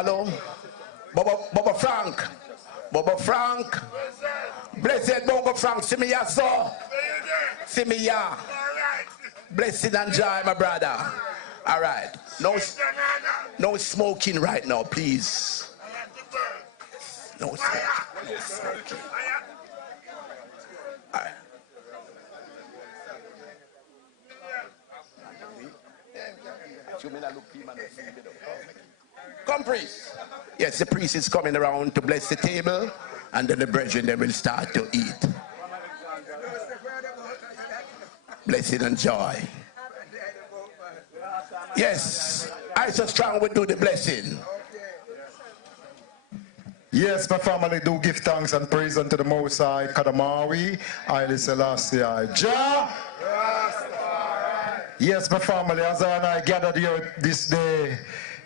Hello? Baba Frank. Baba Frank. Blessed Baba Frank. See me here, sir. See me here. Blessed and joy, my brother. All right. No smoking right now, please. No smoking. No smoking. All right. Come, priest. Yes, the priest is coming around to bless the table, and then the brethren they will start to eat. Blessing and joy. Yes, I so strong will do the blessing. Yes, my family do give thanks and praise unto the Most High, Kadamawi, Haile Selassie, Jah. Yes, my family, as I gathered here this day,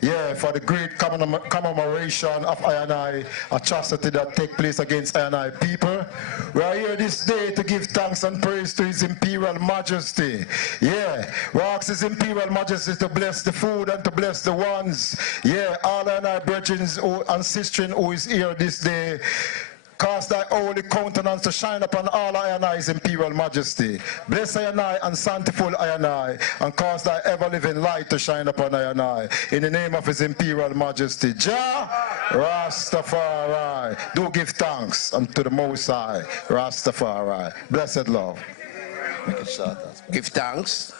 yeah, for the great commemoration of I atrocity that take place against I people. We are here this day to give thanks and praise to His Imperial Majesty. Yeah, we ask His Imperial Majesty to bless the food and to bless the ones. Yeah, all I brethren and sisters who is here this day. Cause thy holy countenance to shine upon all His Imperial Majesty. Bless I and sanctify I, and cause thy ever-living light to shine upon I. In the name of His Imperial Majesty, Jah Rastafari. Do give thanks unto the Most High, Rastafari. Blessed love. Give thanks.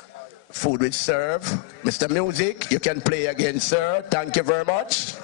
Food will serve. Mr. Music, you can play again, sir. Thank you very much.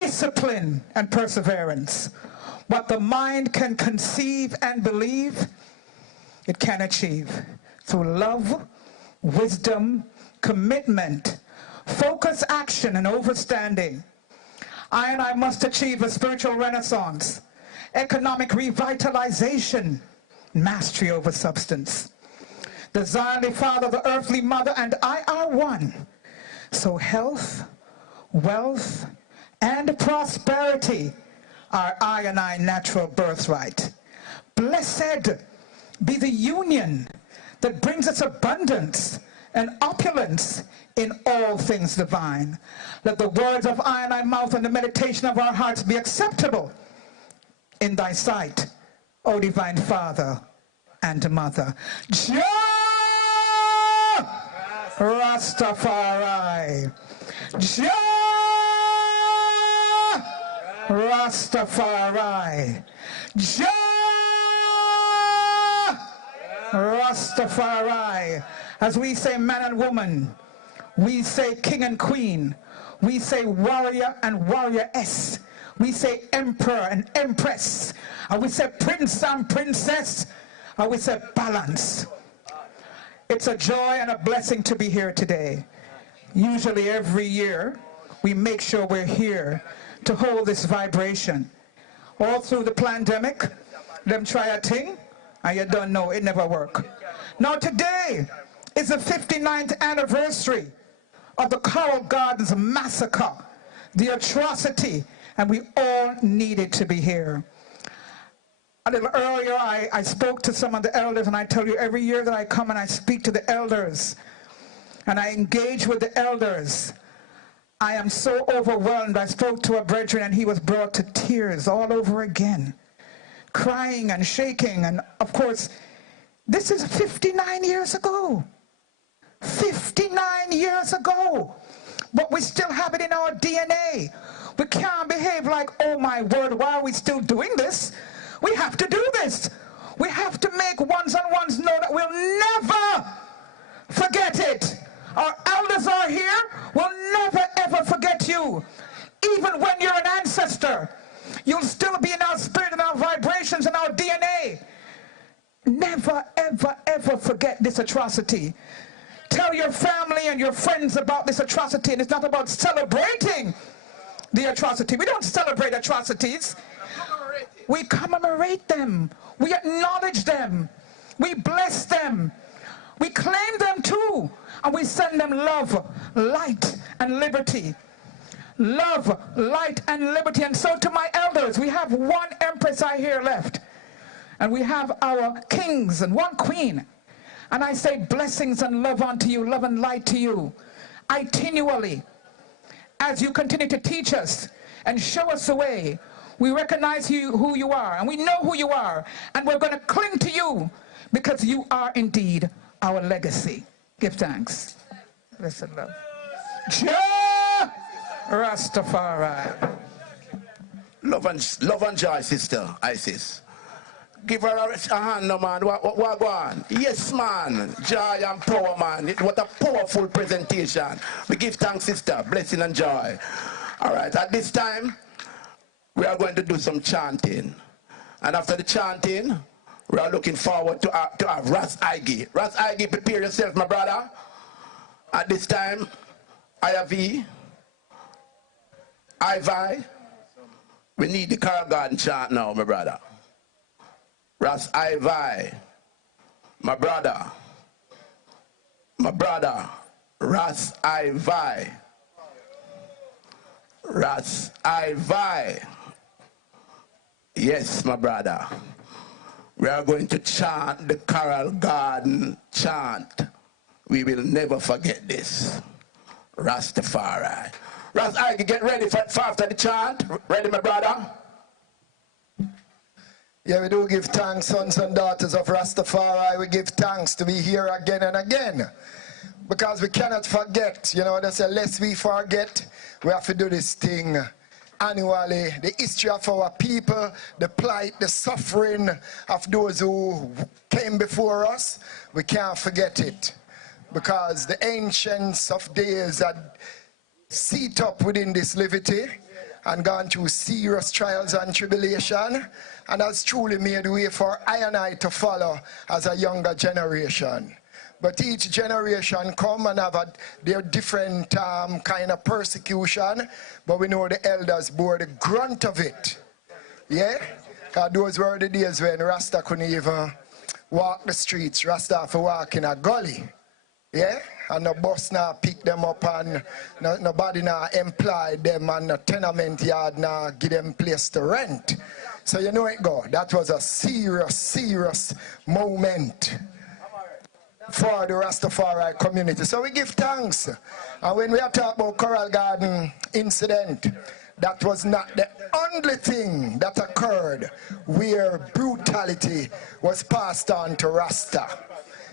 Discipline and perseverance. What the mind can conceive and believe, it can achieve through love, wisdom, commitment, focus, action, and overstanding. I must achieve a spiritual renaissance, economic revitalization, mastery over substance. The Zionly Father, the earthly mother, and I are one. So health, wealth, and prosperity are I and I natural birthright. Blessed be the union that brings us abundance and opulence in all things divine. Let the words of I and I mouth and the meditation of our hearts be acceptable in thy sight, O divine Father and Mother. Jah Rastafari. Jah Rastafari. Jah Rastafari. As we say man and woman, we say king and queen, we say warrior and warrioress, we say emperor and empress, and we say prince and princess, and we say balance. It's a joy and a blessing to be here today. Usually every year, we make sure we're here to hold this vibration. All through the pandemic, them try a thing, and you don't know, it never work. Now today is the 59th anniversary of the Coral Gardens massacre, the atrocity, and we all needed to be here. A little earlier, I spoke to some of the elders, and I tell you, every year that I come and I speak to the elders, and I engage with the elders, I am so overwhelmed. I spoke to a brethren, and he was brought to tears all over again, crying and shaking. And of course, this is 59 years ago. 59 years ago. But we still have it in our DNA. We can't behave like, oh my word, why are we still doing this? We have to do this. We have to make ones and ones know that we'll never forget it. Our elders are here. We'll never ever forget you. Even when you're an ancestor, you'll still be in our spirit and our vibrations and our DNA. Never, ever, ever forget this atrocity. Tell your family and your friends about this atrocity, and it's not about celebrating the atrocity. We don't celebrate atrocities. We commemorate them. We acknowledge them. We bless them. We claim them too. And we send them love, light, and liberty. Love, light, and liberty. And so to my elders, we have one empress I hear left. And we have our kings and one queen. And I say blessings and love unto you, love and light to you, itinually, as you continue to teach us and show us the way. We recognize who you are, and we know who you are, and we're going to cling to you because you are indeed our legacy. Give thanks. Blessed love. Jah Rastafari. Love and joy, sister Isis. Give her a hand, no man. What go on? Yes, man. Joy and power, man. What a powerful presentation. We give thanks, sister. Blessing and joy. All right, at this time, we are going to do some chanting. And after the chanting, we are looking forward to have Ras Igi. Ras Igi, prepare yourself, my brother. At this time, Ayavi, Ivi, we need the Coral Garden chant now, my brother. Ras Ivi, my brother, Ras Ivi, Ras Ivi. Yes, my brother. We are going to chant the Coral Garden chant. We will never forget this. Rastafari. Ras Igi, get ready for after the chant. Ready, my brother? Yeah, we do give thanks, sons and daughters of Rastafari. We give thanks to be here again and again. Because we cannot forget, you know, they say, lest we forget, we have to do this thing annually. The history of our people, the plight, the suffering of those who came before us, we can't forget it. Because the ancients of days had seat up within this liberty and gone through serious trials and tribulation, and has truly made way for I and I to follow as a younger generation. But each generation come and have their different kind of persecution, but we know the elders bore the grunt of it. Yeah? Because those were the days when Rasta couldn't even walk the streets. Rasta had to walk in a gully. Yeah? And no bus now pick them up and nobody now employ them and no tenement yard now give them place to rent. So you know it go. That was a serious moment for the Rastafari community. So we give thanks. And when we are talking about Coral Garden incident, that was not the only thing that occurred where brutality was passed on to Rasta.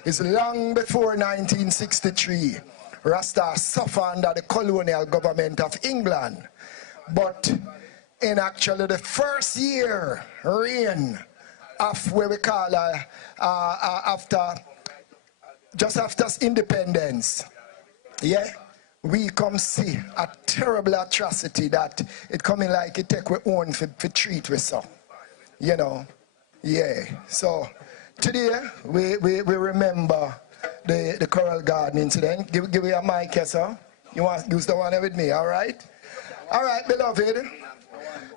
It's long before 1963. Rasta suffered under the colonial government of England. But in actually the first year reign of where we call just after independence, yeah, we come see a terrible atrocity that it coming like it take we own for treat with so, you know, yeah. So today we remember the Coral Garden incident. Give me a mic, yes, sir. You want to use the one with me, all right? All right, beloved.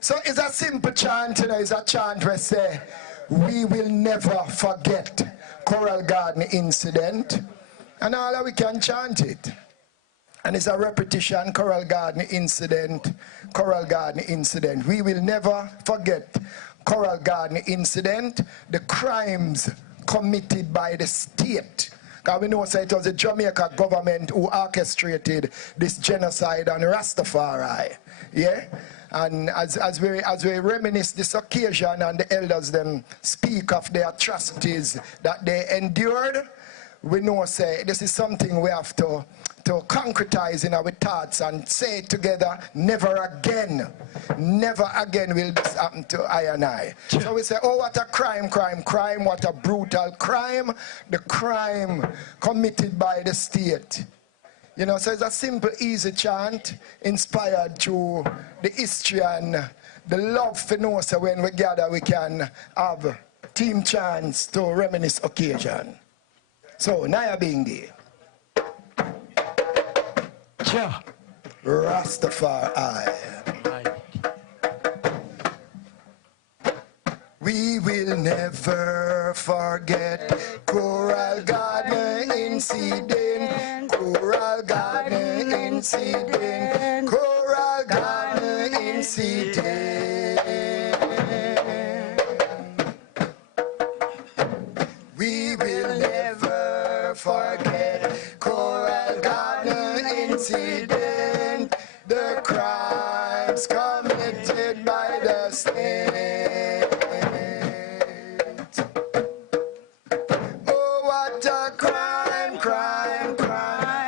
So it's a simple chant, you know, it's a chant where say, we will never forget Coral Garden incident. And all that we can chant it. And it's a repetition, Coral Garden incident, Coral Garden incident. We will never forget Coral Garden incident, the crimes committed by the state. Because we know it was the Jamaica government who orchestrated this genocide on Rastafari. Yeah? And as we reminisce this occasion and the elders them speak of the atrocities that they endured, we know say this is something we have to concretize in our thoughts and say together, never again will this happen to I and I. So we say, oh, what a crime, what a brutal crime, the crime committed by the state. You know, so it's a simple, easy chant inspired through the history and the love for know so when we gather we can have team chants to reminisce occasion. So, Naya Bingi. Yeah. Rastafari. We will never forget Coral Garden incident. Coral Garden incident. Coral Garden incident. We will never forget Coral Garden incident. The crimes committed by the state. Oh, what a crime,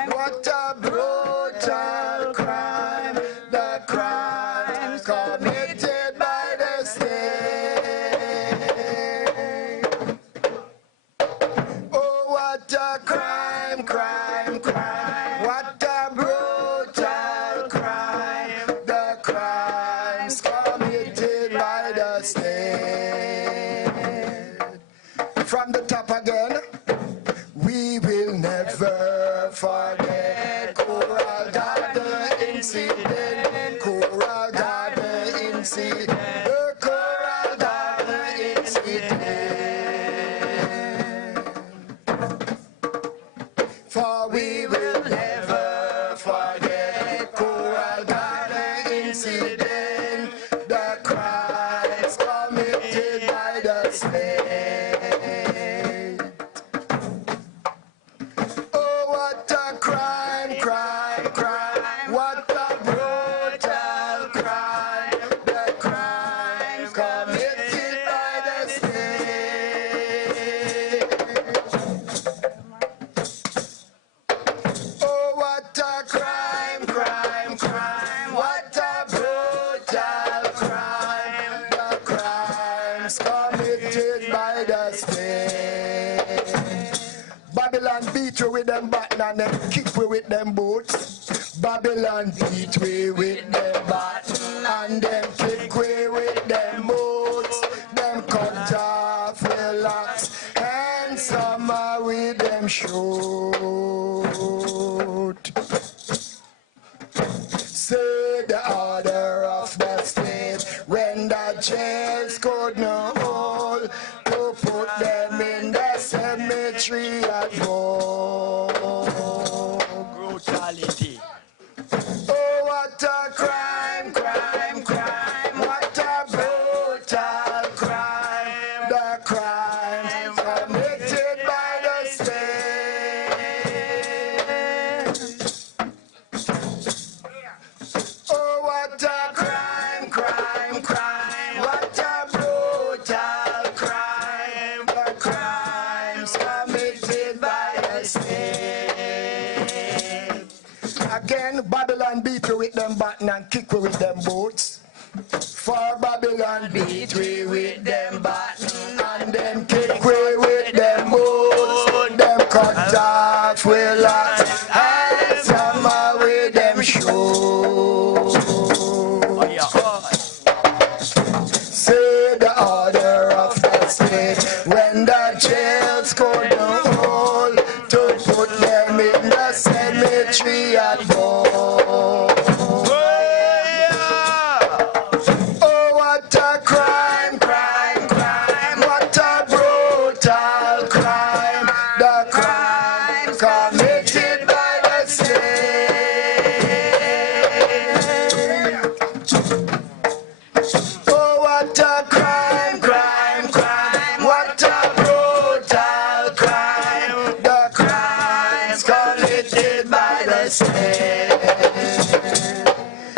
what a brutal crime, the crimes committed by the state. Oh, what a crime, what a brutal crime, the crimes committed by the state. From the top again, we will never forget Coral Garden incident, Coral Garden incident, the Coral Garden incident. For we will never forget Coral Garden incident, the crimes committed by the state. Oh, what a crime, what a brutal crime, the crimes committed by the state. Oh, what a crime, what a brutal crime, the crimes committed by the state. Babylon beat we with them baton and them kick we with them boots. Babylon beat we with them baton and them kick we with them boots. Them cut off the locks and some are with them shoot. Say the order of the state when the jails could not hold to put them in the cemetery at home. crimes committed by the state. Again, Babylon beat you with them baton and kick you with them boots. For Babylon beat we with them baton and them kick we with them boots. Them cut off with locks and some with them shoes. Say the order of the state when the jails couldn't hold to put them in the cemetery at home. Oh, what a crime, crime, crime, what a brutal crime, the crime committed by the state. Oh, what a crime, crime, crime, what a brutal crime, the crimes committed by the state.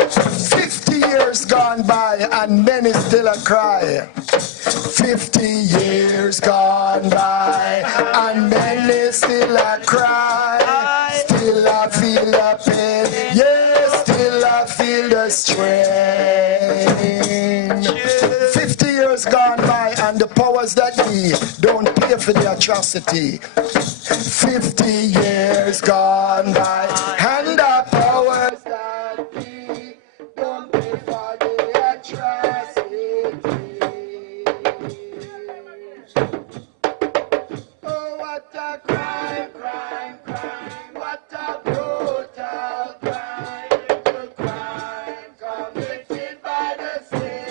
50 years gone by and many still a cry. 50 years gone by and many still a cry. Still I feel the pain, yes, still I feel the strain. 50 years gone by and the powers that be don't pay for the atrocity. 50 years gone by and the powers that be don't pay for the atrocity. Oh, what a crime, crime, crime, what a brutal crime, the crime committed by the state.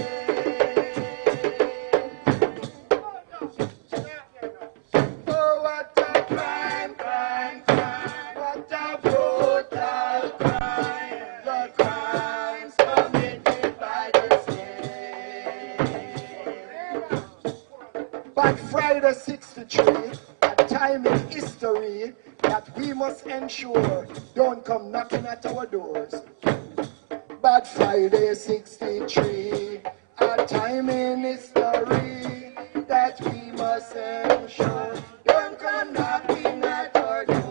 Oh, what a crime, crime, crime, what a brutal crime, the crimes committed by the state. But Friday 63, a time in history that we must ensure don't come knocking at our doors. But Friday 63, a time in history that we must ensure don't come knocking at our doors.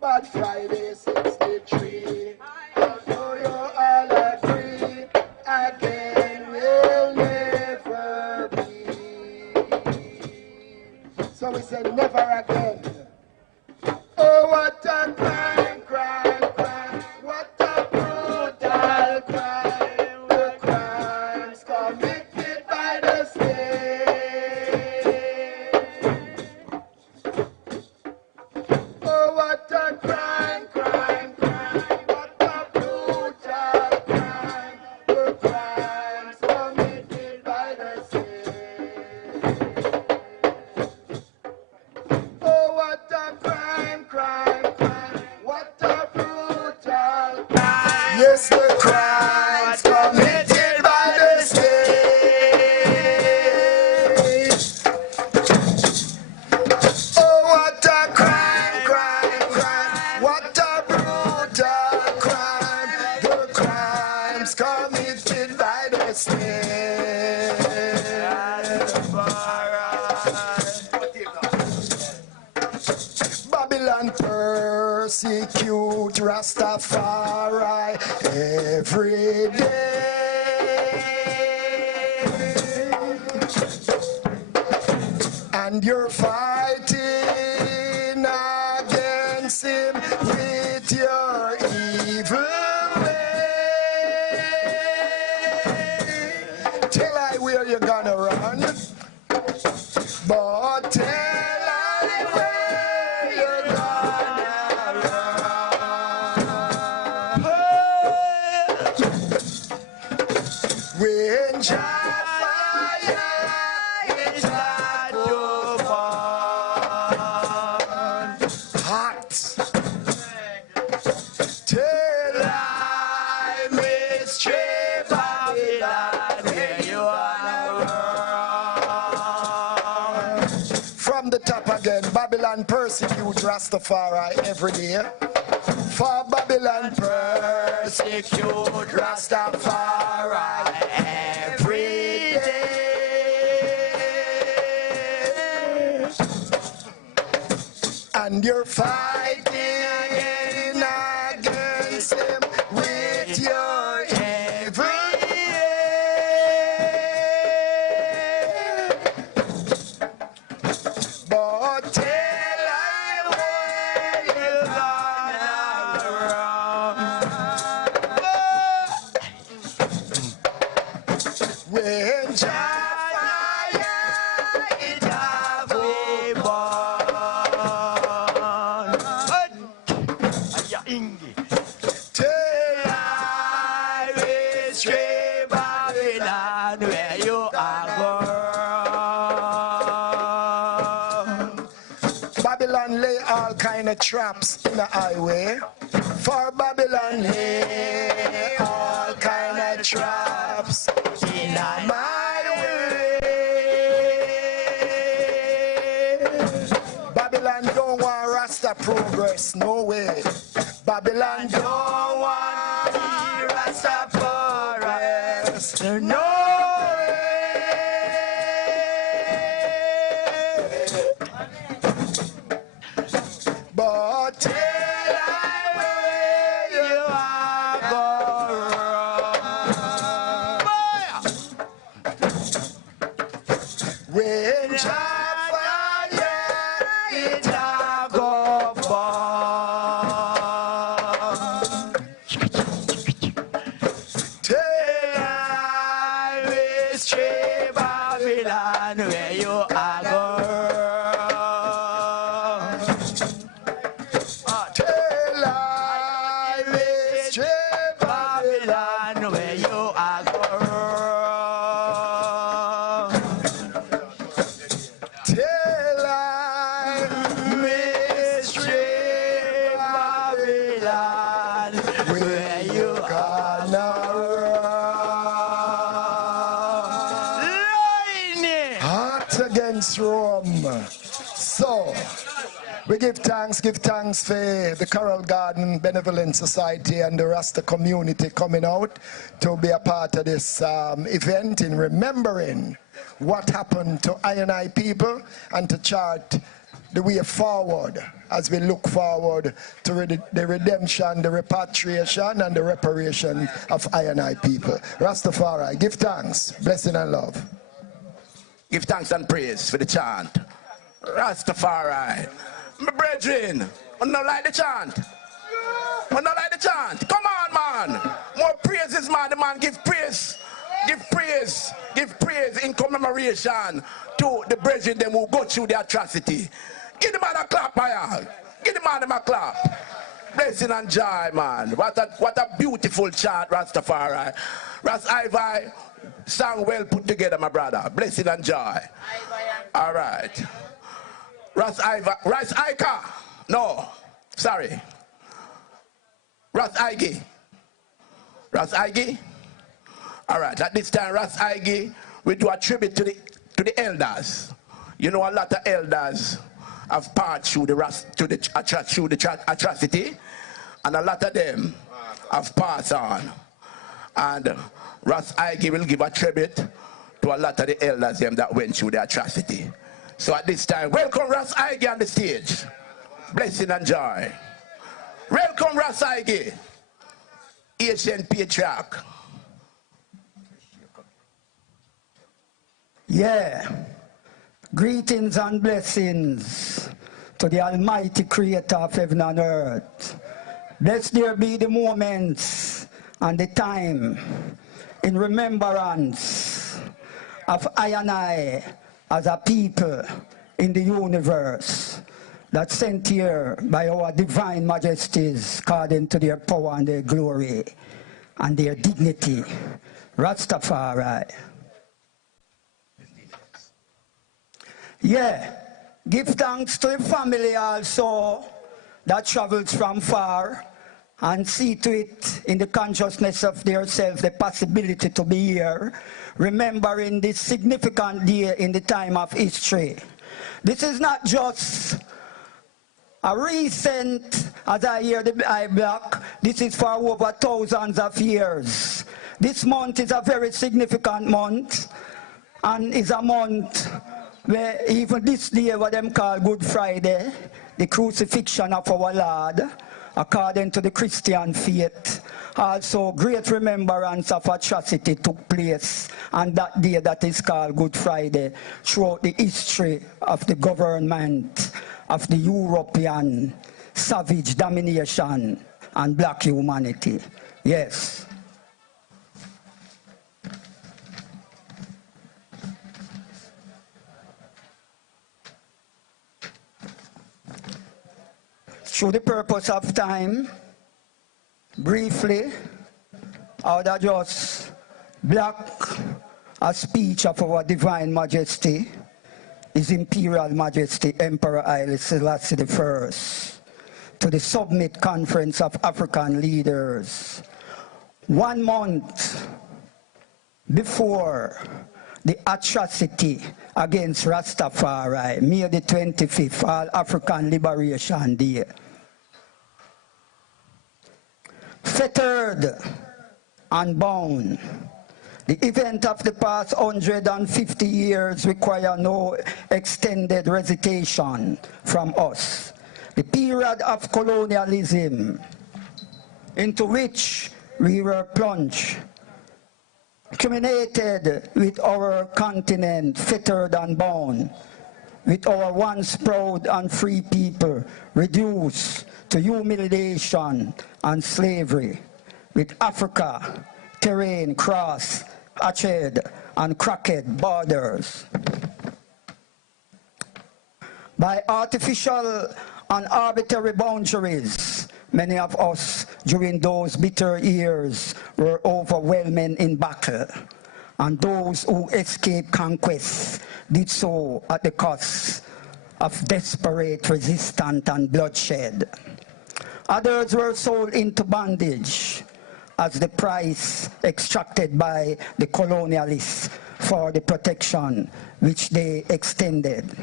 But Friday 63, I know you all agree, again will never be. So we say never again. Oh, what a crime, crime, crime, what a brutal crime, the crimes committed by the state. Oh, what a crime, crime, crime, what a brutal crime, the crimes committed by the state. Oh, what a crime, crime, crime, what a brutal crime. Yes, the crimes committed by the state. Oh, what a crime, crime, crime, what a brutal crime, the crimes committed by the state. Babylon persecute Rastafari every day. And you're fighting against him with your evil way. Tell I where you're gonna run, but tell I where you're gonna run. When Jah fire is hot to burn, hot. Till I mistreat Babylon, where you are. From the top again, Babylon persecute Rastafari every day. For Babylon persecute Rastafari every and you're fighting against him with your every but tell I where you're gonna run. When Babylon lay all kind of traps in the highway. For Babylon lay all kind of traps in my way. Babylon don't want Rasta progress, no way. Babylon don't want Rasta progress, no way. But tell I where you are going. When Jaffa it a go fall. Tell I will stray Babylon where you are going. Rome. So, we give thanks for the Coral Garden Benevolent Society and the Rasta community coming out to be a part of this event in remembering what happened to I people and to chart the way forward as we look forward to the redemption, the repatriation and the reparation of I people. Rastafari, give thanks, blessing and love. Give thanks and praise for the chant. Rastafari. My brethren, you don't like the chant? You don't like the chant? Come on, man. More praises, man. The man give praise. Give praise. Give praise in commemoration to the brethren them who go through the atrocity. Give the man a clap, man. Give the man a clap. Blessing and joy, man. What a beautiful chant, Rastafari. Ivy. Song well put together, my brother. Blessing and joy. All right. Rice Ika. No, sorry. Ras Igi. All right. At this time, Ras Igi, we do a tribute to the elders. You know, a lot of elders have passed through the atrocity, and a lot of them have passed on. And Ras Igi will give a tribute to a lot of the elders them that went through the atrocity. So at this time, welcome Ras Igi on the stage. Blessing and joy. Welcome Ras Igi, Asian patriarch. Yeah. Greetings and blessings to the Almighty Creator of heaven and earth. Blessed there be the moments and the time in remembrance of I and I as a people in the universe that's sent here by our divine majesties according to their power and their glory and their dignity. Rastafari. Yeah, give thanks to the family also that travels from far and see to it in the consciousness of their self the possibility to be here, remembering this significant day in the time of history. This is not just a recent, as I hear the eye black, this is for over thousands of years. This month is a very significant month, and is a month where even this day, what them call Good Friday, the crucifixion of our Lord, according to the Christian faith. Also, great remembrance of atrocity took place on that day that is called Good Friday throughout the history of the government of the European savage domination and black humanity. Yes. Through the purpose of time, briefly, I would just block a speech of our Divine Majesty, His Imperial Majesty Emperor Haile Selassie I, to the Summit Conference of African Leaders, 1 month before the atrocity against Rastafari, May the 25th, All African Liberation Day. Fettered and bound, the event of the past 150 years require no extended recitation from us. The period of colonialism into which we were plunged culminated with our continent fettered and bound, with our once proud and free people reduced to humiliation and slavery, with Africa, terrain crossed, hatched and cracked borders. By artificial and arbitrary boundaries, many of us during those bitter years were overwhelming in battle, and those who escaped conquest did so at the cost of desperate resistance and bloodshed. Others were sold into bondage as the price extracted by the colonialists for the protection which they extended,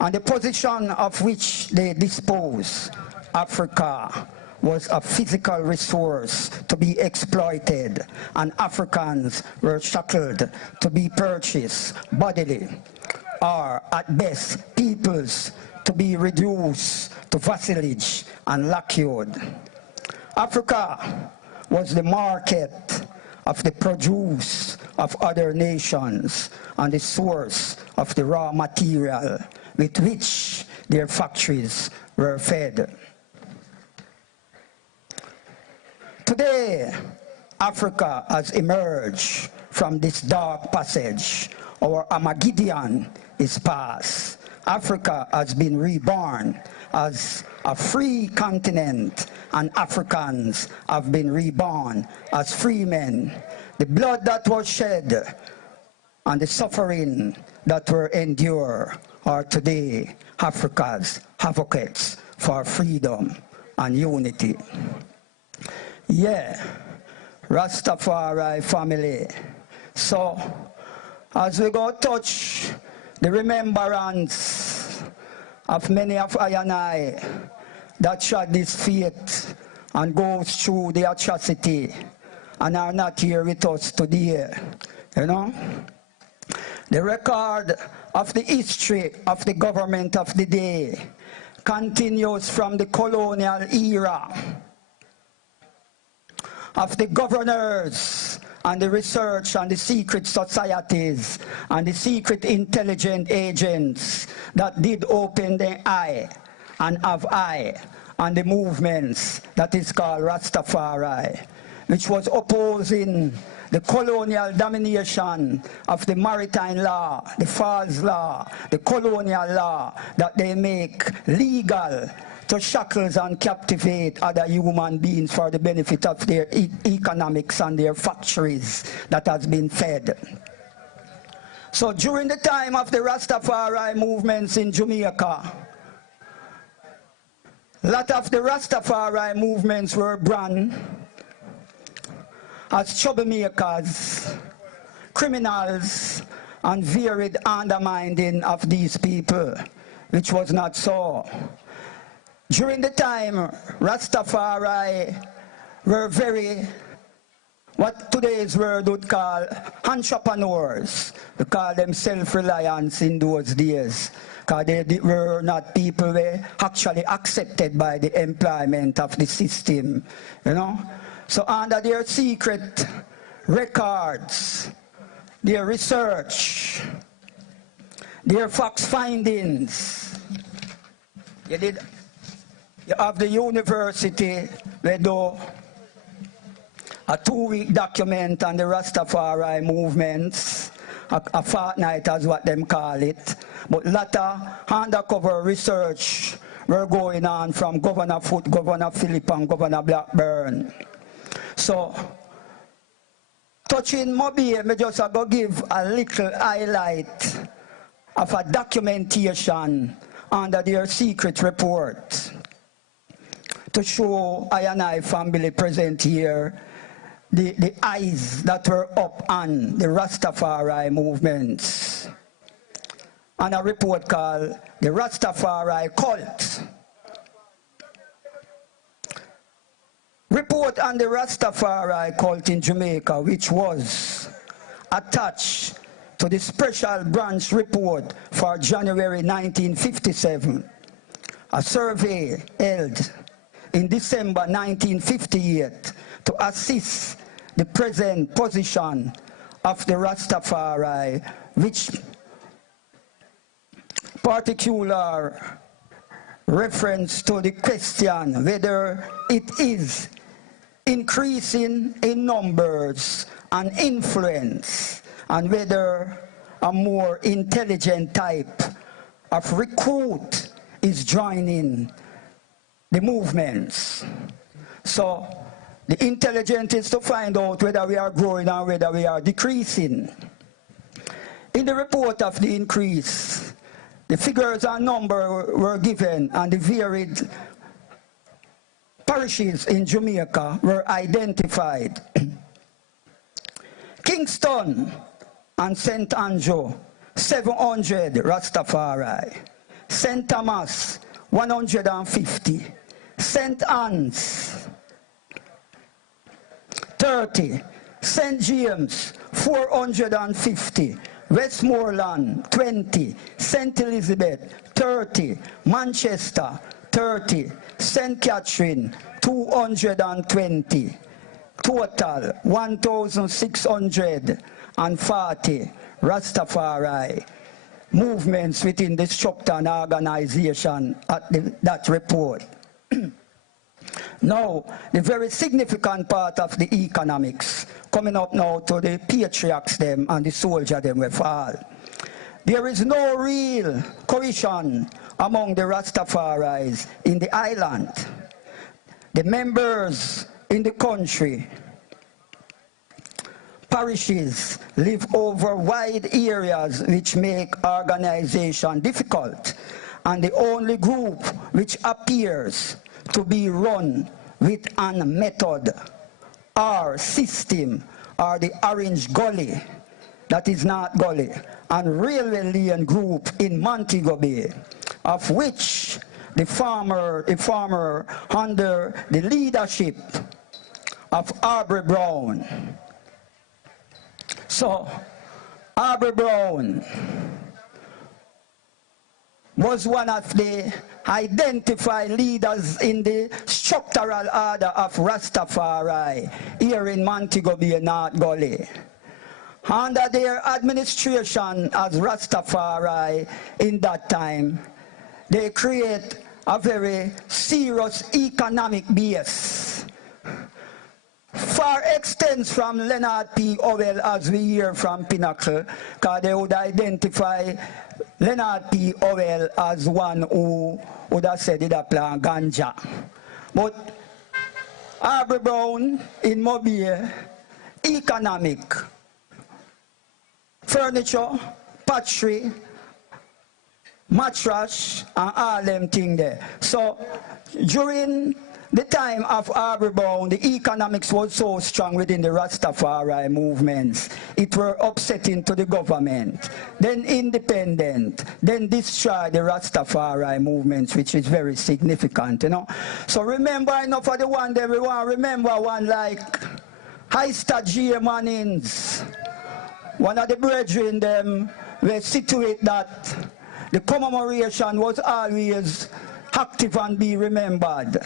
and the position of which they disposed. Africa was a physical resource to be exploited, and Africans were shackled to be purchased bodily, or at best peoples to be reduced to vassalage and lacquered. Africa was the market of the produce of other nations and the source of the raw material with which their factories were fed. Today, Africa has emerged from this dark passage. Our Armageddon is past. Africa has been reborn as a free continent, and Africans have been reborn as free men. The blood that was shed and the suffering that were endured are today Africa's advocates for freedom and unity. Yeah, Rastafari family. So, as we go touch the remembrance of many of I and I that shot this fate and goes through the atrocity and are not here with us today, you know? The record of the history of the government of the day continues from the colonial era, of the governors and the research and the secret societies and the secret intelligence agents that did open their eye and have eye on the movements that is called Rastafari, which was opposing the colonial domination of the maritime law, the false law, the colonial law that they make legal to shackles and captivate other human beings for the benefit of their economics and their factories that has been fed. So during the time of the Rastafari movements in Jamaica, a lot of the Rastafari movements were branded as troublemakers, criminals, and varied undermining of these people, which was not so. During the time, Rastafari were very, what today's world would call entrepreneurs. We call them self-reliance in those days. because they were not people were actually accepted by the employment of the system, you know. So under their secret records, their research, their facts findings, you have the university where do a 2-week document on the Rastafari movements, a fortnight as what them call it. But lot of undercover research were going on from Governor Foote, Governor Phillip and Governor Blackburn. So, touching Mobile, me just go give a little highlight of a documentation under their secret report to show I and I family present here the eyes that were up on the Rastafari movements. And a report called the Rastafari Cult. Report on the Rastafari Cult in Jamaica, which was attached to the Special Branch Report for January 1957. A survey held in December 1958 to assess the present position of the Rastafari, which particular reference to the question whether it is increasing in numbers and influence, and whether a more intelligent type of recruit is joining the movements. So the intelligent is to find out whether we are growing or whether we are decreasing. In the report of the increase, the figures and number were given, and the varied parishes in Jamaica were identified. Kingston and St. Andrew, 700 Rastafari. St. Thomas, 150. St. Anne's, 30. St. James, 450. Westmoreland, 20. St. Elizabeth, 30. Manchester, 30. St. Catherine, 220. Total, 1,640 Rastafari movements within the structure and organization at that report. Now, the very significant part of the economics coming up now to the patriarchs them and the soldier them with all. There is no real cohesion among the Rastafaris in the island. The members in the country, parishes, live over wide areas which make organization difficult, and the only group which appears to be run with an method or system are the Orange Gully, that is not Gully, and Railway Lane group in Montego Bay, of which the farmer under the leadership of Aubrey Brown. So, Aubrey Brown was one of the identified leaders in the structural order of Rastafari here in Montego Bay, North Gully. Under their administration as Rastafari in that time, they create a very serious economic base. Far extends from Leonard P. Howell, as we hear from Pinnacle, because they would identify Leonard P. Howell as one who would have said it a plant ganja. But Aubrey Brown in Mobile, economic, furniture, pottery, mattress, and all them things there. So during the time of Aubrey Brown, the economics was so strong within the Rastafari movements. It were upsetting to the government, then independent, then destroy the Rastafari movements, which is very significant, you know. So remember enough for the one that we want. Remember one like Highstar G. Mannings. One of the brethren them were situate that the commemoration was always active and be remembered,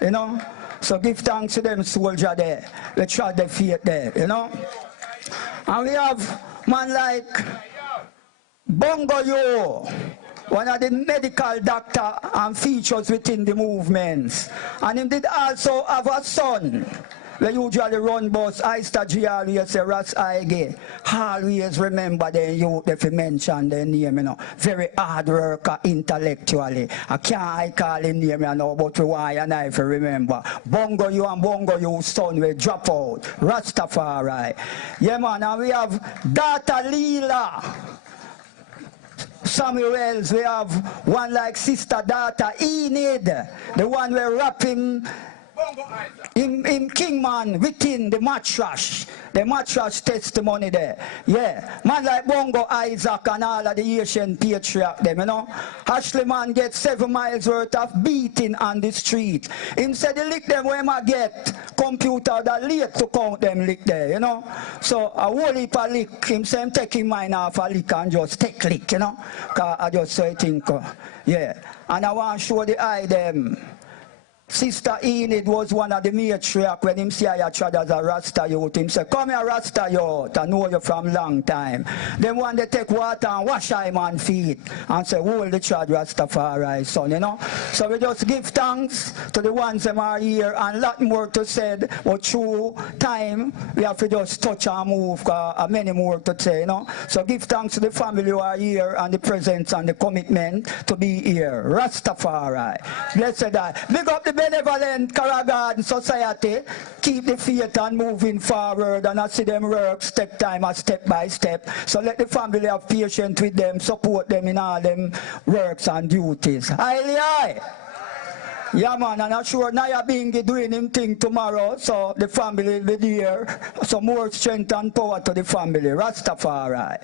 you know. So give thanks to them soldiers there. Let's try their faith there, you know. And we have man like Bongo Yo, one of the medical doctor and features within the movements. And he did also have a son. We usually run bus, I GRS, Ras Aige. Always remember the youth if you mention their name, you know. Very hard worker intellectually. I call him name, you know, but why and I if you remember. Bongo you and Bongo you son will drop out. Rastafari. Yeah man, and we have Data Leela. Samuels, we have one like Sister Data Enid, the one we're rapping in Kingman within the mattress testimony there. Yeah, man like Bongo Isaac and all of the Asian patriarch them, you know. Ashley man get 7 miles worth of beating on the street. Him said the lick them when I get computer that late to count them lick there, you know. So a whole heap of lick, him say him taking mine off a lick and just take lick, you know. Cause I just say think, yeah. And I want to show the eye them. Sister Enid was one of the matriarch when him see I tried as a Rasta youth. Him say, come here Rasta youth, I know you from long time. Then one they take water and wash him man feet and say, hold the child Rastafari son, you know. So we just give thanks to the ones that are here and lot more to say, but through time we have to just touch and move, many more to say, you know. So give thanks to the family who are here and the presence and the commitment to be here. Rastafari. Blessed I. Big up the Benevolent Karagan Society, keep the faith and moving forward, and I see them work step time and step by step. So let the family have patience with them, support them in all them works and duties. Aye. Yeah man, and I'm sure Naya Bingi doing him thing tomorrow, so the family will be there. So more strength and power to the family. Rastafari.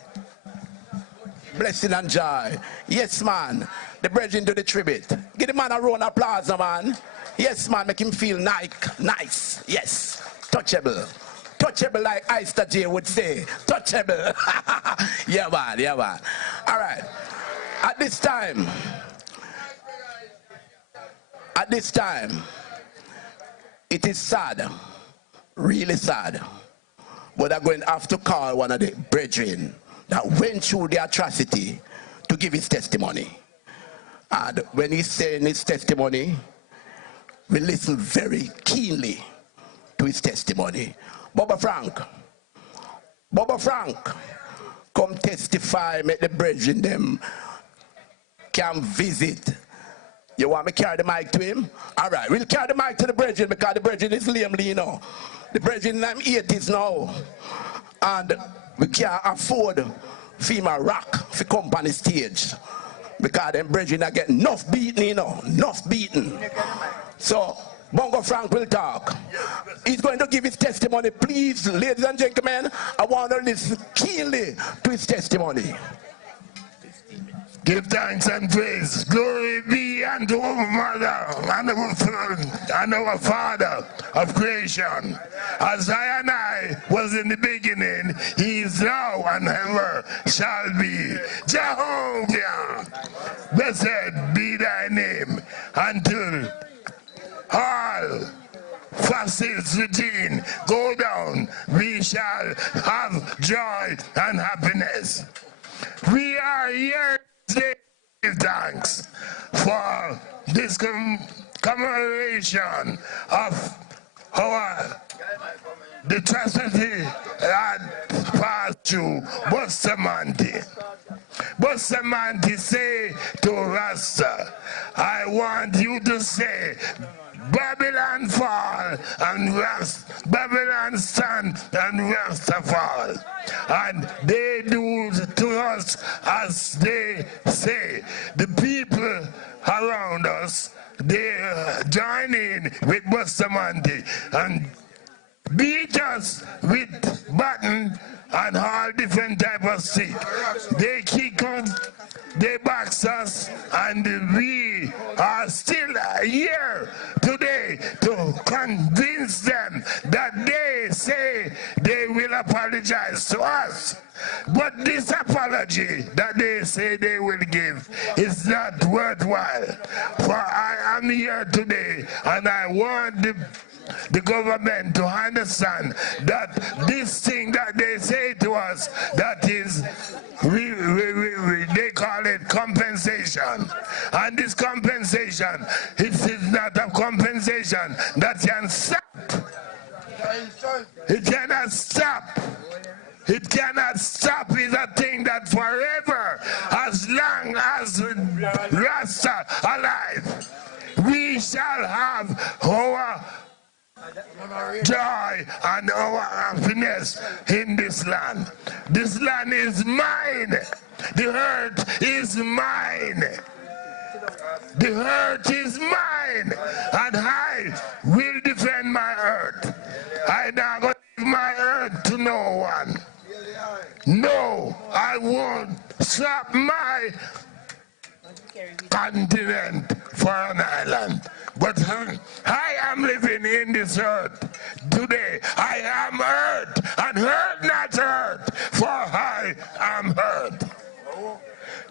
Blessing and joy. Yes man, the brethren do the tribute. Give the man a round of applause, man. Yes, man, make him feel nice. Yes, touchable. Touchable like Ister J would say. Touchable. Yeah, man. All right. At this time, it is sad, really sad, but I'm going to have to call one of the brethren that went through the atrocity to give his testimony. And when he's saying his testimony, we listen very keenly to his testimony. Baba Frank, come testify, make the brethren them can visit. You want me to carry the mic to him? All right, we'll carry the mic to the brethren because the brethren is lamely, you know. The brethren I'm 80s now. And we can't afford female rock to come on the stage. Because them brethren are getting enough beaten, you know, enough beaten. So, Bongo Frank will talk. He's going to give his testimony. Please, ladies and gentlemen, I want to listen keenly to his testimony. Give thanks and praise. Glory be unto our Mother and our Father of creation. As I and I was in the beginning, he is now and ever shall be. Jehovah, blessed be thy name until all facets within go down. We shall have joy and happiness. We are here today to give thanks for this commemoration of the atrocity that passed through Bustamante. Bustamante say to Rasta, I want you to say, Babylon fall and Babylon stand and Rasta fall. And they do to us as they say. The people around us, they join in with Bustamante and beat us with baton and all different type of stick. They kick us, they box us, and we are still here today to convince them that they say they will apologize to us. But this apology that they say they will give is not worthwhile. For I am here today and I want the government to understand that this thing that they say to us, that is, they call it compensation. And this compensation, it is not a compensation that can stop. It cannot stop. It cannot stop. It's a thing that forever, as long as Rasta alive, we shall have our joy and our happiness in this land. This land is mine. The earth is mine. The earth is mine, and I will defend my earth. I'm not going to give my earth to no one. No, I won't swap my continent for an island. But I am living in this earth today. I am earth, and earth not earth, for I am earth.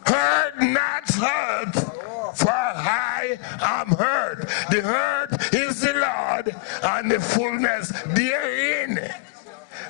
Earth not earth, for I am earth. The earth is the Lord, and the fullness therein.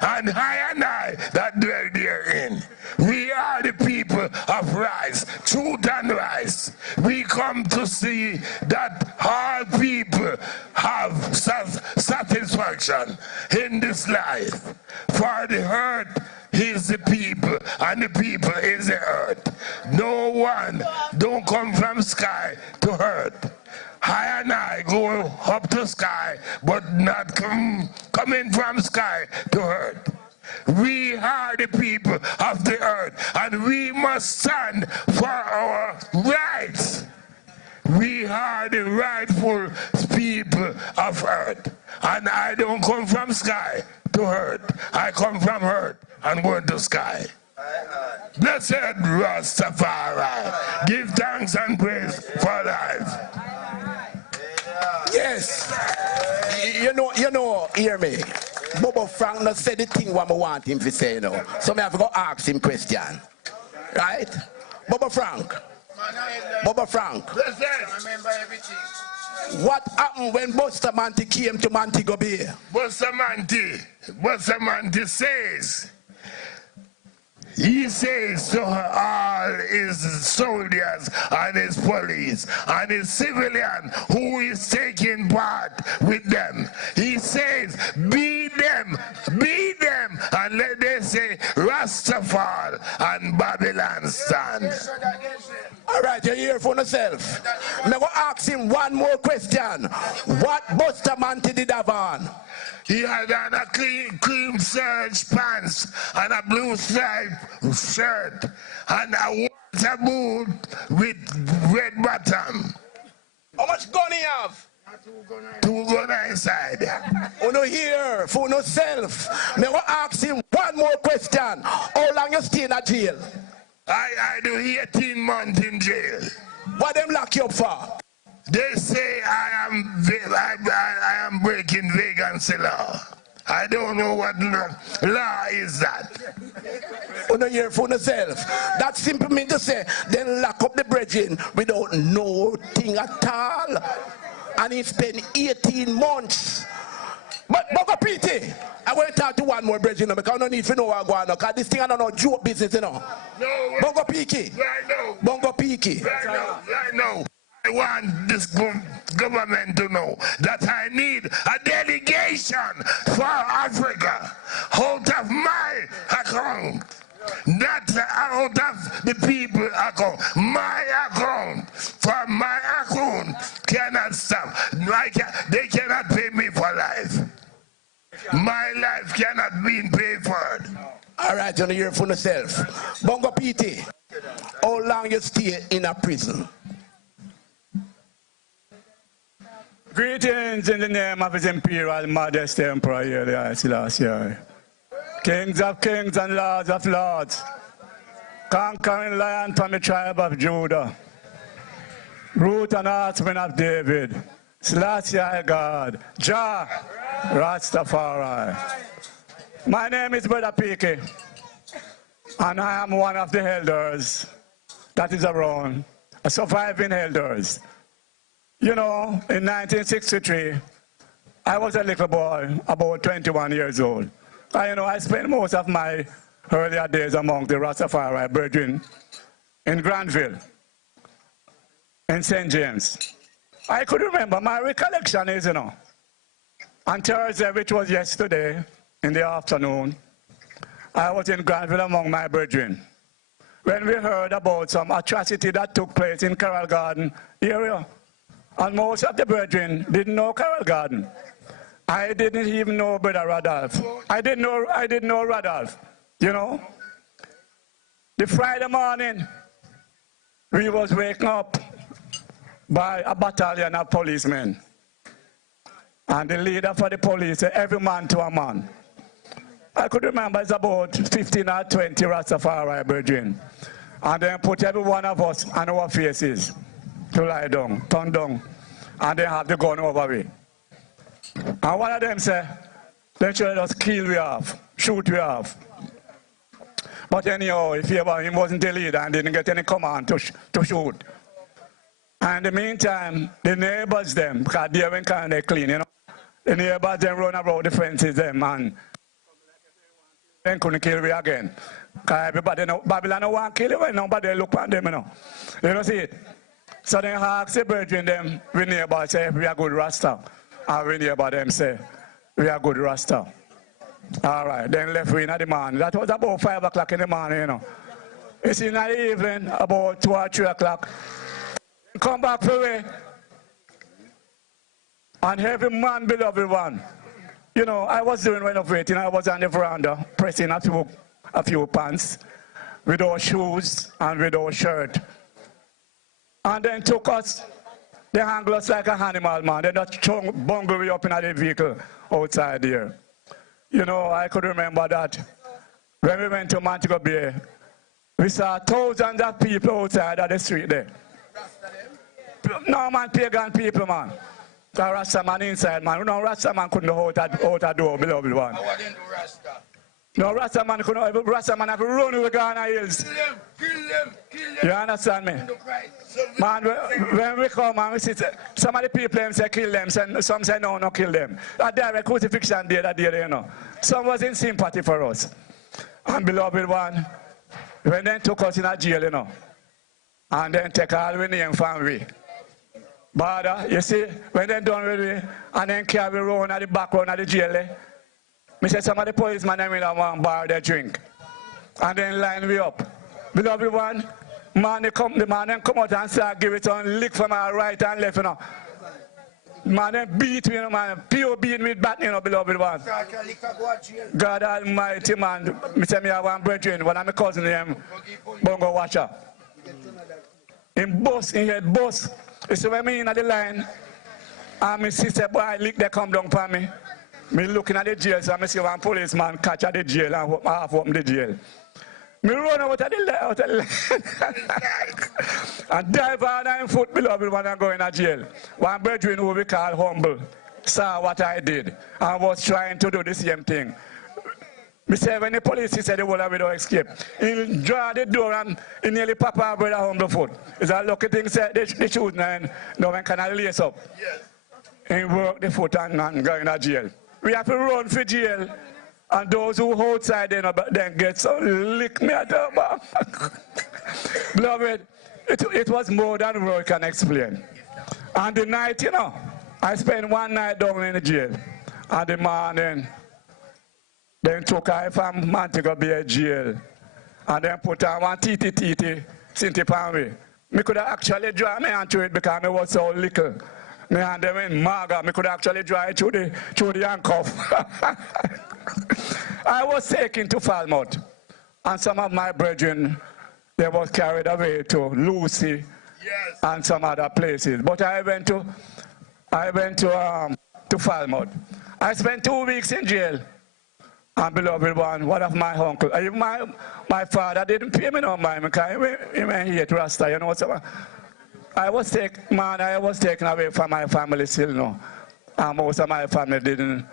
And I that dwell therein. We are the people of rice, truth and rice. We come to see that all people have satisfaction in this life. For the earth is the people, and the people is the earth. No one don't come from sky to earth. I and I go up to sky, but not coming from sky to earth. We are the people of the earth, and we must stand for our rights. We are the rightful people of earth. And I don't come from sky to earth. I come from earth and go to sky. Blessed Rastafari, give thanks and praise for life. Yes. You know, hear me. Bobo Frank not said the thing what I want him to say, you know. So I have to go ask him question. Right? Bobo Frank. Remember everything. What happened when Bustamante came to Montego Bay? Bustamante says, he says to all his soldiers and his police and his civilian who is taking part with them, he says, beat them, and let them say Rastafari and Babylon stand. All right, you hear for yourself. I'm going to ask him one more question. What Bustamante did have on? He had on a cream serge pants and a blue striped shirt and a water boot with red bottom. How much gun he have? 2 guns inside. Uno here for yourself. I'm going to ask him one more question. How long you stay in a jail? I do 18 months in jail. What them lock you up for? They say I am breaking vacancy law. I don't know what law is that. Uno here for yourself. That simply means to say, then lock up the bridging without no thing at all. And he spent 18 months. But Bongo PT, I want to talk to one more bridging because I don't need to know what's going on. Because this thing I don't know joke business, you know. No. Bongo Piki. Right now. Bongo Piki. Right now. I want this government to know that I need a delegation for Africa out of my account. Not out of the people account. My account. For my account cannot stop. They cannot pay me for life. My life cannot be paid for. All right, you're here for yourself. Bongo PT, how long you stay in a prison? Greetings in the name of His Imperial Majesty Emperor Haile Selassie. Kings of kings and lords of lords. Conquering lion from the tribe of Judah. Root and heartsman of David. Selassie God. Jah Rastafari. My name is Brother Peaky, and I am one of the elders that is around, a surviving elders. You know, in 1963, I was a little boy, about 21 years old. And, you know, I spent most of my earlier days among the Rastafari brethren in Granville, in St. James. I could remember, my recollection is, you know, on Thursday, which was yesterday, in the afternoon, I was in Granville among my brethren when we heard about some atrocity that took place in Carroll Garden area. And most of the brethren didn't know Carroll Garden. I didn't even know Brother Radolph. I didn't know Radolph, you know. The Friday morning, we was waking up by a battalion of policemen. And the leader for the police said, every man to a man. I could remember it's about 15 or 20 Rastafari brethren. And then put every one of us on our faces to lie down, turn down, and then have the gun over me. And one of them said, they should let us kill we have, shoot we have. But anyhow, if he wasn't the leader and didn't get any command to shoot. And in the meantime, the neighbors them, because they went kind of clean, you know. The neighbors them run around the fences them and then couldn't kill me again. Because everybody know, Babylon don't want to kill you when nobody look at them, you know. You know see it? So then ask the brethren them, we neighbors say, we are good Rasta. And we neighbor them say, we are good Rasta. All right, then left we in the morning. That was about 5 o'clock in the morning, you know. It's in the evening, about 2 or 3 o'clock. Come back for me. And every man, beloved one. You know, I was doing renovating. I was on the veranda pressing a few pants without shoes and without shirt. And then took us, they hang us like an animal, man. They just bungle me up in the vehicle outside there. You know, I could remember that when we went to Montego Bay, we saw thousands of people outside of the street there. No, man, pagan people, man. The Rasta man inside, man. You know, Rasta man couldn't hold that door, beloved one. No, Rasta man couldn't. Rasta man have to run with Ghana Hills. Kill them. You understand me? Man, when we come and we see, some of the people say kill them, some say no, kill them. That direct crucifixion day, that day, you know. Some was in sympathy for us. And beloved one, when they took us in a jail, you know, and then take all we name from we. But you see, when they done with me, and then carry around at the background of the jail, me say some of the policemen them in one bar they drink. And then line we up. Beloved one, the man then come out and start give it on lick from our right and left, you know. Man then beat me, you know, man. Pure beat me back, you know, beloved one. God Almighty, man. Me say me have one brethren, one of my cousin named Bongo Watcher. In head bus. You see when me in the line, and my sister boy lick they come down for me. Me looking at the jail, so I see one policeman catch at the jail and half open the jail. Me run out of the line and dive on 9 foot, beloved, when I go in a jail. One brethren who we call humble saw what I did and was trying to do the same thing. Me say when the police said the whole of it don't escape, he draw the door and he nearly pop our brother humble foot. It's a lucky thing say they shoot and no one can lace up. Yes. He work the foot and go in a jail. We have to run for jail. And those who outside then get so lick me at the back. Beloved, it was more than words can explain. And the night, you know, I spent one night down in the jail. And the morning, then took I from Montego Bay jail. And then put on one titi Sinti Panway. Me could have actually draw me onto it because I was so little. Me and them in Maga, me could actually draw it through the handcuff. I was taken to Falmouth, and some of my brethren, they was carried away to Lucy and some other places. But I went to I went to Falmouth. I spent 2 weeks in jail. And beloved one of my uncle, my father didn't pay me no money because he hate Rasta, you know what's up? I was taken away from my family still, no. And most of my family didn't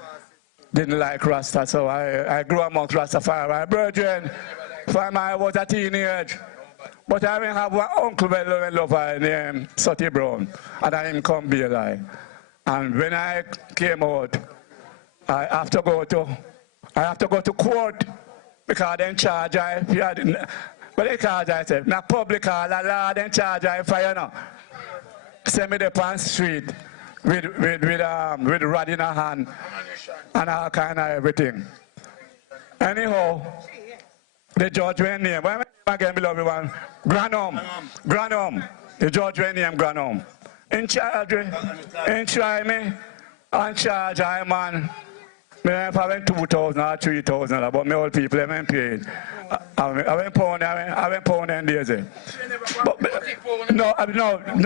like Rasta, so I grew amongst Rastafari. Brethren, from I was a teenager. But I have one uncle well lover named Sutty Brown, and I him come be alive. And when I came out, I have to go to court because they charge I but they charge I said, not public call a law they charge I for you know. Send me the pan street with rod in a hand and all kind of everything. Anyhow, the judge went name. When again, beloved one, Granum. The judge went name Granum. In charge me, and charge I man. I went 2,000 or 3,000, but my old people haven't paid. I went pound and days. No,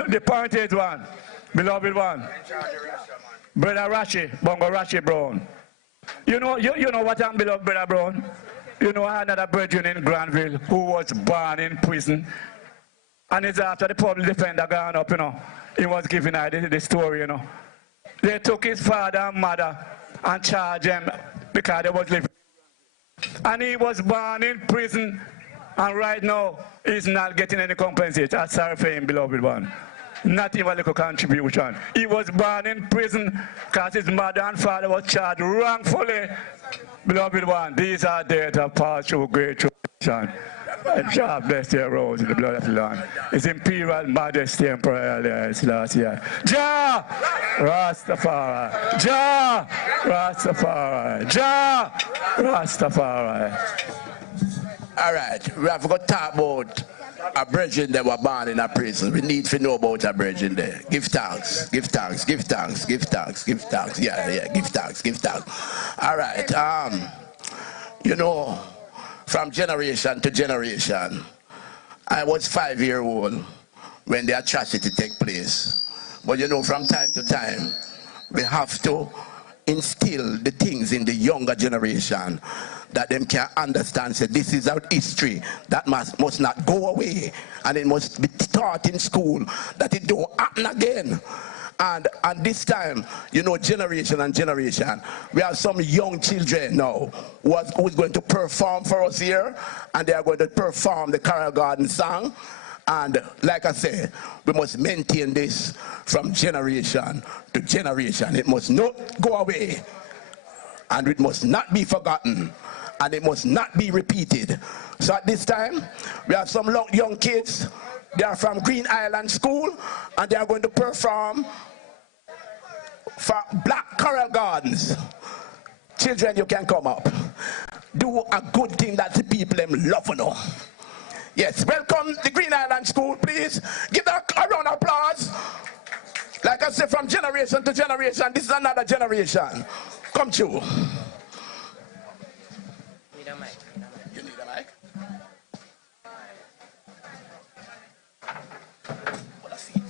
the point is one, beloved one. Brother Bongo Rashi Brown. You know what I'm beloved Brother Brown? You know I had another brethren in Granville who was born in prison. And it's after the public defender gone up, you know. He was giving out the story, you know. They took his father and mother and charged him because they was living. And he was born in prison. And right now, he's not getting any compensation. I'm sorry for him, beloved one. Not even a little contribution. He was born in prison because his mother and father was charged wrongfully. Beloved one, these are days that pass through great tribulation. Jah bless your rose in the blood of the Lamb. His imperial majesty and prayer last year. Jah Rastafari. Jah Rastafari. Jah Rastafari. All right, we have got to talk about a brethren that were born in a prison. We need to know about a brethren there. Give thanks, give thanks, give thanks, give thanks, give thanks. Yeah, give thanks, give thanks. All right, you know, from generation to generation, I was 5-year-old when the atrocity take place. But you know, from time to time, we have to instill the things in the younger generation that them can understand, say this is our history that must not go away, and it must be taught in school that it don't happen again. And this time, you know, generation and generation, we have some young children now who's going to perform for us here, and they are going to perform the Carol Garden song. And like I said, we must maintain this from generation to generation. It must not go away, and it must not be forgotten, and it must not be repeated. So at this time, we have some young kids. They are from Green Island School, and they are going to perform for Black Carol Gardens. Children, you can come up. Do a good thing that the people them love, you know. Yes, welcome the Green Island School, please. Give them a round of applause. Like I said, from generation to generation, this is another generation. Come true. Need a mic. You need a mic? What a seat.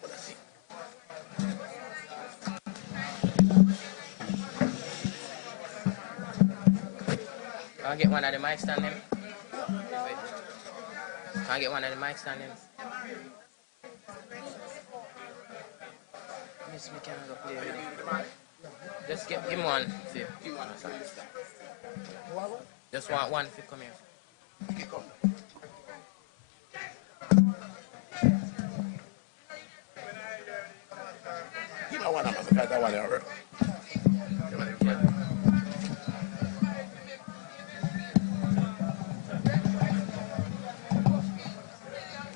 What a seat. Can I get one of the mic standing? Can I get one of the mic standing? Miss me, can I go play with it? Just give him one. See. Just want one if you come here. Okay, come. Give me one of them, because I want to work.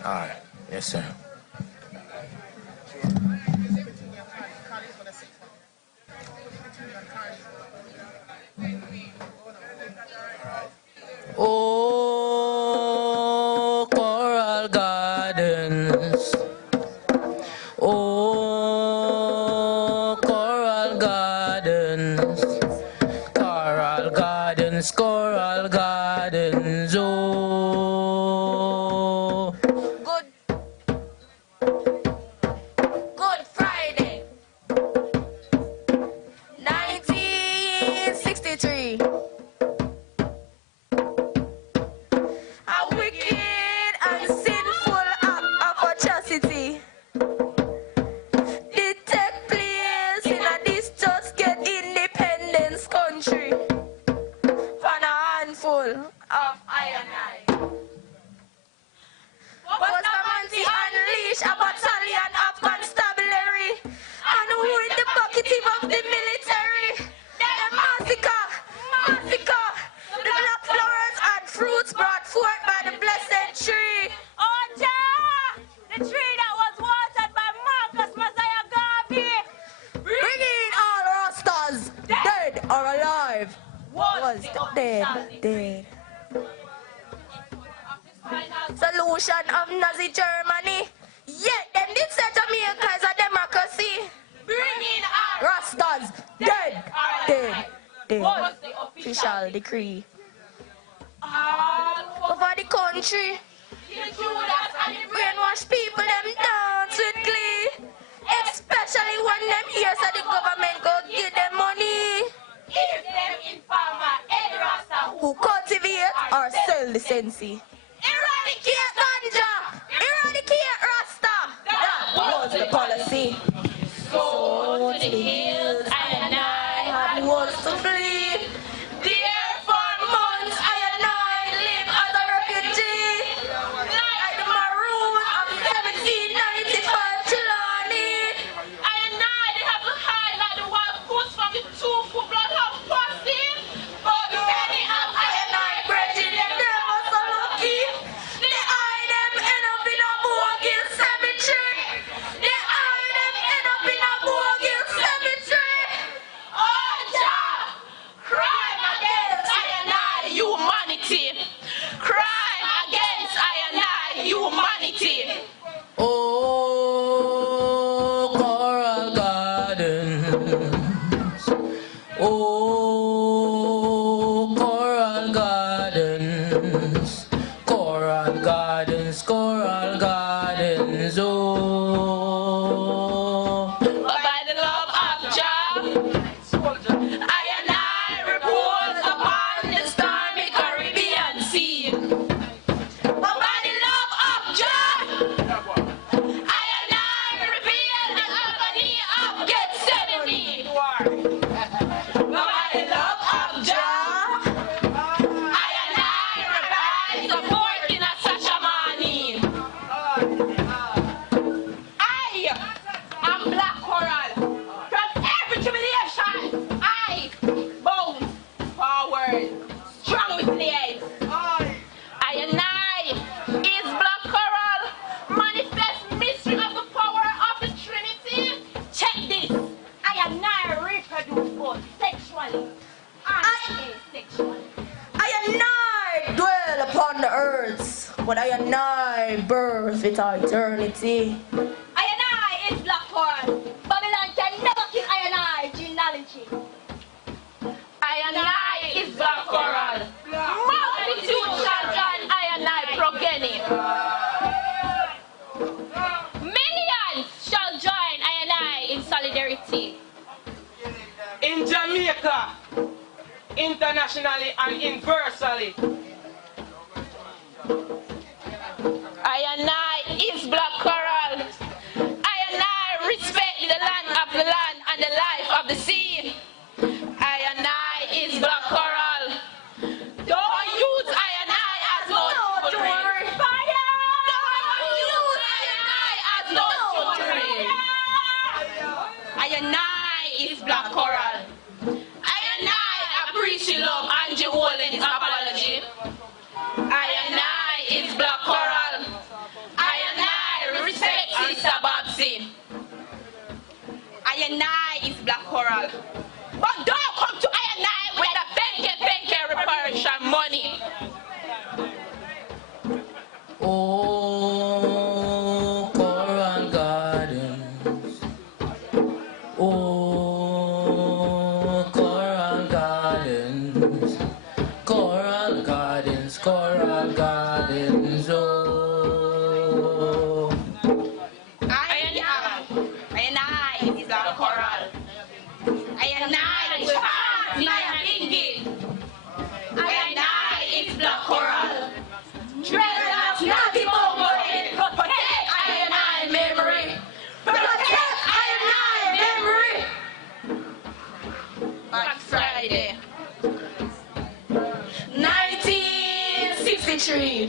All right. Yes, sir. Oh, coral gardens. Oh, coral gardens. Coral gardens, coral gardens. Oh. Good. Bustamante unleash a battalion of constabulary, and with the bucketing of the military, they massacre the black flowers and fruits brought forth by the blessed tree. Oh, Jah! The tree that was watered by Marcus Messiah Garvey. Bringing all Rastas, dead or alive, was dead. Solution of Nazi Germany. Yet them did say Jamaica is a democracy. Bringing our Rastas, dead. was the Official decree. all Over the country, the Judas and the brainwash people, them dance with glee. Especially when them hear so the government go give them money. If them informer, any Rasta Who cultivate or sell the sensi. Eradicate ganja! Eradicate Rasta! That was the policy. go to the hills, and I had wants to flee. there for months I and I live as a refugee. Like the maroon of 1795 Chilani. I and I they have to hide like the wild goose from the 2-foot bloodhound pussy. But many of I and I brethren, them never so lucky. They eye them end up in a Bogill cemetery. They eye them end up in a Bogill cemetery. oh, Jah, crime against I and I humanity. Crime against I and I humanity. Oh, coral gardens. Oh, coral gardens. Coral gardens, coral gardens. Oh. By the love of Jah, I and I repose upon the stormy Caribbean Sea. But by the love of Jah, I and I reveal the agony of Gethsemane. But by the love of Jah, I and I rise supporting a Sashamani. I am Black Coral. From every humiliation, I bound forward, strong with the head. I and I is Black Coral, manifest mystery of the power of the Trinity. Check this. I and I reproduce both sexually and asexually. I and I dwell upon the earth, but I and I birth with eternity. I and I is Black Coral. Babylon can never kill I and I genealogy. I and I is Black Coral. Multitude shall join I and I progeny. Millions shall join I and I in solidarity. In Jamaica, internationally and universally. I and I is Black Coral. I and I respect the land of the land and the life of the sea. I and I is Black Coral. Don't use I and I as no jewelry. Fire! Don't use I and I as no jewelry. I and I is Black Coral. I and I appreciate love and Jeholin's apology. I and I is Black Coral. I and I respect Sister Babsy. I and I is Black Coral. But don't come to I and I with the benke reparation money. Oh, coral gardens. Oh, coral gardens. Coral gardens, coral gardens. Oh. I and I is Black Coral. I and I is Bingy. I and I is Black Coral. Dreadlocks, naughty memory. Protect I and I memory. Protect I and I memory. Black Friday. 1960. 1963.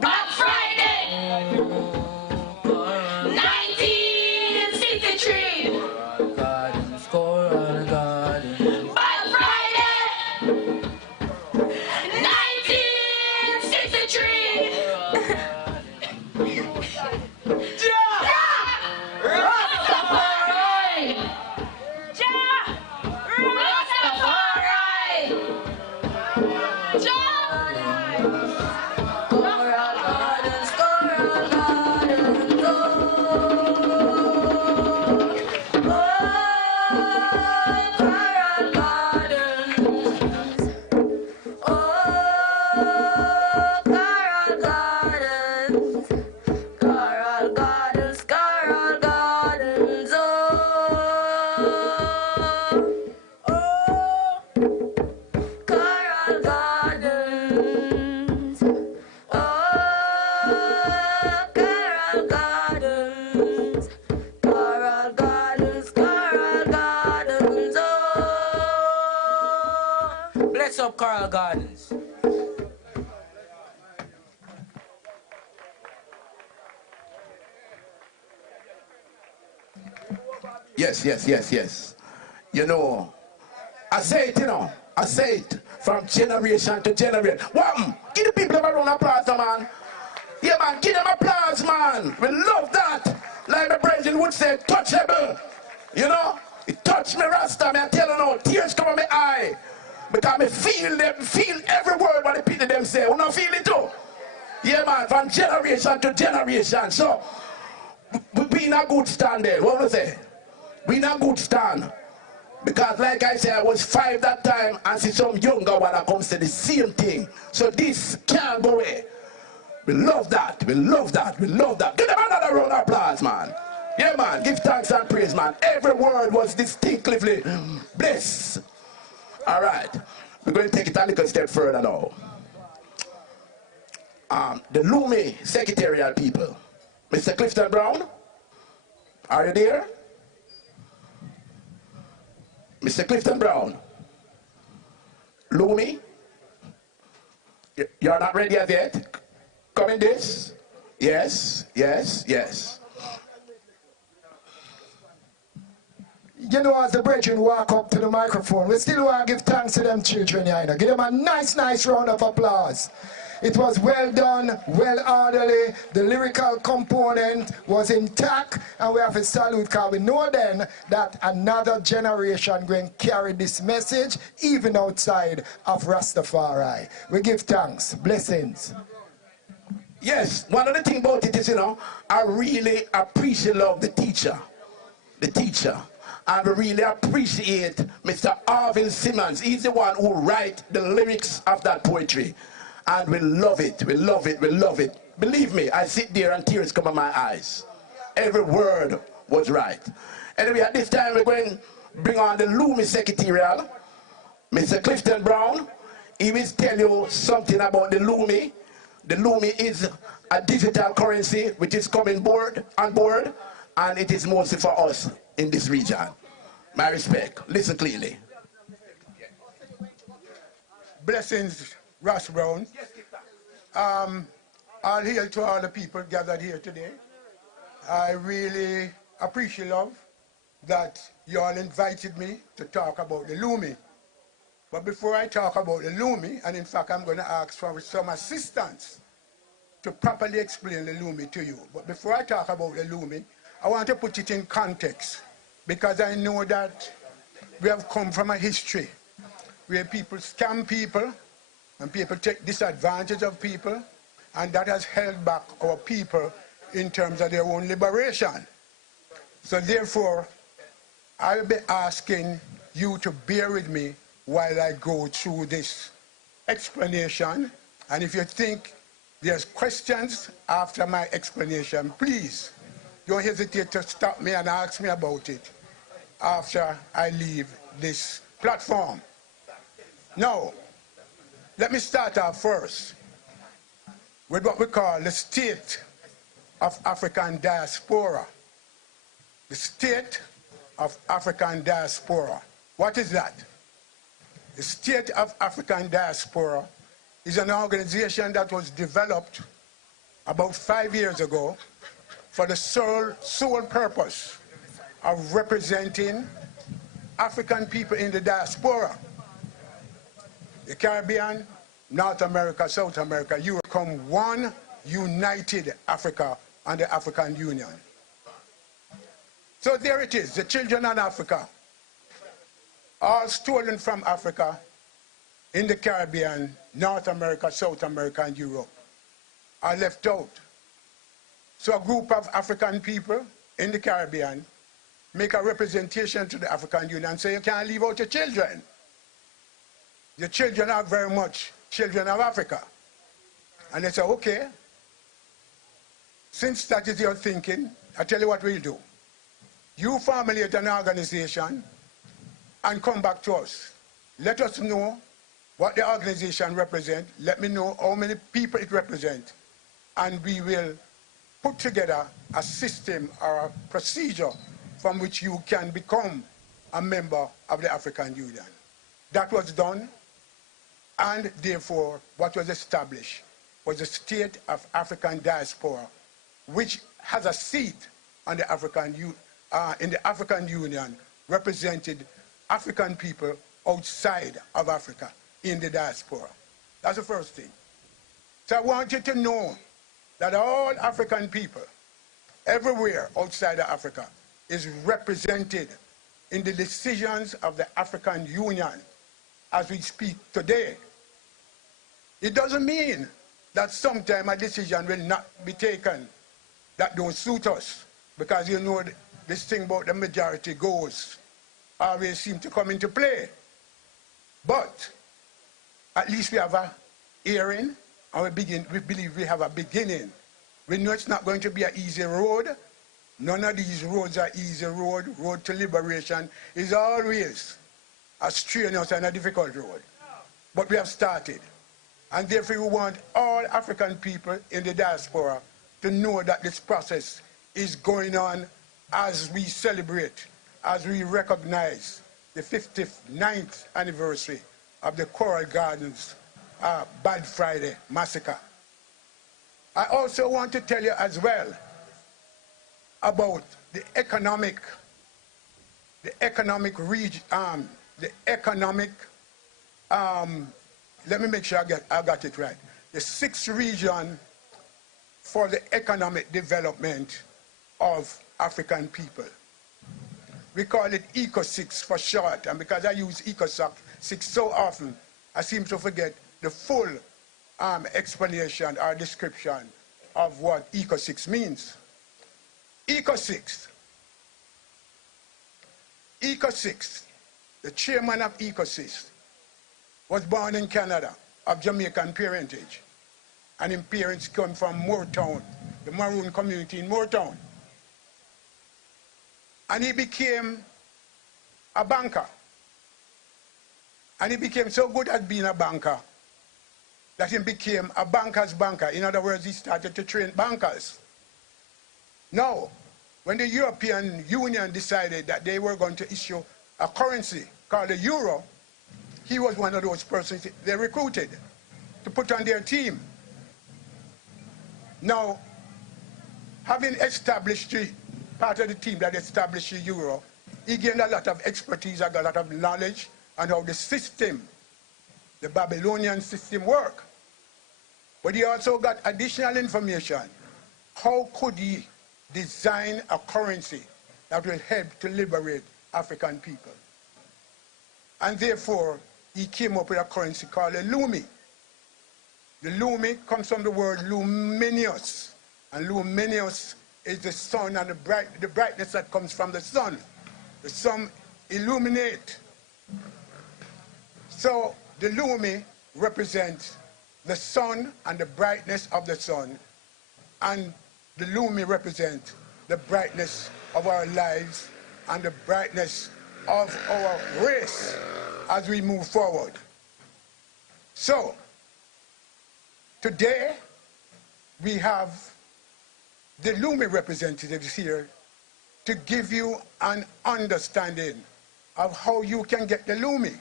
Black Friday. 1963. Black Friday. 1963. Rastafari! Rastafari! Coral Gardens, Coral Gardens, oh, Coral Gardens, oh, Coral Gardens, Coral Gardens, Coral Gardens, oh, Coral Gardens, oh, Coral Gardens, Coral Gardens, Coral Gardens, oh. Bless up Coral Gardens. Yes, yes, yes, yes. You know, I say it, I say it from generation to generation. What? Give the people a round of applause, man. Yeah, man, give them applause, man. We love that. Like my brethren would say, touchable. You know, it touched me, Rasta. Me, I tell you now, tears come on my eye. Because me feel them, feel every word what the people them say. You know, feel it too. Yeah, man, from generation to generation. So, we in a good stand there. What do you say? We in a good stand. Because like I said, I was 5 that time and see some younger one that comes to the same thing. So this can't go away. We love that. We love that. We love that. Give them another round of applause, man. Yeah, man. Give thanks and praise, man. Every word was distinctively blessed. All right. We're going to take it a little step further now. The Lumi secretarial people. Mr. Clifton Brown, are you there? Mr. Clifton Brown. Lumi, you're not ready as yet? Come in this. Yes, yes, yes. You know, as the brethren walk up to the microphone, we still want to give thanks to them children here. Give them a nice round of applause. It was well done, well orderly. The lyrical component was intact, and we have to salute because we know then that another generation going to carry this message even outside of Rastafari. We give thanks. Blessings. Yes, one of the things about it is, I really appreciate love the teacher. The teacher. And we really appreciate Mr. Arvin Simmons. He's the one who writes the lyrics of that poetry. And we love it, we love it, we love it. Believe me, I sit there and tears come in my eyes. Every word was right. Anyway, at this time we're going to bring on the Lumi secretarial, Mr. Clifton Brown. He will tell you something about the Lumi. The Lumi is a digital currency which is coming on board, and it is mostly for us in this region. My respect. Listen clearly. Blessings, Ross Brown. All hail to all the people gathered here today. I really appreciate love that you all invited me to talk about the Lumi. But before I talk about the Lumi, and in fact I'm going to ask for some assistance to properly explain the Lumi to you. But before I talk about the Lumi, I want to put it in context, because I know that we have come from a history where people scam people and people take disadvantage of people, and that has held back our people in terms of their own liberation. So therefore, I'll be asking you to bear with me while I go through this explanation. And if you think there's questions after my explanation, please don't hesitate to stop me and ask me about it after I leave this platform. Now, let me start off first with what we call the state of African diaspora. The state of African diaspora. What is that? The State of African Diaspora is an organization that was developed about 5 years ago for the sole purpose of representing African people in the diaspora. The Caribbean, North America, South America, you become one united Africa and the African Union. So there it is, the children of Africa, all stolen from Africa in the Caribbean, North America, South America, and Europe, are left out. So a group of African people in the Caribbean make a representation to the African Union and say, you can't leave out your children. Your children are very much children of Africa. And they say, okay, since that is your thinking, I tell you what we'll do. You formulate an organization and come back to us. Let us know what the organization represents. Let me know how many people it represents. And we will put together a system or a procedure from which you can become a member of the African Union. That was done, and therefore what was established was the State of African Diaspora, which has a seat on the in the African Union, represented African people outside of Africa in the diaspora. That's the first thing. So I want you to know that all African people everywhere outside of Africa is represented in the decisions of the African Union as we speak today. It doesn't mean that sometime a decision will not be taken that don't suit us, because you know this thing about the majority goals always seem to come into play. But at least we have a hearing, and we believe we have a beginning. We know it's not going to be an easy road. None of these roads are easy road. Road to liberation is always a strenuous and a difficult road. But we have started. And therefore we want all African people in the diaspora to know that this process is going on as we celebrate, as we recognize the 59th anniversary of the Coral Gardens Bad Friday massacre. I also want to tell you as well about the economic let me make sure I got it right. The 6th region for the economic development of African people. We call it ECO6 for short, and because I use ECO6 so often, I seem to forget the full explanation or description of what ECO6 means. ECO6, the chairman of ECO6, was born in Canada of Jamaican parentage, and his parents come from Moortown, the Maroon community in Moortown. And he became a banker. And he became so good at being a banker that he became a banker's banker. In other words, he started to train bankers. Now, when the European Union decided that they were going to issue a currency called the euro, he was one of those persons they recruited to put on their team. Now, having established part of the team that established the euro, he gained a lot of expertise, a lot of knowledge on how the system, the Babylonian system, worked. But he also got additional information. How could he design a currency that will help to liberate African people? And therefore, he came up with a currency called a lumi. The lumi comes from the word luminous. And luminous is the sun and the brightness that comes from the sun. The sun illuminates. So the lumi represents the sun and the brightness of the sun. And the lumi represents the brightness of our lives and the brightness of our race as we move forward. So, today we have the Lumi representatives here to give you an understanding of how you can get the Lumi.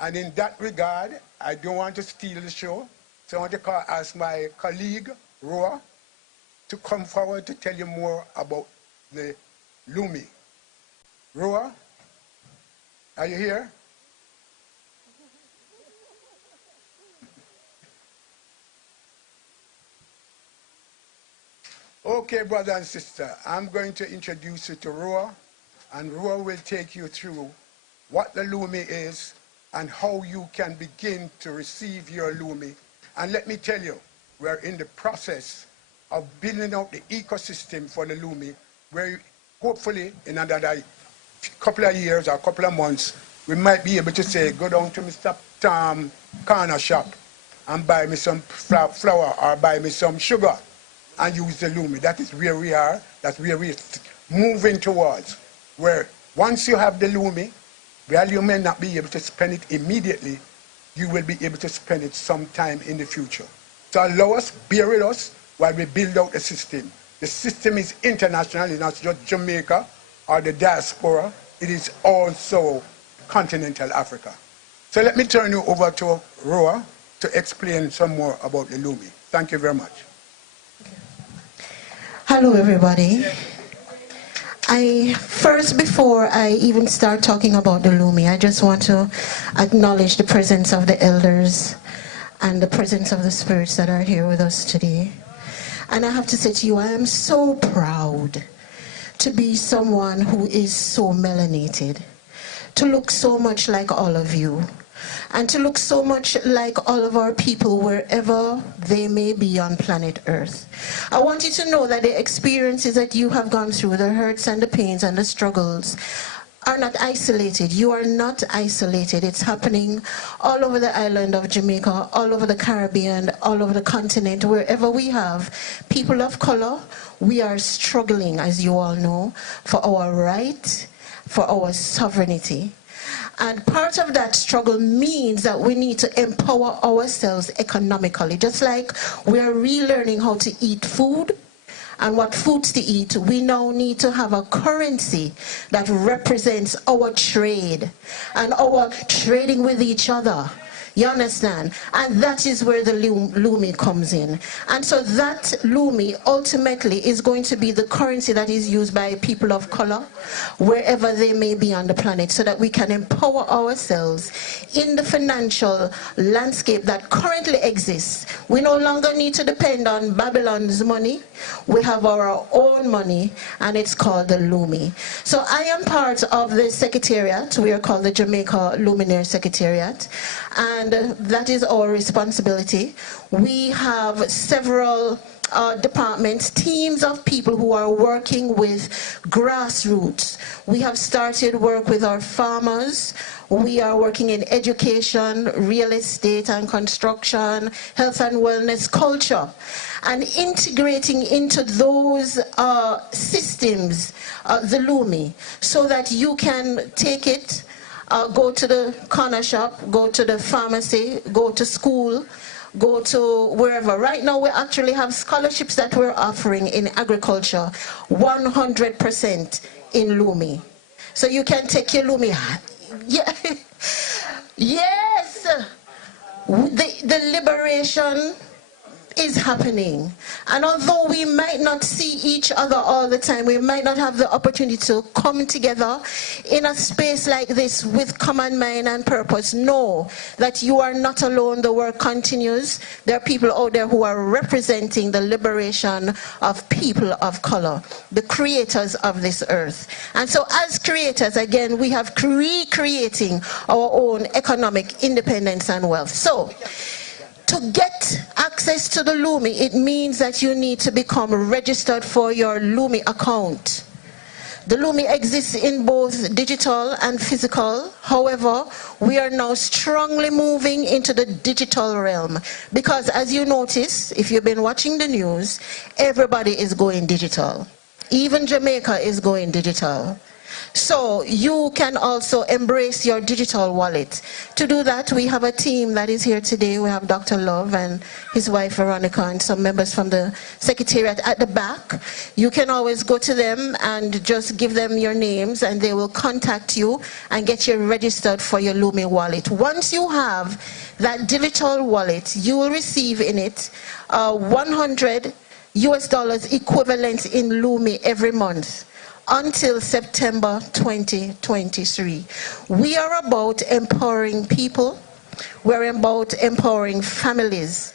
And in that regard, I don't want to steal the show. So I want to ask my colleague, Roa, to come forward to tell you more about the Lumi. Roa, are you here? Okay, brother and sister, I'm going to introduce you to Roa, and Roa will take you through what the Lumi is and how you can begin to receive your Lumi. And let me tell you, we're in the process of building out the ecosystem for the Lumi, where hopefully in another couple of years or a couple of months, we might be able to say, go down to Mr. Tom corner shop and buy me some flour or buy me some sugar and use the Lumi. That is where we are. That's where we're moving towards. Where once you have the Lumi, while you may not be able to spend it immediately, you will be able to spend it sometime in the future. So allow us, bear with us while we build out the system. The system is international. It's not just Jamaica or the diaspora. It is also continental Africa. So let me turn you over to Roa to explain some more about the Lumi. Thank you very much. Hello, everybody. Before I even start talking about the Lumi, I just want to acknowledge the presence of the elders and the presence of the spirits that are here with us today. And I have to say to you, I am so proud to be someone who is so melanated, to look so much like all of you, and to look so much like all of our people wherever they may be on planet Earth. I want you to know that the experiences that you have gone through, the hurts and the pains and the struggles, are not isolated. You are not isolated. It's happening all over the island of Jamaica, all over the Caribbean, all over the continent, wherever we have people of color. We are struggling, as you all know, for our right, for our sovereignty. And part of that struggle means that we need to empower ourselves economically. Just like we are relearning how to eat food and what foods to eat, we now need to have a currency that represents our trade and our trading with each other. You understand? And that is where the Lumi comes in. And so that Lumi ultimately is going to be the currency that is used by people of color, wherever they may be on the planet, so that we can empower ourselves in the financial landscape that currently exists. We no longer need to depend on Babylon's money. We have our own money, and it's called the Lumi. So I am part of the secretariat. We are called the Jamaica Luminaire Secretariat. And that is our responsibility. We have several departments, teams of people who are working with grassroots. We have started work with our farmers. We are working in education, real estate and construction, health and wellness, culture, and integrating into those systems the Lumi, so that you can take it, go to the corner shop, go to the pharmacy, go to school, go to wherever. Right now we actually have scholarships that we're offering in agriculture, 100% in Lumi. So you can take your Lumi. Yeah. Yes, the liberation is happening. And although we might not see each other all the time, we might not have the opportunity to come together in a space like this with common mind and purpose, know that you are not alone. The work continues. There are people out there who are representing the liberation of people of color, the creators of this earth. And so as creators, again, we have recreating our own economic independence and wealth. So to get access to the Lumi, it means that you need to become registered for your Lumi account. The Lumi exists in both digital and physical. However, we are now strongly moving into the digital realm because, as you notice, if you've been watching the news, everybody is going digital. Even Jamaica is going digital. So you can also embrace your digital wallet. To do that, we have a team that is here today. We have Dr. Love and his wife Veronica and some members from the Secretariat at the back. You can always go to them and just give them your names and they will contact you and get you registered for your Lumi wallet. Once you have that digital wallet, you will receive in it $100 equivalent in Lumi every month until September 2023. We are about empowering people. We're about empowering families.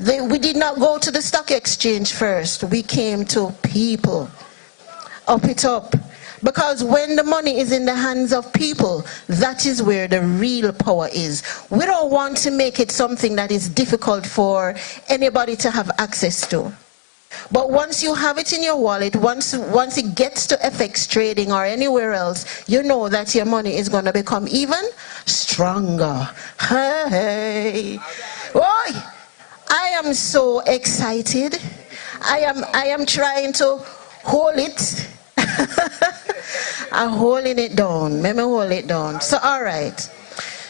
We did not go to the stock exchange first. We came to people. Up it up. Because when the money is in the hands of people, that is where the real power is. We don't want to make it something that is difficult for anybody to have access to. But once you have it in your wallet, once it gets to FX trading or anywhere else, you know that your money is going to become even stronger. Hey, boy, I am so excited. I am trying to hold it. I'm holding it down. Let me hold it down. So, all right.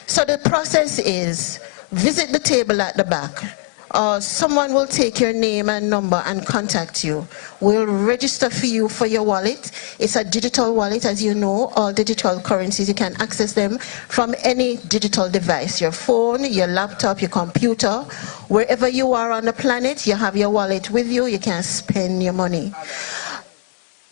So the process is visit the table at the back. Someone will take your name and number and contact you. We'll register for you for your wallet. It's a digital wallet, as you know. All digital currencies, you can access them from any digital device. Your phone, your laptop, your computer. Wherever you are on the planet, you have your wallet with you. You can spend your money.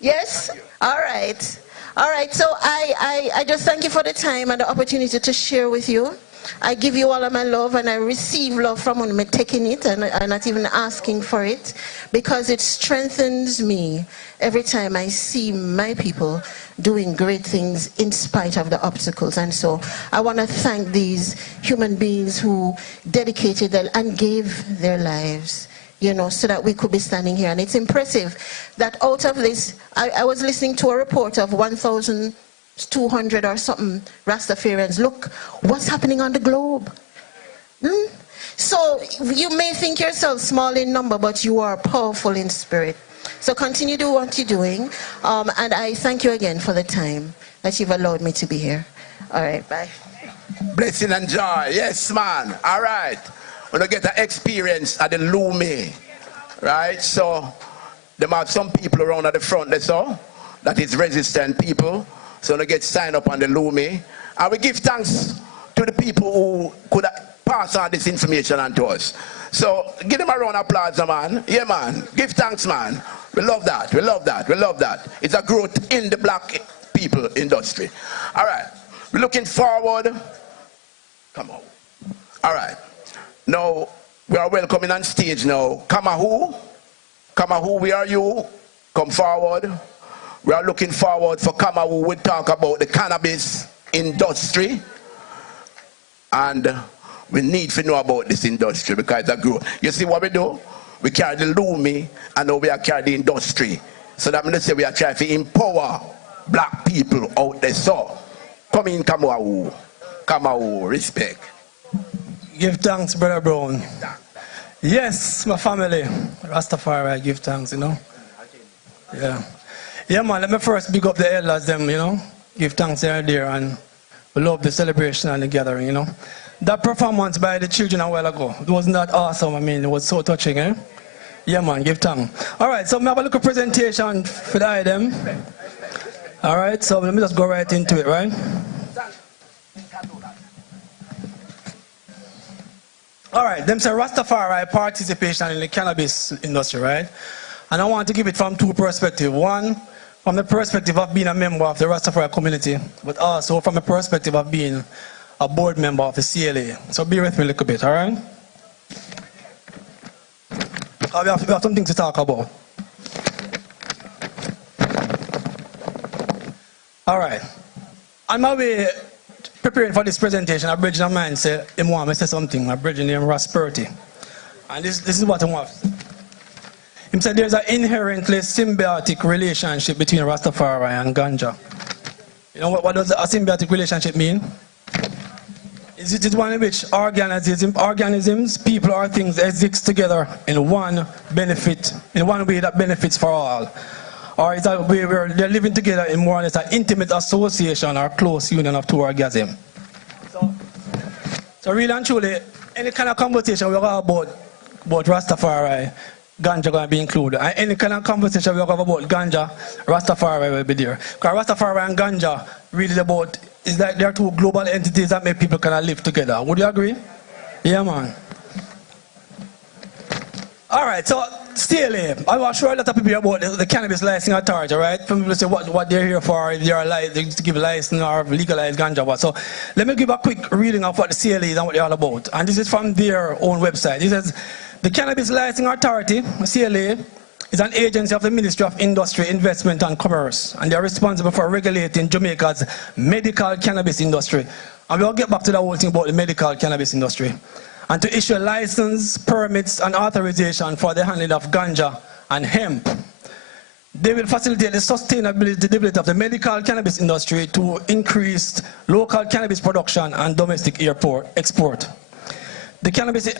Yes? All right. All right. So I just thank you for the time and the opportunity to share with you. I give you all of my love and I receive love from when I'm taking it and I'm not even asking for it because it strengthens me every time I see my people doing great things in spite of the obstacles. And so I want to thank these human beings who dedicated and gave their lives, you know, so that we could be standing here. And it's impressive that out of this, I was listening to a report of 1,200 or something Rastafarians. Look what's happening on the globe. So you may think yourself small in number, but you are powerful in spirit. So continue to do what you're doing. And I thank you again for the time that you've allowed me to be here. All right, bye. Blessing and joy. Yes, man. All right. We're going to get the experience at the Lumi. Right? So there are some people around at the front, that's all. That is resistant people. So they get signed up on the Lumi. And we give thanks to the people who could pass on this information on to us. So give them a round of applause, man. Yeah, man. Give thanks, man. We love that. We love that. We love that. It's a growth in the black people industry. All right. We're looking forward. Come on. All right. Now, we are welcoming on stage now. Kamahu. Kamahu, where are you? Come forward. We are looking forward for Kamahu. We'll talk about the cannabis industry. And we need to know about this industry because it's a growth. You see what we do? We carry the Lumi and now we are carrying the industry. So that means we are trying to empower black people out there. So, come in, Kamahu. Kamahu, respect. Give thanks, Brother Brown. Yes, my family. Rastafari, I give thanks, you know. Yeah. Yeah, man, let me first big up the elders, them, you know. Give thanks there and there, and we love the celebration and the gathering, you know. That performance by the children a while ago, wasn't that awesome? I mean, it was so touching, eh? Yeah, man, give thanks. All right, so we have a little presentation for the item. All right, so let me just go right into it, right? All right, them say Rastafari participation in the cannabis industry, right? And I want to give it from two perspectives. One, from the perspective of being a member of the Rastafari community, but also from the perspective of being a board member of the CLA. So bear with me a little bit, all right? We have something to talk about. All right. On my way preparing for this presentation, a bridge of mine said, he want me to say something, a bridge named Rasperty. And this is what I want. He said there's an inherently symbiotic relationship between Rastafari and ganja. You know what does a symbiotic relationship mean? It is one in which organisms, people or things exist together in one way that benefits for all. or is that they're living together in more or less an intimate association or close union of two orgasm? So really and truly, any kind of conversation we have about Rastafari, ganja going to be included. And any kind of conversation we have about ganja, Rastafari will be there. Because Rastafari and ganja really is like they're two global entities that make people kind of live together. Would you agree? Yeah, man. All right, so CLA, I was sure a lot of people about the Cannabis Licensing Authority, right? Some people say what they're here for, if they're to give a license or legalize ganja. So let me give a quick reading of what the CLA is and what they're all about. And this is from their own website. It says, the Cannabis Licensing Authority, CLA, is an agency of the Ministry of Industry, Investment and Commerce, and they are responsible for regulating Jamaica's medical cannabis industry. And we'll get back to the whole thing about the medical cannabis industry. And to issue license, permits, and authorization for the handling of ganja and hemp. They will facilitate the sustainability of the medical cannabis industry to increase local cannabis production and domestic export. The Cannabis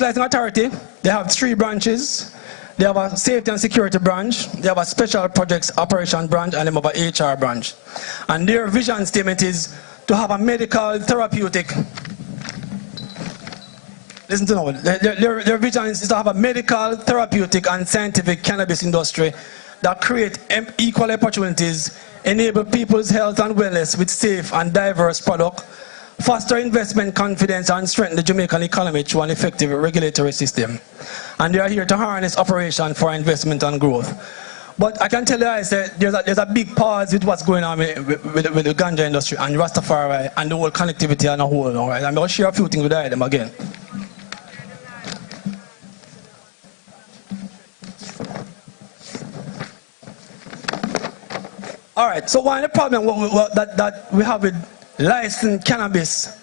Licensing Authority, they have 3 branches. They have a safety and security branch, they have a special projects operation branch, and they have an HR branch. And their vision statement is to have a medical therapeutic. Listen to now. Their vision is to have a medical, therapeutic, and scientific cannabis industry that create equal opportunities, enable people's health and wellness with safe and diverse product, foster investment confidence, and strengthen the Jamaican economy through an effective regulatory system. And they are here to harness operation for investment and growth. But I can tell you guys that there's a big pause with what's going on with the ganja industry and Rastafari and the whole connectivity and the whole. All right? I'm going to share a few things with them again. All right, so one of the problems that we have with licensed cannabis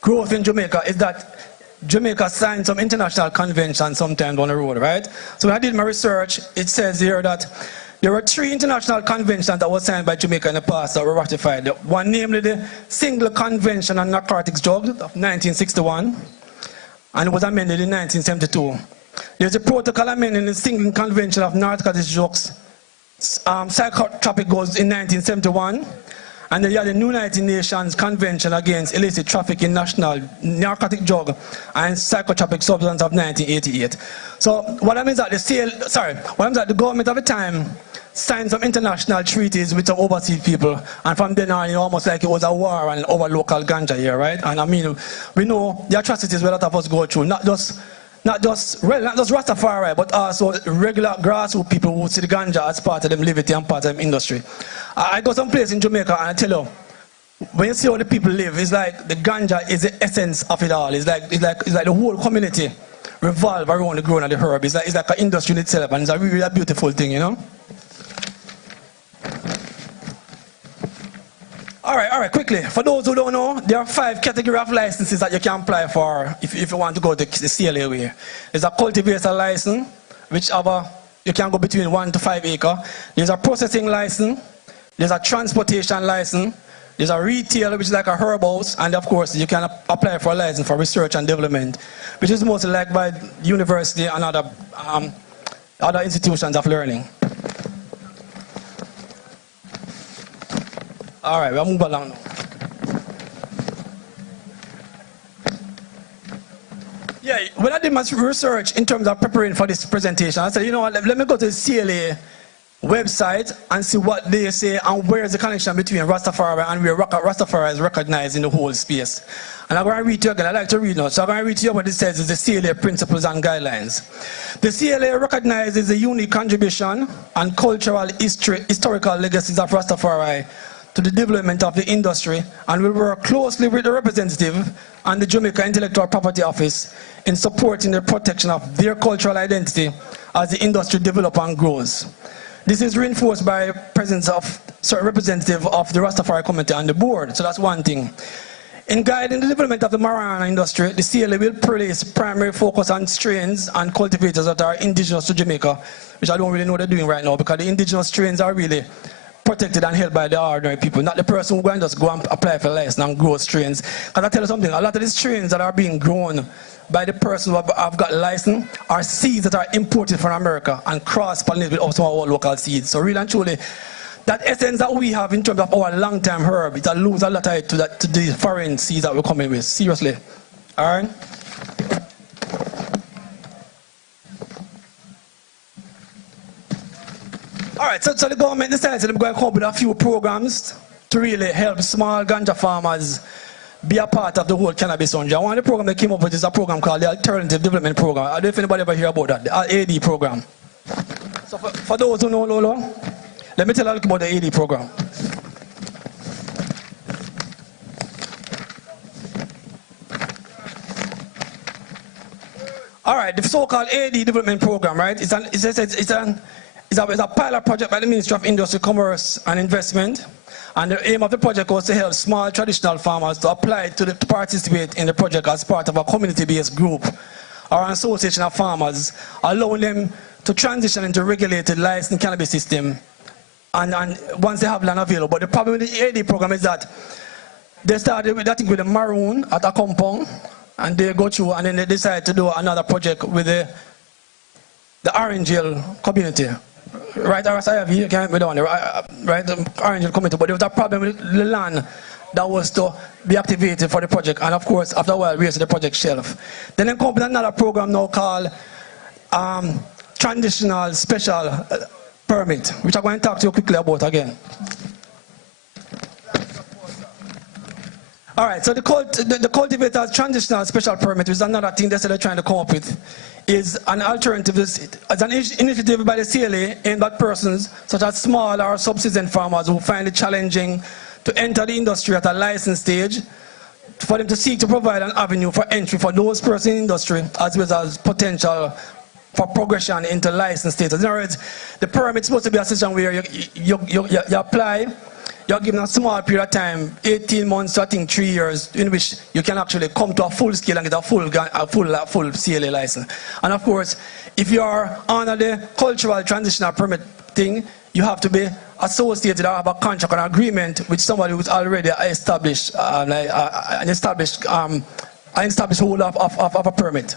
growth in Jamaica is that Jamaica signed some international conventions sometime down the road, right? So when I did my research, it says here that there were 3 international conventions that were signed by Jamaica in the past that were ratified. One, namely the Single Convention on Narcotics Drugs of 1961, and it was amended in 1972. There's a protocol amending the Single Convention of Narcotics Drugs, psychotropic goods in 1971. And then you had the United Nations Convention Against Illicit Trafficking National Narcotic Drug and Psychotropic Substance of 1988. So what I mean is that the government of the time signed some international treaties with some overseas people, and from then on, almost like it was a war and over local ganja here, right? And I mean, we know the atrocities where a lot of us go through, not just Rastafari, but also regular grassroots people who see the ganja as part of them liberty and part of them industry. I go someplace in Jamaica and I tell you, when you see how the people live, it's like the ganja is the essence of it all. It's like the whole community revolve around the growing of the herb. It's like an industry in itself, and it's a really beautiful thing, you know? All right, quickly. For those who don't know, there are 5 categories of licenses that you can apply for if you want to go to the CLA way. There's a cultivator license, which you can go between 1 to 5 acres. There's a processing license. There's a transportation license. There's a retail, which is like a herb house. And of course, you can apply for a license for research and development, which is mostly like by university and other institutions of learning. All right, we'll move along now. Yeah, when I did my research in terms of preparing for this presentation, I said, you know what, let me go to the CLA website and see what they say and where is the connection between Rastafari and where Rastafari is recognized in the whole space. And I'm going to read to you again. I like to read now. So I'm going to read to you what it says is the CLA principles and guidelines. The CLA recognizes the unique contribution and cultural historical legacies of Rastafari to the development of the industry and will work closely with the representative and the Jamaica Intellectual Property Office in supporting the protection of their cultural identity as the industry develops and grows. This is reinforced by presence of certain representative of the Rastafari community on the board. So that's one thing. In guiding the development of the marijuana industry, the CLA will place primary focus on strains and cultivators that are indigenous to Jamaica, which I don't really know what they're doing right now, because the indigenous strains are really protected and held by the ordinary people, not the person who just go and apply for a license and grow strains. Because I tell you something, a lot of the strains that are being grown by the person who have got license are seeds that are imported from America and cross-pollinated with some of our local seeds. So really and truly, that essence that we have in terms of our long-term herb, it lose a lot of it to the foreign seeds that we're coming with. Seriously. All right? All right, so the government decided they're going to come up with a few programs to really help small ganja farmers be a part of the whole cannabis industry. One of the programs they came up with is a program called the Alternative Development Program. I don't know if anybody ever hear about that, the AD program. So for those who know Lolo, let me tell you a little about the AD program. All right, the so-called AD development program, right? It's a pilot project by the Ministry of Industry, Commerce and Investment. And the aim of the project was to help small traditional farmers to apply to participate in the project as part of a community-based group or an association of farmers, allowing them to transition into regulated licensed cannabis system and once they have land available. But the problem with the AD program is that they started with, I think, with the maroon at a compound, and they go through and then they decide to do another project with the orange hill community. Right, RSIV, you can't be down there, right, the orange hill community. But there was a problem with the land that was to be activated for the project, and of course, after a while, we raised the project shelf. Then they come with another program now called Transitional Special Permit, which I'm going to talk to you quickly about again. All right, so the cultivator's transitional special permit is another thing that they're trying to come up with. Is an alternative, as an initiative by the CLA aimed at persons such as small or subsistence farmers who find it challenging to enter the industry at a license stage, for them to seek to provide an avenue for entry for those persons in the industry, as well as potential for progression into license status. In other words, the permit is supposed to be a system where you apply. You're given a small period of time, 18 months to I think 3 years, in which you can actually come to a full scale and get a full CLA license. And of course, if you are under the cultural transitional permit thing, you have to be associated or have a contract or an agreement with somebody who's already established, an established holder of a permit.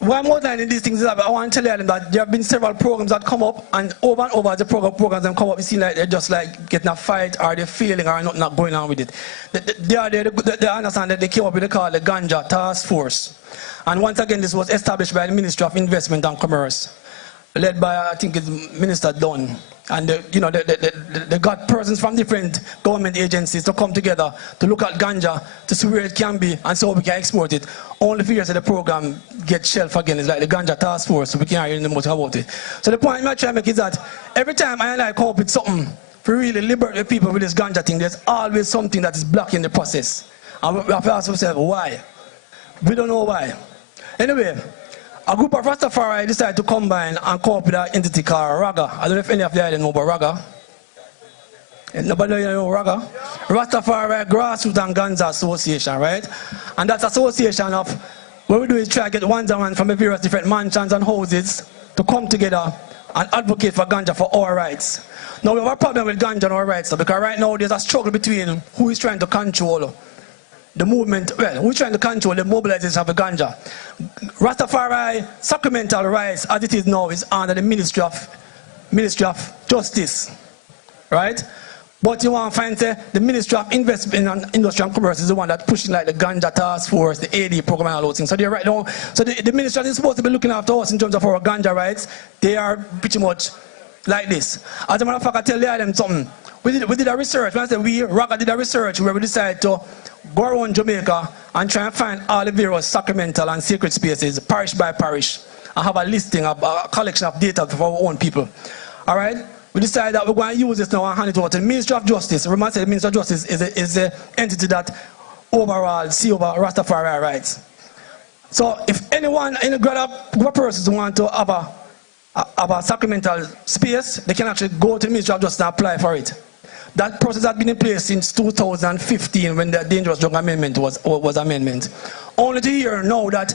Why I'm outlining these things is that I want to tell them that there have been several programs that come up, and over the programs that come up, you see like they're just like getting a fight, or they're failing, or not going on with it. They understand that they came up with the Ganja Task Force. And once again, this was established by the Ministry of Investment and Commerce, led by, I think it's Minister Dunn. And they got persons from different government agencies to come together to look at ganja to see where it can be and so we can export it. Only few years of the program gets shelved again. It's like the Ganja Task Force, so we can't hear much about it. So the point I'm trying to make is that every time I come up with something to really liberate the people with this ganja thing, there's always something that is blocking the process. And we have to ask ourselves why. We don't know why. Anyway, a group of Rastafari decided to combine and come up with an entity called Raga. I don't know if any of you know about Raga. Nobody know Raga? Rastafari Grassroots and Ganja Association, right? And that's association of, what we do is try to get ones and ones from the various different mansions and houses to come together and advocate for ganja for our rights. Now we have a problem with ganja and our rights, because right now there's a struggle between who is trying to control the movement, well, we're trying to control the mobilization of the ganja. Rastafari sacramental rights, as it is now, is under the Ministry of Justice, right? But you want to find the Ministry of Investment and Industry and Commerce is the one that's pushing like the Ganja Task Force, the AD program and all those things. So they're right now, so the ministry is supposed to be looking after us in terms of our ganja rights. They are pretty much like this. As a matter of fact, I tell them something. We did a research. When I say Raga did a research where we decided to go around Jamaica and try and find all the various sacramental and sacred spaces, parish by parish, and have a listing, a collection of data for our own people. All right? We decided that we're going to use this now and hand it over to the Ministry of Justice. Remember, the Ministry of Justice is the entity that overall see over Rastafari rights. So if anyone, any group of persons want to have a sacramental space, they can actually go to the Ministry of Justice and apply for it. That process has been in place since 2015 when the Dangerous Drug Amendment was amendment. Only to hear now that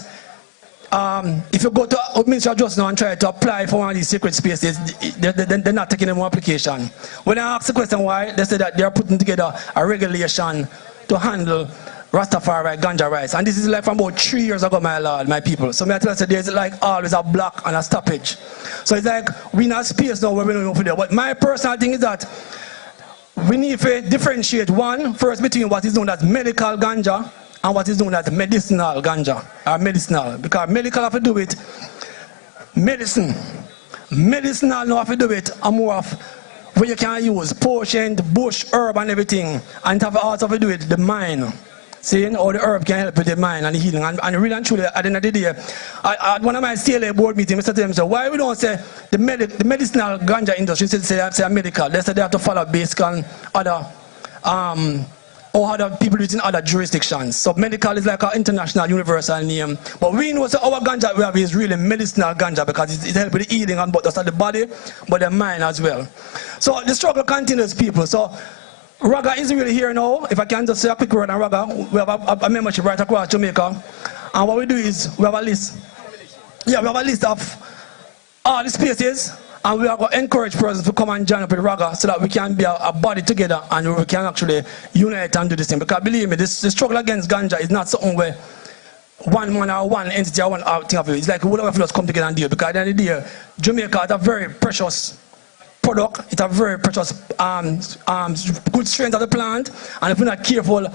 if you go to the Ministry of Justice now and try to apply for one of these secret spaces, they're not taking any more application. When I ask the question why, they say that they're putting together a regulation to handle Rastafari ganja rights. And this is like from about 3 years ago, my lord, my people. So I tell you, there's like always a block and a stoppage. So it's like we in a space now where we don't know for there. But my personal thing is that we need to differentiate first between what is known as medical ganja and what is known as medicinal ganja, or medicinal. Because medical have to do with medicine. Medicinal now have to do with more of where you can use potion, bush, herb and everything. And it have also to do with the mind. Seeing how the herb can help with the mind and the healing. And really and truly, at the end of the day, at one of my CLA board meetings, Mr. Tim said, why we don't say the medicinal ganja industry, say medical, they say they have to follow based on other, or other people within other jurisdictions. So medical is like an international universal name. But we know that our ganja we have is really medicinal ganja because it helps with the healing and not just the body, but the mind as well. So the struggle continues, people. So Raga is really here now. If I can just say a quick word on Raga, we have a membership right across Jamaica. And what we do is we have a list. Yeah, we have a list of all the spaces. And we are going to encourage persons to come and join up with Raga so that we can be a body together and we can actually unite and do this thing. Because believe me, the struggle against ganja is not something where one man or one entity or one thing of it. It's like whatever of us come together and do it. Because at the end of the day, Jamaica is a very precious product. It's a very precious good strength of the plant. And if we're not careful,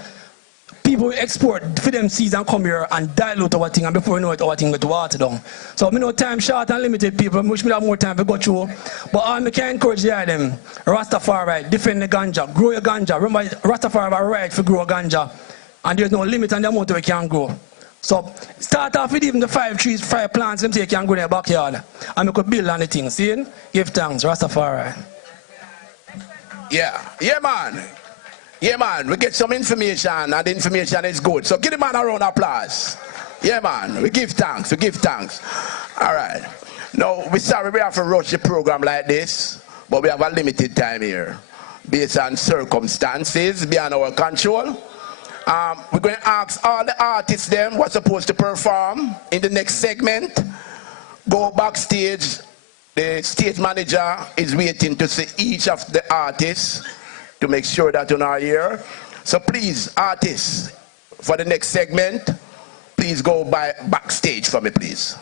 people will export for them seeds and come here and dilute our thing, and before we know it, our thing get watered down. So we know time short and limited, people. I wish we have more time to go through. But I can encourage them. Rastafari, defend the ganja, grow your ganja. Remember, Rastafari have a right to grow ganja, and there's no limit on the amount we can grow. So start off with even the 5 trees, 5 plants, them say you can grow in their backyard, and we could build on the thing. See? Give thanks, Rastafari. Yeah, man. Yeah, man, we get some information, and the information is good. So give the man a round of applause. Yeah, man, we give thanks, All right. Now, we're sorry we have to rush the program like this, but we have a limited time here. Based on circumstances beyond our control. We're going to ask all the artists them what's supposed to perform in the next segment. Go backstage. The stage manager is waiting to see each of the artists to make sure that you're not here. So please, artists, for the next segment, please go backstage for me, please.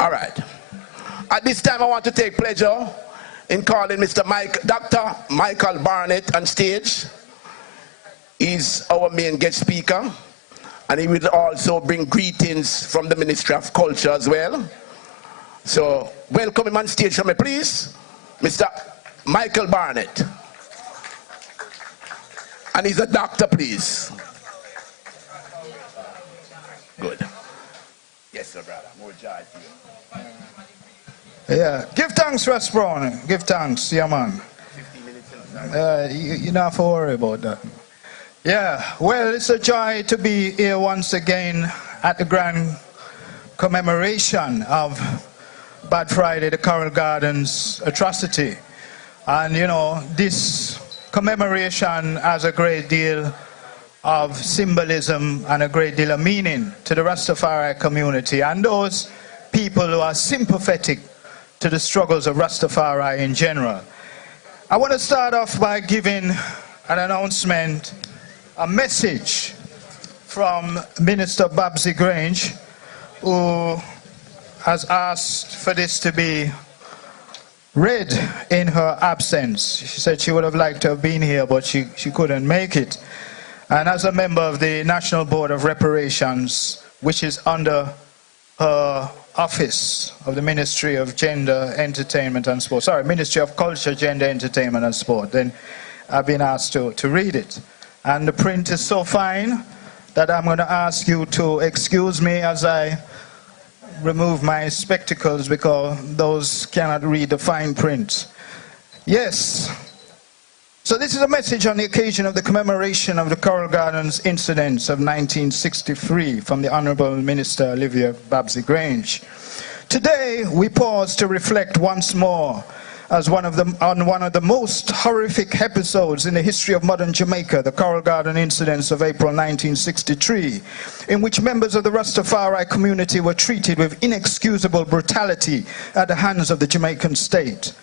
All right. At this time, I want to take pleasure in calling Dr. Michael Barnett on stage. He's our main guest speaker, and he will also bring greetings from the Ministry of Culture as well. So welcome him on stage for me, please, Mr. Michael Barnett. And he's a doctor, please. Good. Yes, sir, brother. More joy to you. Yeah. Give thanks, Russ Brown. Give thanks, yeah, man. 15 minutes. You don't have to worry about that. Yeah. Well, it's a joy to be here once again at the grand commemoration of Bad Friday, the Coral Gardens atrocity. And, you know, this commemoration has a great deal of symbolism and a great deal of meaning to the Rastafari community and those people who are sympathetic to the struggles of Rastafari in general. I want to start off by giving an announcement, a message from Minister Babsy Grange, who has asked for this to be read in her absence. She said she would have liked to have been here, but she couldn't make it. And as a member of the National Board of Reparations, which is under her office of the Ministry of Gender, Entertainment and Sport, sorry, Ministry of Culture, Gender, Entertainment and Sport, then I've been asked to read it. And the print is so fine that I'm going to ask you to excuse me as I remove my spectacles because those cannot read the fine print. Yes. So this is a message on the occasion of the commemoration of the Coral Gardens incidents of 1963 from the Honourable Minister Olivia Babsy Grange. Today we pause to reflect once more on one of the most horrific episodes in the history of modern Jamaica, the Coral Garden incidents of April 1963, in which members of the Rastafari community were treated with inexcusable brutality at the hands of the Jamaican state.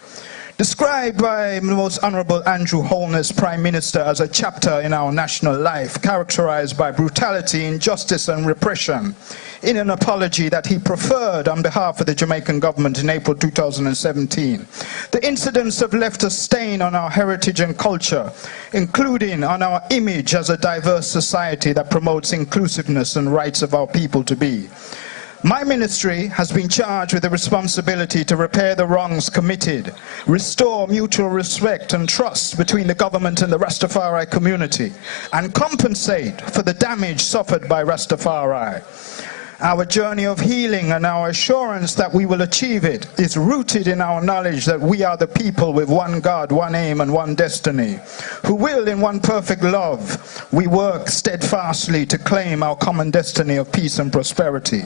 Described by the Most Honorable Andrew Holness, Prime Minister, as a chapter in our national life characterized by brutality, injustice and repression, in an apology that he preferred on behalf of the Jamaican government in April 2017. The incidents have left a stain on our heritage and culture, including on our image as a diverse society that promotes inclusiveness and rights of our people to be. My ministry has been charged with the responsibility to repair the wrongs committed, restore mutual respect and trust between the government and the Rastafari community, and compensate for the damage suffered by Rastafari. Our journey of healing and our assurance that we will achieve it is rooted in our knowledge that we are the people with one God, one aim and one destiny, who will in one perfect love we work steadfastly to claim our common destiny of peace and prosperity.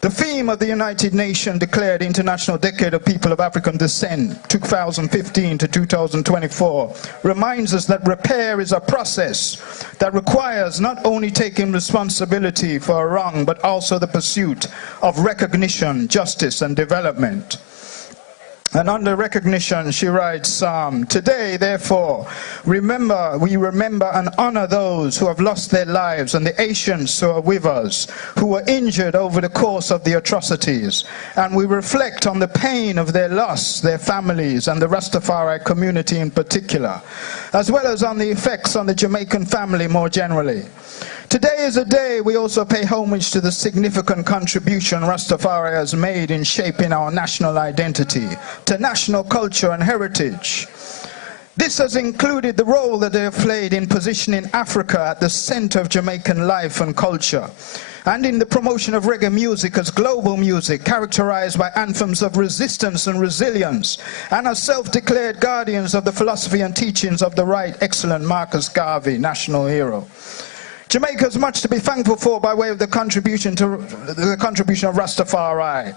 The theme of the United Nations declared International Decade of People of African Descent 2015 to 2024 reminds us that repair is a process that requires not only taking responsibility for a wrong but also the pursuit of recognition, justice and development. And under recognition, she writes, today, therefore, we remember and honor those who have lost their lives and the Asians who are with us, who were injured over the course of the atrocities. And we reflect on the pain of their loss, their families, and the Rastafari community in particular, as well as on the effects on the Jamaican family more generally. Today is a day we also pay homage to the significant contribution Rastafari has made in shaping our national identity, to national culture and heritage. This has included the role that they have played in positioning Africa at the center of Jamaican life and culture, and in the promotion of reggae music as global music, characterized by anthems of resistance and resilience, and as self-declared guardians of the philosophy and teachings of the right excellent Marcus Garvey, national hero. Jamaica has much to be thankful for by way of the contribution of Rastafari,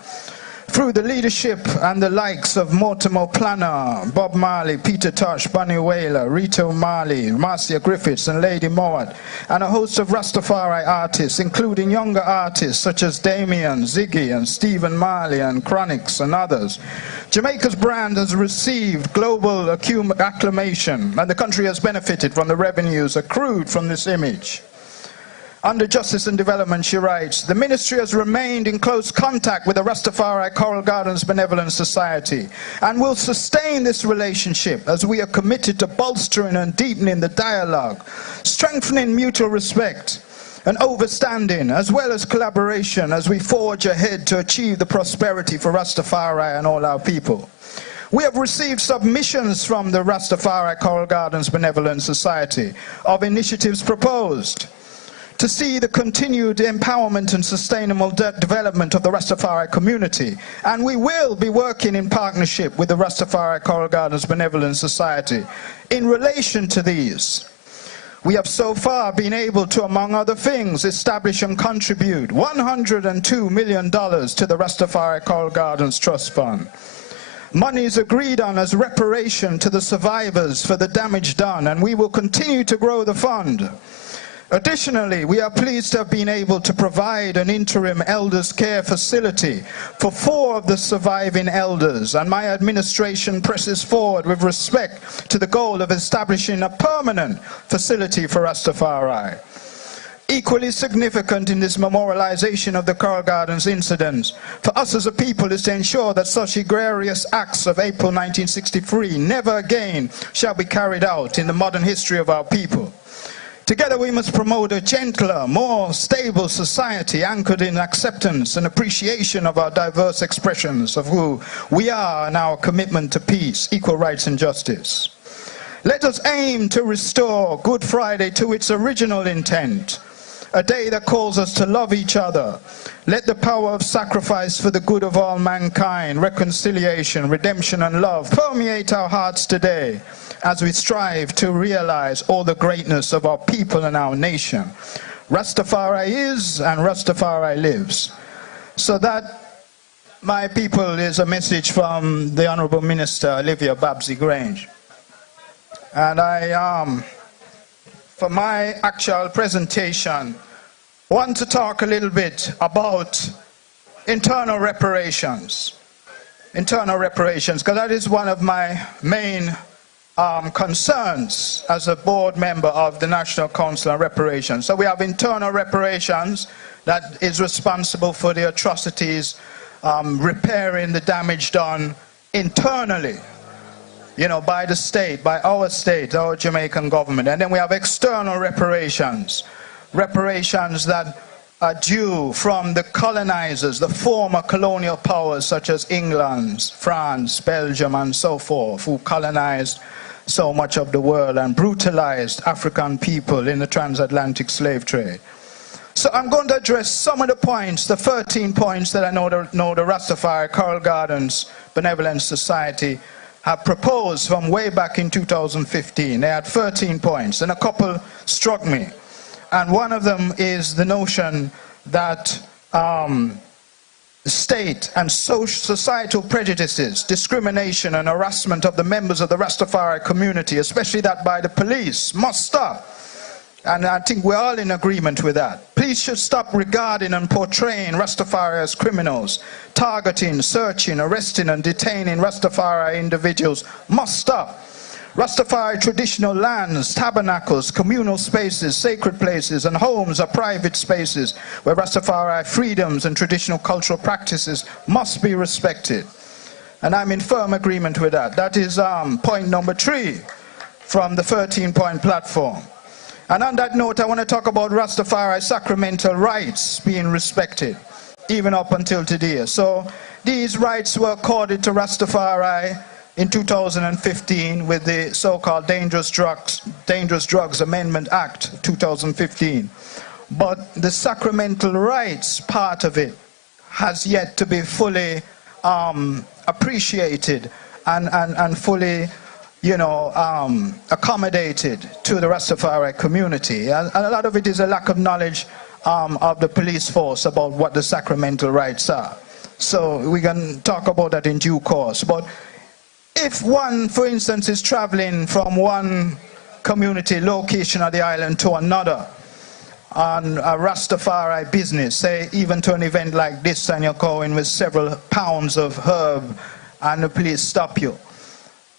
through the leadership and the likes of Mortimer Planner, Bob Marley, Peter Tosh, Bunny Wailer, Rita O'Malley, Marcia Griffiths and Lady Mowat, and a host of Rastafari artists, including younger artists such as Damien, Ziggy and Stephen Marley and Chronix and others. Jamaica's brand has received global acclamation, and the country has benefited from the revenues accrued from this image. Under Justice and Development, she writes, the ministry has remained in close contact with the Rastafari Coral Gardens Benevolent Society and will sustain this relationship as we are committed to bolstering and deepening the dialogue, strengthening mutual respect and overstanding, as well as collaboration as we forge ahead to achieve the prosperity for Rastafari and all our people. We have received submissions from the Rastafari Coral Gardens Benevolent Society of initiatives proposed to see the continued empowerment and sustainable development of the Rastafari community. And we will be working in partnership with the Rastafari Coral Gardens Benevolent Society in relation to these. We have so far been able to, among other things, establish and contribute $102 million to the Rastafari Coral Gardens Trust Fund. Money is agreed on as reparation to the survivors for the damage done, and we will continue to grow the fund. Additionally, we are pleased to have been able to provide an interim elders care facility for 4 of the surviving elders, and my administration presses forward with respect to the goal of establishing a permanent facility for Rastafari. Equally significant in this memorialization of the Coral Gardens incidents for us as a people is to ensure that such egregious acts of April 1963 never again shall be carried out in the modern history of our people. Together we must promote a gentler, more stable society anchored in acceptance and appreciation of our diverse expressions of who we are and our commitment to peace, equal rights and justice. Let us aim to restore Good Friday to its original intent, a day that calls us to love each other. Let the power of sacrifice for the good of all mankind, reconciliation, redemption and love permeate our hearts today, as we strive to realize all the greatness of our people and our nation. Rastafari is and Rastafari lives. So that, my people, is a message from the Honourable Minister Olivia Babsy Grange. And I, for my actual presentation, want to talk a little bit about internal reparations. internal reparations, because that is one of my main concerns as a board member of the National Council on Reparations. So we have internal reparations that is responsible for the atrocities, repairing the damage done internally, you know, by the state, by our state, our Jamaican government. And then we have external reparations, reparations that are due from the colonizers, the former colonial powers such as England, France, Belgium, and so forth, who colonized so much of the world and brutalized African people in the transatlantic slave trade. So I'm going to address some of the points, the 13 points that I know the Rastafari Coral Gardens Benevolent Society have proposed from way back in 2015. They had 13 points, and a couple struck me. And one of them is the notion that state and societal prejudices, discrimination and harassment of the members of the Rastafari community, especially that by the police, must stop. And I think we're all in agreement with that. Police should stop regarding and portraying Rastafari as criminals. Targeting, searching, arresting and detaining Rastafari individuals must stop. Rastafari traditional lands, tabernacles, communal spaces, sacred places and homes are private spaces where Rastafari freedoms and traditional cultural practices must be respected. And I'm in firm agreement with that. That is point number 3 from the 13-point platform. And on that note, I want to talk about Rastafari sacramental rights being respected, even up until today. So these rights were accorded to Rastafari in 2015 with the so-called Dangerous Drugs Amendment Act 2015. But the sacramental rights part of it has yet to be fully appreciated and fully, you know, accommodated to the Rastafari community. And a lot of it is a lack of knowledge of the police force about what the sacramental rights are. So we can talk about that in due course. But if one, for instance, is traveling from one community location of the island to another on a Rastafari business, say even to an event like this, and you're going with several pounds of herb and the police stop you,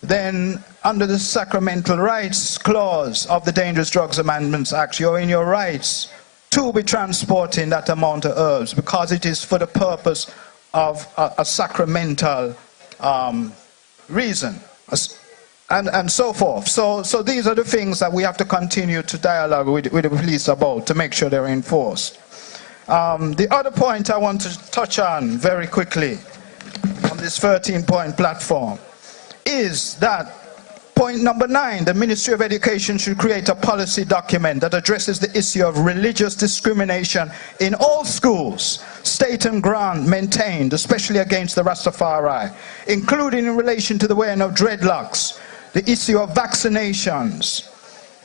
then under the sacramental rights clause of the Dangerous Drugs Amendments Act, you're in your rights to be transporting that amount of herbs because it is for the purpose of a sacramental reason, and so forth. So these are the things that we have to continue to dialogue with the police about to make sure they're enforced. The other point I want to touch on very quickly on this 13-point platform is that point number 9, the Ministry of Education should create a policy document that addresses the issue of religious discrimination in all schools, state and grant maintained, especially against the Rastafari, including in relation to the wearing of dreadlocks, the issue of vaccinations,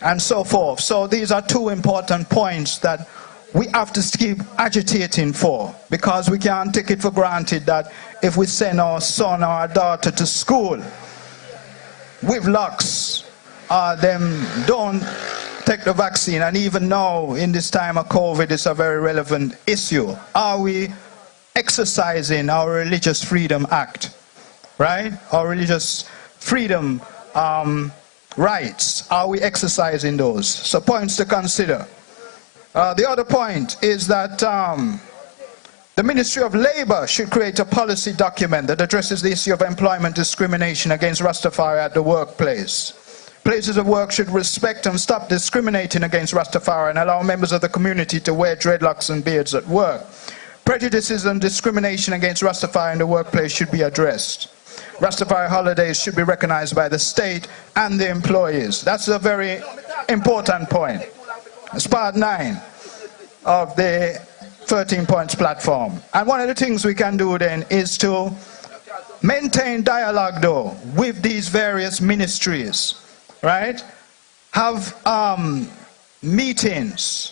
and so forth. So these are 2 important points that we have to keep agitating for, because we can't take it for granted that if we send our son or our daughter to school with locks, them don't take the vaccine. And even now, in this time of COVID, it's a very relevant issue. Are we exercising our Religious Freedom Act, right? Our religious freedom rights, are we exercising those? So points to consider. The other point is that the Ministry of Labour should create a policy document that addresses the issue of employment discrimination against Rastafari at the workplace. Places of work should respect and stop discriminating against Rastafari and allow members of the community to wear dreadlocks and beards at work. Prejudices and discrimination against Rastafari in the workplace should be addressed. Rastafari holidays should be recognized by the state and the employees. That's a very important point. It's part 9 of the 13 points platform. And one of the things we can do then is to maintain dialogue though with these various ministries, right? Have meetings,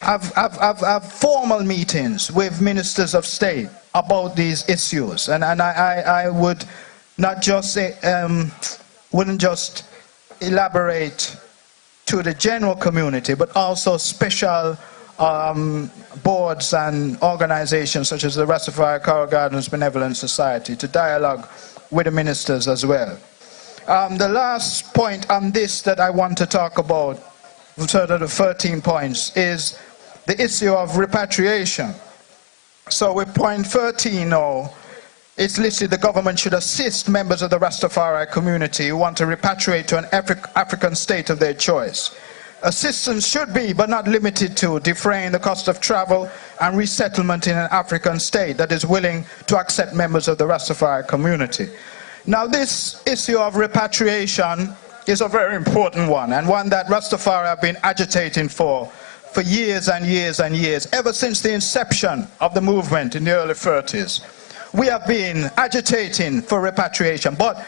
have formal meetings with ministers of state about these issues. And I would not just say, wouldn't just elaborate to the general community, but also special boards and organizations such as the Rastafari Coral Gardens Benevolent Society to dialogue with the ministers as well. The last point on this that I want to talk about, sort of the 13 points, is the issue of repatriation. So with point 13 now, it's listed the government should assist members of the Rastafari community who want to repatriate to an African state of their choice. Assistance should be, but not limited to, defraying the cost of travel and resettlement in an African state that is willing to accept members of the Rastafari community. Now this issue of repatriation is a very important one, and one that Rastafari have been agitating for years and years and years, ever since the inception of the movement in the early 30s. We have been agitating for repatriation, but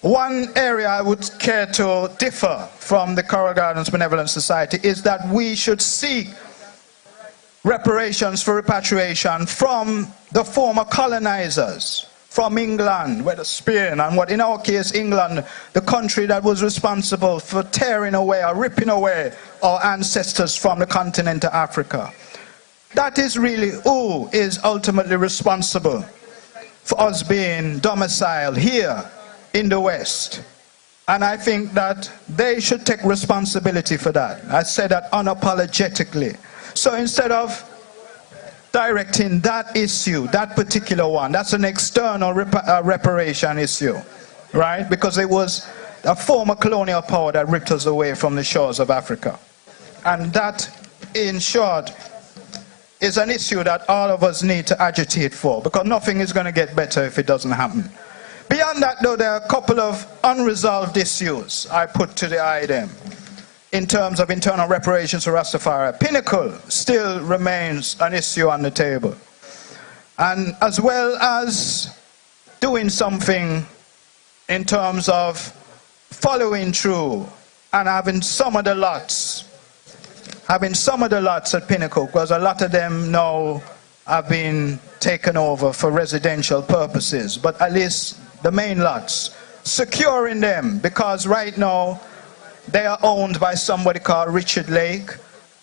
one area I would care to differ from the Coral Gardens Benevolent Society is that we should seek reparations for repatriation from the former colonizers, from England, whether Spain, and what in our case England, the country that was responsible for tearing away or ripping away our ancestors from the continent of Africa. That is really who is ultimately responsible for us being domiciled here in the West. And I think that they should take responsibility for that. I say that unapologetically. So instead of directing that issue, that particular one, that's an external reparation issue, right? Because it was a former colonial power that ripped us away from the shores of Africa. And that, in short, is an issue that all of us need to agitate for, because nothing is going to get better if it doesn't happen. Beyond that, though, there are a couple of unresolved issues I put to the item in terms of internal reparations for Rastafari. Pinnacle still remains an issue on the table. And as well as doing something in terms of following through and having some of the lots at Pinnacle, because a lot of them now have been taken over for residential purposes, but at least the main lots, securing them, because right now they are owned by somebody called Richard Lake,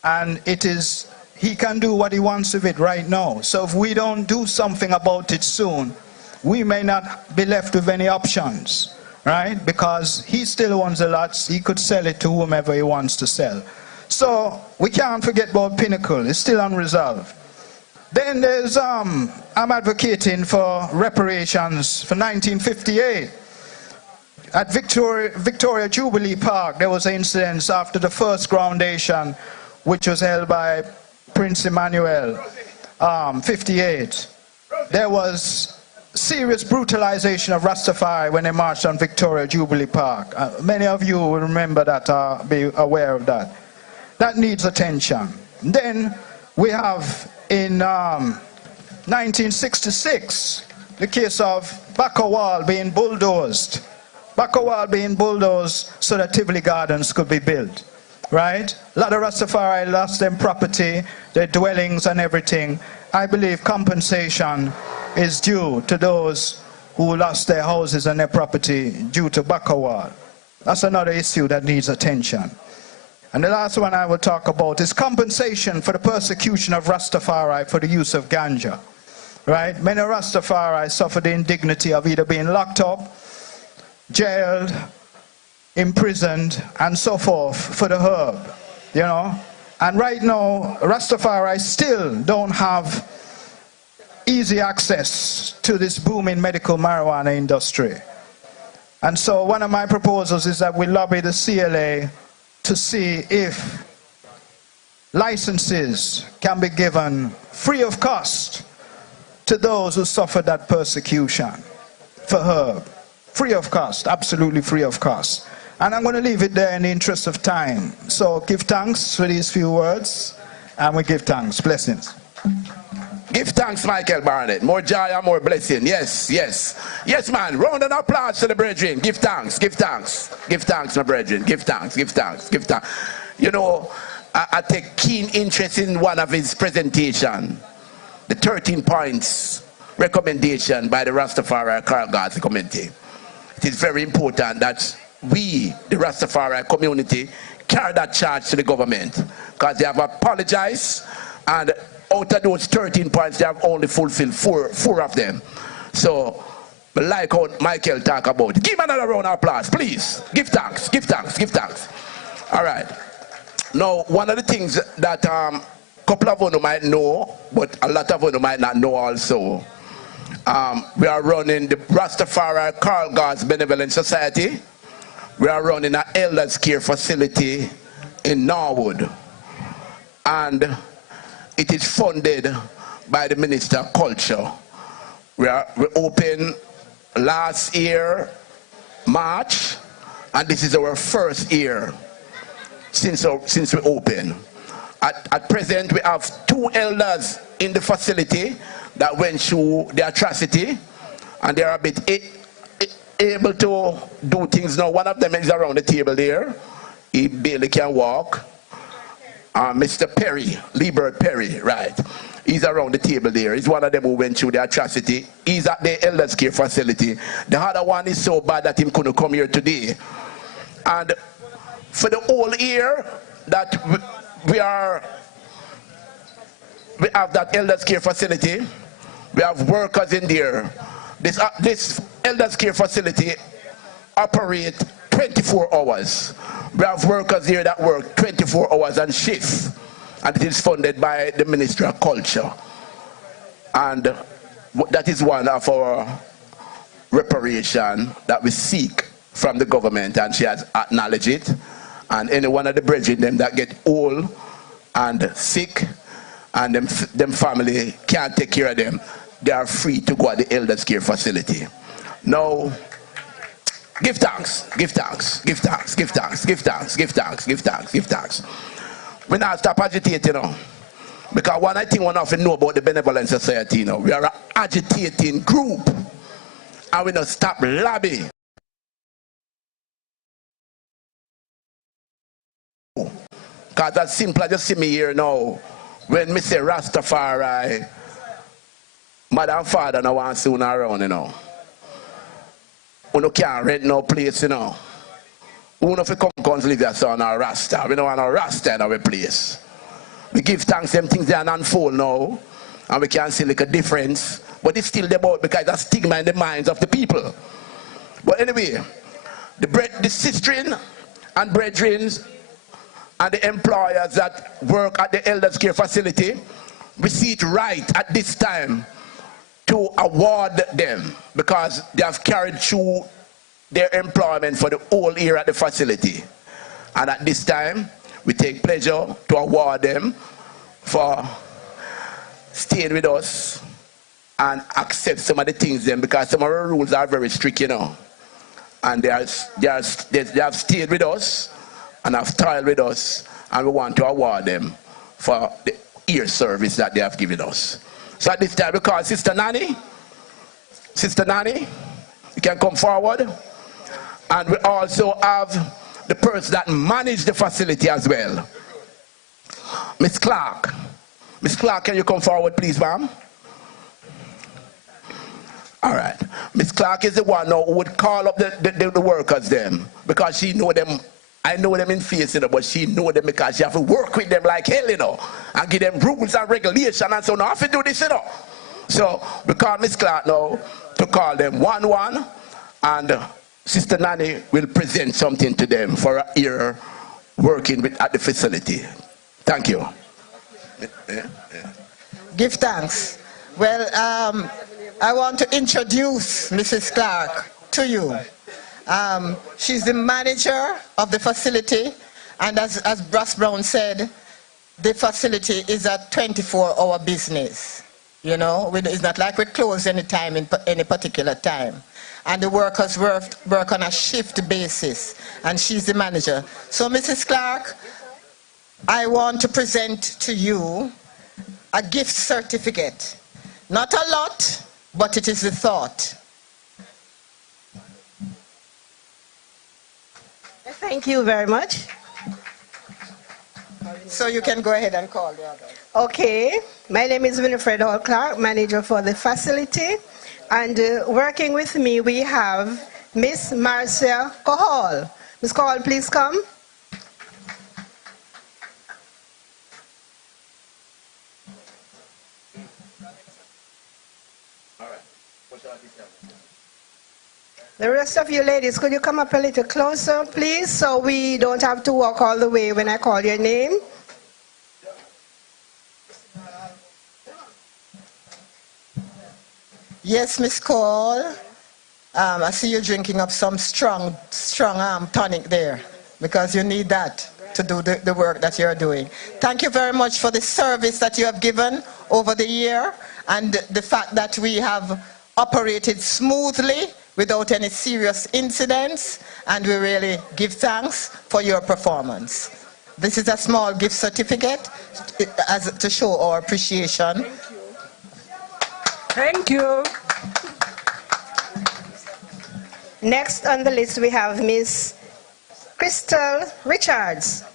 and he can do what he wants with it right now. So if we don't do something about it soon, we may not be left with any options, right? Because he still owns the lots, he could sell it to whomever he wants to sell. So we can't forget about Pinnacle, it's still unresolved. Then there's, I'm advocating for reparations for 1958. At Victoria Jubilee Park, there was an incident after the first groundation, which was held by Prince Emmanuel, 58. There was serious brutalization of Rastafari when they marched on Victoria Jubilee Park. Many of you will remember that, be aware of that. That needs attention. Then we have in 1966, the case of Bakawal being bulldozed. Bakawal being bulldozed so that Tivoli Gardens could be built, right? A lot of Rastafari lost their property, their dwellings and everything. I believe compensation is due to those who lost their houses and their property due to Bakawal. That's another issue that needs attention. And the last one I will talk about is compensation for the persecution of Rastafari for the use of ganja, right? Many Rastafari suffer the indignity of either being locked up, jailed, imprisoned, and so forth for the herb, you know? And right now, Rastafari still don't have easy access to this booming medical marijuana industry. And so one of my proposals is that we lobby the CLA to see if licenses can be given free of cost to those who suffer that persecution for herb. Free of cost, absolutely free of cost. And I'm going to leave it there in the interest of time. So give thanks for these few words, and we give thanks. Blessings. Give thanks, Michael Barnett. More joy and more blessing. Yes, yes. Yes, man. Round of applause to the brethren. Give thanks, give thanks. Give thanks, my brethren. Give thanks, give thanks, give thanks. You know, I take keen interest in one of his presentation. The 13 points recommendation by the Rastafari Coral Gardens community. It is very important that we, the Rastafari community, carry that charge to the government, because they have apologized, and out of those 13 points, they have only fulfilled four of them. So, like how Michael talk about it. Give another round of applause, please. Give thanks, give thanks, give thanks. All right. Now, one of the things that couple of you might know, but a lot of you might not know also, we are running the Rastafari Carl God's Benevolent Society. We are running an elders care facility in Norwood, and it is funded by the Minister of Culture. We opened last year, March, and this is our first year since we opened. At present, we have 2 elders in the facility that went through the atrocity, and they are a bit able to do things now. One of them is around the table there. He barely can walk. Mr. Perry, Liebert Perry, right? He's around the table there. He's one of them who went through the atrocity. He's at the elders care facility. The other one is so bad that he couldn't come here today. And for the whole year that we have that elders care facility, we have workers in there. This elders care facility operates 24 hours. We have workers here that work 24 hours on shift, and it is funded by the Ministry of Culture. And that is one of our reparation that we seek from the government, and she has acknowledged it. And any one of the brethren them that get old and sick, and them family can't take care of them, they are free to go at the elders care facility. Now, give thanks, give thanks, give thanks, give thanks, give thanks, give thanks, give thanks, give thanks. We not stop agitating, you know. Because one I think one of you know about the Benevolent Society, you know, we are an agitating group, and we don't stop lobbying. Because that's simple, I just see me here now. When me say Rastafari, mother and father no want to see you around, you know. You can't rent no place, you know. You if you come live your son or Rasta. We don't want no Rasta in our place. We give thanks them things they unfold now, and we can see like a difference. But it's still about because that's stigma in the minds of the people. But anyway, the sisters and brethren and the employers that work at the elders care facility, we see it right at this time to award them because they have carried through their employment for the whole year at the facility. And at this time, we take pleasure to award them for staying with us and accept some of the things then, because some of our rules are very strict, you know. And they have stayed with us and have toiled with us, and we want to award them for the year service that they have given us. So at this time we call Sister Nanny. Sister Nanny, you can come forward. And we also have the person that managed the facility as well. Miss Clark. Miss Clark, can you come forward please, ma'am? All right. Miss Clark is the one now who would call up the workers them, because she know them. I know them in face, you know, but she know them because she have to work with them like hell, you know, and give them rules and regulations, and so now I have to do this, you know. So we call Miss Clark now to call them 1-1, and Sister Nanny will present something to them for a year working at the facility. Thank you. Give thanks. Well, I want to introduce Mrs. Clark to you. She's the manager of the facility, and as Brass Brown said, the facility is a 24-hour business. You know, it's not like we close any time in any particular time. And the workers work on a shift basis, and she's the manager. So, Mrs. Clark, I want to present to you a gift certificate. Not a lot, but it is the thought. Thank you very much. So you can go ahead and call the others. Okay, my name is Winifred Hall Clark, manager for the facility. And working with me, we have Miss Marcia Kohal. Miss Kohal, please come. The rest of you ladies, could you come up a little closer, please, so we don't have to walk all the way when I call your name? Yes, Miss Cole. I see you drinking up some strong tonic there, because you need that to do the work that you're doing. Thank you very much for the service that you have given over the year, and the fact that we have operated smoothly without any serious incidents, and we really give thanks for your performance. This is a small gift certificate to show our appreciation. Thank you. Next on the list we have Miss Crystal Richards.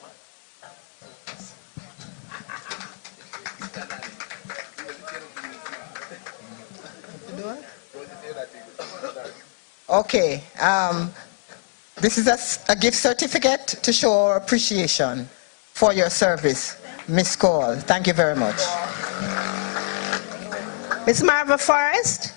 Okay, this is a gift certificate to show our appreciation for your service, Miss Cole. Thank you very much. Miss Marva Forrest.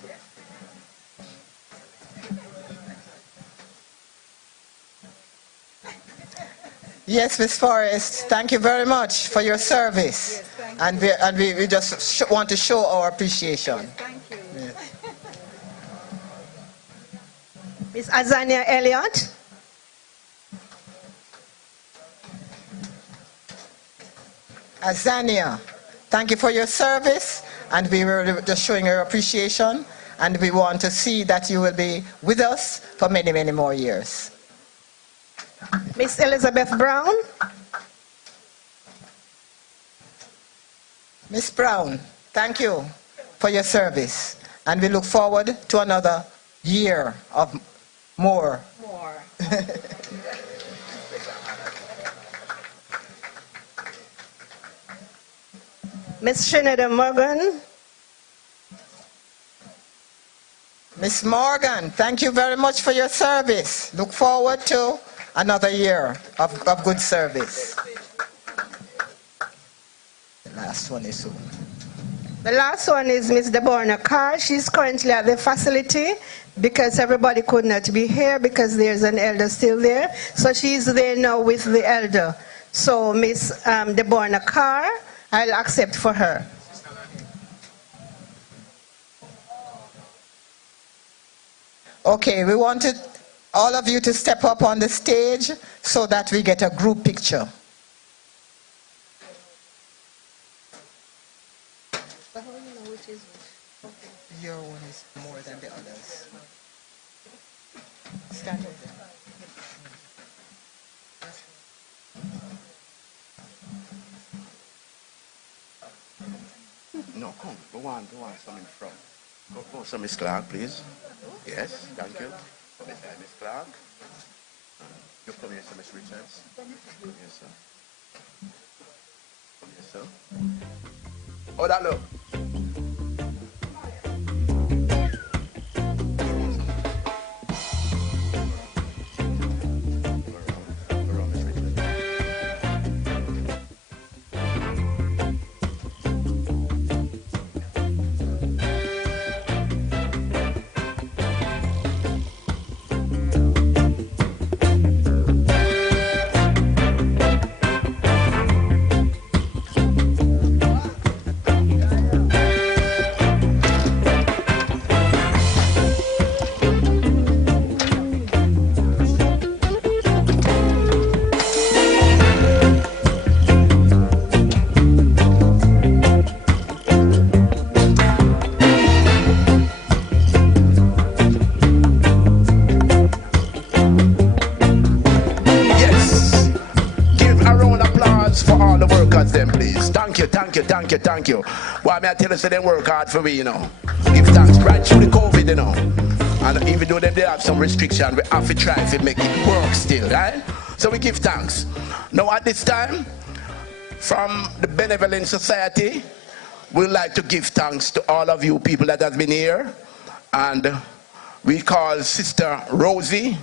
Yes, Miss Forrest, thank you very much for your service. Yes, and we just want to show our appreciation. Thank you. Yes. Miss Azania Elliott. Azania, thank you for your service, and we were just showing our appreciation, and we want to see that you will be with us for many, many more years. Miss Elizabeth Brown. Miss Brown, thank you for your service, and we look forward to another year of more. Miss Sheneda Morgan. Miss Morgan, thank you very much for your service. Look forward to another year of good service. The last one is who? The last one is Miss Deborah Carr. She's currently at the facility because everybody could not be here because there's an elder still there. So she's there now with the elder. So Miss Deborah Carr, I'll accept for her. Okay, we wanted all of you to step up on the stage so that we get a group picture. Your one is more than the others. Stand over there. No, come. Go on, some in front. Go, some Miss Clark, please. Yes, thank you. Miss Clark. You come here, sir, Miss Richards. Yes, sir. Yes, sir. Oh, that look. Thank you. Why may I tell you so they work hard for me, you know. Give thanks right through the COVID, you know. And even though they have some restriction, we have to try to make it work still, right? So we give thanks. Now at this time, from the Benevolent Society, we'd like to give thanks to all of you people that have been here. And we call Sister Rosemary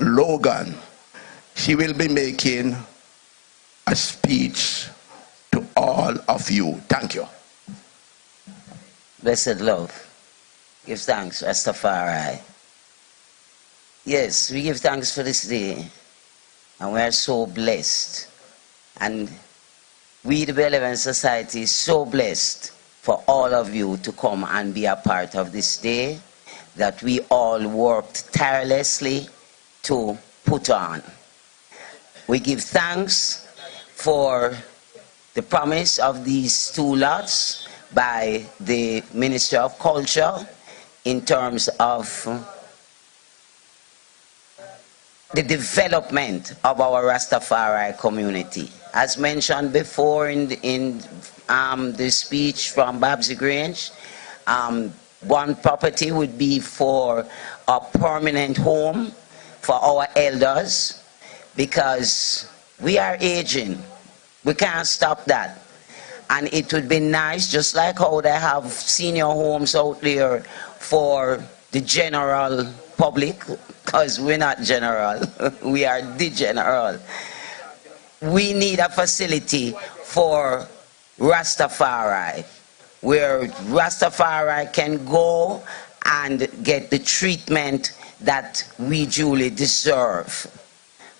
Logan. She will be making a speech to all of you. Thank you. Blessed love. Give thanks, Rastafari. Yes, we give thanks for this day. And we are so blessed. And we, the Benevolent Society, is so blessed for all of you to come and be a part of this day that we all worked tirelessly to put on. We give thanks for the promise of these 2 lots by the Ministry of Culture in terms of the development of our Rastafari community. As mentioned before in the speech from Babsy Grange, one property would be for a permanent home for our elders, because we are aging. We can't stop that. And it would be nice, just like how they have senior homes out there for the general public, because we're not general, we are the general. We need a facility for Rastafari, where Rastafari can go and get the treatment that we duly deserve.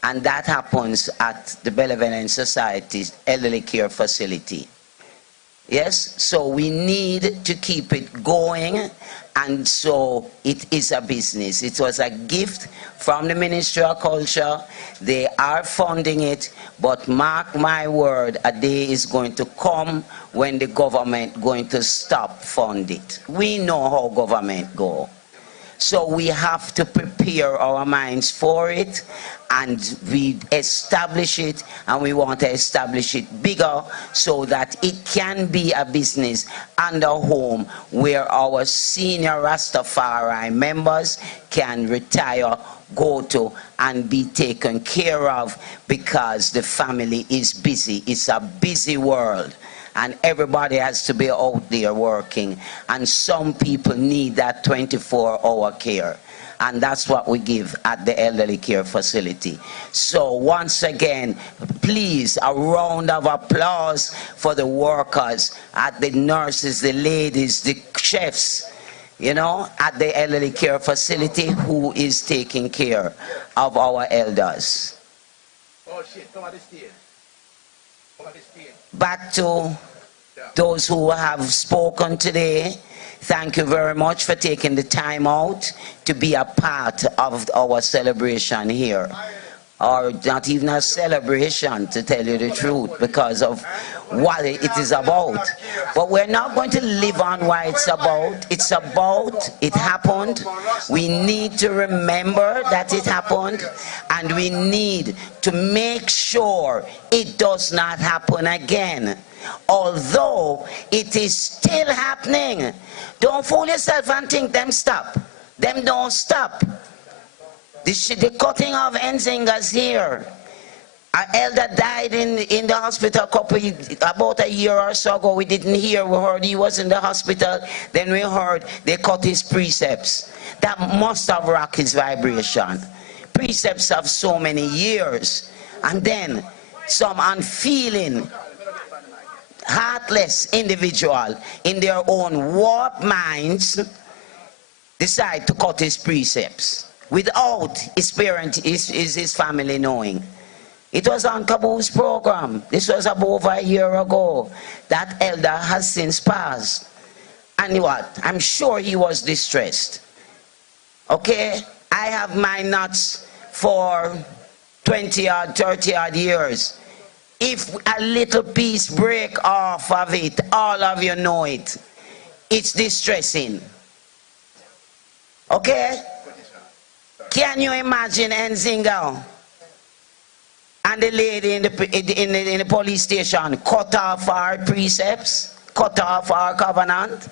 And that happens at the Benevolent Society's elderly care facility. Yes, so we need to keep it going, and so it is a business. It was a gift from the Ministry of Culture. They are funding it, but mark my word, a day is going to come when the government going to stop funding it. We know how government go. So we have to prepare our minds for it, and we establish it, and we want to establish it bigger so that it can be a business and a home where our senior Rastafari members can retire, go to, and be taken care of, because the family is busy. It's a busy world. And everybody has to be out there working. And some people need that 24-hour care. And that's what we give at the elderly care facility. So once again, please, a round of applause for the workers, at the nurses, the ladies, the chefs, you know, at the elderly care facility, who is taking care of our elders. Oh shit, come on this stage. Back to those who have spoken today, thank you very much for taking the time out to be a part of our celebration here. Or not even a celebration, to tell you the truth, because of what it is about. But we're not going to live on what it's about. It's about, it happened. We need to remember that it happened, and we need to make sure it does not happen again. Although it is still happening. Don't fool yourself and think them stop. Them don't stop. The cutting of Nzingas here. Our elder died in the hospital about a year or so ago. We didn't hear. We heard he was in the hospital. Then we heard they cut his precepts. That must have rocked his vibration. Precepts of so many years. And then some unfeeling, heartless individual in their own warped minds decide to cut his precepts without his parents, his family knowing. It was on Kabu's program. This was about a year ago. That elder has since passed. And what? I'm sure he was distressed. Okay? I have my nuts for 20 or 30 odd years. If a little piece break off of it, all of you know it. It's distressing. Okay? Can you imagine Nzinga and the lady in the police station cut off our precepts, cut off our covenant?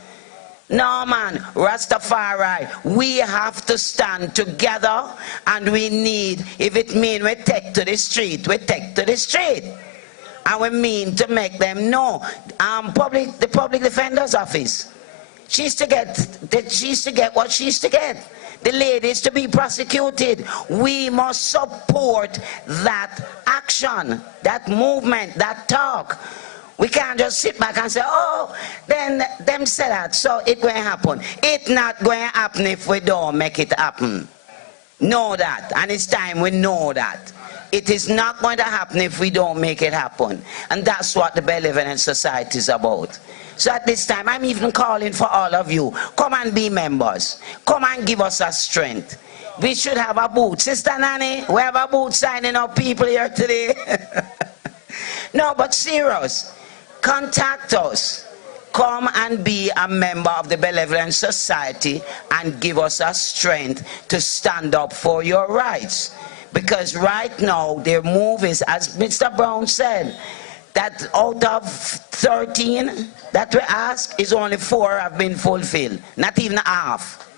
No, man, Rastafari, we have to stand together, and we need, if it means we take to the street, we take to the street. And we mean to make them know. The public defender's office, she's to get what she's to get. The ladies to be prosecuted. We must support that action, that movement, that talk. We can't just sit back and say, oh, then them say that, so it going to happen. It's not going to happen if we don't make it happen. Know that, and it's time we know that. It is not going to happen if we don't make it happen. And that's what the Benevolent Society is about. So at this time, I'm even calling for all of you. Come and be members. Come and give us a strength. We should have a booth. Sister Nanny, we have a booth signing up people here today. No, but serious. Contact us. Come and be a member of the Benevolent Society and give us a strength to stand up for your rights. Because right now, their move is, as Mr. Brown said, that out of 13 that we ask, is only 4 have been fulfilled. Not even half.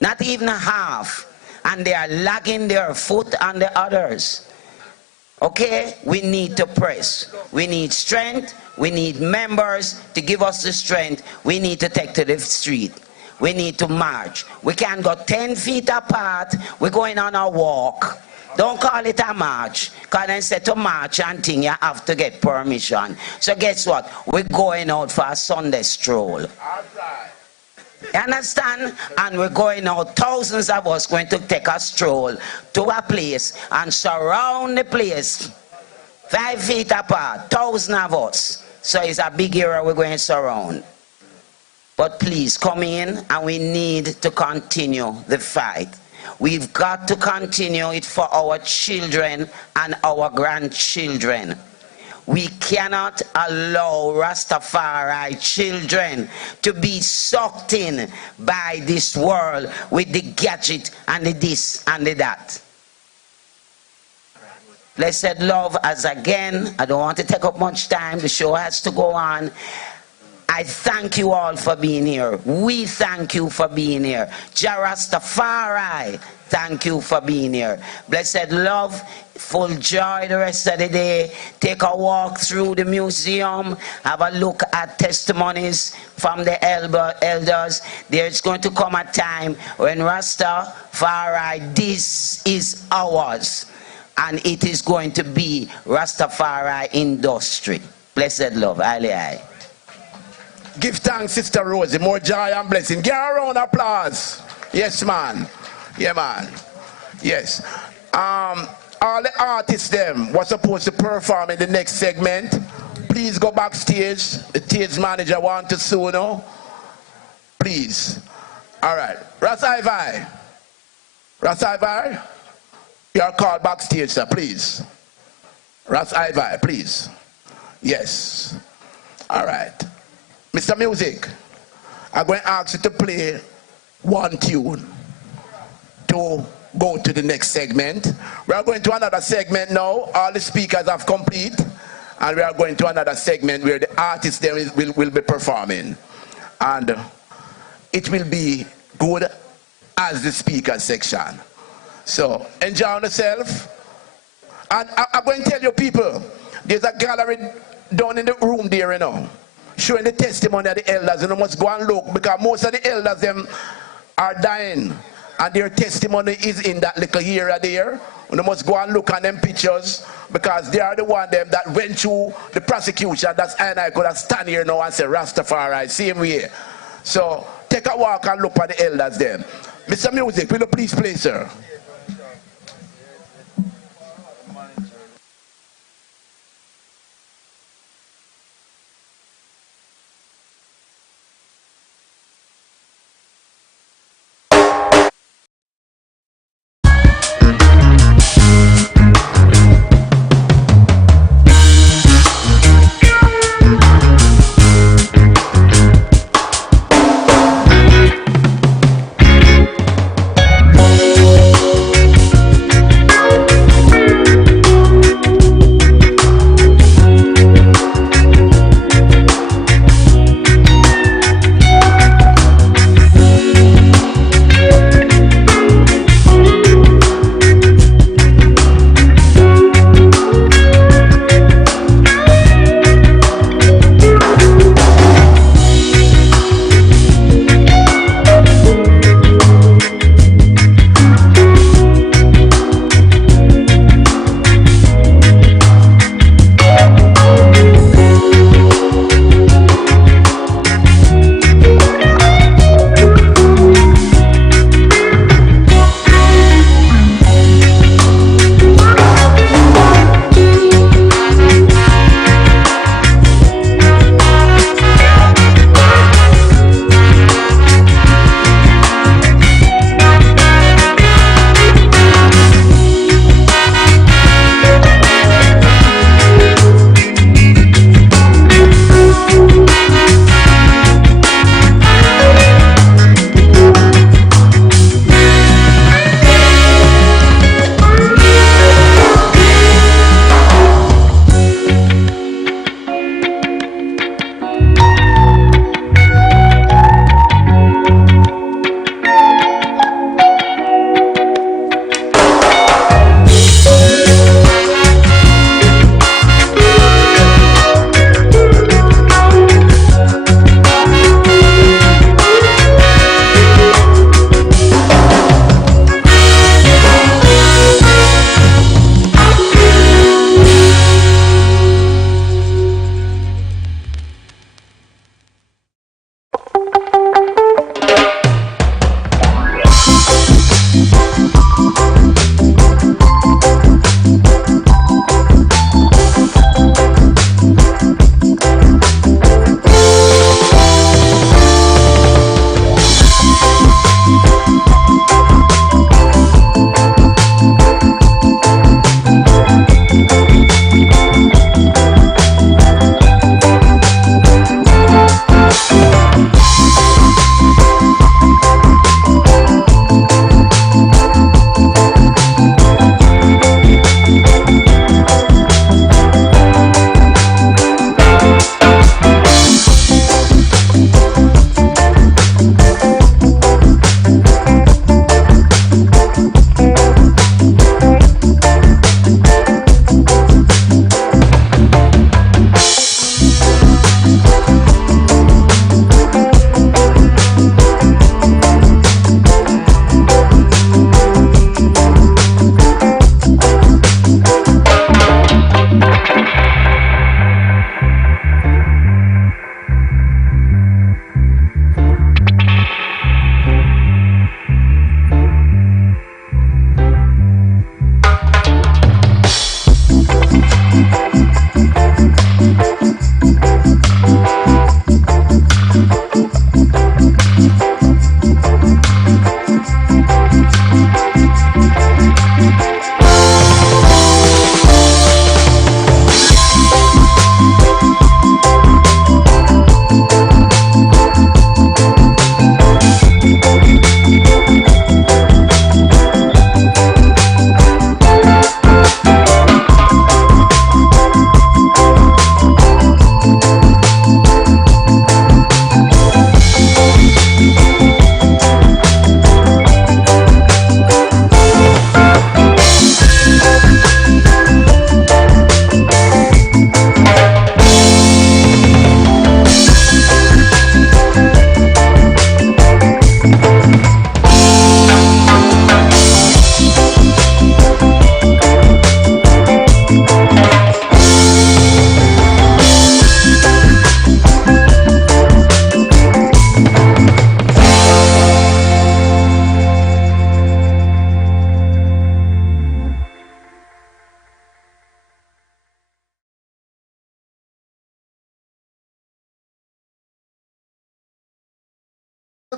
Not even half. And they are lagging their foot on the others. Okay? We need to press. We need strength. We need members to give us the strength. We need to take to the street. We need to march. We can't go 10 feet apart. We're going on a walk. Don't call it a march, because instead to march and thing, you have to get permission. So guess what? We're going out for a Sunday stroll. You understand? And we're going out, thousands of us going to take a stroll to a place and surround the place 5 feet apart, thousands of us. So it's a big area we're going to surround. But please come in, and we need to continue the fight. We've got to continue it for our children and our grandchildren. We cannot allow Rastafari children to be sucked in by this world with the gadget and the this and the that. Blessed love, as again, I don't want to take up much time, the show has to go on. I thank you all for being here. We thank you for being here. Rastafari, thank you for being here. Blessed love, full joy the rest of the day. Take a walk through the museum. Have a look at testimonies from the elders. There's going to come a time when Rastafari, this is ours. And it is going to be Rastafari industry. Blessed love, aye. Give thanks, Sister Rosie. More joy and blessing. Give her a round of applause. Yes, man. Yeah, man. Yes. All the artists them were supposed to perform in the next segment. Please go backstage. The stage manager wants to soon know. Please. All right. Rastafari. Rastafari. You are called backstage, sir. Please. Rastafari, please. Yes. All right. Mr. Music, I'm going to ask you to play one tune to go to the next segment. We are going to another segment now. All the speakers have complete. And we are going to another segment where the artists there will be performing. And it will be good as the speaker section. So enjoy yourself. And I'm going to tell you people, there's a gallery down in the room there, you know, showing the testimony of the elders. You must go and look, because most of the elders them are dying, and their testimony is in that little area there. You must go and look at them pictures, because they are the one them that went through the prosecution. That's I could have stand here now and say Rastafari, same way. So take a walk and look at the elders them. Mr. Music, will you please play, sir?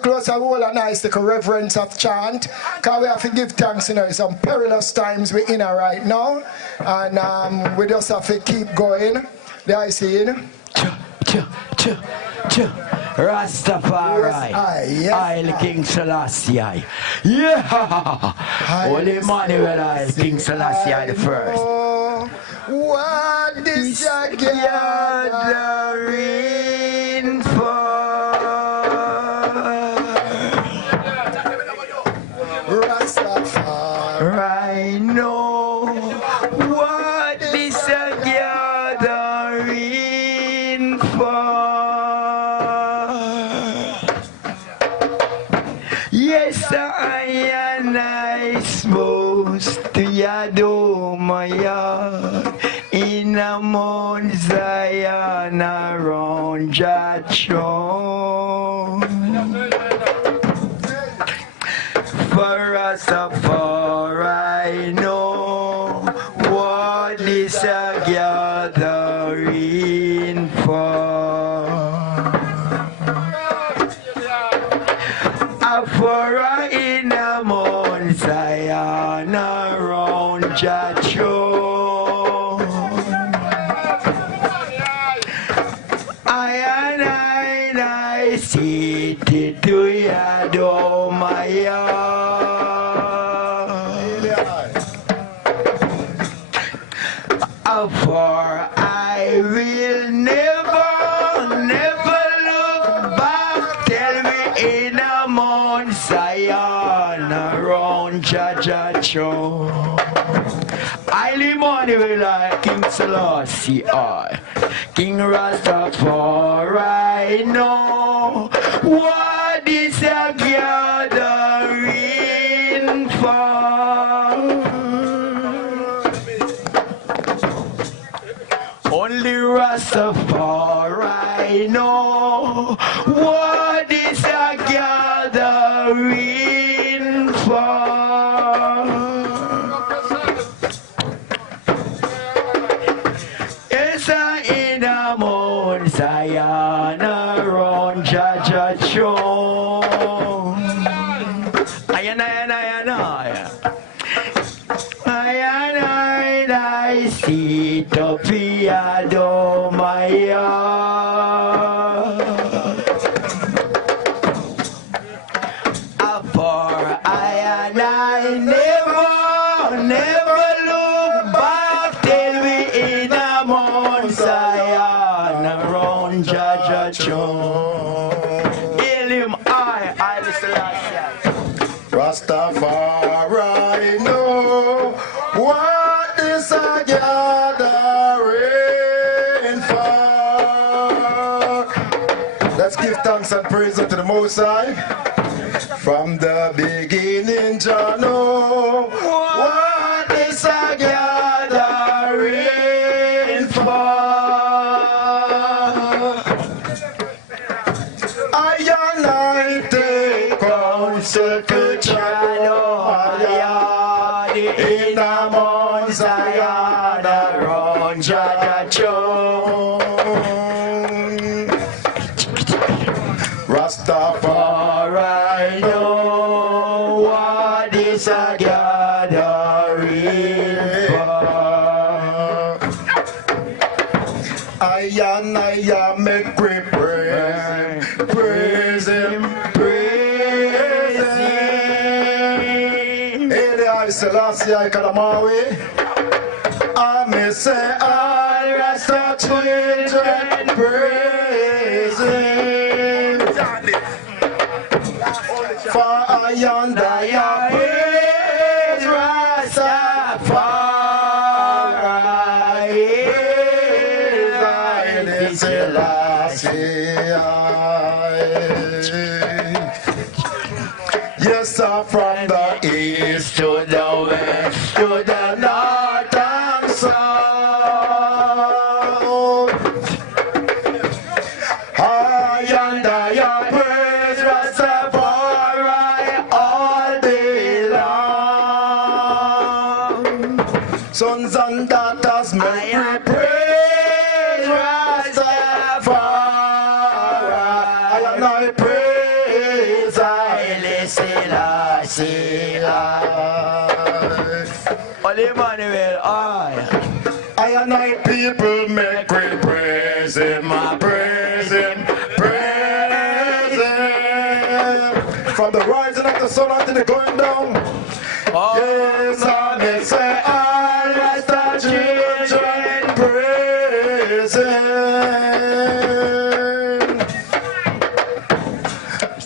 Close a roll and nice like a reverence of chant. Because we have to give thanks, you know, some perilous times we're in right now. And we just have to keep going. There I see it. Rastafari, I'll King Selassie. Yeah, Holy Emmanuel, I'll King Selassie the first. What is a gathering for? Rastafari, know what is a gathering for. Yes, I and I supposed to Yadomaya in a Mount Zion around Jachon. For Rastafari, know what is a gathering for. For in a Mount Zion around Jachon. I seated to Yadomaya. For I will never look back. Tell me in a Mount Zion around Jajacho. I'll Emmanuel, King Selassie, King Rastafari, know what is a gathering for. Only Rastafari know what is a gathering for. Yes, in a Mount Zion around Jajachon. I see Topia Domaya. For I never look back till we in a Mount Zion around Jajachon. Him I Selassie. Rastafari know what is a gathering for. Let's give thanks and praise unto the Most High. From the beginning, Jah know what is a gathering for. I take counsel to Jah in the Mount Zion around Jagachon. Rastafari know what is a gathering for. I make great praise him. Selassie I Kalamawi. I may say all Rasta children praise him. For I yonder praise Rastafari. Selassie. Yes, from the east to the west, to the north and south. High under your praise, Rastafari, all day long. Sons and daughters, may we praise Rastafari. I praise people make we praise him, praise him, praise him. From the rising of the sun until the going down. Yes, and they say, all Rasta children praise him.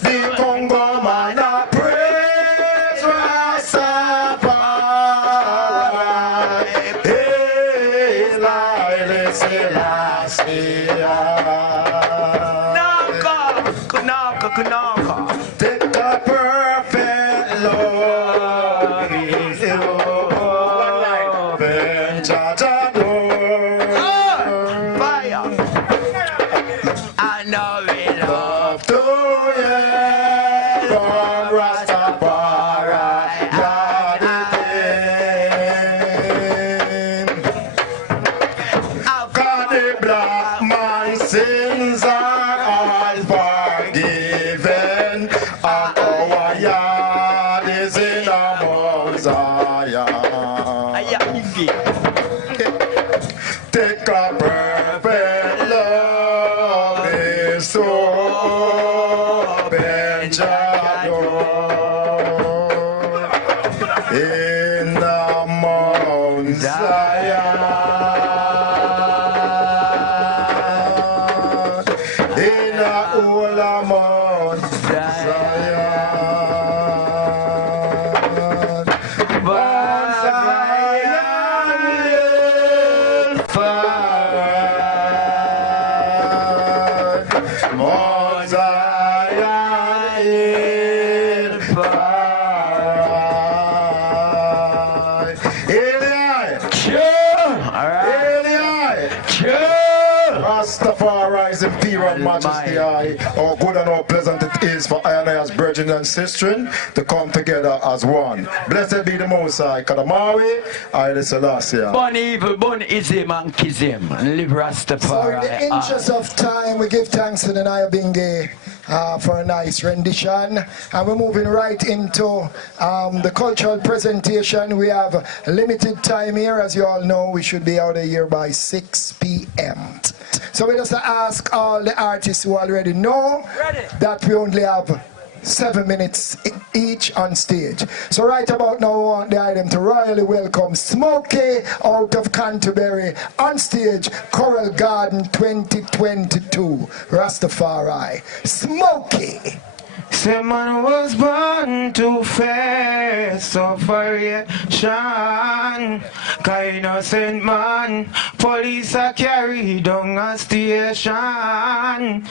The Congo man a praise Rastafari. Hey, Lyle Selassie. Kunaka. Take the perfect love is love and Jaja Fire. I know we love to you from Rastafari. God, the black man's sins are all forgiven, and our yard is in a Mount Zion. Take a perfect love is so open in the Mount Zion. In the whole Mount Zion. Mount Zion will find. Mount Zion will find. Eli. Rastafari's imperial majesty, how good and how pleasant it is for I and I as brethren and sistren to come together as one. Blessed be the Most High, Kadamawi, Haile Selassie. Born evil, born ism and kism, and live Rastafari. So in the interest of time, we give thanks to the Nyabingi for a nice rendition. And we're moving right into the cultural presentation. We have limited time here. As you all know, we should be out of here by 6 p.m. So we just ask all the artists who already know that we only have 7 minutes each on stage. So right about now, I want the item to royally welcome Smokey out of Canterbury on stage, Coral Garden 2022, Rastafari. Smokey. Say man was born to face sufferation. Cause innocent man, police a carry down a station.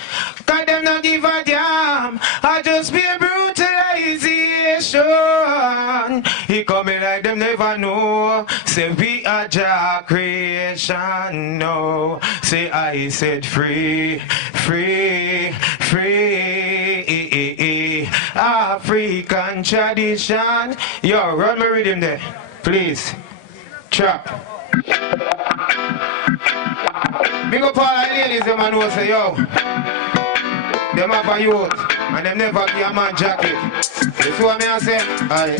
Cause them not give a damn, I just be a brutalization. He coming like them never know. Say we are Jah creation. No, say I said free, free, free. African tradition. Yo, run my rhythm there, please. Trap. Big up all the ladies, them man who say, yo, them have a youth, and them never give a man jacket. That's what me I say. I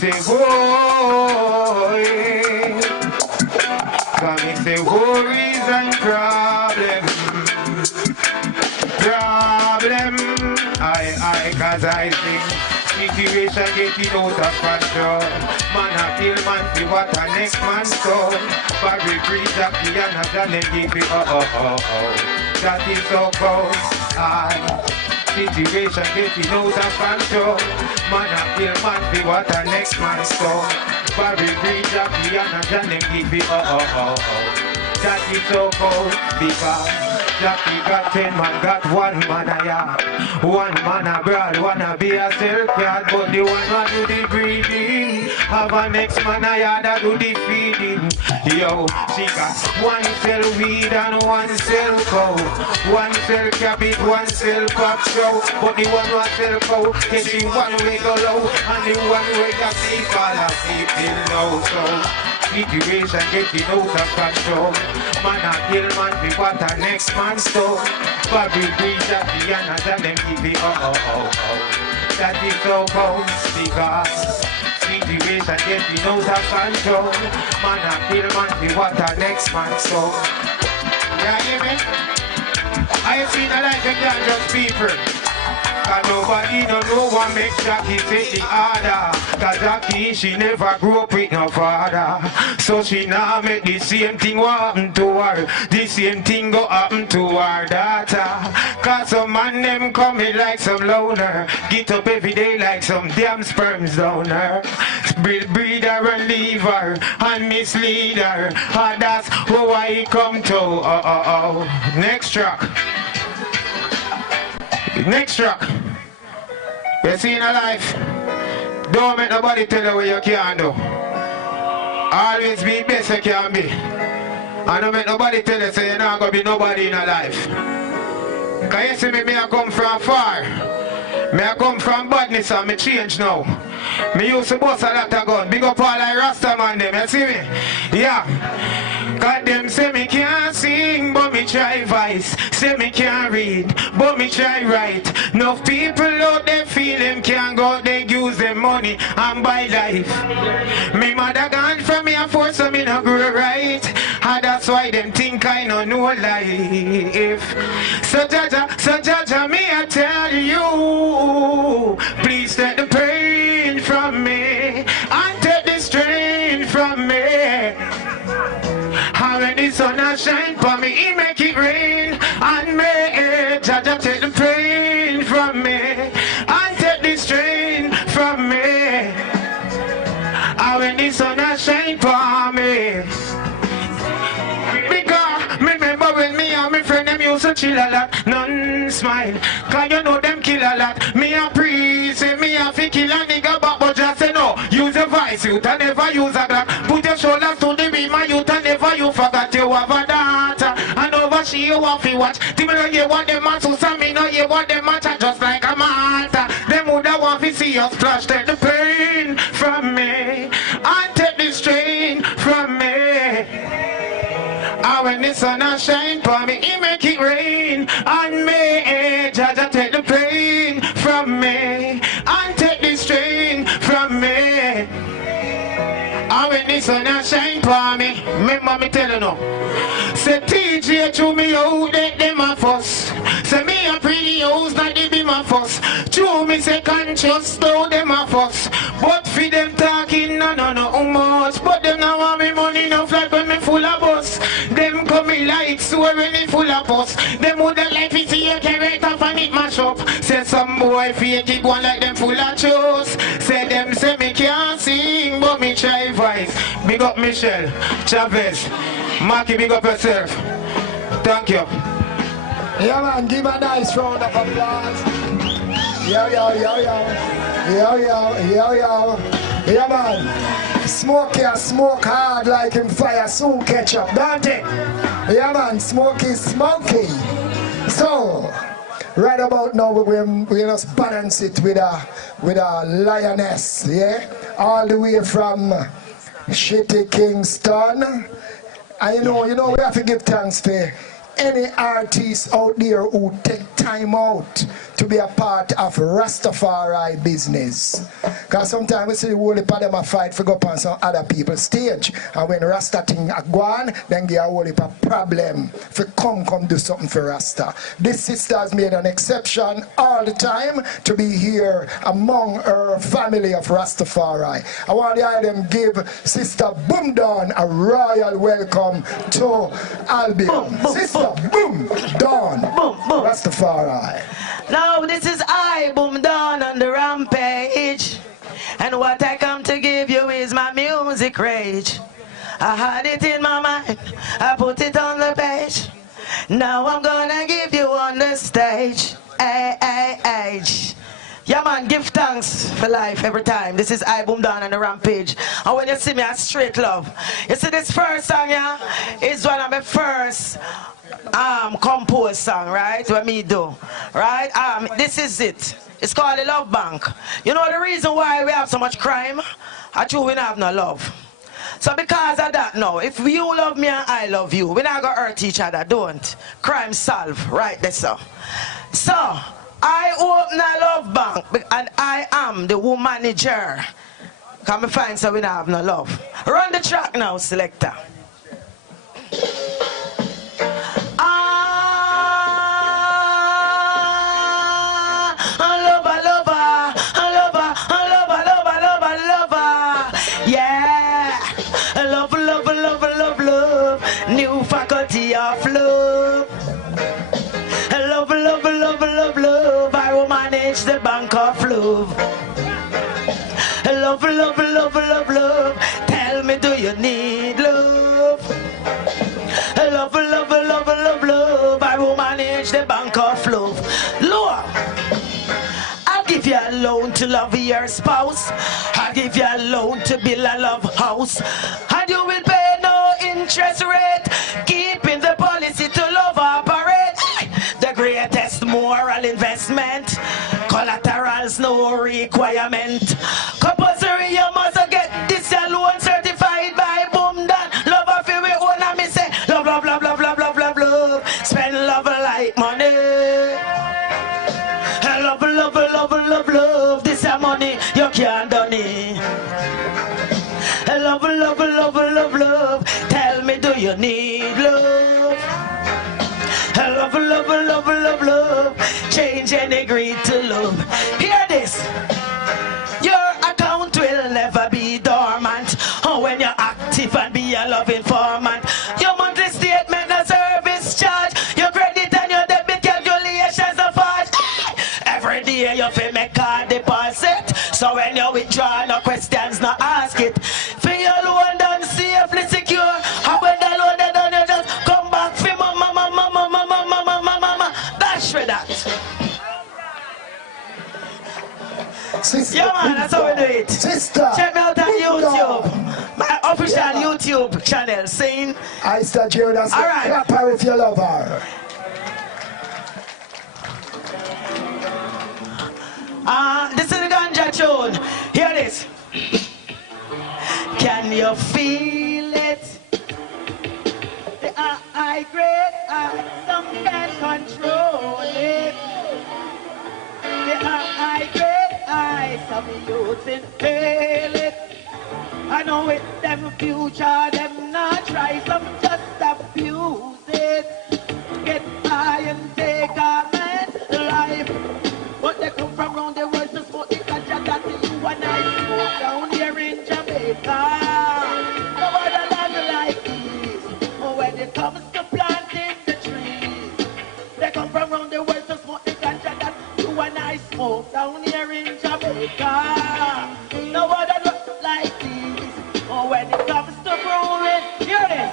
say, boy. Come and say, worries and problems. Cause I think situation getting out of control. Man a kill man, see what a next man stole. But we preach that the another give it that is so cold. Situation getting out of control. Man a kill man, see what a next man stole. But we preach that the another give it that is so cold. Because Jackie got 10 man, got 1 man a yard. 1 man abroad, wanna be a silk yard. But the one man do the breeding, have a next man a yard that do the feeding. Yo, she got 1 cell weed and 1 cell cow. 1 cell cabbage, 1 cell pop show. But the one who sell cow, get she 1 way go low. And the 1 way got see fall asleep till now. So situation getting out of control. Man a kill man, be what a next man stole. But we breathe that the another them keep it That is so cold because situation getting out of control. Man a kill man for what the next man so. Yeah, hear me? I ain't seen a life you can't judge people. Cause nobody don't know what makes Jackie take the order. Cause Jackie, she never grew up with no father. So she now make the same thing what happen to her. The same thing go happen to her daughter. Cause some man them coming like some loner. Get up every day like some damn sperms donor. Breed her and leave her and mislead her. And that's who I come to. Next track. Next track. You see in a life, don't make nobody tell you what you can't do. Always be best you can be. And don't make nobody tell you say you're not going to be nobody in a life. Because you see me I come from far. Me I come from badness and me change now. Me used to bust a lot of gun. Big up all like Rasta man them, you see me? Yeah. Cause them say me can't sing, but me try voice. Say me can't read, but me try write. No people out there feel them can't go, they use them money and buy life. Me mother gone from me and force so me not grow right. And that's why them think I no know life. So Jaja, me I tell you, please take the pain from me and take the strain from me. And when the sun a shine for me, he make it rain and me. Jaja take the pain from me and take the strain from me. And when the sun a shine for me, because me remember when me and my friend them used to chill a lot, none smile. Cause you know them kill a lot. Me a pre say me a fi kill a nigga back, but just say no. Use a vice, you can never use a Glock. Put your shoulders to the beam and you can never you forgot you have a daughter. And over she you want fi watch. Timmy know you want them man to some me know you want them man just like a martyr. Them woulda want fi see us splash. Take the pain from me and take the strain from me. And when the sun a shine for me, he make it rain on me. Jaja take the pain from me and take the strain from me. And when the sun a shine for me, remember me tell you now. Say TJ to me out that them a fuss. Say me a pretty house not they be my fuss. To me say conscious though them a fuss. But for them talking no much. But them now want me money no flat when me full of bus. Them coming like swear when me full of bus. Them woulda like to see a carrot off and it mash up. Say some boy fake it one like them full of chose. Say them say me can't sing but me try voice. Big up Michelle, Chavez, Maki, big up yourself. Thank you. Yeah man, give a nice round of applause. Yo. Yeah man, smoke hard like him fire soon catch up, don't it? Yeah man, smoky. So, right about now we just balance it with a lioness, yeah? All the way from Shitty Kingston. And you know we have to give thanks to any artists out there who take time out to be a part of Rastafari business. Because sometimes we see the whole heap of them a fight for go up on some other people's stage. And when Rasta thing a go on, then get a whole heap of problem for come do something for Rasta. This sister has made an exception all the time to be here among her family of Rastafari. I want to them give Sister Boom Dawn a royal welcome to Albion. Sister Boom Dawn, Rastafari. Now this is I, Boom Dawn, on the rampage. And what I come to give you is my music rage. I had it in my mind, I put it on the page. Now I'm gonna give you on the stage. Yeah man, give thanks for life every time. This is I, Boom Dawn, on the rampage. And when you see me, I straight love. You see this first song, yeah, is one of my first composed song, right? What me do, right? This is it. It's called the Love Bank. You know the reason why we have so much crime? I true we don't have no love. So because of that now, if you love me and I love you, we're not gonna hurt each other, don't. Crime solve, right there, so. So, I open a love bank and I am the woman manager. Come find so we don't have no love. Run the track now, selector. New faculty of love. Love, love, love, love, love. I will manage the bank of love. Love, love, love, love, love. Tell me, do you need love? Love, love, love, love, love. I will manage the bank of love. Lord, I'll give you a loan to love your spouse. I'll give you a loan to build a love house. And you will pay no interest rate. Keeping the policy to love operate. The greatest moral investment. Collaterals no requirement. Compulsory you must get this loan certified by boom done. Love of you we own and me say love, love, love, love, love, love, love, love. Spend love like money. Love, love, love, love, love. This is money you can't done it. Love, love, love, love, love. Tell me, do you need love? Love, love, love, love, love. Change and agree to love. Hear this. Your account will never be dormant. Oh, when you're active and be a love informant. Your monthly statement, a service charge. Your credit and your debit calculations are fast. Every day you feel make a deposit. So when you withdraw, no questions, no ask it. For your loan done safely secure. How when the loan done, you just come back for mama, mama, mama, mama, mama, mama, mama. That's for that. Sister, yeah, man, that's how we do it. Sister, check me out on YouTube. My official YouTube channel saying I start hearing that. Alright. Clap her if you love her. This is the ganja tune. Hear this. Can you feel it? The high grade, some can control it. The high grade, some youths inhale it. I know it, them future, them not try, some just abuse it. Get high and take a man's life. But they come from around the world to smoke the ganja that you and I smoke down here in Jamaica. No other land like this. Oh, when it comes to planting the trees, they come from around the world to smoke the ganja that you and I smoke down here in Jamaica. No other land like this. Oh, when it comes to brewing, hear this.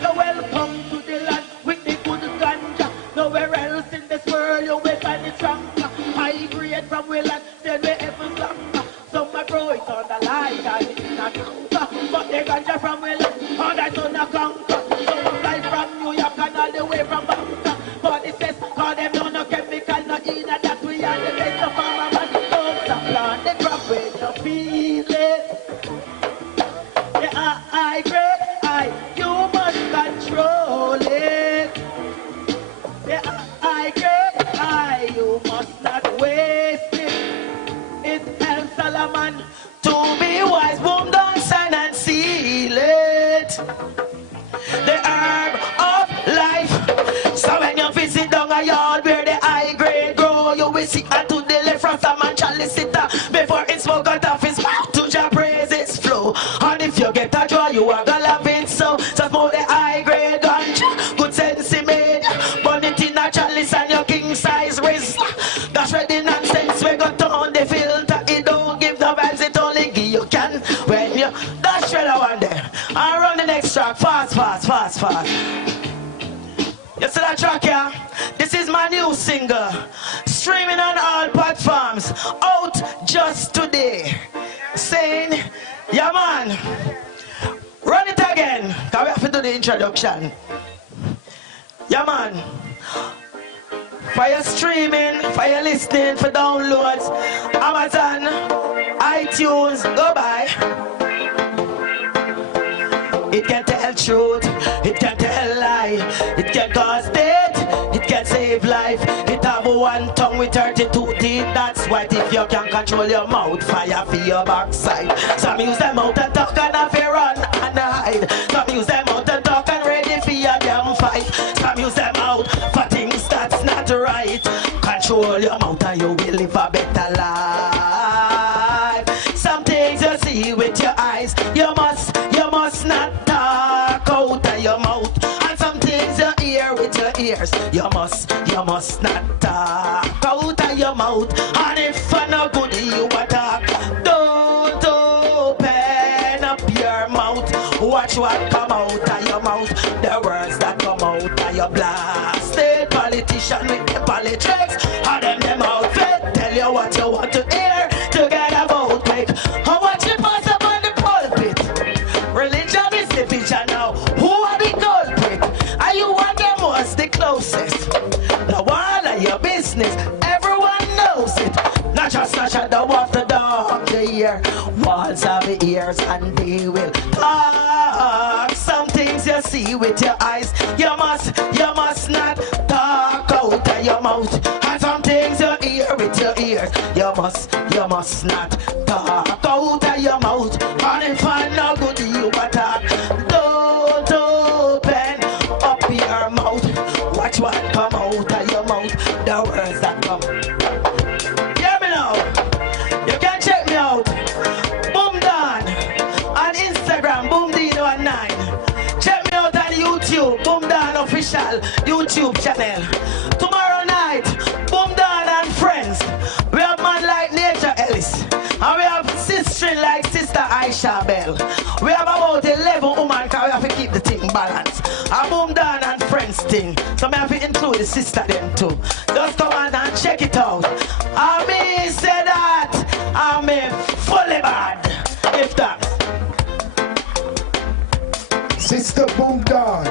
You're welcome to the land with the good ganja. Nowhere else in this world you will find it stronger. High grade from Willand, then we ever stronger. Some might grow it on the light and it's not conquer. But they ganja from Willand, all that's on a conquer. Some fly from New York and all the way from Bangkok. But it says, call them no chemical, no in that we are the best of our man. Don't stop plant the crop when you feel it. The high grade, you must control it. The high grade, you must not waste it. It helps Solomon to be wise, boom, down, sign and seal it. The herb of life. So when you visit down a yard where the high grade grow, you will see and to the left from some man chalice before it's smoke out of his mouth to your praises flow. And if you get a draw, you are gonna love it so. So smoke the high grade ganja, good sense he made. Burn it in a chalice and your king size wrist. That's where the nonsense we got on the filter. It don't give the vibes, it only give you can when you. That's where I want there. I run the next track fast, fast, fast, fast. You see that track here? This is my new single. Streaming on all platforms. Out just today. Saying, yeah man. Run it again. Can we have to do the introduction? Yeah man. For your streaming, for your listening, for downloads, Amazon, iTunes, go by. It can tell truth, it can tell lie, it can cause death, it can save live life. It have one tongue with 32 teeth. That's why if you can control your mouth, fire for your backside. Some use them out and talk and have a run and hide. Some use them out and talk and ready for your damn fight. Some use them out for things that's not right. Control your mouth and you will live a better life. Some things you see with your eyes, you must not talk out of your mouth. And some things you hear with your ears, you must not talk out of your mouth. And if for no good you attack, don't open up your mouth. Watch what come out of your mouth. The words that come out of your blasted politician with the politics. And them outfit tell you what you want to hear to get a vote quick. How much you pass up on the pulpit? Religion is the vision now. Who are the culprit? Are you one them was the closest? The wall of your business, everyone knows it. Not just a shadow of the dark, the ear. Walls have ears and they will talk. Some things you see with your eyes, you must not talk out of your mouth. And some things you hear with your ears, you must not talk out of your mouth. And if I no good you attack, don't open up your mouth. Watch what come out of your mouth. The words that come. Hear me now. You can check me out. Boom Down on Instagram, BoomD19. Check me out on YouTube, Boom Down Official YouTube channel. Tomorrow night, Boom Down and friends. We have man like Nature Ellis. And we have sister like Sister Aisha Bell. We have about 11 women because we have to keep the thing balanced. A Boom Down and friends thing. So we have to include the sister them too. Just come on and check it out. I mean say that. I mean fully bad. If that. Sister Boom Down.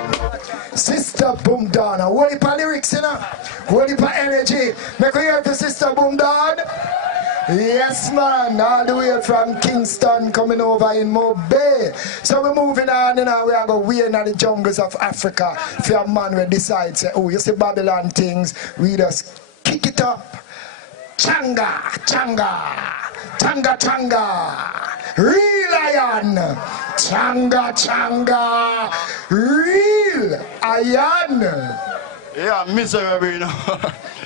Sister Boom Down. And what if lyrics, you know? What if energy? Make we hear for Sister Boom Down. Yes, man. All the way from Kingston coming over in Mobay. So we're moving on, you know. We are going way in the jungles of Africa. If a man will decide, say, oh, you see Babylon things, we just kick it up. Changa, changa, changa, changa. Real iron. Changa, changa. Real iron. Yeah, miserable, you know.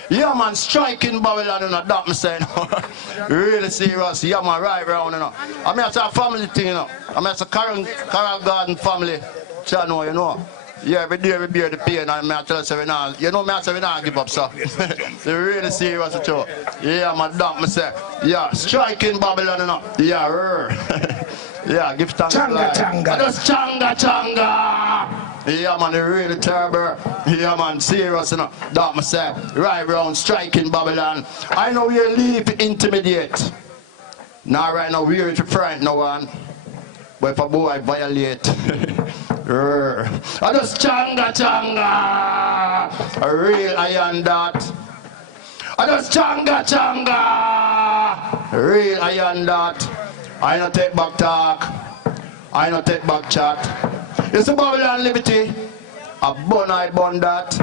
Yeah, man, striking Babylon, you know, that me say, you know. Really serious. Yeah, man, right round, you know. I mean, it's a family thing, you know. I mean, it's a Carol Garden family channel, you know. Yeah, every day we bear the pain, and I tell us, you know, I say we not give up, so. They're really serious, too. Yeah, man, that me say. Yeah, striking Babylon, you know. Yeah, yeah, give thanks to life. Changa. Just changa, changa. Yeah, man, they're really terrible. Yeah, man, serious, you know. That me say. Right round, striking Babylon. I know you're leave intimidate. Now, right now, we're to frighten no one. But if a boy violate, I just changa, changa. A real iron that. I just changa, changa. A real iron that. I don't take back talk. I don't take back chat. It's a Babylon liberty. A bun I bun that.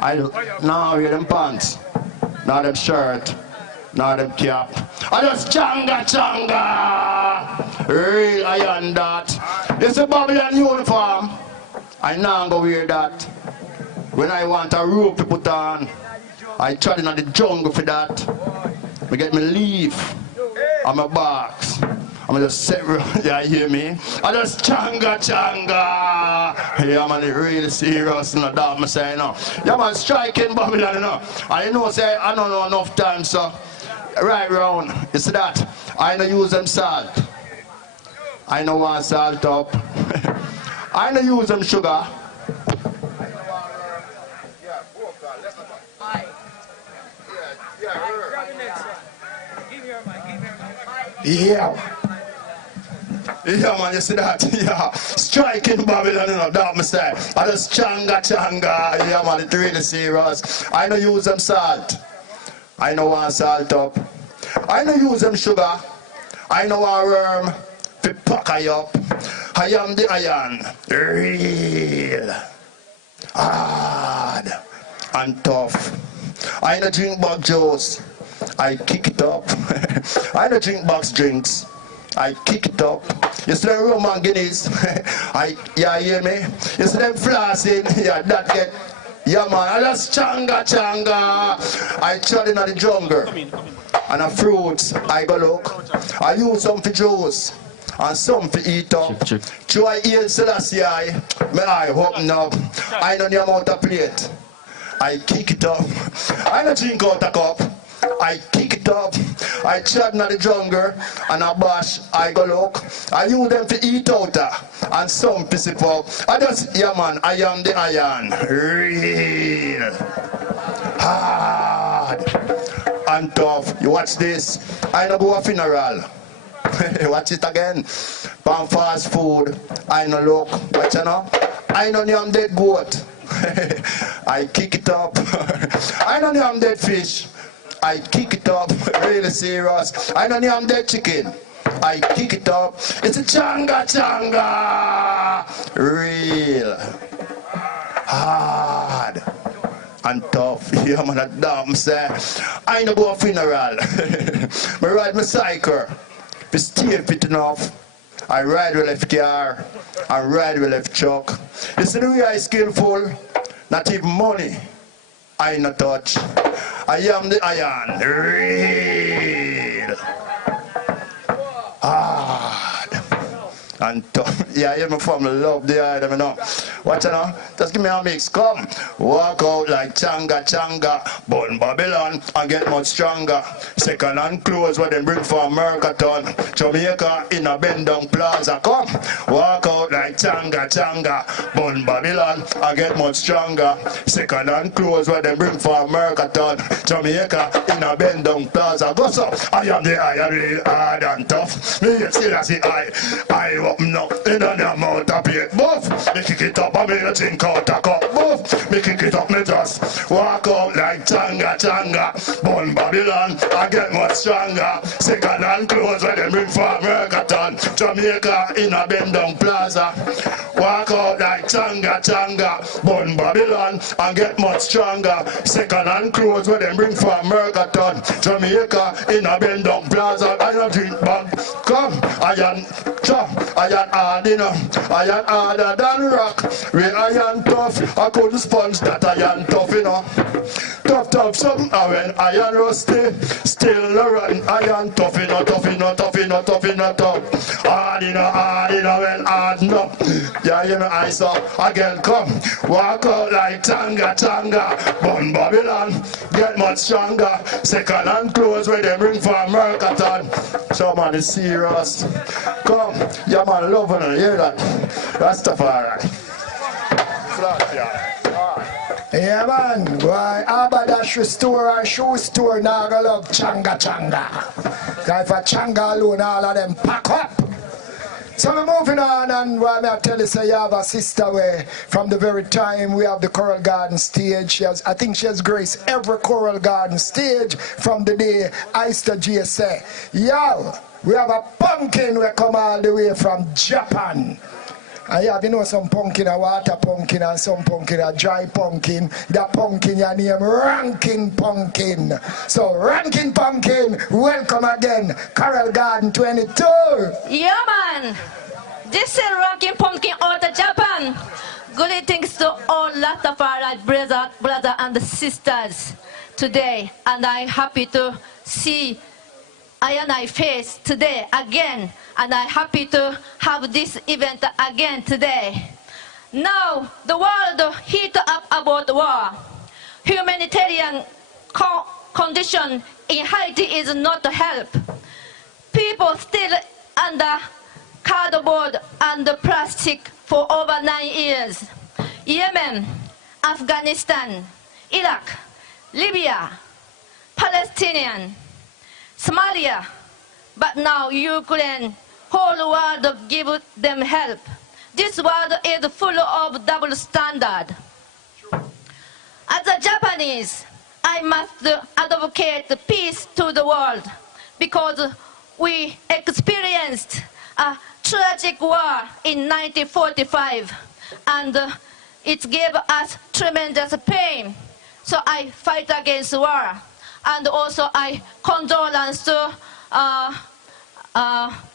I now wear them pants. Now them shirt. Now them cap. I just changa changa. Real iron that. It's a Babylon uniform. I now go wear that. When I want a rope to put on, I try in the jungle for that. I get me leaf. I'm a box. I'm just sit, yeah, you hear me? I just changa changa. Yeah, man, it's really serious, you know, that I'm saying, you know. Yeah, man, striking Babylon, you know. I know, say, I don't know enough time, so. Right round, you see that? I don't use them salt. I don't want salt up. I don't use them sugar. Yeah. Yeah, man, you see that? Yeah. Striking Babylon, you know, that me say. I just changa changa. Yeah, man, it's really serious. I don't use them salt. I don't want salt up. I don't use them sugar. I don't want worm to pack I up. I am the iron. Real. Hard. And tough. I don't drink box juice. I kick it up. I don't drink box drinks. I kick it up. You see them Roman Guinness? Yeah, hear me? You see them flossing? Yeah, that get. Yeah, man, I just changa. I trod in the jungle. And the fruits, I go look. I use some for juice. And some for eat up. So I eat Selassie, my eye open up. I know the amount of plate. I kick it up. I don't drink out a cup. I kick it up. I trod in the jungle. And I bash, I go look. I use them to eat out. And some for sip up. I just, yeah man, I am the iron. Real. Hard. And tough. You watch this. I don't go to a funeral. Watch it again. Pan fast food. I no look. Watch you know. I know I'm dead goat. I kick it up. I know I'm dead fish. I kick it up. Really serious. I know I'm dead chicken. I kick it up. It's a changa. Real. Hard. And tough. Yeah man, that damn say. I no go a funeral. I ride my cycle. If you stay fit enough, I ride with left car, I ride with left truck. You see the way I skillful, not even money, I no touch. I am the iron, real. Hard. And tough. Yeah, I hear my family love the iron, you know. Watch it now. Just give me a mix. Come. Walk out like changa. Burn Babylon and get much stronger. Second hand clothes what they bring from Mercaton. Jamaica in a bend down plaza. Come. Walk out like changa. Burn Babylon and get much stronger. Second hand clothes what they bring from Mercaton. Jamaica in a bend down plaza. Go so. I am the iron, real hard and tough. Me still as the I open up in an amount of plate. Buff. Me kick it up and me drink out a cup. Buff. Me kick it up, me just walk out like changa. Burn Babylon, I get much stronger. Second hand clothes where they bring from Mercaton. Jamaica in a bend down plaza. Walk out like changa. Burn Babylon, and get much stronger. Second hand clothes where they bring from Mercaton. Jamaica in a bend down plaza. I don't drink bag. Come, I am hard enough. I am harder than rock. Real iron tough. I couldn't sponge that iron tough, you know. Tough something. And when iron rusty, still run. Iron tough, you know, tough. Hard enough, when hard enough. Yeah, you know, I saw a girl come. Walk out like changa. Burn Babylon, get much stronger. Second hand clothes where they bring from Mercaton. So man, it's serious. Come, yeah man, love and hear that. Rastafari. Yeah man, why Abadash store or shoe store now go love changa. Cause for changa alone, all of them pack up. So we're moving on, and why may I tell you, so you have a sister where from the very time we have the Choral Garden stage, I think she has graced every Choral Garden stage from the day I used to GSA. Yo, we have a pumpkin we come all the way from Japan. And you have, you know, some pumpkin, a water pumpkin, and some pumpkin, a dry pumpkin. That pumpkin, your name, Ranking Pumpkin. So, Ranking Pumpkin, welcome again, Choral Garden 22. Yeah, man. This is Ranking Pumpkin out of Japan. Good thanks to all Rastafari brother and sisters today. And I'm happy to see I face today again, and I'm happy to have this event again today. Now, the world heat up about war. Humanitarian condition in Haiti is not help. People still under cardboard and plastic for over 9 years. Yemen, Afghanistan, Iraq, Libya, Palestinian, Somalia, but now Ukraine, whole world give them help. This world is full of double standard. As a Japanese, I must advocate peace to the world because we experienced a tragic war in 1945 and it gave us tremendous pain. So I fight against war. And also I condolence to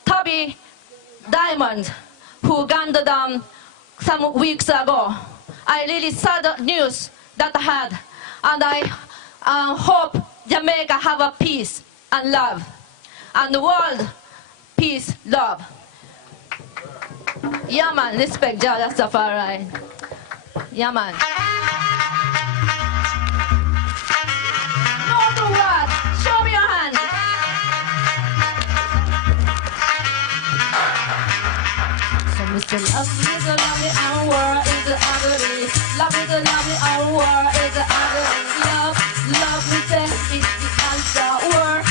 Tabby Diamond, who gunned down some weeks ago. I really sad news that I had. And I hope Jamaica have a peace and love. And the world, peace, love. Yeah, man, respect Jah Rastafari. Yeah, man. No to what? Show me your hand. So Mr. Love is a lovely, and war is a ugly. Love is a lovely, and war is a ugly. Love me say it's the answer. War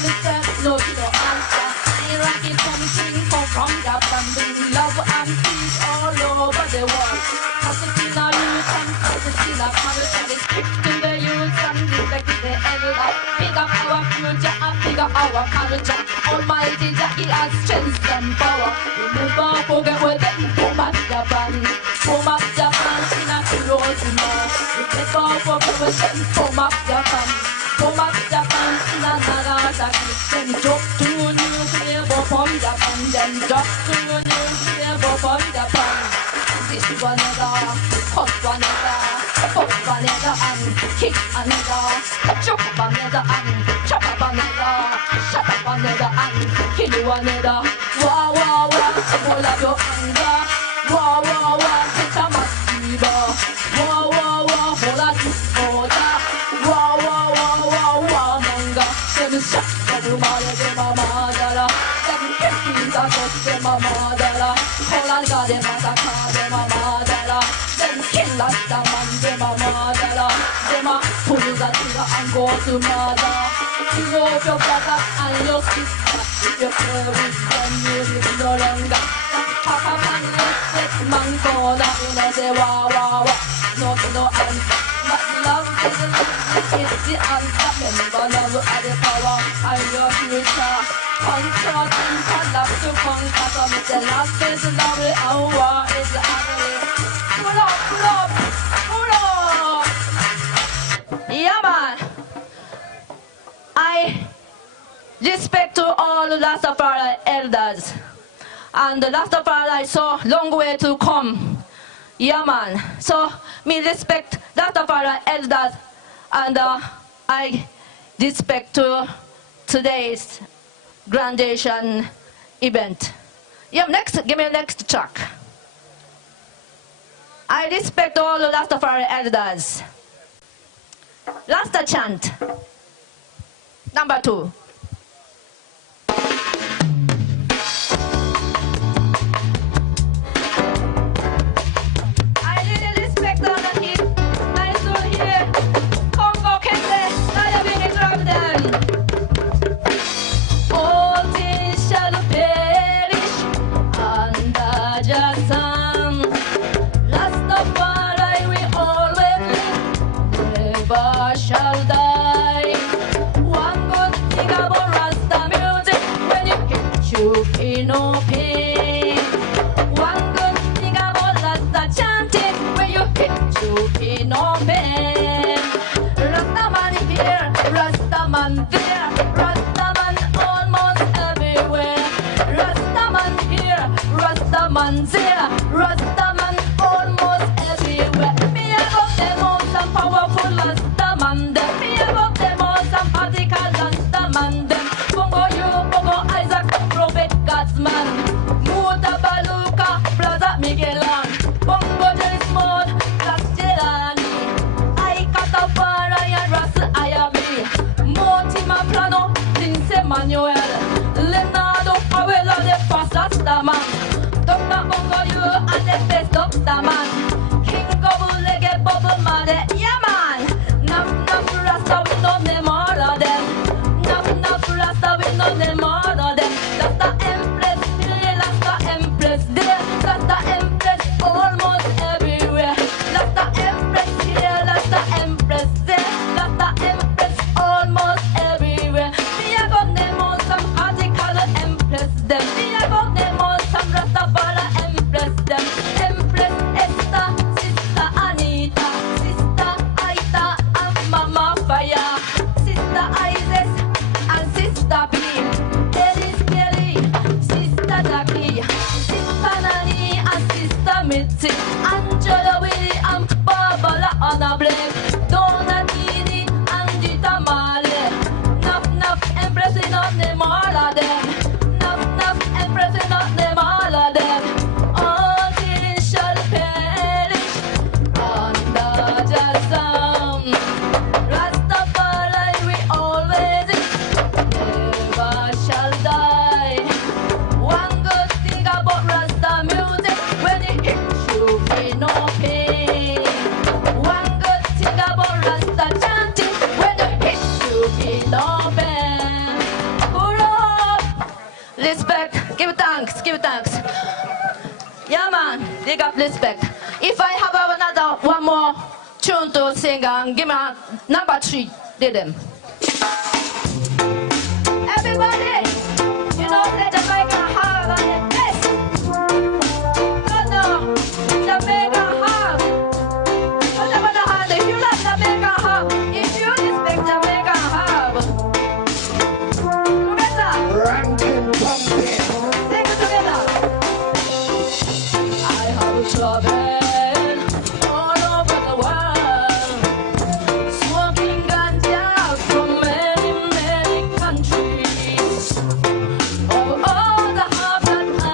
me say no to the answer. Iraqi something come from the bamboo. Love and peace all over the world. Positive now youth and positive now college and it's to the youth and respect the elder. Pick up our future and pick up our culture. Almighty Jah He has strength and power. Never forget where them come up Japan. Come up Japan in a Hiroshima. Never forget where them come up Japan. Come up Japan in a Nagasaki. Then drop to nuclear bomb on Japan. Then drop to nuclear bomb on Japan. This one another, hot one another, pop one another and kick another. Chop up another and chop up another. Shut up another and kill one another. Wah wah wah, full of your anger. Wah wah wah, it's a massive. Wah wah wah, full of disorder. Wah wah wah wah wah, manga. Them shut them mother, them a mother. Them kicking the dust, them a mother. Call and God, them a car, them a mother. Them kill us, the man, them a mother. Them a pull the trigger and go to mother. You love your brother and your sister. If you play with them, you live no longer. Papa man, let man go down. You know say wah wah wah. No answer. But love is the answer. Remember love are the power and your future. Control and love to conquer. So me say love is lovely and war is ugly. Pull up, pull up, pull up. Yeah man. I respect to all the Rastafari elders. And the Rastafari so long way to come. Yeah man. So me respect Rastafari elders and I respect to today's graduation event. Yeah, next, give me the next track. I respect all the Rastafari elders. Rasta chant. Number 2. I really respect all of it. Nice to hear. Congo, Kente, I bring it from them. All things shall perish under the sun. Rastafari we always live, never shall die. One good thing about Rasta music, when you hit you feel no pain. One good thing about Rasta chanting, when you hit you feel no pain. Rastaman here, Rastaman there, Rastaman almost everywhere. Rastaman here, Rastaman there, Rastaman almost everywhere. Me I got them all some powerful Rastaman them. Me I got them all some radical Rastaman them. Bongo you, Bongo Isaac, Prophet God's man. Muta Baluka, Plaza Miguelan. Bongo Desmond, Castellani. I Catafara and Ras Ayabi. Mortimer Plano, Lince Manuel. Leonardo Pavela de Pasasta man. Dr. Bongo you and the best Dr. man. King Gobble Legge Bubble Made. Yeah man. Nam Rasta we know them all of them. Nam Rasta we know them all of them. Rasta Empress here, Rasta Empress there. Rasta Empress almost everywhere. Rasta Empress here, Rasta Empress there. Rasta Empress almost everywhere. Me I got them all some radical Empress them. Me I got them all some Rastafari Empress them. Empress Esther, Give thanks, give thanks. Yeah, man, big up respect. If I have one more tune to sing, give me number 3, did them. Everybody, you know that Jamaica have the best. No, Jamaica have. Whatever have, if you love Jamaica have, if you respect Jamaica have. Together. Ranking pumping. Sing it together. I have traveled all over the world, smoking ganja from many, many countries. Of all the herbs that I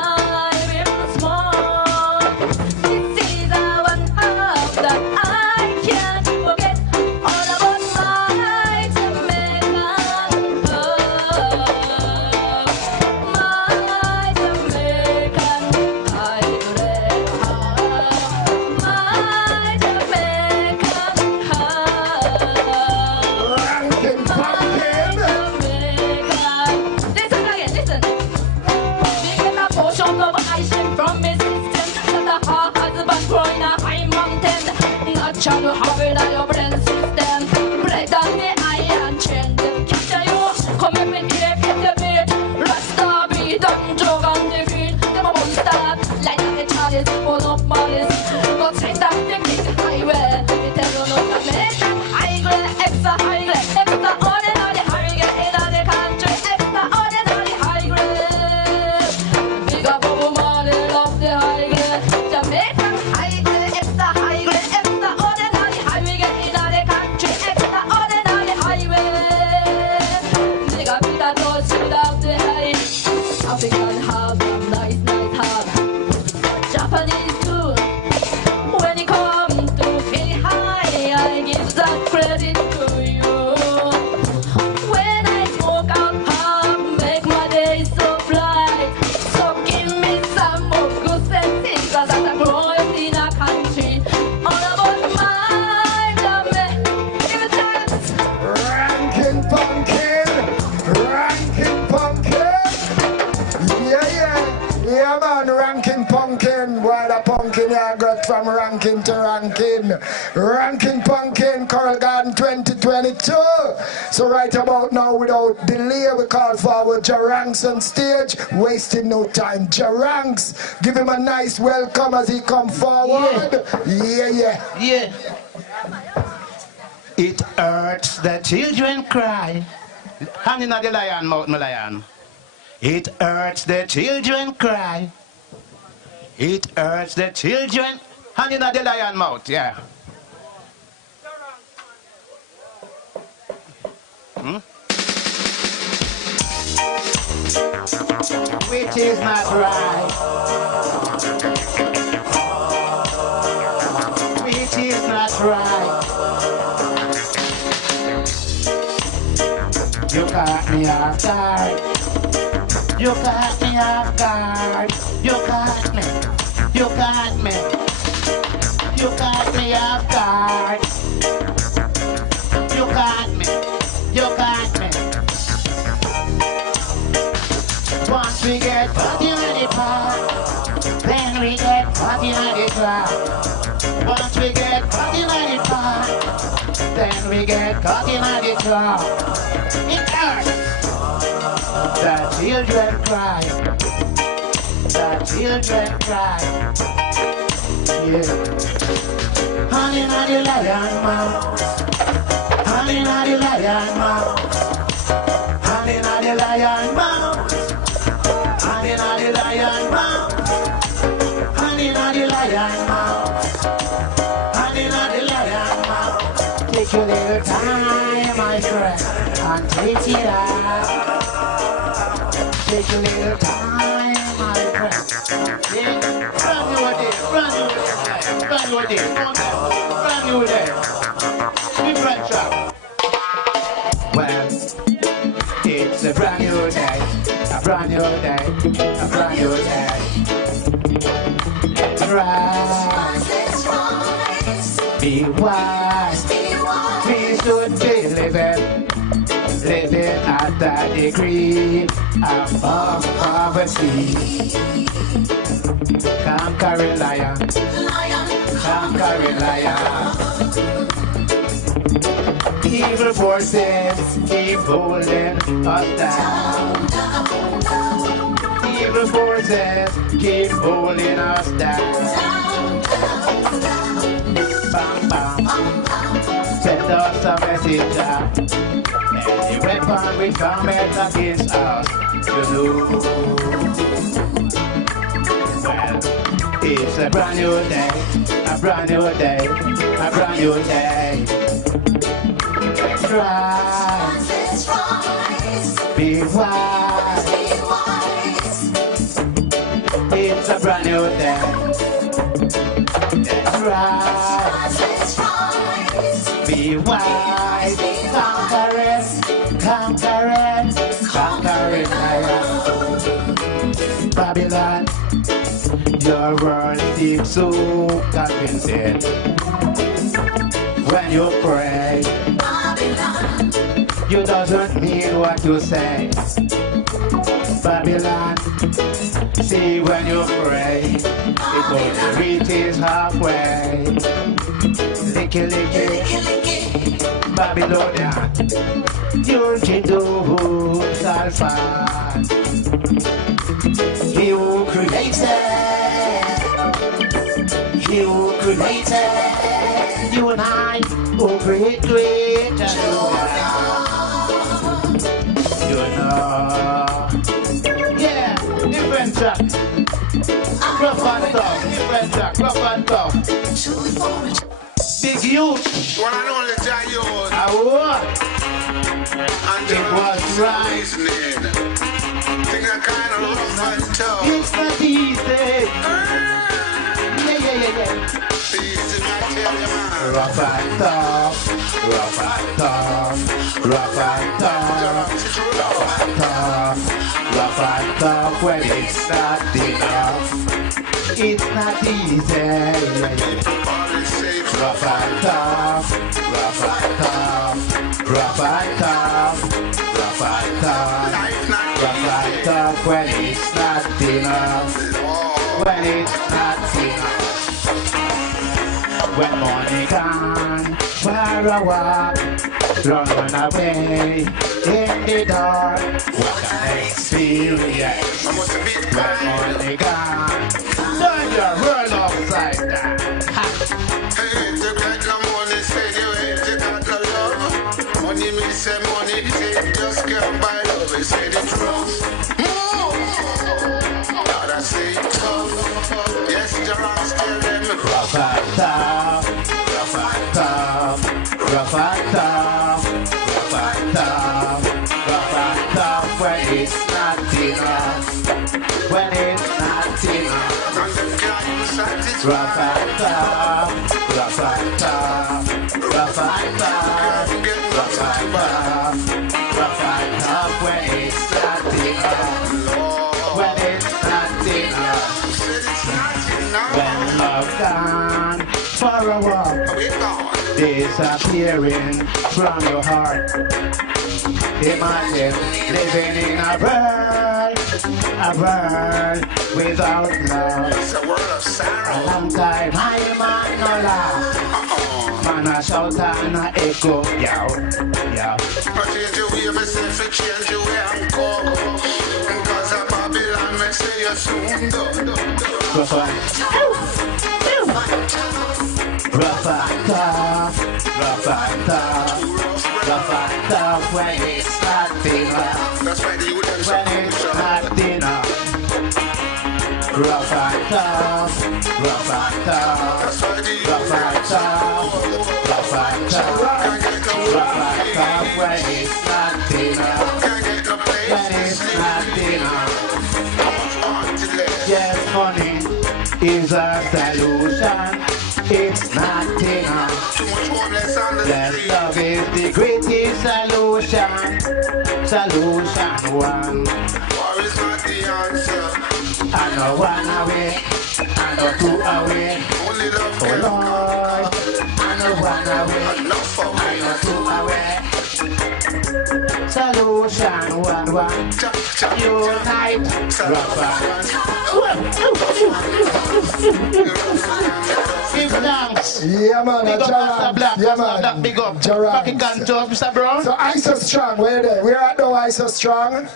will smoke, this is the one herb that I can't forget. All about my Jamaican herb, my Jamaican hybrid herb, my Jamaican herb. Ranking pumpkin. Listen again, listen. Making a potion of ice from his system, that the heart has been growing a high mountain. Natural habit of your brain system. Break down the iron chain, then capture you. Come up in here, get the beat. Rasta beat, don't joke on the feet. Them a monster, like a chalice, full of malice. Go take that big highway. It tell you no that make that high grade, extra high grade, extraordinary high grade in the country, extraordinary high grade. Big up Bobo Marley, love the high grade. Jamaican high grade, extra high grade, extraordinary high grade in the country, extraordinary high grade. Big up Peter Tosh, love the high. African have nice, nice have. Japanese too. When it comes to feel high, I give that credit to you. When I smoke out herb, make my day so bright. So give me some more good sense, cause I'm growing in a country. All about my Jamaica. Give it chance. Ranking pumpkin, ranking pumpkin. Yeah, man, ranking pumpkin. Why the pumpkin I got from ranking to ranking. Ranking pumpkin, Coral Garden 2022. So right about now, without delay, we call forward Jaranks on stage. Wasting no time. Jaranks, give him a nice welcome as he come forward. Yeah. It hurts the children cry. Hanging on the lion mouth, my lion. It hurts the children cry. It hurts the children. Hanging on the lion mouth, yeah. Which is not right. Which is not right. You caught me off guard. You caught me off guard. You caught me. You caught me. You caught me off guard. You caught me. You caught me. Once we get party on the park, then we get party on the club. Once we get party on the park, then we get party on the club. It hurts. The children cry. The children cry. Yeah. Honey, not the lion mouth. Honey, not the lion mouth. Honey, not the lion mouth. Honey, not the lion mouth. Honey, not the lion mouth. Honey, not the lion mouth. Take your little time, my friend, and take it out. Take your little time, my friend. Yeah, brand new day, brand new day, brand new day, brand new day. Different shop. Well, it's a brand new day. A brand new day, a brand new day. Right. Be wise. We should be living at after the grief above poverty. Conquering lion, conquering lion. Evil forces keep holding us down. Evil forces keep holding us down. Bam, bam. Send us a message. Any weapon we commit against us, you know. Well, it's a brand new day, a brand new day, a brand new day. Let's rise, be wise. It's a brand new day. Let's rise, be wise. Conquer it, conquer it, conquer it. Babylon, your words seem so convincing. When you pray, Babylon, you doesn't mean what you say. Babylon, see when you pray, it only reaches halfway. Licky, licky, Babylonian, your kingdom shall fall. He who created you and I, oh great, great, you know, yeah, different track, rough and tough, different track, rough and tough. Big youth, one and only youth, I would, and it was right. Think I kind of rough and tough. It's not easy. Rough and tough, rough and tough, rough and tough, rough and tough, rough and tough when it's not enough. It's not easy. Rough and tough, rough and tough, rough and tough, rough and tough, rough and tough when it's not enough. When it's not enough. When money gone, far away, run away in the dark. What an experience. When money gone, turn your world upside down. Hey, you got no money, say you ain't you got no love. Money me say money, say just can't buy love. They say the truth. God, I say tough. Yes, Jerome still them. Rough and tough, rough and tough, rough and tough, rough and tough, rough and tough when it's not enough, when it's not enough. Rough and tough, rough and tough, rough and tough, rough and tough, rough and tough when it's not enough, when it's not enough. When love gone for a walk, disappearing from your heart. Imagine living in a world without love. It's a world of sorrow. A long time I man no laugh. Man a shout and a echo, yow, yow. But change the way myself, change the way I'm going. Because of Babylon, me say you soon done. Rough and tough, rough and tough, rough and tough when it's not enough. That's why the youth when it's not enough. Rough and tough, rough and tough, rough and tough, rough and tough, rough and tough when it's not enough. When it's not enough. Yes, money is a solution. It's not enough. That love is the greatest solution. Solution one. War is not the answer. I know one away. I know two away. Only love oh can Lord. I know one away. Enough for I know two away. solution. One. Unite. Give thanks. Yeah, man. Big up, Mr. Black. Yeah, Mr. Black, big up. Back in control, Mr. Brown. So I so strong, where there? Where are now I so strong?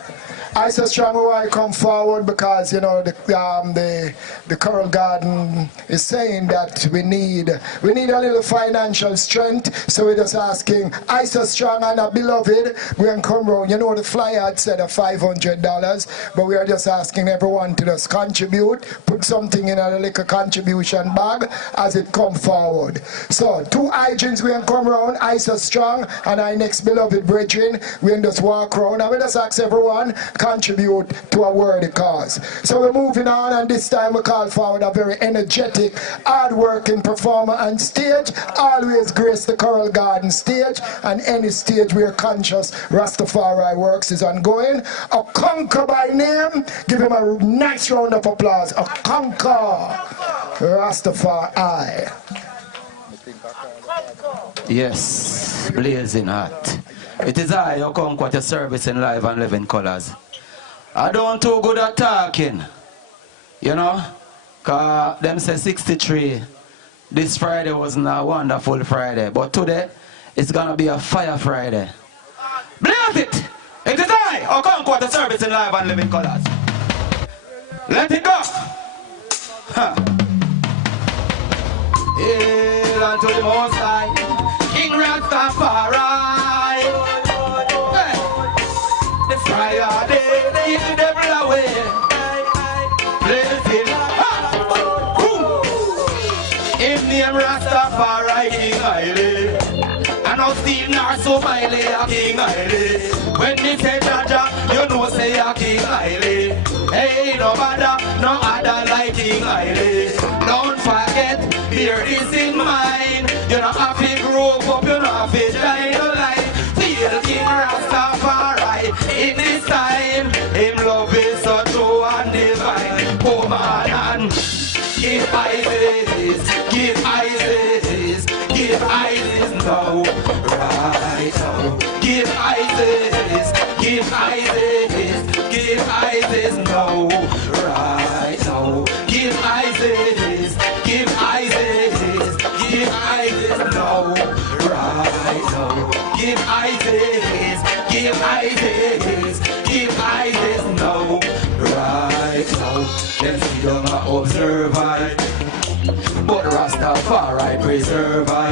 I so strong why I come forward because you know the Coral Garden is saying that we need a little financial strength, so we're just asking I so strong and a beloved we can come round. You know the flyer had said of $500, but we are just asking everyone to just contribute, put something in a little contribution bag as it come forward. So 2 agents we can come round, I so strong and I next beloved brethren, we can just walk around and we just ask everyone contribute to a worthy cause. So we're moving on, and this time we call forward a very energetic, hard-working performer on stage. Always grace the Coral Garden stage, and any stage where conscious Rastafari works is ongoing. A conquer by name, give him a nice round of applause. A conquer Rastafari. Yes, blazing hot. It is I, your conquer, your service in live and living colors. I don't too good at talking, you know, because them say 63. This Friday wasn't a wonderful Friday, but today it's going to be a fire Friday. Blaze it! It is I, your conquer, the service in live and living colors. Let it go! Huh. Hail unto the Most High, King Rastafari. Friday, they hit the devil away. Blazing. Him name Rastafari, King Haile. And now Steve Narso Miley, a King Haile. When they say Jaja, you know say a King Haile. Hey, no matter, no other like King Haile. Don't forget, beer is in mind. You don't have to grow up, you don't have to die your life. Feel King Rastafari. In this time, him love is so true and divine. Oh man, and give Isis, give Isis, give Isis now, right now. Give Isis, give Isis, give Isis now, right now. Give Isis, give Isis, give Isis now, right now. Give Isis, give Isis, give Isis now, right now. Them see them a observe I, but Rastafari preserve I.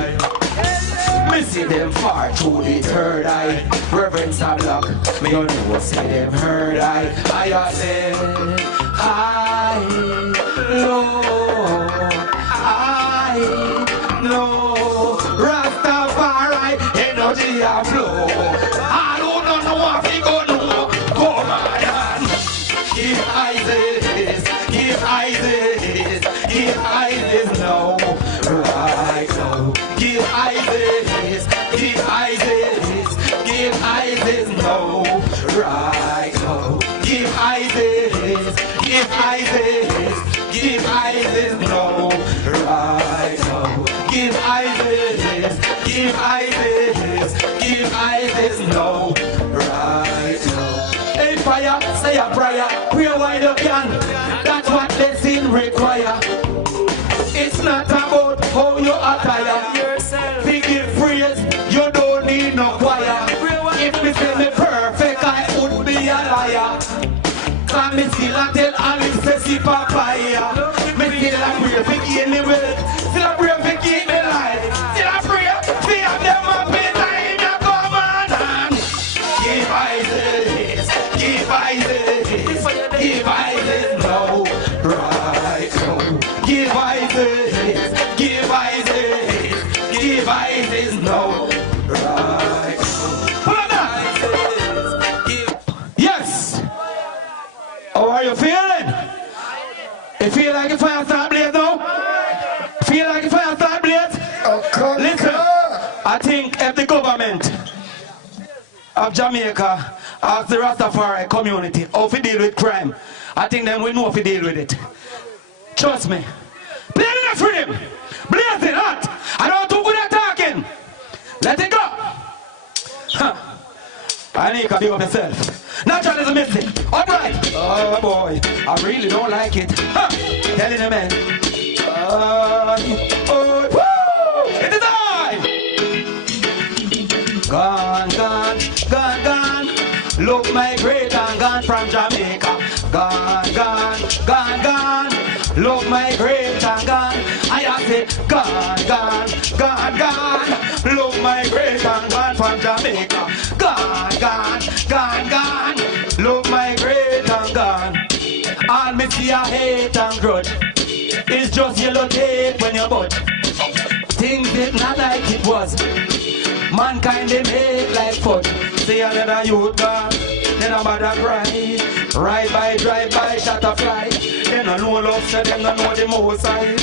Me see them far through the third eye. Reverence a block, me don't know see them heard I say, I know, Rastafari energy a flow. I don't know what we gonna do. Come on, give Isis, give Isis, give Isis now, right now. Give Isis, give Isis, give Isis now, right now. Give Isis, give Isis, give Isis now, right now. Give Isis, give Isis, give Isis now, right now. Hey fire, say a prayer, pray while you can. That's what blessing require. It's not about how you attire yourself. We give praise, you don't need no choir. If me say me perfect, I would be a liar. Cause me still a tell Alex to see papaya. Me still a pray for gain me wealth. Still a pray for keep me life. Still a pray for have them up in time. You come on and give Isis, give Isis, give Isis now, right now. Give Isis, give Isis, give Isis now, right now. Yes. How are you feeling? You feel like the fire start blaze now? Feel like the fire start blaze? Listen, I think if the government of Jamaica ask the Rastafari community how to deal with crime, I think then we know how to deal with it. Trust me. Play enough for him. Blazing hot. I don't too good at talking. Let it go. Huh. I need to big up yourself. Natural is a mystic. Alright. Oh boy, I really don't like it. Huh. Telling the man. Oh, woo! It is I! Gone, gone, gone, gone. Look my great and gone from Jamaica. Gone, gone, gone, gone. Look my great and gone. I have said gone, gone, gone, gone. Look my great and gone from Jamaica. Gone, gone, gone, gone. Look my great and gone. All me see a hate and grudge. It's just yellow tape when you budge. Things did not like it was. Mankind they made like fudge. See another youth gone, then a mother cry. Ride by, drive by, shot a fly. Them no know love, so them no know the most side.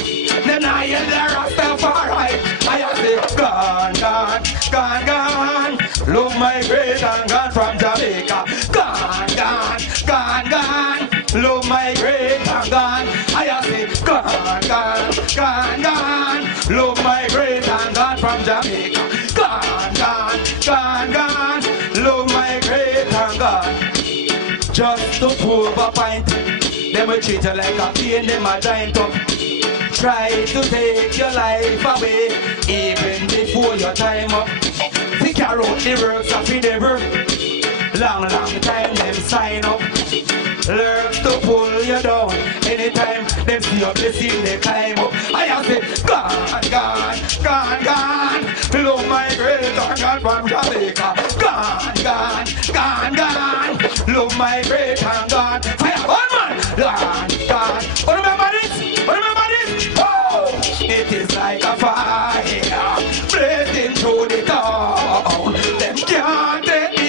Them not hear the Rastafari. I say gone, gone, gone, gone. Love my great and gone from Jamaica. Gone, gone, gone, gone. Love my great and gone. I say gone, gone, gone, gone. Love my great and gone from Jamaica. Gone, gone, gone, gone. Love my great and gone. Just to prove a point, them will treat you like a pain, them a giant up. Try to take your life away, even before your time up. Figure out the works of the devil. Long, long time them sign up. Learn to pull you down. Anytime them see your blessing, they climb up. I have said, gone, gone, gone, gone. Love my great and gone from Jamaica. Gone, gone, gone, gone. Love my great and gone. Fire on man. Gone, gone. Oh, remember this? Oh, remember this? Oh, it is like a fire blazing through the town. Them can't take me.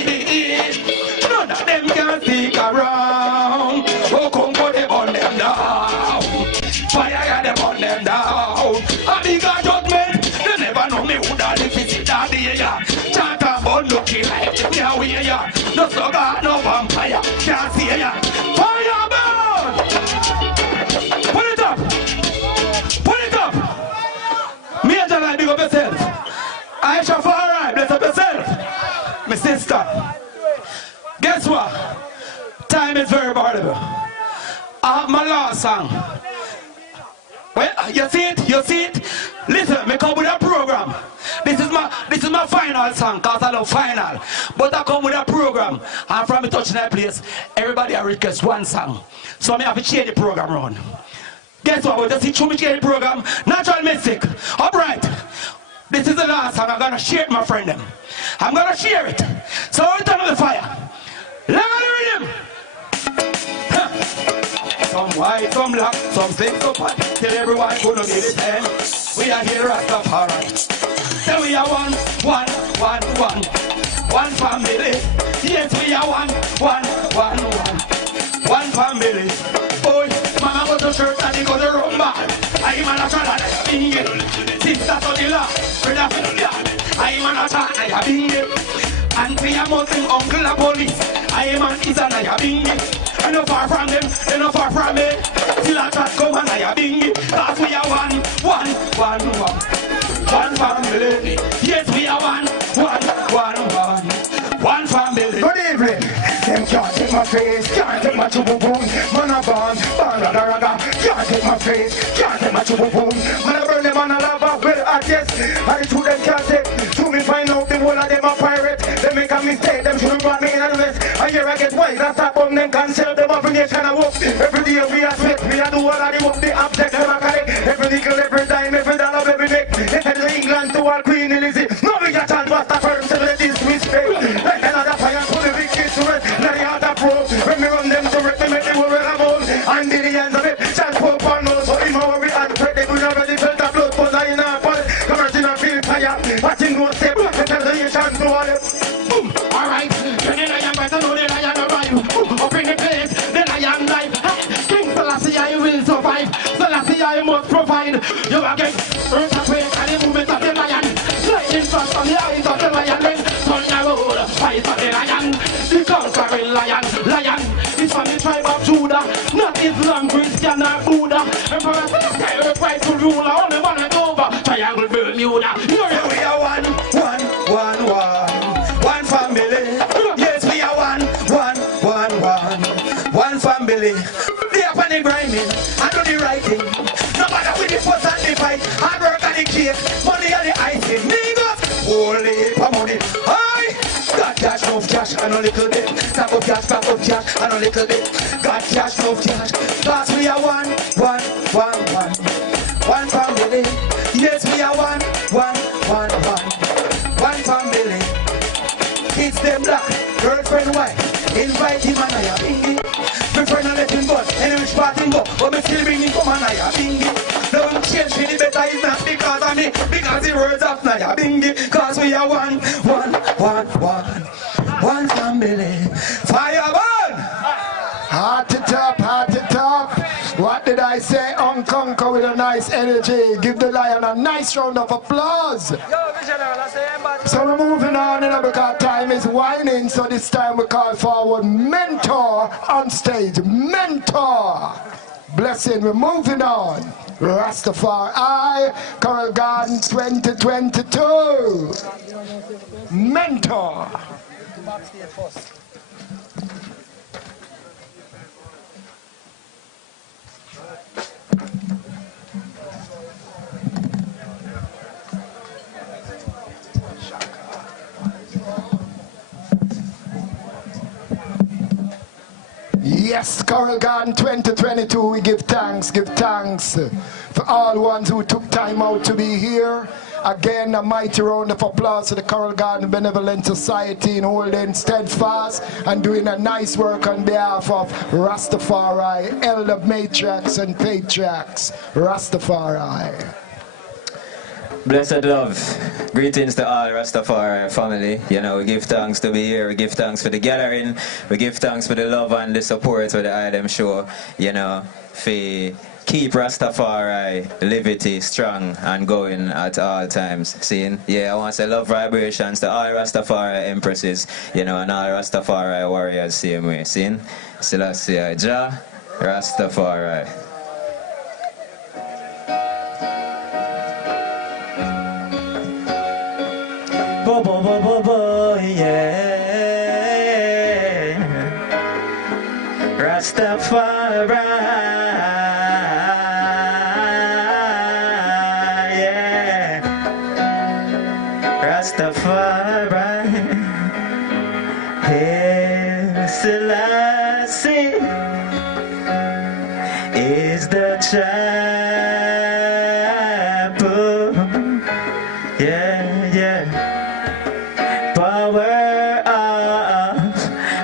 None of them can stick around. Oh, come go they burn them down. Fire them burn them down. A bigger judgment. They never know me who that if it's that day. Chant about lucky life. Me away ya. No slugger, no vampire. Can't see ya. Fire burn. Put it up. Put it up. Me and John, big up yourself. Aisha Farai, bless up yourself. My sister. Guess what? Time is very valuable. I have my last song. Well, you see it? You see it? Listen, me come with a program. This is my final song, cause I love final. But I come with a program, and from me touching that place, everybody I request one song. So me have to change the program around. Guess what? We'll just see through me change the program. Natural mystic. Alright. This is the last song. I'm gonna share it, my friend them. I'm gonna share it. So I'll turn on the fire. Look at the rhythm. Some white, some black, some slick, some fat. Till everyone gonna be the same. We are here Rastafari. Then we are one family. Yes, we are one family. Boy, mama go to church and he go to rumba. I'm a natural and I have been here. Sister to the law, brother to the law. I'm a natural and I have been here. Auntie a mountain, uncle a police. I am an is and I have been here. I know far from them, they know far from me. Till I chat come and I have been here. Cause we are one family. Yes, we are one family. Good evening. Them can't take my face, can't take my chubu boom. Man a born raga raga. Can't take my face, can't take my chubu boom. Man a burn them on a lava, well I guess. I the two them can't take. To me find out the whole of them a pirate. They make a mistake, them shouldn't brought me in a mess. I hear I get wise, I stop on them cancel them every day kind of work. Every day we are sweat, we are do all of the work. The object them a carry. Every nickel, every dime, every dollar, every neck. They tell the England to all Queen Elizabeth. No we got chance was the first to let this respect. Like another fire for the big kids to rest. Now the other pro, when me run them to rest, me make the world a mold. And in the hands of it, chance for fun, so him how we and pray they could already felt the blood buzz in our fall. Commerce in our field fire, watching no step, they tell the nation to all it. Boom, alright, when the lion better know the lion arrive. Up in the place, the lion life. King Selassie I will survive, Selassie I must provide. You again, earthquake and the movement of the lion. Lightning flash on the eyes of the lion. Then thunder roll, fight for the lion. The conquering lion, is from the tribe of Judah. Not Islam, Christian or Buddha. Emperor Selassie, earth rightful ruler. Only one and over, triangle Bermuda. We are one family. Yes, one family. They up on the grinding, and do the right thing. No matter with the fuss and the fight, hard work and the cake, money and the icing. Niggas, holy heap of money. Aye, got cash, no cash, and a little bit. Stack up cash, and a little bit. Got cash, no cash. Cause we are one family. Yes, we are one family. Kids them black, girlfriend white. Invite him and I bingy. My friend and let him go. Any which part him go, but me still bring him come and I bingy. No one change for the better is not because of me, because the words of Naya bingy. Cause we are one family. Fire burn! Heart it up, heart it up. What did I say? Unconquer with a nice energy. Give the lion a nice round of applause. So we're moving on, because time is winding. So this time we call forward Mentor on stage. Mentor. Blessing, we're moving on. Rastafari, Coral Garden 2022. Mentor. Yes, Coral Garden 2022, we give thanks for all ones who took time out to be here. Again, a mighty round of applause to the Coral Garden Benevolent Society in holding steadfast and doing a nice work on behalf of Rastafari, elder matriarchs and patriarchs, Rastafari. Blessed love. Greetings to all Rastafari family. You know, we give thanks to be here. We give thanks for the gathering. We give thanks for the love and the support for the item show. You know, for keep Rastafari liberty strong and going at all times. Seeing? Yeah, I want to say love vibrations to all Rastafari empresses, you know, and all Rastafari warriors same way. Seeing? Selassie Jah, Rastafari. Bo bo bo bo bo, yeah. Rastafari, yeah. Rastafari, hey, Selassie is the chapel, yeah, yeah. Power of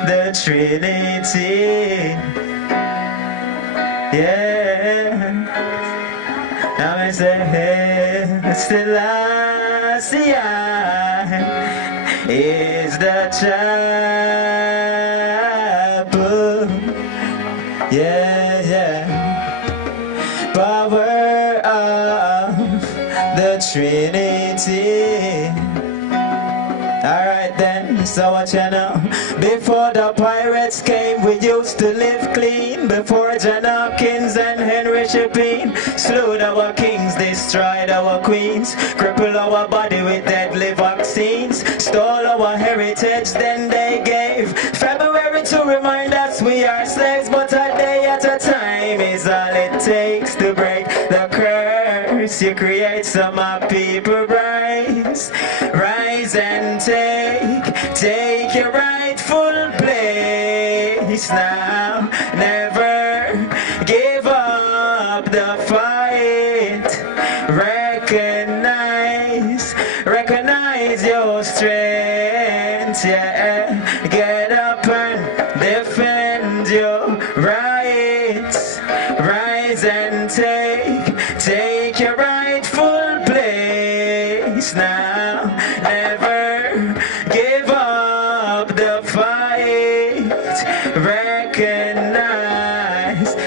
the Trinity, yeah. Now I say, hey, Selassie is the chapel, yeah, yeah. Power of the Trinity. Alright then, so what you know? Before the pirates came, we used to live clean. Before John Hopkins and Henry Shepeen slowed our kings, destroyed our queens, crippled our body with deadly vaccines, stole our heritage, then they gave February to remind us we are slaves. But a day at a time is all it takes to break the curse. You create some people rise, rise and take your rightful place now. Never give up the fight. Recognize your strength, yeah. Get up and defend your rights. Rise and take your rightful place now. Never give up the fight.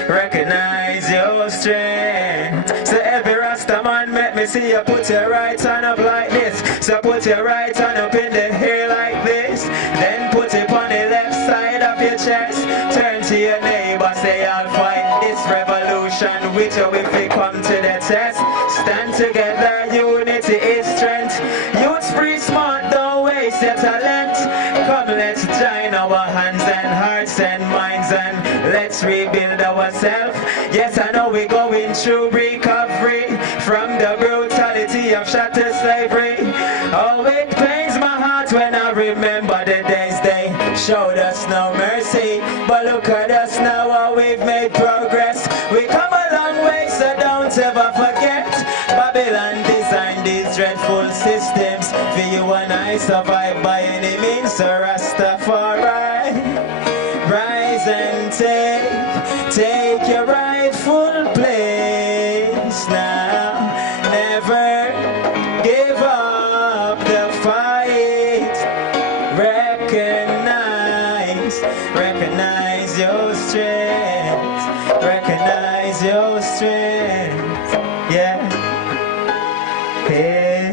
Recognize your strength. So every Rasta man, make me see you put your right hand up like this. So put your right hand up in the air like this. Then put it on the left side of your chest. Turn to your neighbor, say I'll fight this revolution with you if we come to the test. Stand together, unity is strength. Youth free smart, don't waste your talent. Come, let's join our hands and hearts and minds, and let's rebuild ourselves. Yes, I know we're going through recovery from the brutality of chattel slavery. Oh, it pains my heart when I remember the days they showed us no mercy. But look at us now, how we've made progress. We come a long way, so don't ever forget. Babylon designed these dreadful systems for you and I survive by any means. So Rastafari, rise and take your rightful place now. Never give up the fight. Recognize your strength. Recognize your strength. Yeah. Hey,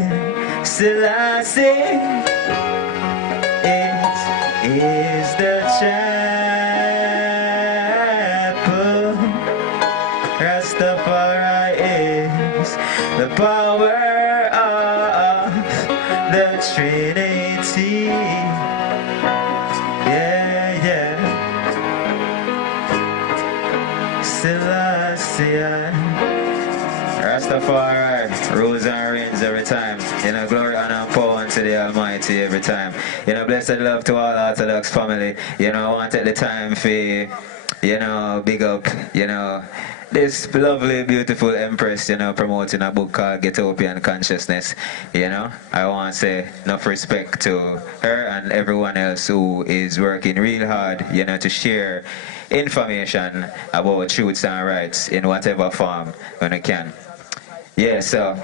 Selassie, it is the chapel. Rastafari is the power of the Trinity. Yeah, yeah. Selassie. Rastafari rules and reigns every time. You know, glory, honor, and power unto the Almighty every time. You know, blessed love to all Orthodox family. You know, I want to take the time for, you know, big up, you know, this lovely, beautiful Empress, you know, promoting a book called Utopian Consciousness. You know, I want to say enough respect to her and everyone else who is working real hard, you know, to share information about truths and rights in whatever form when we can. Yeah, so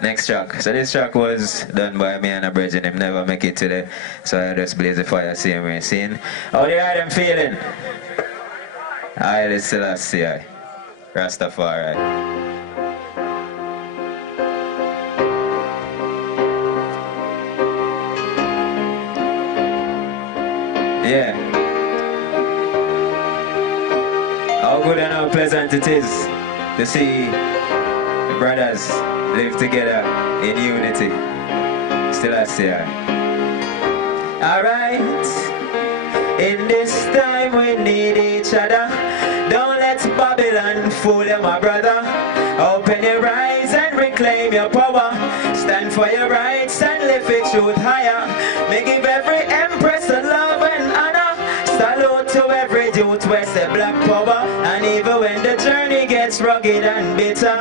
next track. So this track was done by me and a brethren. Him never make it today, so I just blaze the fire, same way. Seeing how they are them feeling. I still Selassie, Rastafari. Yeah. How good and how pleasant it is to see the brothers live together in unity. Still I see her. Alright. In this time we need each other. Don't let Babylon fool you, my brother. Open your eyes and reclaim your power. Stand for your rights and lift your truth higher. May give every empress a love and honor. Salute to every youth west the black power. And even when the journey gets rugged and bitter,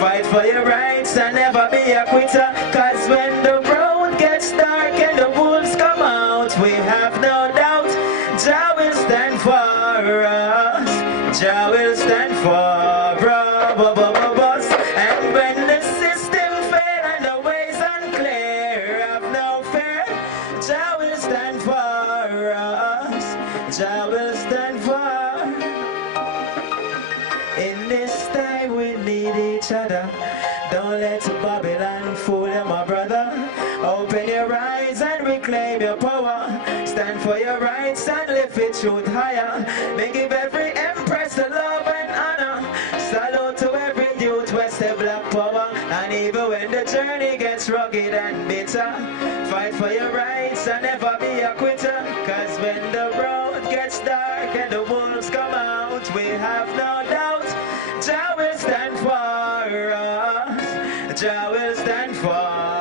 fight for your rights and never be a quitter. Cause when the road gets dark and the wolves come out, we have no doubt Jah will stand for us. Jah will stand for us. And when the system fail and the ways unclear, have no fear. Jah will stand for us. Jah will stand for. In this time we need each other. Don't let Babylon fool you, my brother. Open your eyes and reclaim your power. Stand for your rights and lift your truth higher. May give every empress the love and honor. Salute to every youth west the black power. And even when the journey gets rugged and bitter, fight for your rights and never be a quitter. Cause when the road gets dark and the wolves come out, we have no doubt Jah will stand for us. Jah will stand for us.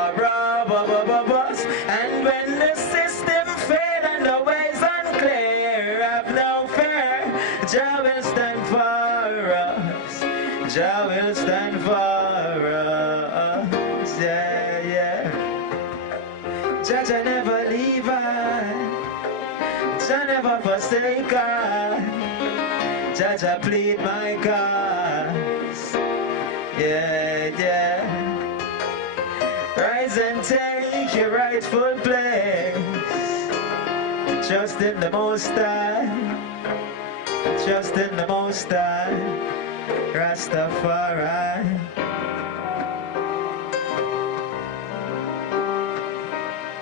And when the system fail and the ways unclear, have no fear. Jah will stand for us. Jah will stand for us. Yeah, yeah. Jah never leave us. Jah never forsake us. Jah plead my cause. Yeah, yeah. Rise and take your rightful place. Trust in the Most High. Trust in the Most High. Rastafari.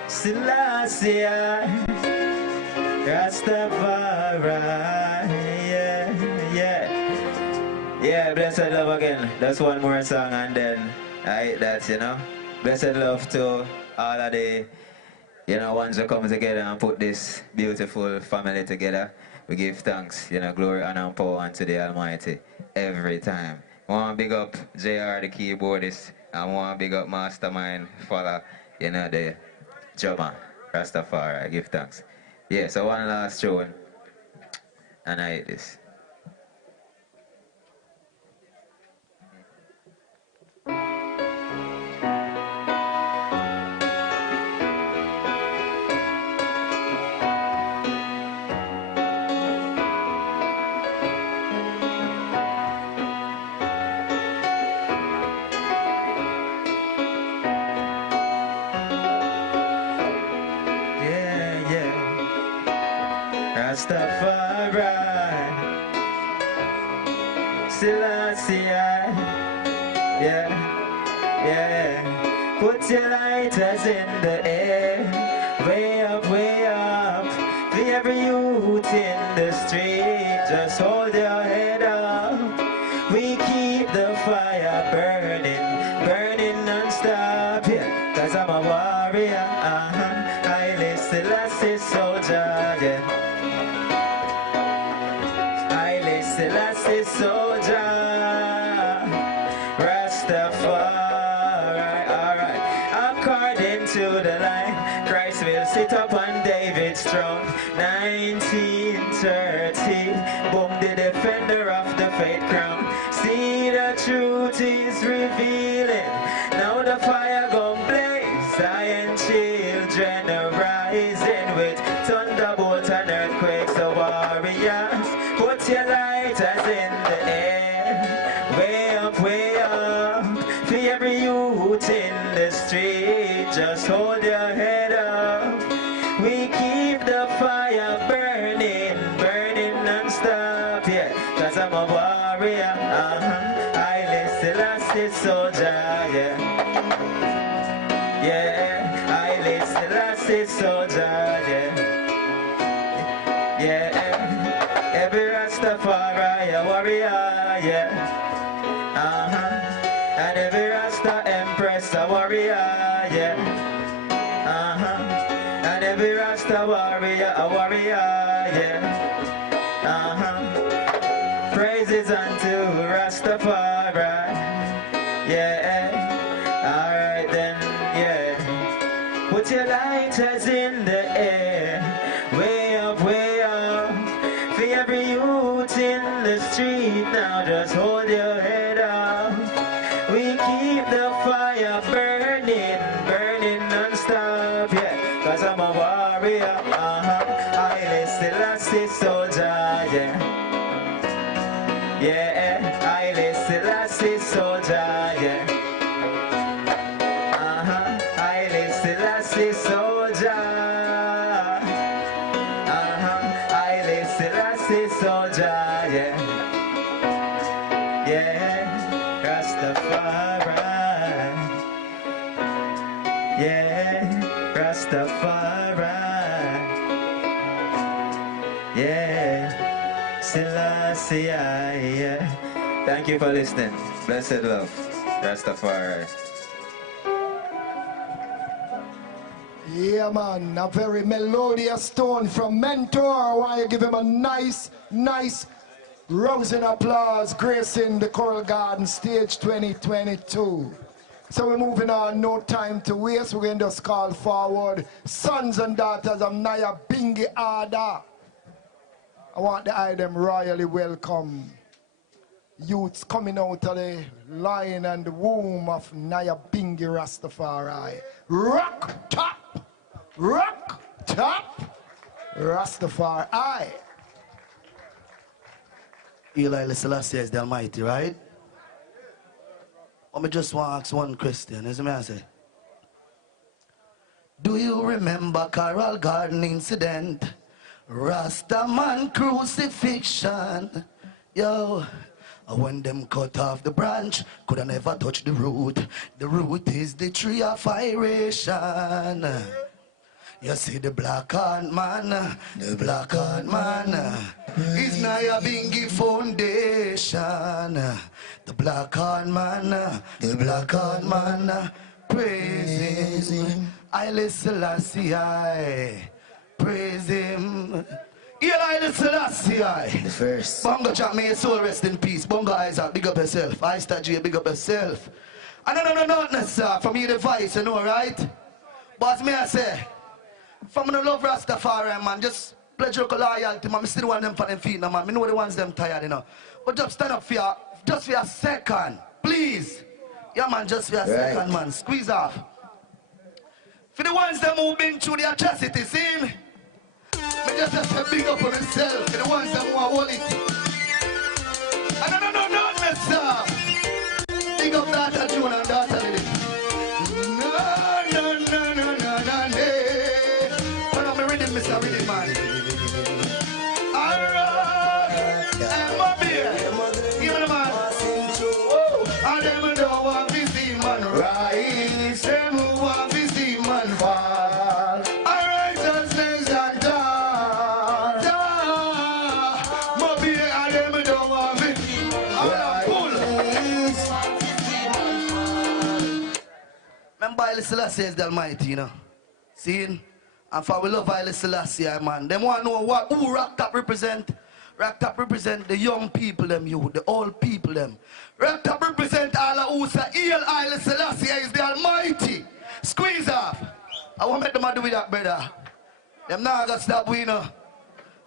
Selassie. Rastafari. Yeah, yeah. Yeah, blessed love again. That's one more song and then I hate that, you know. Blessed love to all of the You know, once we come together and put this beautiful family together, we give thanks, you know, glory, honor, and power unto the Almighty every time. I want to big up JR, the keyboardist, and I want to big up Mastermind, Fella, you know, the drummer, Rastafari. Give thanks. Yeah, so one last tune, and I hate this. Rastafari, Selassie, yeah, yeah. Put your lighters in the air, way up, for every youth in the street. Just hold your head up. We keep the fire burning, burning non-stop, yeah. 'Cause I'm a warrior, I Selassie soldier, yeah. Selassie soldier, Rastafari, alright. According to the line, Christ will sit up on David's throne. 1930, boom, the defender of the faith crown. See, the truth is revealing. Now the fire gon' blaze. Zion children are rising with thunderbolts and earthquakes. The warriors, put your lighters in the air, way up, for every youth in the street. Just hold your head up. We keep the fire burning, burning non-stop, yeah. 'Cause I'm a warrior, I Selassie soldier, yeah. Yeah, I Selassie soldier, yeah. Yeah. Every Rastafari a warrior, yeah. And every Rasta empress a warrior, yeah. And every Rasta warrior a warrior, yeah. Praises unto Rastafari, yeah. Alright then, yeah. Put your lighters in the air, way up, for every youth in the street. Now just hold your head up. We keep the fire burning, burning non-stop, yeah. 'Cause I'm a warrior, I Selassie soldier, yeah. Yeah, I Selassie soldier, yeah. I Selassie soldier. Selassie soldier, yeah. Yeah, Rastafari. Yeah, Rastafari. Yeah, Selassie, yeah. Thank you for listening. Blessed love, Rastafari. Yeah, man, a very melodious tone from Mentor. Why you give him a nice rousing applause, gracing the Choral Garden Stage 2022. So we're moving on, no time to waste. We're going to just call forward sons and daughters of Naya Bingi Ada. I want the item royally welcome. Youths coming out of the line and the womb of Naya Bingi Rastafari. Rock top, Rastafari. Eli Selassie is the Almighty, right? I just want to ask one question, as I say. Do you remember Coral Garden incident? Rastaman crucifixion. Yo, when them cut off the branch, could I never touch the root. The root is the tree of iration. You see the black hand man, the black hand man is Naya Bingi foundation. The black hand man, the black hand man praises him. Haile Selassie, I praise him. Hail Haile Selassie, I. The first. Bongo Jack, may your soul rest in peace. Bongo Isaac, big up yourself. Ister J, big up yourself. And no, sir, from you the voice, you know, right? But as me I say, from the love Rastafari, man, just pledge your loyalty, man. I still want them for them feet, man. I know the ones them tired, you know. But just stand up just for a second, please. Yeah, man, just for a second, man. Squeeze off. For the ones that who been through the atrocities, see? Me just have to big up on myself. For the ones that who are hold it. And no, sir. Big up daughter June and daughter Lily. No. When I'm reading, Mr. Reading, man. Alright. And my beer. Give me the man. And them don't want to see man rise. Them who want to see man fall. Alright, just things and that. My beer and them don't want to see remember Haile Selassie is the Almighty, you know. See? And for we love Haile Selassie, man. Them want to know who Rock Top represent. Rock Top represent the young people, them youth, the old people, them. Rock Top represent all of who say, Hail Haile Selassie is the Almighty. Squeeze off. I want to make them do with that, brother. Them now got to stop, we know.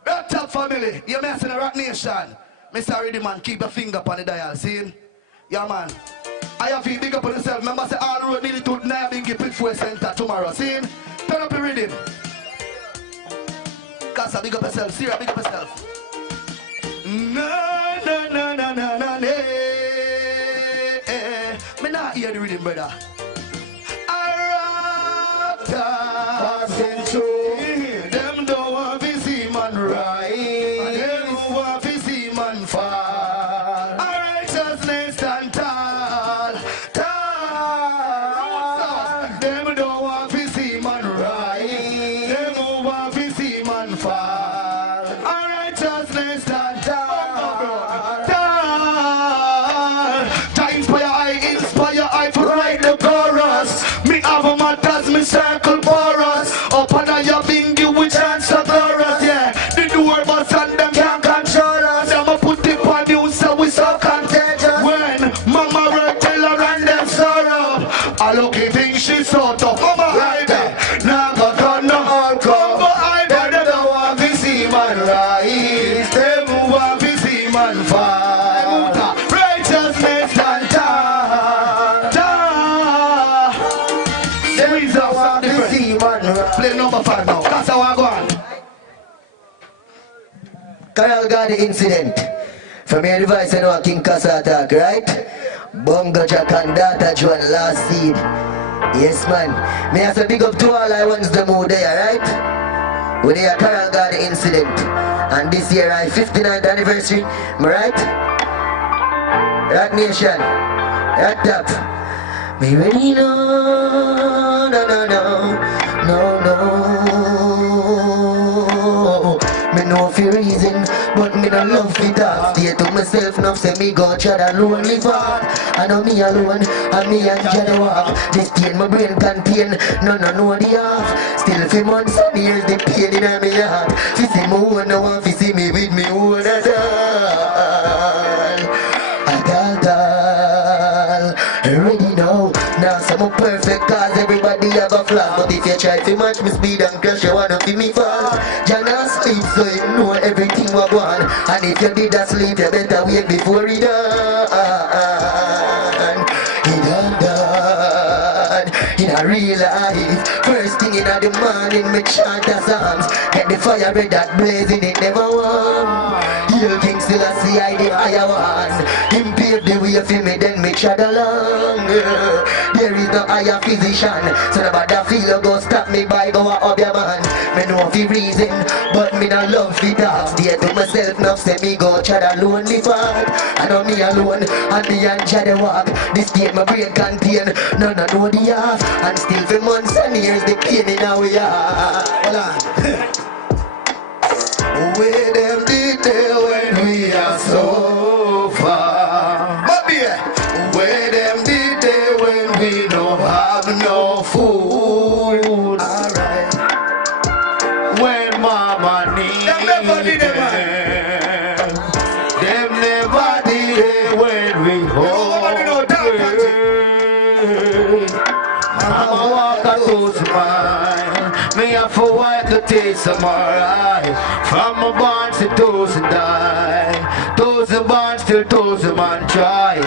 Rock Top family, you're messing a Rock Nation. Mr. Ready, man, keep your finger up on the dial, see? Yeah, man. I have to big up on yourself. Remember, say all road needed to Nabingi Pitchway Center tomorrow. See? Turn up your rhythm. Casa, big up yourself. Sierra, big up yourself. No. Me not hear the rhythm, brother. Passing through. Them don't want to see man rise. Them want to see man fall. Circle for us, up under your bingy with chance of us, yeah. The door bus and them can't control us. Them a put it on you so we so contagious. When mama work tell her and them sorrow, I look at things she so tough. Mama hide there, now go turn the hardcore. But I better don't want to see man rise. Them who want to see man fall. Righteousness and play number 5 now. That's how I go on. Carol got the incident. From your device, I know King Kasa attack, right? Bongo Jack and Data John last seed. Yes, man. Me have to big up to all I ones them who there, right? When they are Carol got the incident. And this year, I 59th anniversary. Am I right? Rock Nation. Rock Top. Me ready no. Me know for reason, but me don't love it talk. Stay to myself, enough say me go try that lonely part. I know me alone, and me and Johnny walk. This pain my brain contain, none know the half. Still for months and years, the pain in my heart. She see me own, no one to see me with me own at all. Ready now. Now some perfect cause everybody have a flaw. But if you try to match me speed and crash, you wanna feel me fall. Jana sleep so you know everything will go on. And if you did that sleep, you better wake before it done. It done. In a real life, first thing in the morning, make chant the songs. Get the fire red that blazing, it never warm. Heal King still I see I the higher one. Him pave the way for me, then make sure along. There is no higher physician, so nobody feel go stop me by go up your man. Me know the reason, but me not love the talk. Stay to myself, now say me go try the lonely part. I know me alone, and me and Jada walk. This state my brain contain, none know the half. And still for months and years, the pain in our heart. Hold on. Where them did they when we are so far? Where them did they when we don't have no food? Them never delay when we hold. I'm a walker towards mine. Me have to wipe the taste of my eye. From my barn to toes and die. Toes and barns till toes and man try.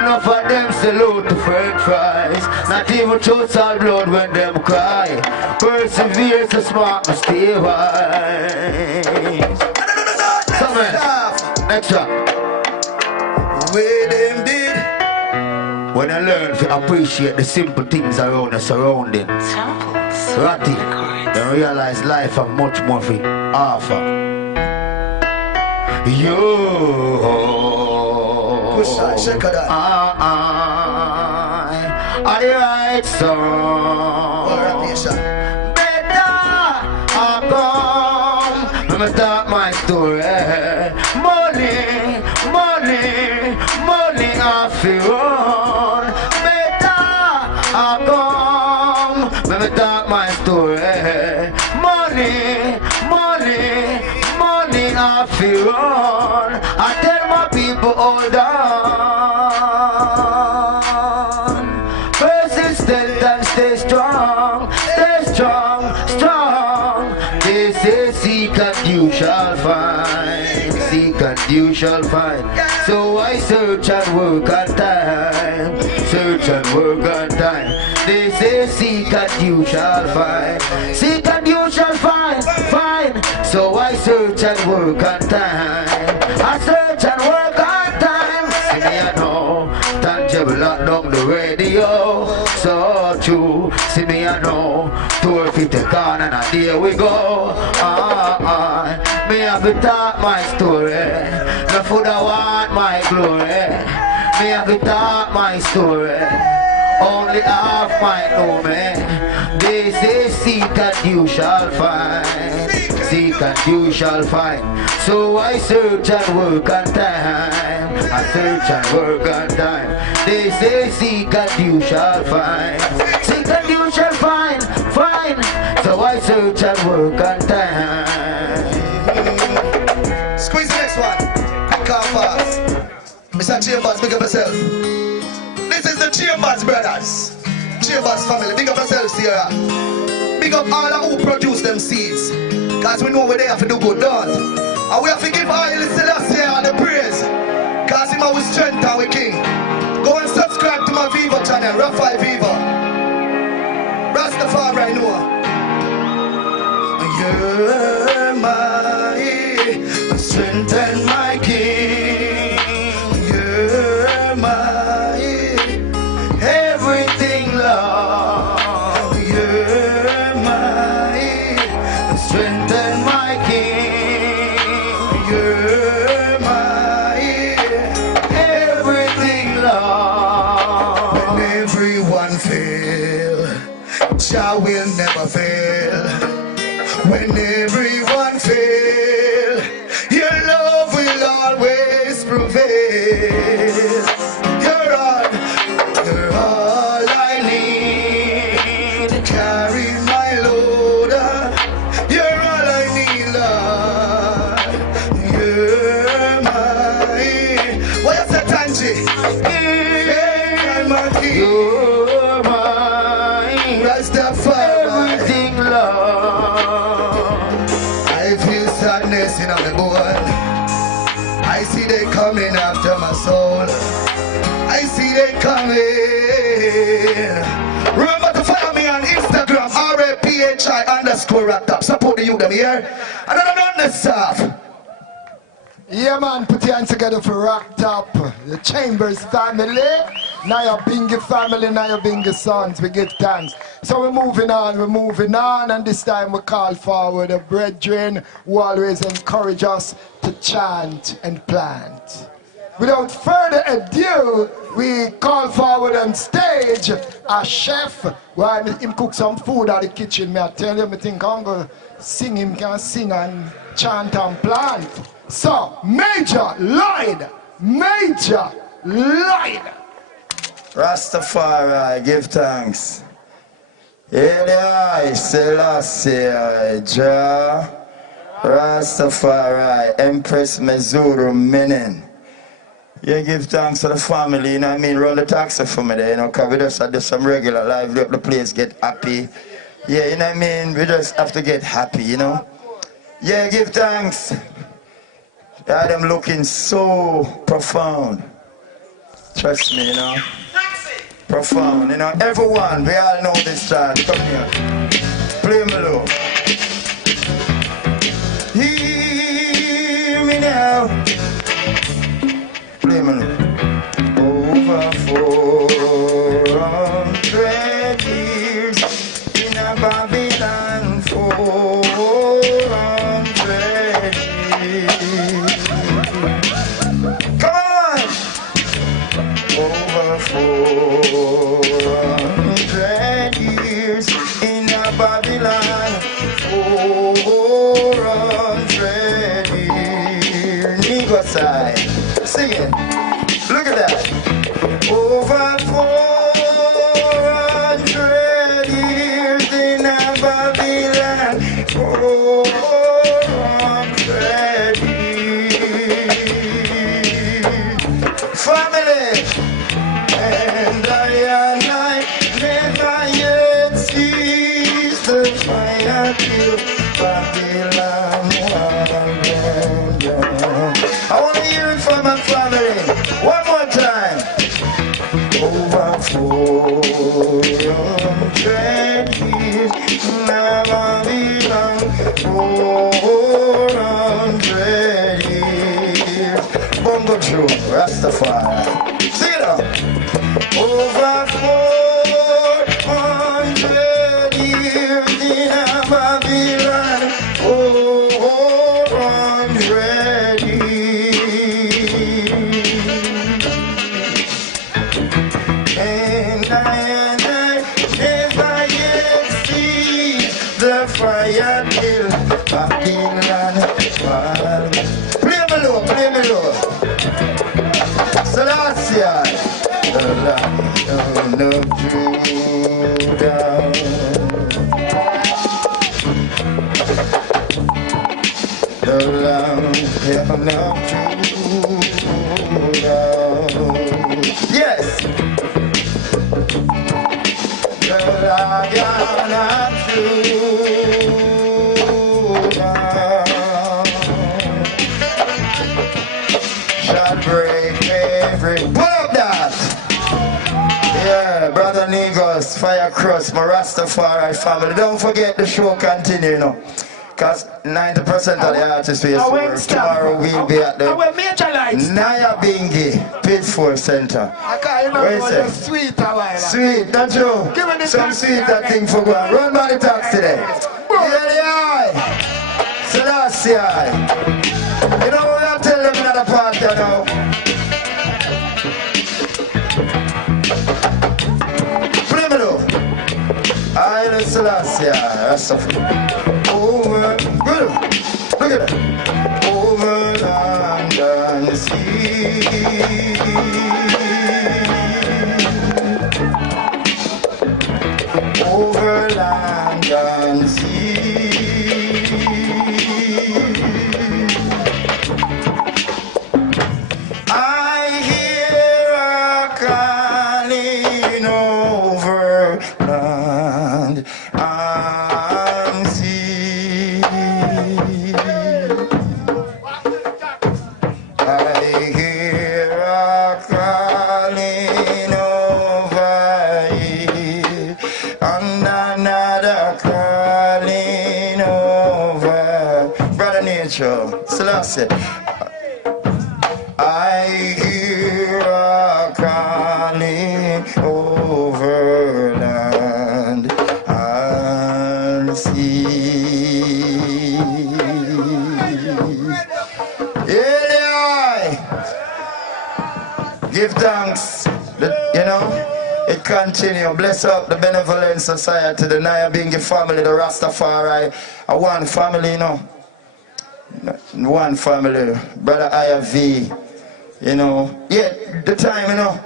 Enough of them salute the french fries. Not even choose all blood when them cry. Persevere so smart must stay wise. So man, next one. Where them did. When I learn to appreciate the simple things around us surrounding. Ratty, then realize life have much more to offer. I the right song. Better I come. Let me start my story. Money, money, money I feel on. Better I come. Let me start my story. Money, money, money I feel on. I tell my people hold on. Persistent and stay strong, strong. They say seek and you shall find, seek and you shall find. So I search and work on time, search and work on time. They say seek and you shall find, seek and you shall find, find. So I search and work on time, I search and work on time. See me I know, tangible lock down the radio, so true. See me I know, tour fit the car and there we go. Me have to talk my story, no food I want my glory. Me have to talk my story, only half might know me. They say seek and you shall find, seek and you shall find. So I search and work on time, I search and work on time. They say seek and you shall find, seek and you shall find, find. So I search and work on time. Squeeze the next one. I can't pass. Mr. Chambers, big up yourself. This is the Chambers brothers. Chambers family, big up yourselves here. Big up all who produce them seeds. Cause we know we're there to do good done. And we have to give Haile Selassie all the praise. Cause him our strength and we king. Go and subscribe to my Viva channel, Rastafari Viva. Rastafari Noah. You're my strength and my king. You're my everything, Lord. You're my strength and my king. You're my everything, Lord. When everyone fails, Jah will never fail. When everyone fails, your love will always prevail. You're all I need to carry my load. You're all I need, Lord. You're my. What you say, Tanji? You're my king. You're my Rastafari. Everything, Lord. I feel sadness in my boy. I see they coming after my soul. I see they coming. Remember to follow me on Instagram, RAPHI_rap top. Support the youth them here. And I don't know this stuff. Yeah man, put your hands together for Rock Top, the Chambers family, Naya Bingy family, Naya Bingy sons, we give thanks. So we're moving on, and this time we call forward the brethren who always encourage us to chant and plant. Without further ado, we call forward on stage a chef, while him cook some food at the kitchen. I tell you, I think I'm going to sing, him can sing and chant and plant. So, Major Lloyd. Rastafari, give thanks. Eli Selassie, Jah. Rastafari, Empress Mezuru Menen. You give thanks to the family, you know what I mean? Run the taxi for me there, you know, because we just do some regular live, the place get happy. Yeah, you know what I mean? We just have to get happy, you know? Yeah, give thanks. Yeah, them looking so profound. Trust me, you know? Profound, you know? Everyone, we all know this song. Come here. Play me low. Hear me now. Play me low. Over 400 years in a Babylon, 400 years. Come on! Over 400 years in a Babylon, 400 years. Negro side. Sing it. Look at that. Over 400 years in a Babylon, 400 years. Family, and I never yet cease the fire till Babylon. I want to hear it from my family. One more time. Over 400 years, never belong. 400 years. Bongo Joe, Rastafari. Sing it up. Over 400 years in a Babylon. 400 years. And I never yet see the fire till Babylon. Play me low, play me low. Selassie, the Lion of Judah. The Lion of Judah. Yes. The Lion of Judah shall break every. Pull up that. Yeah, brother Negos, Fire Cross, my Rastafari family. Don't forget the show continue, you know. Because 90% of the artists we work tomorrow will be at the Naya Bingi Pitford Center. Where is it? Sweet, don't you? Some sweet that thing for going. Run by the taxi today. Yeah, Selassie. You know what I'm telling them in the party now? Play me though. I Selassie. That's over, good. Look at that. Over land and sea. Over land and sea. I hear a calling over land and sea. I hear a calling over here, and another calling over. Brother Nature, Selassie. I hear a calling over land and sea. Eli! Give thanks, you know, it continue. Bless up the Benevolent Society, the Naya Bingi family, the Rastafari. One family, you know. One family, brother IV, you know. Yeah, the time, you know.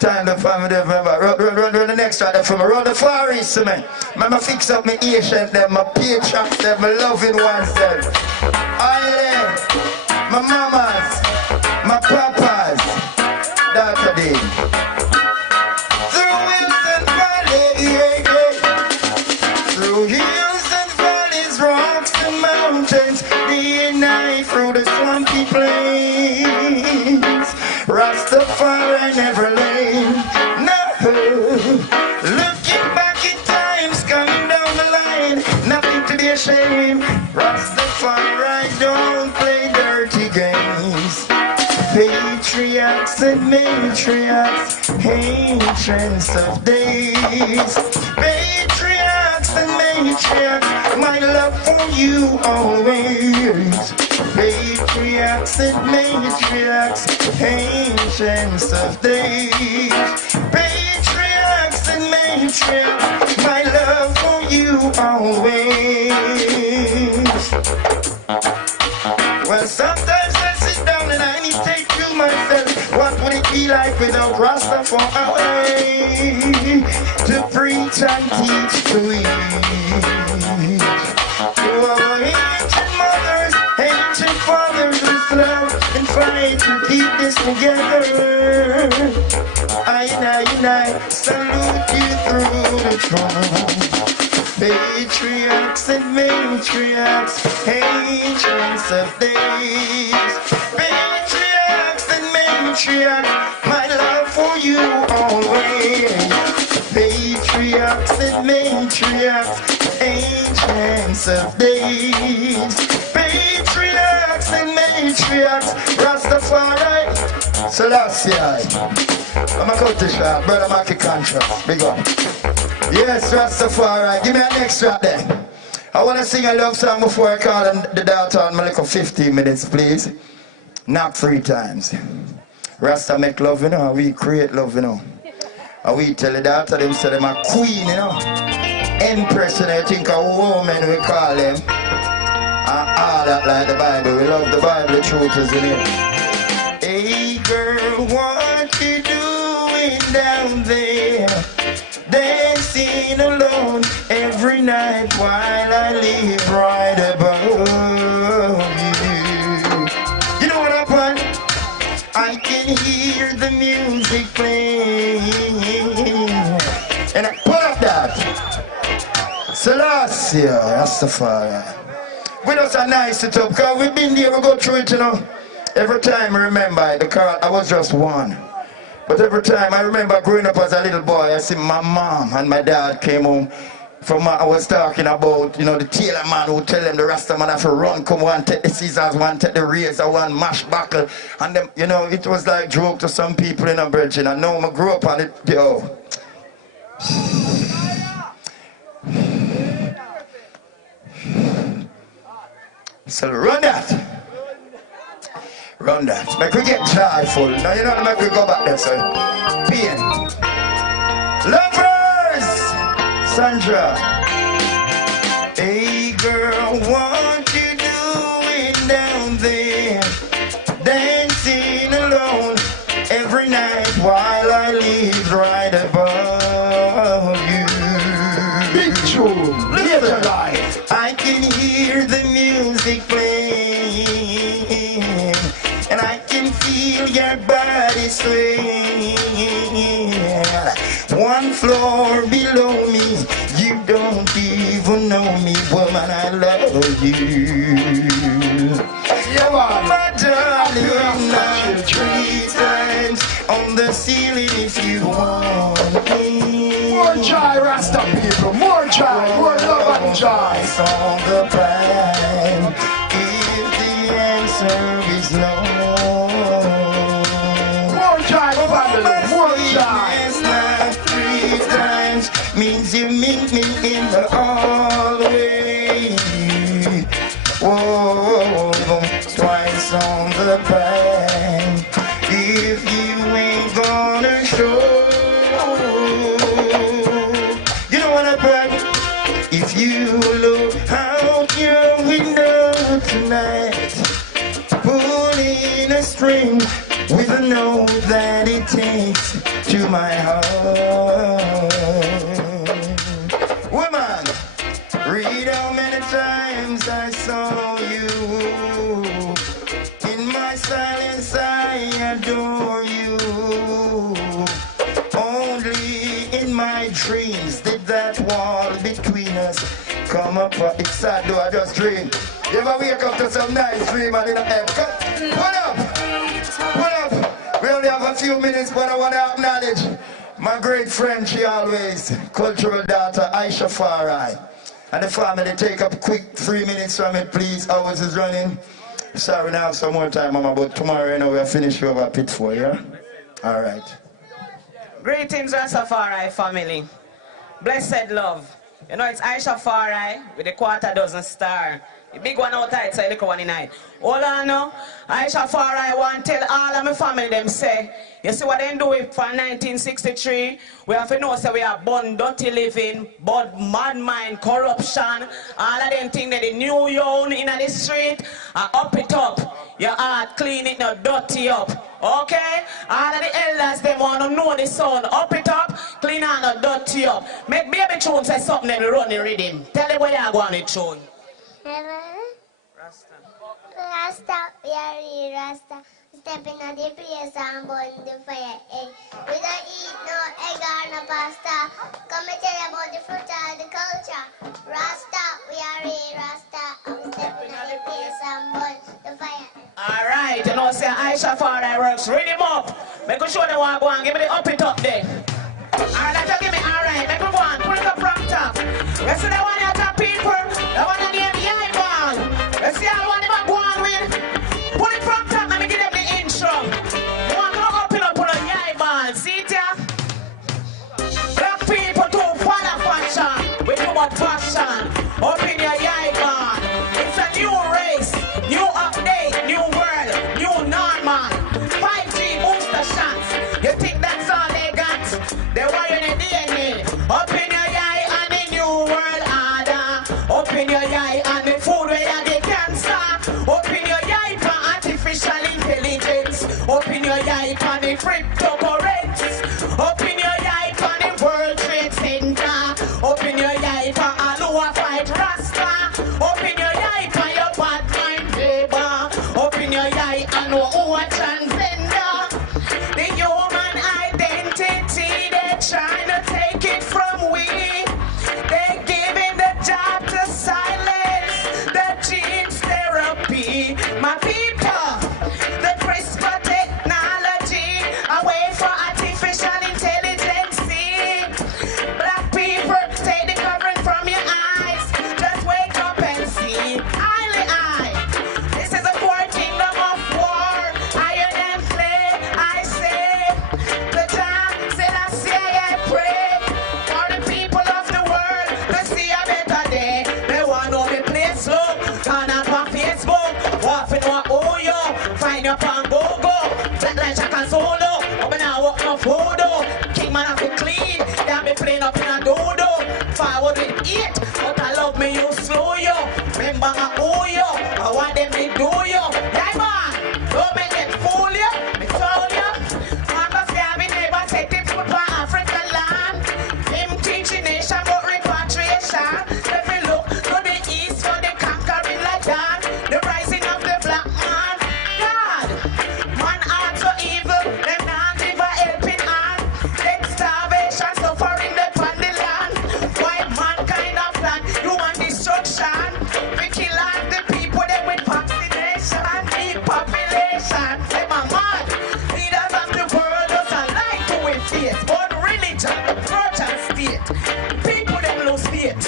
Time to find me, run the next track for me. Rastafari, see me. Mama fix up my Asian, them, my patriots, them, my loving ones, them. Island, my mamas, my papas, Dr. D. Through hills and valleys, yeah, yeah. Through hills and valleys, rocks and mountains, day and night, through the swampy plains. Rastafari never lane. No, looking back at times coming down the line, nothing to be ashamed. Rastafari don't play dirty games. Patriots and matriarchs, ancients of days. Patriots and matriarchs, my love for you always. Patriots and matriarchs, ancients of days. Patriots and matriarchs, my love for you always. Well, sometimes I sit down and I meditate to myself, what would it be like without Rastafari to preach and teach to each? To our ancient mothers, ancient fathers who slept and fight to keep this together. I salute you through the throne. Patriots and matriarchs, ancients of days. Patriots and matriarchs, my love for you always. Patriots and matriarchs, ancients of days. Patriots and matriarchs, Rastafari, Selassie. I'm a Kurdish brother Mackie Contrast, big up. Yes, Rastafari, give me an next track then. I want to sing a love song before I call the daughter on my little 15 minutes, please. Knock 3 times. Rasta make love, you know, and we create love, you know. And we tell the daughter them say them a queen, you know. Empress, and I think a woman we call them. And all that like the Bible. We love the Bible, the truth is in it. Hey girl, what you doing down there? Dancing alone every night while I live right above you. You know what happened? I can hear the music playing. And I pull up that. Selassie, Rastafari. We just are nice to talk because we've been there, we go through it, you know. Every time I remember the car, I was just one. But every time I remember growing up as a little boy, I see my mom and my dad came home from I was talking about, you know, the tailor man who tell them the Rasta man have to run, come one, take the scissors, one, take the razor, one, mash buckle. And them, you know, it was like joke to some people in a bridge. And I know I grew up on it, yo. So run that. Run that. Make we get joyful. Now you know make we go back there, so pain. Lovers! Sandra. Hey girl, what you doing down there? Dancing alone every night while I live right above you. Big tune. Live your life. I can hear the music playing, and I can feel your body swaying. One floor below me, you don't even know me, woman, I love you. My darling, not 3 times on the ceiling if you want me. More joy, Rasta people, more joy, more love and joy. On the prime, if the answer is no. More joy, family, more joy. It's not 3 times, means you meet me in the hallway. Whoa, twice on the prime, if you ain't gonna show. You know what I pray? If you look out your window tonight, pulling a string with a note that it takes to to my heart. Woman, read how many times I saw you. In my silence I adore you. Only in my dreams did that wall between us come up. It's sad though, I just dream. You ever wake up to some nice dream and in the head? What up? What up? We only have a few minutes, but I want to acknowledge my great friend, she always, cultural daughter, Aisha Farai. And the family, take up quick 3 minutes from it, please. Hours is running. Sorry, we now have some more time, Mama, but tomorrow, you know, we'll finish over a pit for you. All right. Greetings, Rastafari family. Blessed love. You know, it's Aisha Farai with a 4 star. The big one outside, so the little one inside. All I know, Aisha Farai want to tell all of my family them say, you see what they do it for 1963? We have to know so we are born dirty living, but mad mind, corruption, all of them things that the new young in the street, up it up. Your heart clean it, not dirty up. Okay? All of the elders, they want to know the sound. Up it up, clean and not dirty up. Make baby tune say something and run the rhythm. Tell them where you going to tune. Rasta, we are real Rasta. Step in the place and burn the fire. Hey. We don't eat no egg or no pasta. Come and tell you about the fruit of the culture. Rasta, we are real Rasta. We step in the place and burn the fire. Alright, you know, say Aisha Farai works. Read him up. Make sure they want to go and give me the up it up there. Alright, let's give me alright. Make me go and pull it up from top. You see the one you top people? The one that gave me eye ball. You see all one them go on with? Pull it from top, let me give them the intro. You want to up it up on a eye ball. See it ya? Black people too fond of fashion. We too much fashion. Up in your eye ball. It's a new race, new update, new world, new normal. 5G booster shots. You think that's all they got? They wire in the DNA. Up in your eye and the new world order. Up in your eye and the food where you get cancer. Up in your eye for artificial intelligence. Up in your eye for the cryptocurrencies. Up in your eye for the World Trade Center. Up in your eye for Aloha Fight Rasta. Up in your eye for your bad mind paper. Up in your eye and who a transgender. The human identity, they're trying to take it from we. They're giving the job to silence the genes therapy. My people, the CRISPR technology, away for artificial intelligence. Black people, take the covering from your eyes. Just wake up and see. Eye. This is a 4 kingdom of war. Iron and clay, I say. The time said I say I pray for the people of the world to see a better day. They want to be place low, turn up on Facebook, walking on Oyo, find up on Go-Go, black like Jack and Solo, but now walk no photo. King man have to clean, they have me playing up in a dodo. Forward with 8, but I love me you slow yo. Remember I owe you, I want them to do you. Yeah man, don't make them fool you, me told you. Marcus Garvey never said him put for African land. Him teaching nation about repatriation. Let me look to the east for the conquering like that. The rising of the black man. God, man heart so evil, them not give a helping hand. Death, starvation, suffering the on the land. Why mankind of plan, human destruction. We kill all the people them with vaccination. Depopulation, say my man. Leaders of the world just a lie to we face. But religion, church and state. People them lose faith.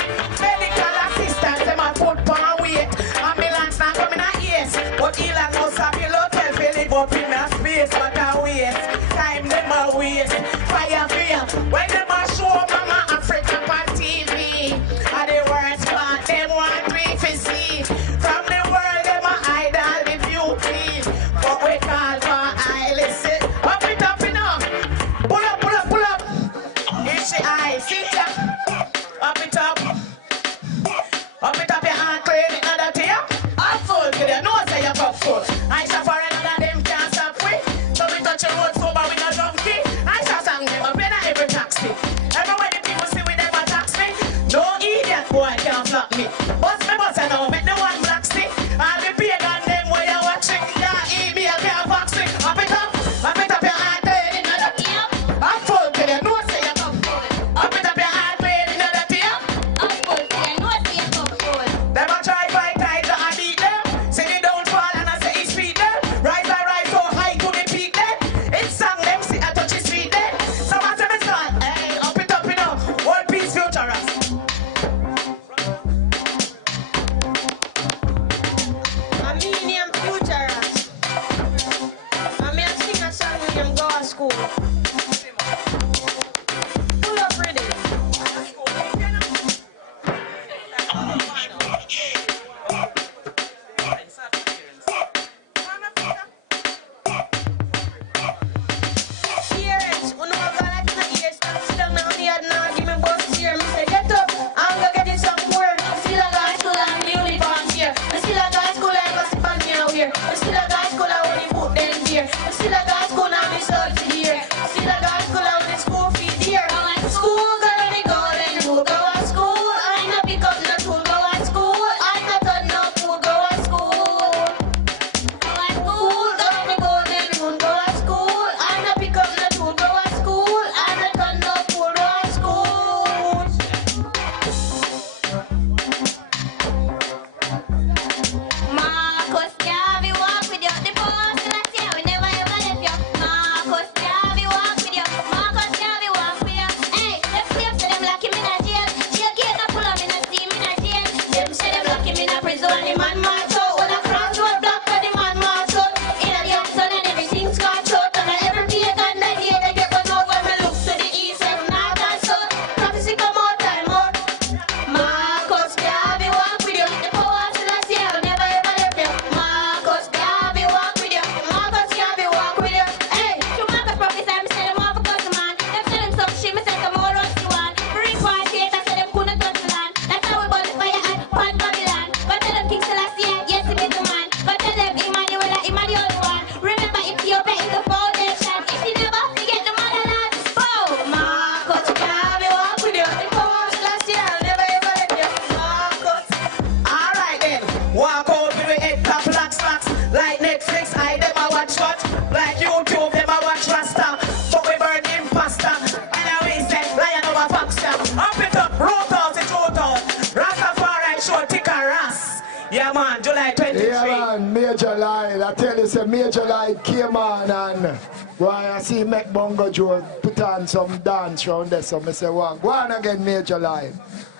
Medical assistance, them a put power weight. Ambulance not coming at yes. But healers must have your hotel for live up in a space. But a waste. Time them a waste. Fire fear. When them a show Mama Africa on TV. And the worst part, them want we to see. From the world, them a idol the beauty. But we call for eye, listen. Up it up, you know. Pull up, pull up, pull up. It's the eye, see ya. Up it up. Up it up, your hand clean it, not that here. I'm full, you know say you're full. I suffer another them can't stop we. So we touch your road. Light. I tell you, say Major Light came on and why I see Make Bongo Joe put on some dance round there. So I say, well, go on again, Major Light.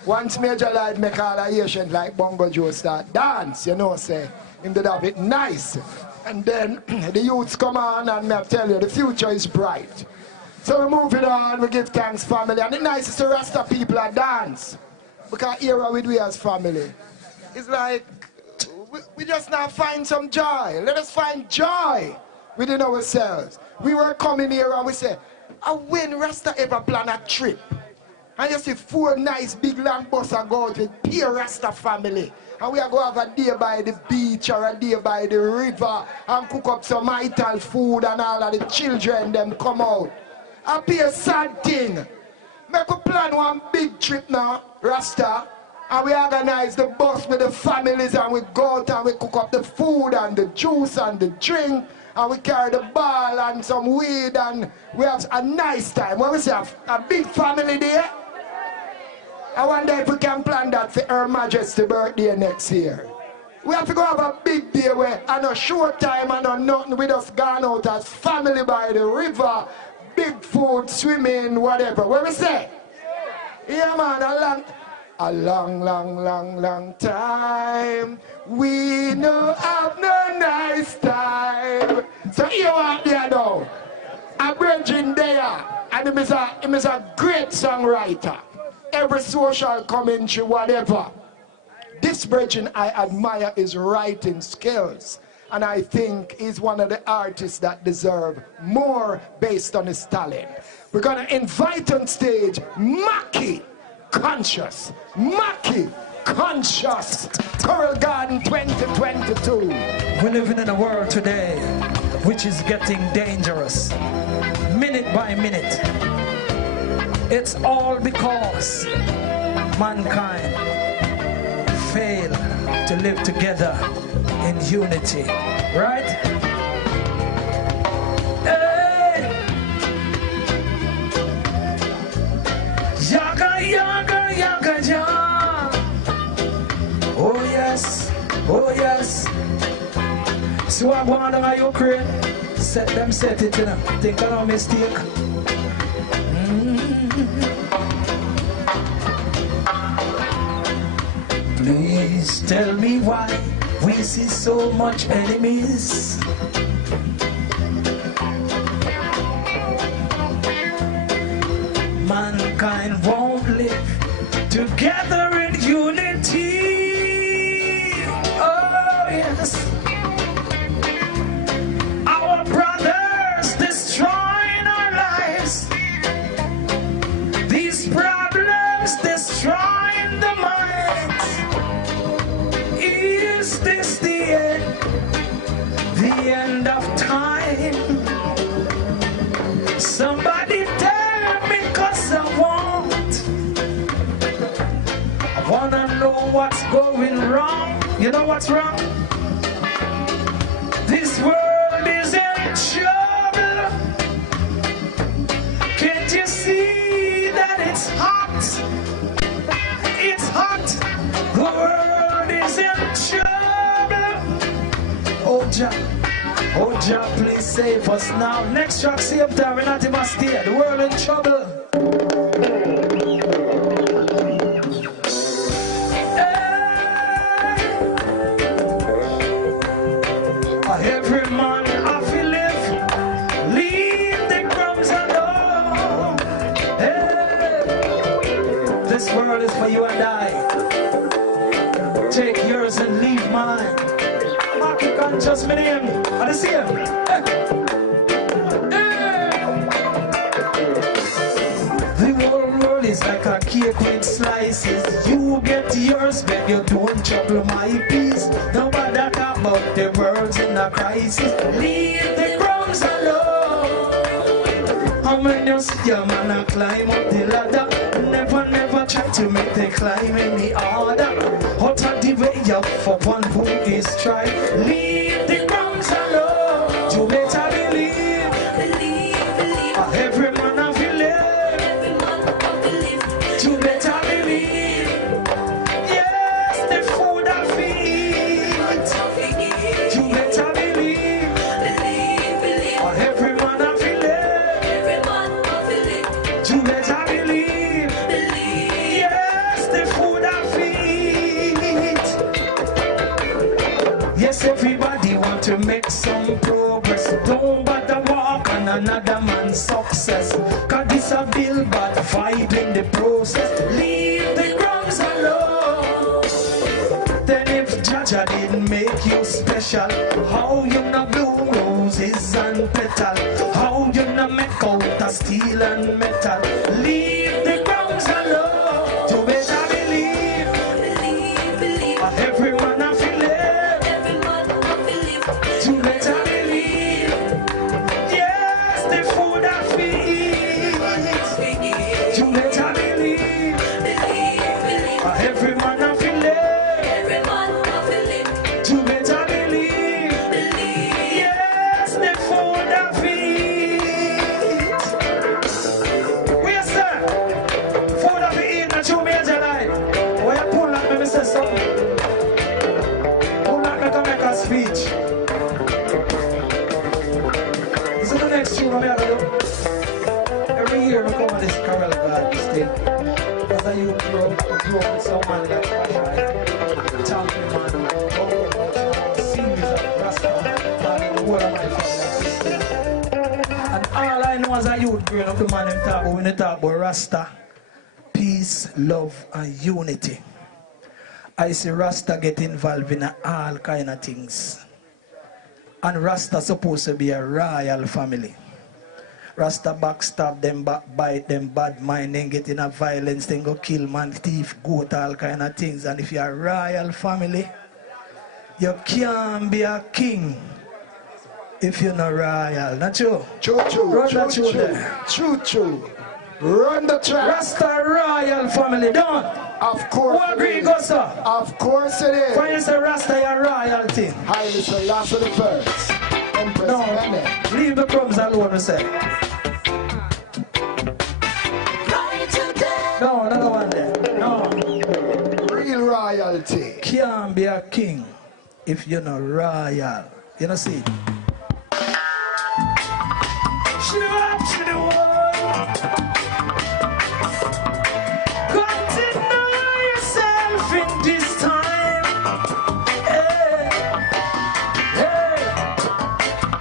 Once Major Light make all the Asians like Bongo Joe start dance, you know, say, him did have it nice. And then the youths come on and I tell you, the future is bright. So we move it on, we give thanks family. And the nicest to Rasta people are dance. Because here we as family. It's like, we just now find some joy. Let us find joy within ourselves. We were coming here and we say, when Rasta ever plan a trip? And you see 4 nice big long buses go out with pure Rasta family. And we are going to have a day by the beach or a day by the river and cook up some ital food and all of the children them come out. And be a sad thing. Make a plan one big trip now, Rasta. And we organize the bus with the families and we go out and we cook up the food and the juice and the drink. And we carry the ball and some weed and we have a nice time. When we say a big family there, I wonder if we can plan that for Her Majesty's birthday next year. We have to go have a big day where and a short time and a nothing, we just gone out as family by the river, big food, swimming, whatever. What we say? Yeah man, a long time. We no have no nice time. So you out there now, a bridging there, and him is a great songwriter. Every social commentary, whatever. This bridging I admire his writing skills. And I think he's one of the artists that deserve more based on his talent. We're gonna invite on stage Maki Conscious. Maki Conscious. Coral Garden 2022. We're living in a world today which is getting dangerous. Minute by minute. It's all because mankind failed to live together in unity. Right? Hey! Yaga, yaga, yaga, yaga. Oh yes, oh yes. So I'm going on Ukraine. Set it, you know. Think I no mistake. Please tell me why we see so much enemies. Mankind won't live together in unity. Oh yes. Our brothers destroying our lives. These problems destroying the minds. Is this the end of time? Somebody tell me, 'cause I wanna know what's going wrong. You know what's wrong? This world is in trouble. Can't you see that it's hot? It's hot. The world is in trouble. Oh Jah, please save us now. Next track, same time, we're not even stay. The world in trouble. Every man have to live, leave the crumbs alone. Hey, this world is for you and I. Take yours and leave mine. Mark it conscious, my name. I see him. The whole world is like a cake with slices. You get yours, but you don't trouble my peace. Nobody talk about the world's in a crisis. Leave the crumbs alone. How many you see a man a climb up the ladder? Never try to make the climb any harder. Out of the way up for one who is try. Leave the crumbs alone. You better believe. Every man have to live. You better believe. Yes, the food I feed. You better believe. Don't bother walk on another man's success. Cause this a bill but fight in the process. Leave the crumbs alone. Then if Jaja didn't make you special, how you not bloom roses and petal? How you not make out of steel and metal? Leave the crumbs alone. To better believe, every man I feel it. To better believe, yes, the food I feed. To better believe, every man I feel it. To better believe, yes, the food I feed. Where sir? Food I feed, not you major line. Where you pull up, let me say something. Pull up, let me make a speech. This is the next tune I'm going to do. Every year we come on this Carol Garden stage. As a youth grow up with someone like Rastafari. Champion man, series of Rasta, and the whole of my family. And all I know as a youth growing up, the man them talk about when they talk about Rasta, peace, love, and unity. I see Rasta get involved in all kind of things. And Rasta supposed to be a royal family. Rasta backstab them, backbite them, bad mind, then get in a violence, then go kill man, thief, goat, all kind of things. And if you're a royal family, you can't be a king if you're not royal. Not true? True. Run the track. Rasta royal family, done. Of course. Who agree, go sir? Of course it is. When you say Rasta, you're royalty. Highly Selassie the first. No, leave the crumbs alone, I say. No, another one there. No. Real royalty. Can't be a king if you're not royal. You know, see? Up to the world. Got to know yourself in this time. Hey, hey.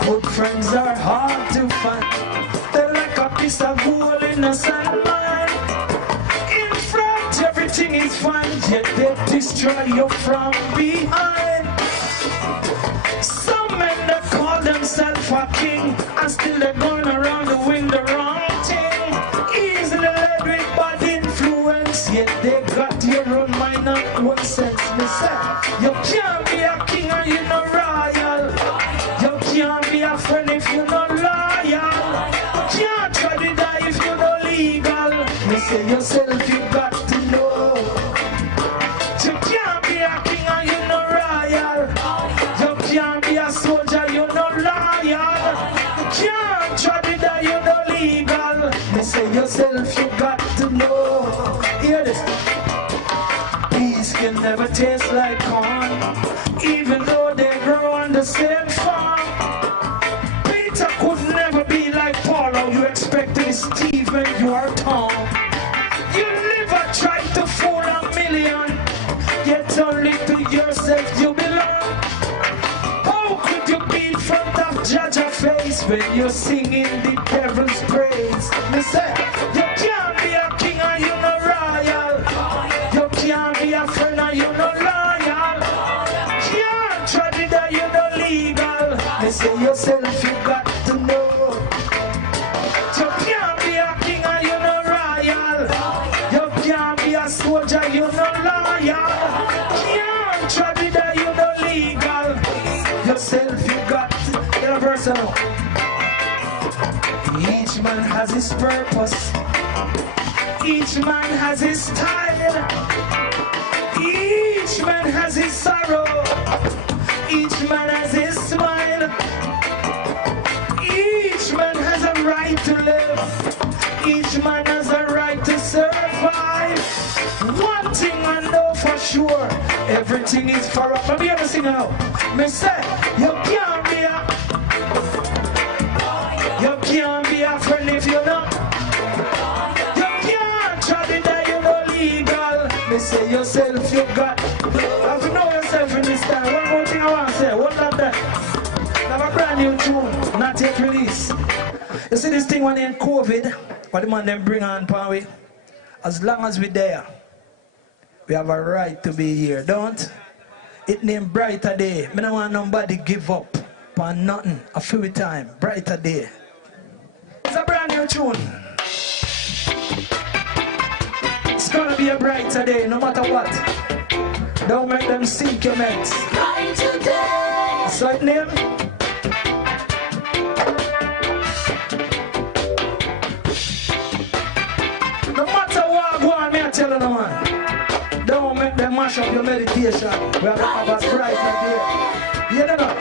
Good friends are hard to find. They're like a piece of gold in a sandmine. In front, everything is fine, yet they destroy you from behind. Some men that call themselves a king, and still they're going around doing the wrong thing. Easily led with bad influence, yet they got your own mind and own sense. Me say, you can't be a king and you're not royal. You can't be a friend if you're not loyal. You can't try to die if you're not legal. Me say yourself, you got to know. You can't be a king and you're not royal. You can't be a soldier, you're not loyal. You can't try to die, you're not legal. Me say yourself, you got to know. Hear this. Peace can never taste like corn, even though they grow on the same farm. Peter could never be like Paul. How you expect to be Steve when you are Tom? You never tried to fool a million, yet only to yourself you belong. How could you be in front of Jaja face when you're singing the devil's praise? Me say, you can't be a king and you're not royal. You can't be a friend and you're not loyal. Can't try to die, you're not legal. Me say yourself, you got to know. You can't be a king and you're not royal. You can't be a soldier, you're not loyal. Can't try to die, you're not legal. Yourself, you got to. Get a verse now. Each man has his purpose. Each man has his style. Each man has his sorrow. Each man has his smile. Each man has a right to live. Each man has a right to survive. One thing I know for sure, everything is for up. Let me hear me sing now. Me say, you can't be a friend if you're not. You can't try to die, you're not legal. Me say yourself, you got. Have to know yourself in this time. One more thing I want to say. What that? Have a brand new tune, not yet released. You see this thing when in COVID, what the man them bring on pan we? As long as we're there, we have a right to be here, don't? It named Brighter Day. I don't want nobody give up on nothing. A few time, Brighter Day. It's a brand new tune. It's gonna be a brighter day, no matter what. Don't make them sink your meds. Brighter day. So it name? No matter what go on, me I tell you no man. Don't make them mash up your meditation. We have to have a brighter day. You know?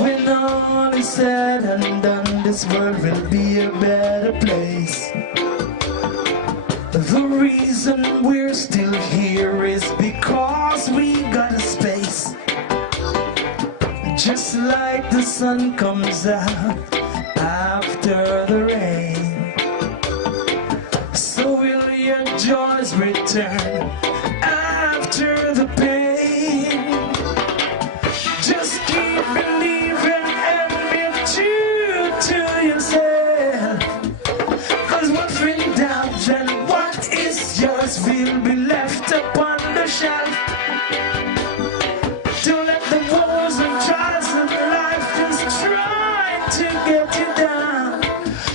When all is said and done, this world will be a better place. The reason we're still here is because we got a space. Just like the sun comes out after the rain, so will your joys return after the pain. Just keep believing and be true to yourself, 'cause what's written down and what is yours will be left upon the shelf. Don't let the woes and trials of life just try to get you down.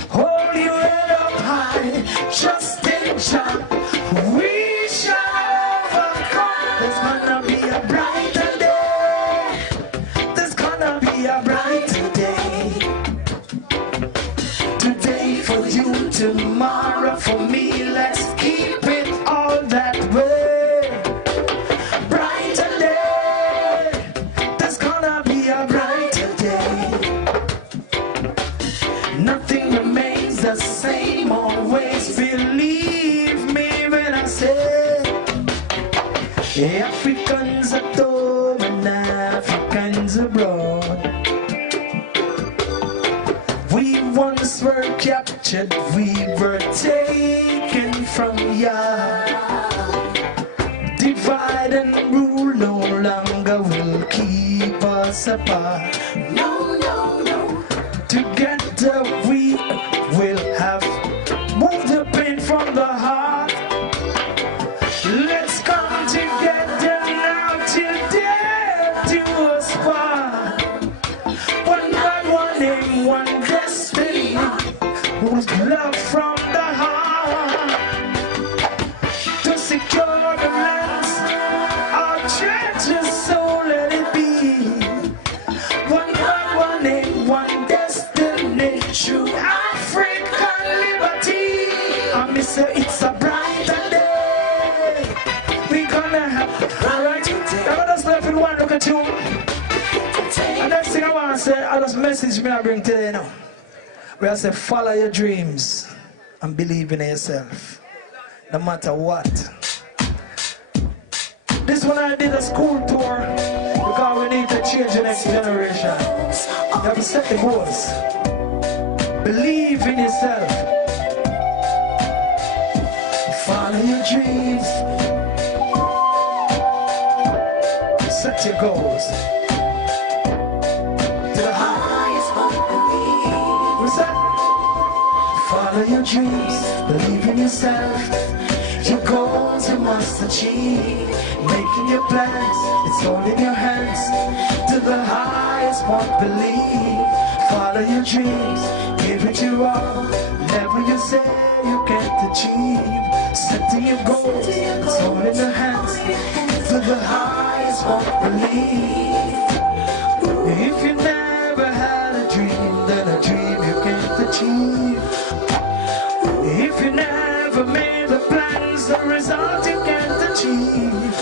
Hold your head up high, just in charge. We shall overcome. There's gonna be a brighter day. There's gonna be a brighter day. Today for you, tomorrow for me. Let's keep it all that way. Brighter day. There's gonna be a brighter day. Nothing remains the same always. Believe me when I say Africans at home and Africans abroad. We once were captured, we were taken from ya. Divide and rule no longer will keep us apart. No, no, no. Together we will have moved the pain from the heart. Let's come together now till death do us part. One God, one aim, one destiny, whose love from the heart to secure the lands, our treasures, so let it be. One God, one aim, one destiny, true African liberty. I miss say it's a brighter day. We gonna have alright. Now let's left in one look at you. And next thing I wanna say, I just message me I bring today now. Where I say follow your dreams and believe in yourself. No matter what. This one I did a school tour because we need to change the next generation. You have to set the goals. Believe in yourself. Follow your dreams. Set your goals. To the highest point. What's that? Follow your dreams. Believe in yourself. Your goals you must achieve. Making your plans, it's all in your hands. To the highest point, believe. Follow your dreams, give it your all. Never you say you can't achieve. Setting your goals, it's all in your hands. To the highest point, believe. If you never had a dream, then a dream you can't achieve. If you never made the plans, the result you can't achieve.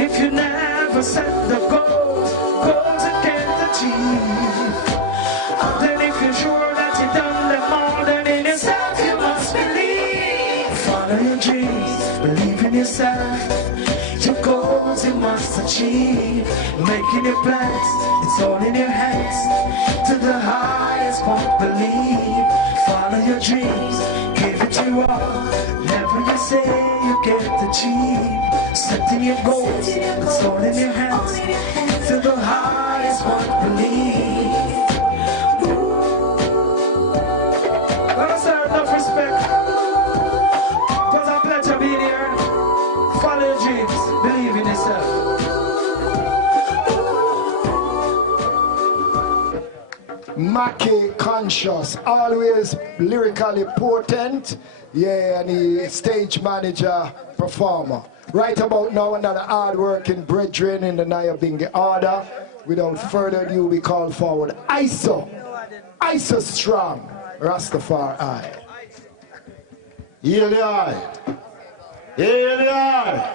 If you never set the goals, goals you can't achieve. Then if you're sure that you've done them all, then in yourself you must believe. Follow your dreams, believe in yourself. Your goals you must achieve. Making your plans, it's all in your hands. To the highest point, believe. Follow your dreams, give it your all. Never you say you can't achieve. Setting your goals, it's all in your hands. To the highest one believe. Let us have enough respect. It was a pleasure being here. Follow your dreams, believe in yourself. Mackie conscious, always lyrically potent, yeah, and he stage manager, performer. Right about now, another hard-working brethren in the Nyabingi order. Without further ado, we call forward ISO strong, Rastafari. Heal the eye. Heal the eye.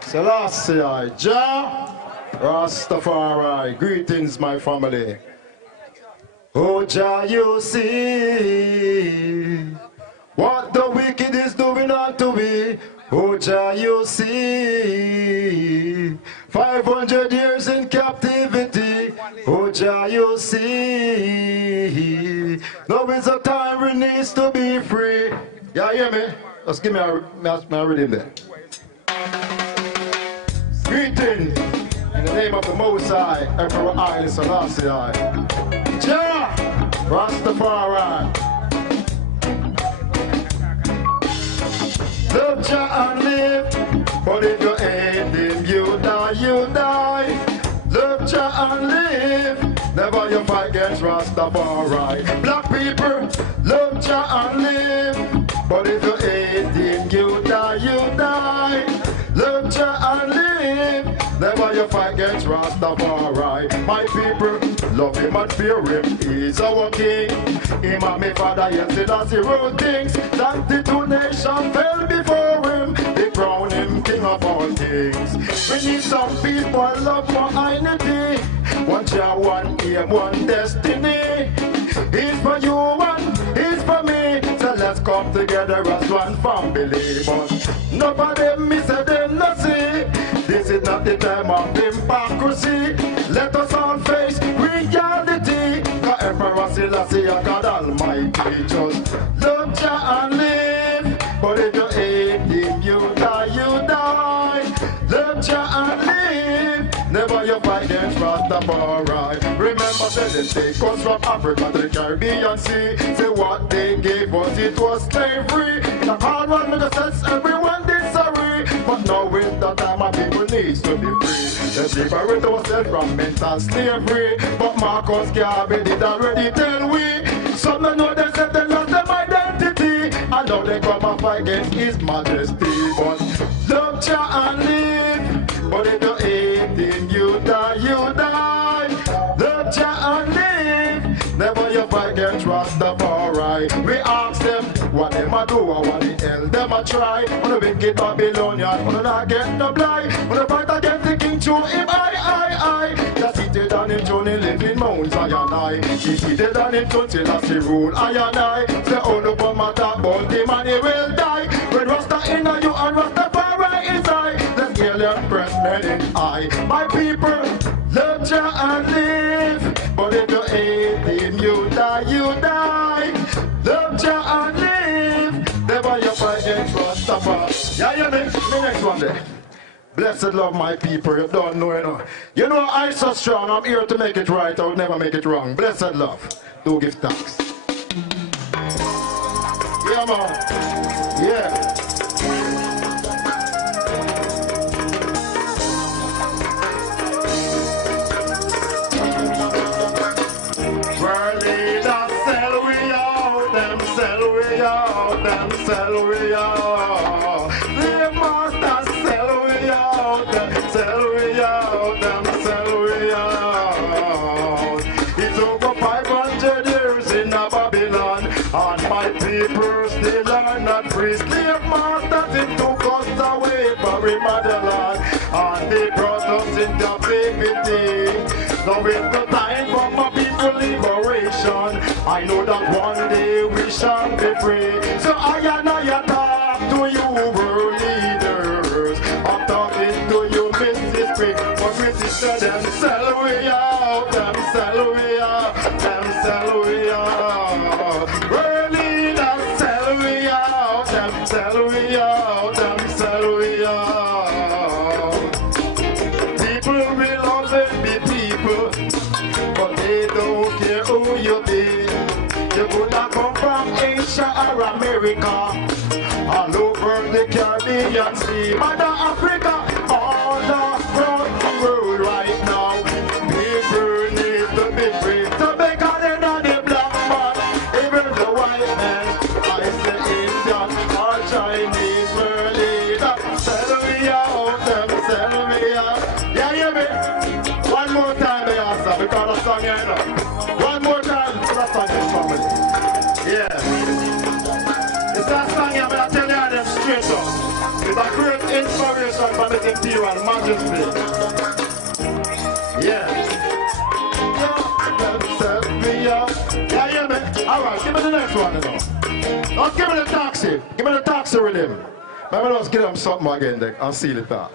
Selassie I. Jah. Rastafari. Greetings, my family. Oh, Jah, you see what the wicked is doing unto me. Oh, Jah, you see 500 years in captivity. Oh, Jah, you see now is a time we needs to be free. Yeah, hear me? Just give me a rhythm there. Greeting in the name of the Most High, Emperor Haile Selassie I. Jah, Rastafari. Love Jah and live, but if you hate him, you die, you die. Love Jah and live, never you fight against Rastafari. Black people, love Jah and live, but if you hate him, you die, you die. Love Jah and live, never you fight against Rastafari. My people, love him and fear him, he's our king. Him and my father, yes, that's the road things. That the two nations fell before him. They crown him king of all kings. We need some people love for unity. One Jah, one aim, one destiny. It's for you and it's for me. So let's come together as one family. But nobody miss a them not see. This is not the time of hypocrisy. Let us all face reality. God Emperor Selassie, God Almighty, just love Jah and live. But if you hate him, you die, you die. Love Jah and live. Never you fight against Rastafari. Remember, they take us from Africa to the Caribbean Sea. Say what they gave us, it was slavery. In a hard one, make a sense, everyone did sorry. But now is the time our people needs to be free. Let's liberate ourselves from mental slavery. But Marcus Garvey did already tell we. Some don't know they said they lost their identity. And now they come and fight against His Majesty. But love Jah and live. But if you hate him, you die, you die. Love Jah and live. Never you fight against Rastafari. We ask them what them a do or what the hell them a try. On the wicked Babylonian, on the not get no blind. On the fight against the king to him, I. That's seated on him throne, he live in Mount Zion. He seated on him throne, till as he rule I. Say all of them matter about him and he will die. When Rasta in you and Rastafari is I. Let's get your press men in I. My people, love Jah and live. But if you hate him, you die, you die. Love Jah and live. Never you fight against Rastafari. Yeah, you me next one there. Blessed love, my people, you don't know, you know. You know I'm so strong, I'm here to make it right, I will never make it wrong. Blessed love, do give thanks. Yeah, man. Yeah. World leaders sell we out, them sell we out, them sell we out. The masters sell we out, them sell we out, them sell we out. It's over 500 years in Babylon, and my people still are not free. Slave masters, it took us away from our motherland, and they brought us into captivity. Now it's the time for my people liberation. I know that one day we shall be free. So I talk to you world leaders. I'm talking to you Mrs. Quick. But Mrs. them sell we out, them sell we out, them sell we out. World leaders sell we out. America, all over the Caribbean Sea, Mother Africa, all around the world right now. People need to be free, to be calling on the black man, even the white man. I say Indian or Chinese world leader. Sell me out, them sell me out. Yeah, hear me? One more time, they answer, because the song here now. One more time, for the song here, family. Yeah. It's that song here, but I tell you them straight up. It's a great inspiration for the Imperial Majesty. Yeah. Yeah, hear me? Alright, give me the next one, you know. Let's give me the taxi. Give me the taxi rhythm. Maybe let's give them something again there and seal it back.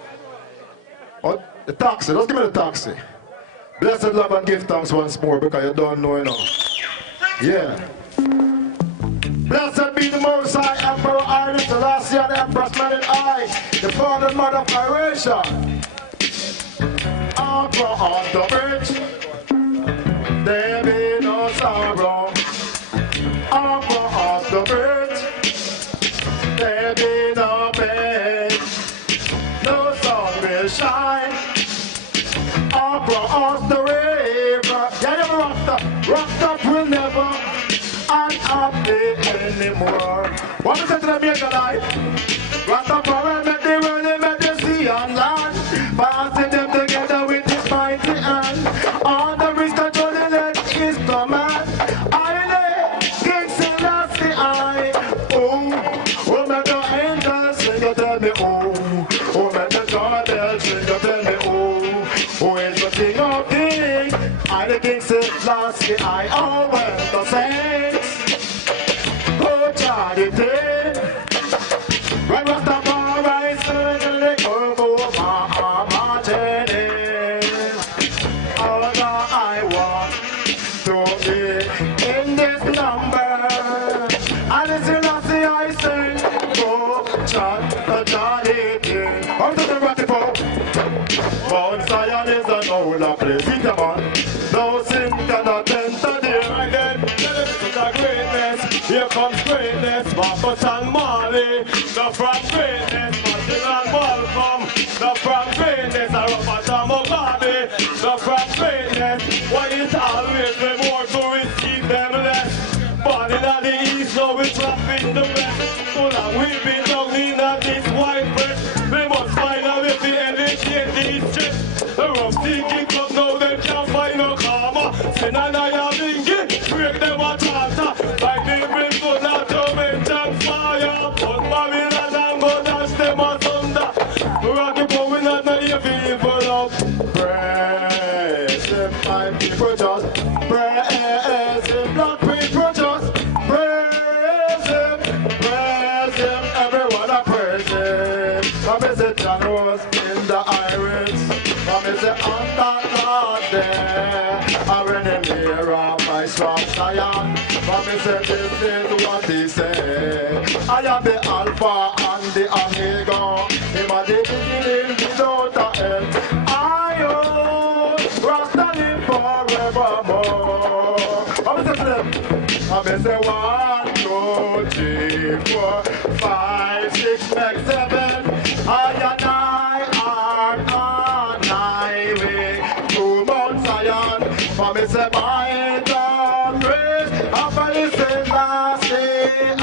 Oh, the taxi, let's give me the taxi. Blessed love and give thanks once more because you don't know, you know. Yeah. Blessed be the Most High Emperor Haile Selassie and the Empress Menin the father and mother of Commemoration. Across the bridge, there be no sorrow. Across the bridge, there be no pain. No sun will shine. Across the river, yeah, you rocked up will never unhappy anymore. What is it to the major life? Rastafari make the world, they make the sea and land. Passing them together with his mighty hand. All the risk controlling let is the man. I lay King Selassie I. Oh, make the angels sing, you tell me oh. Oh, make the joy sing, you tell me oh. Who is the King of Kings? I the King Selassie I. Oh, well, the saints. Oh, charity. Right, Rastafari, certainly go for my journey. All that I want to be in this number. And it's Selassie I sing. Oh, charity. Out to the ratipo. Mount Zion is an old place. Eat a man. No sin cannot enter there. And then, the greatness. Here comes greatness. Marcus and Marley. The from greatness. Martin and Malcolm. The from greatness. Robert and Mugabe. The from greatness. Why is always the more to receive them less? Born in the east, now we trap in the west. So now we've been down in this white bread. They must find a way to elevate these chips. The rough thinking club now they can't find no karma. Sin and I am thinking, break them a charter. Like they bring good not to mention fire. But Babylon and go dash them asunder. Rock the bow in and the people up. Praise him, my people just praise him, black people just praise him, everyone I praise him. Come is it John Rose in the iris, come is it on that God there, I'm in the mirror, my strong Zion, come is it this is what he said, I am the Alpha and the Omega, him are the beginning without the end, I own, Rasta live forevermore, come is it to them, come is it 1, 2, 3, 4, 5, 6, make 7, I and I on highway to Mount Zion. For me say my praise, and for me say Selassie I.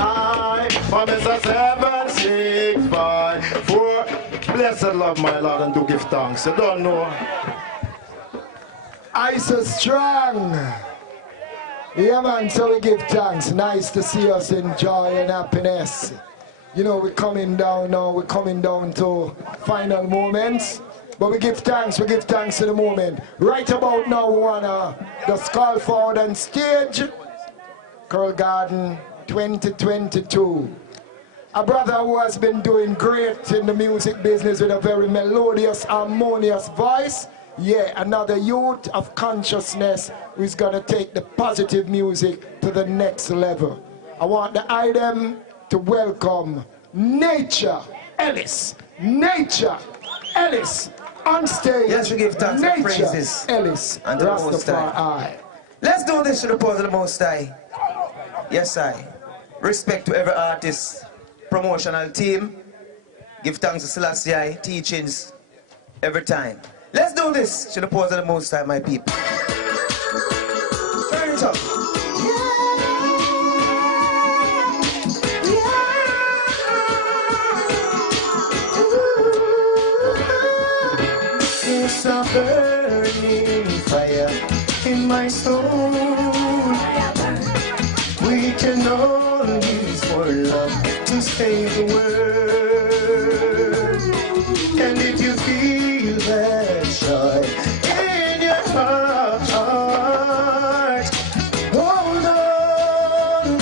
For me say 7, 6, 5, 4. Blessed love my Lord and do give thanks. You don't know. I so strong. Yeah man, so we give thanks. Nice to see us in joy and happiness. You know, we're coming down now, we're coming down to final moments. But we give thanks to the moment. Right about now, we wanna just call forward on stage. Curl Garden 2022. A brother who has been doing great in the music business with a very melodious, harmonious voice. Yeah, another youth of consciousness who's gonna take the positive music to the next level. I want the item to welcome Nature Ellis. Nature Ellis on stage. Yes, we give thanks and praises Ellis unto the Most High. Let's do this to the pause of the Most High. Yes, I. Respect to every artist, promotional team. Give thanks to Selassie, teachings every time. Let's do this to the pause of the most time, my people. Turn it up. It's a burning fire in my soul. We can all use for love to save the world. And if you feel that joy in your heart, hold on,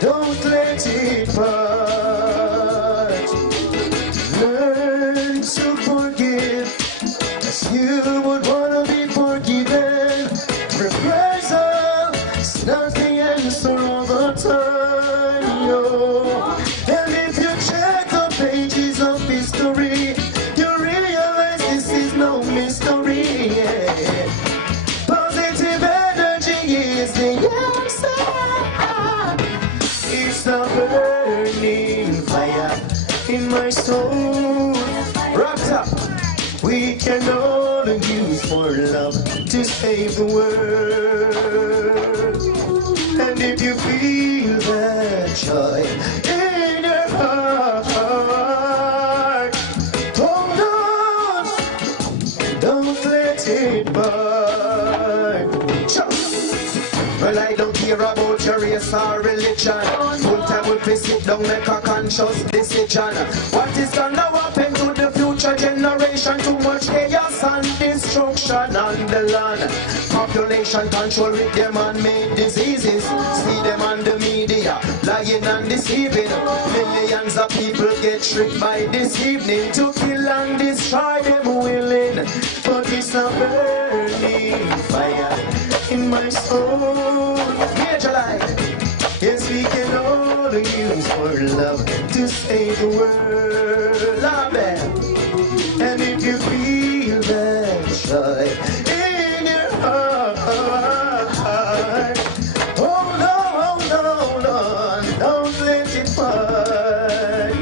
don't let it part. Learn to forgive as you would want to be forgiven. Reprisal is nothing else for all the time, yo. And if you check the pages of history, you realize this is no mystery. Yeah. Positive energy is the answer. It's a burning fire in my soul. Rocked up. We can all use for love to save the world. And if you feel that joy in your heart, hold on, don't let it burn. Well, I don't care about your race or religion. Full time will be sit down, make a conscious decision. What is gonna happen to the future generation? Too much chaos and destruction on the land. Population control with them man-made diseases. See them on the media, lying and deceiving. Millions of people get tricked by this evening to kill and destroy them willing. But it's a burning fire in my soul. Major life. Yes, we can all use for love to save the world. Love it. And if you feel that joy in your heart, hold on, don't let it part.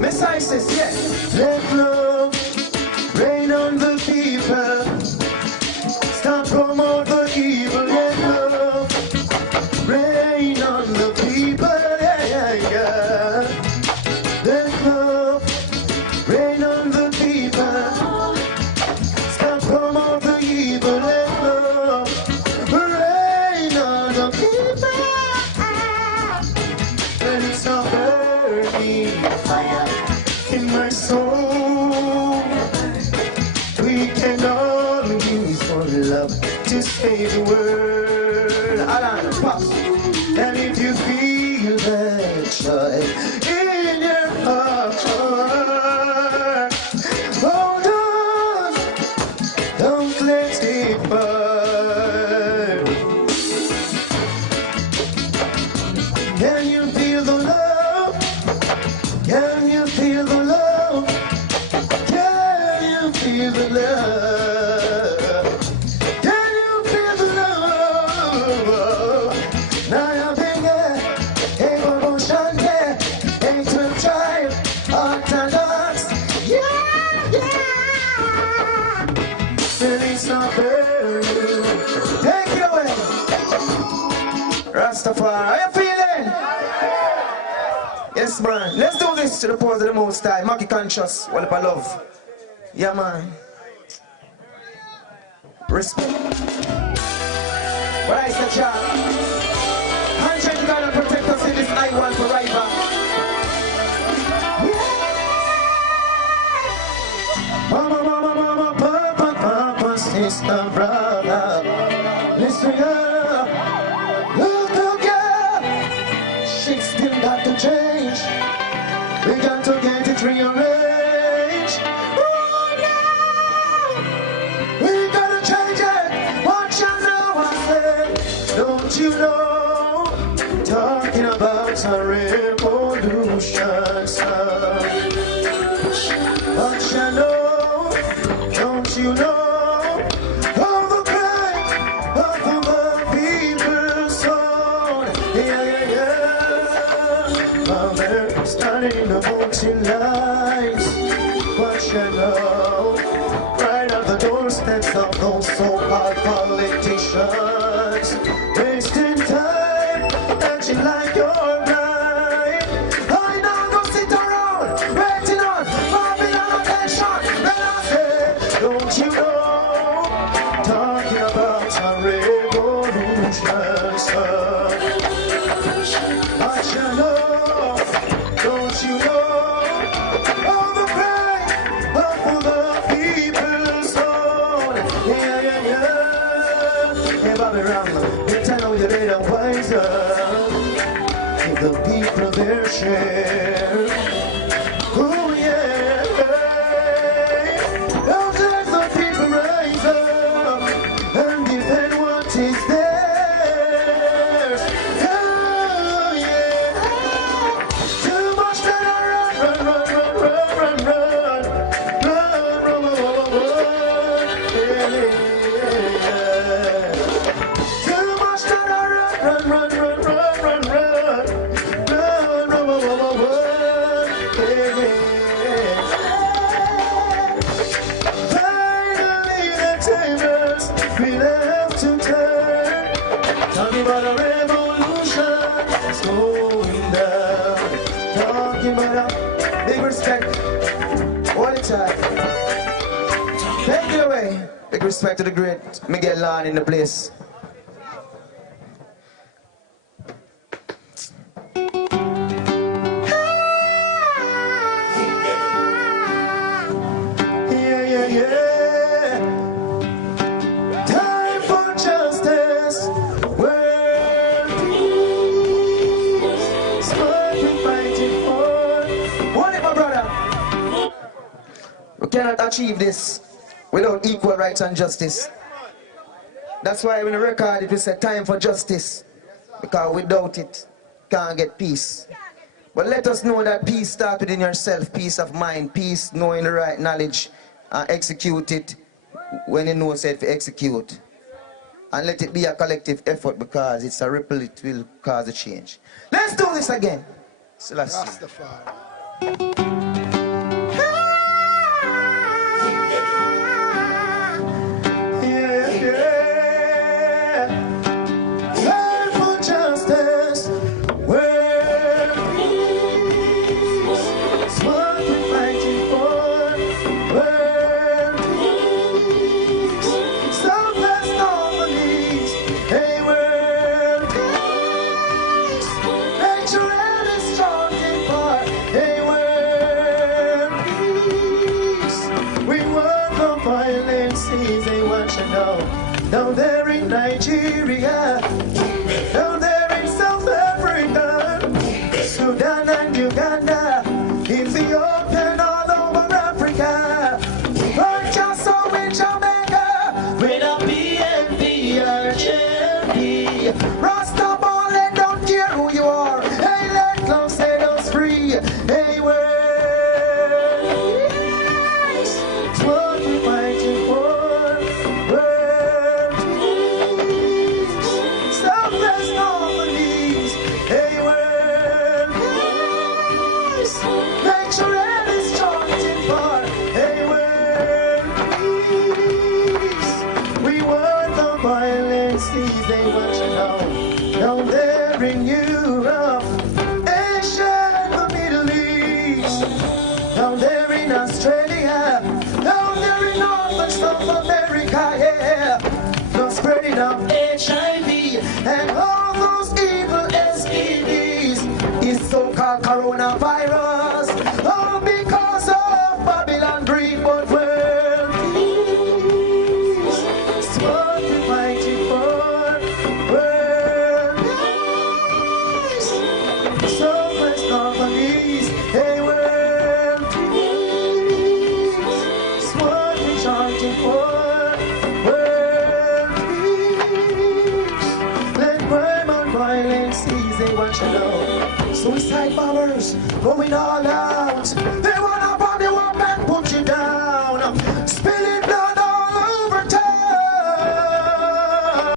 Messiah says, yes, let love rain on the people. Stop promote the evil, let love rain on the people, yeah. Let love rain on the people. Stop promote the evil, let love rain on the people. And it's a burning fire in my soul. We can all use for love to save the world. Alan, pop. And if you feel that joy in your heart, hold on, don't let it burn. Can you feel the love? Can you feel the love? Can you feel the love? Can you feel the love? Now you're bigger, emotion, yeah, into child, orthodox, yeah. Then it's not burning. Take it away. Rastafari, how you feeling? Yes, man. Let's do this to the pause of the most time. Mackie conscious, well, if I love. Yeah, man. Respect. What I said, John. Handshake God and protect us in this night one forever. Mama, mama, mama, papa, papa, sister, brother. Listen here. Look again. Shit still got to change. We got to get it rearranged. Oh, no. We gotta change it. Watch out now, I said. Don't you know? Talking about a revolution song. But you know, don't you know? All the cry of the people's soul. Yeah, yeah, yeah. hands of those so-called politicians, wasting time, acting like you're blind. I now go sit around, waiting on Babylon attention. Then I say, don't you know, talking about a revolution, son. I shall know, don't you know, all the praise for the people's soul. Yeah, yeah, yeah. Hey, Bobby Ram, you tell them you made a wiser. Give the people their share. Oh, yeah. Now let the people rise up and defend what is theirs. Oh, yeah. Too much better run, run, run, run, run, run, run, run, run, run, run, yeah. Too much better run, run, run, run, run, run, run, run, run, run, yeah. Finally the tables will have to turn. Talking about a revolution that's going down. Talking about a big respect. All the time. Take it away. Big respect to the great Miguel Lan in the place. Yeah, yeah, yeah. Time for justice. World peace. What we fighting for. What if, my brother? We cannot achieve this without equal rights and justice. That's why when we record it, we say time for justice. Because without it, can't get peace. But let us know that peace starts within yourself, peace of mind, peace knowing the right knowledge, and execute it when you know said to execute. And let it be a collective effort because it's a ripple, it will cause a change. Let's do this again. Rastafari. Yeah, yeah. Time for justice. World peace. It's what we're fighting for. World peace. Selfless normalies. Hey, world peace. Natural is strong in part. Hey, world peace. We want the violence, they want you know. Down there in Nigeria, down there in South Africa, Sudan and Uganda, Ethiopia and all over Africa, right just so in Jamaica, with a BNP or JP. Rastafari don't care who you are. Hey, let love set us free. Hey, world, it's what we're fighting for. World peace, selfless normalies. Hey, world peace, make sure that it's chanting for. Hey, world peace, we want the violence, they want you know. Down there in Europe, Asia and the Middle East, down there in Australia, down there in North and South America, yeah. No spreading of HIV and all those evil STDs is so-called coronavirus. All because of Babylon greed, but world peace. It's what we're fighting for. World peace. Selfless normalies. Hey, world peace. It's what we're chanting for. World peace. Let crime and violence cease, they want you know. Suicide bombers going all out. They wanna bomb you up and put you down. Spilling blood all over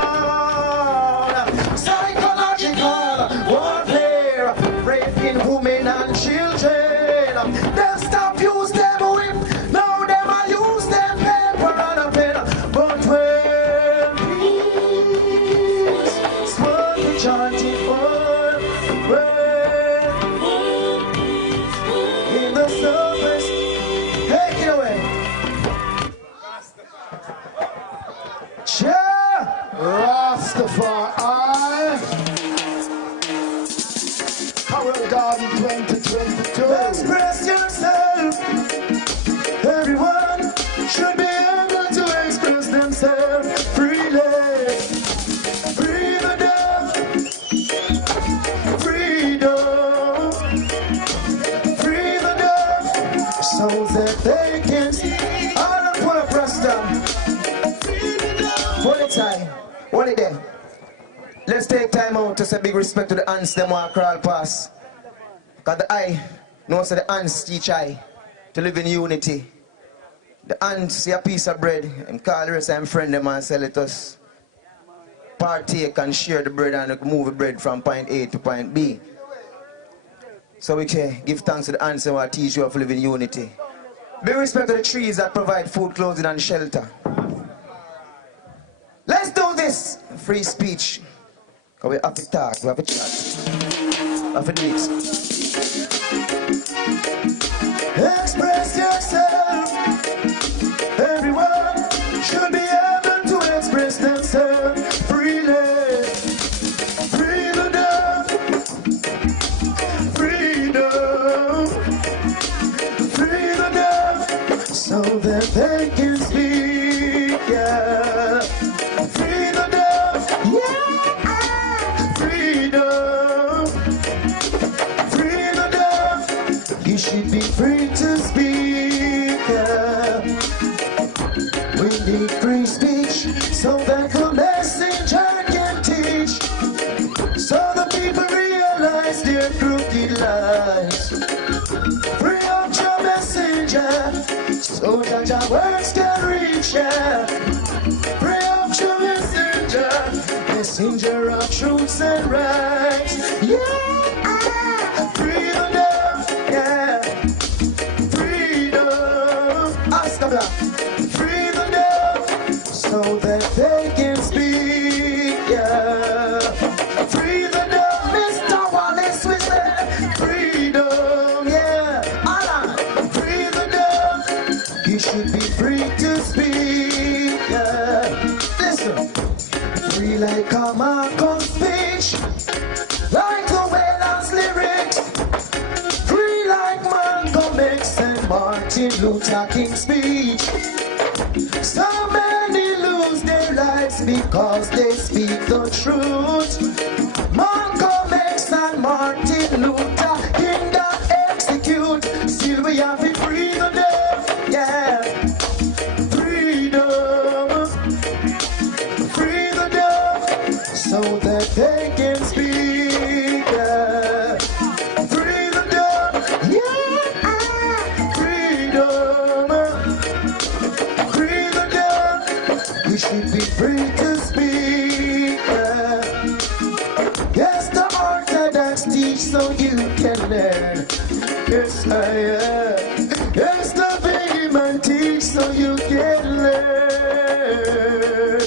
town. Psychological warfare, raping women and children. They'll stop use them whip. Now them I use them paper and a pen. Yeah! Rastafari! Coral Garden 2022. Express yourself. Everyone should be able to express themselves freely. Free the deaf. Freedom. Free the deaf. So that they can see. I don't pull up Rasta. Hold it time. Hold it there. Let's take time out to say big respect to the ants them who crawl past. Because the eye knows that the ants teach I to live in unity. The ants see a piece of bread and call the rest of them friend them and sell it to us. Partake and share the bread and move the bread from point A to point B. So we can give thanks to the ants who teach you how to live in unity. Big respect to the trees that provide food, clothing and shelter. Let's do this. Free speech. Because we have to talk, we have to chat. We have to do it. Express yourself. Everyone should be able to express themselves freely. Free the deaf. Freedom. Free the deaf. So that they can speak. Yeah. Free the deaf. Yeah. You should be free to speak. We need free speech so that the messenger can teach. So the people realize their crooked lies. Free up your messenger so that your words can reach ya. Free up your messenger, messenger of truths and rights. Yeah. Free the deaf. Yeah, freedom. Free the deaf so that they can speak. Yeah, free the deaf. Mr. Wallace, we say freedom. Yeah, Allah. Free the deaf. You should be free to speak. Yeah, listen. Free like a Marcos speech, like the Wayland's lyrics. And Martin Luther King's speech. So many lose their lives because they speak the truth. Malcolm X and Martin Luther King got execute. Still we have to free the deaf. Yeah. Freedom. Free the deaf so that they can speak. Yeah. Free the deaf. Yeah. Should be free to speak. Yes, the Orthodox teach so you can learn. Yes, yes, the Benevolent teach so you can learn.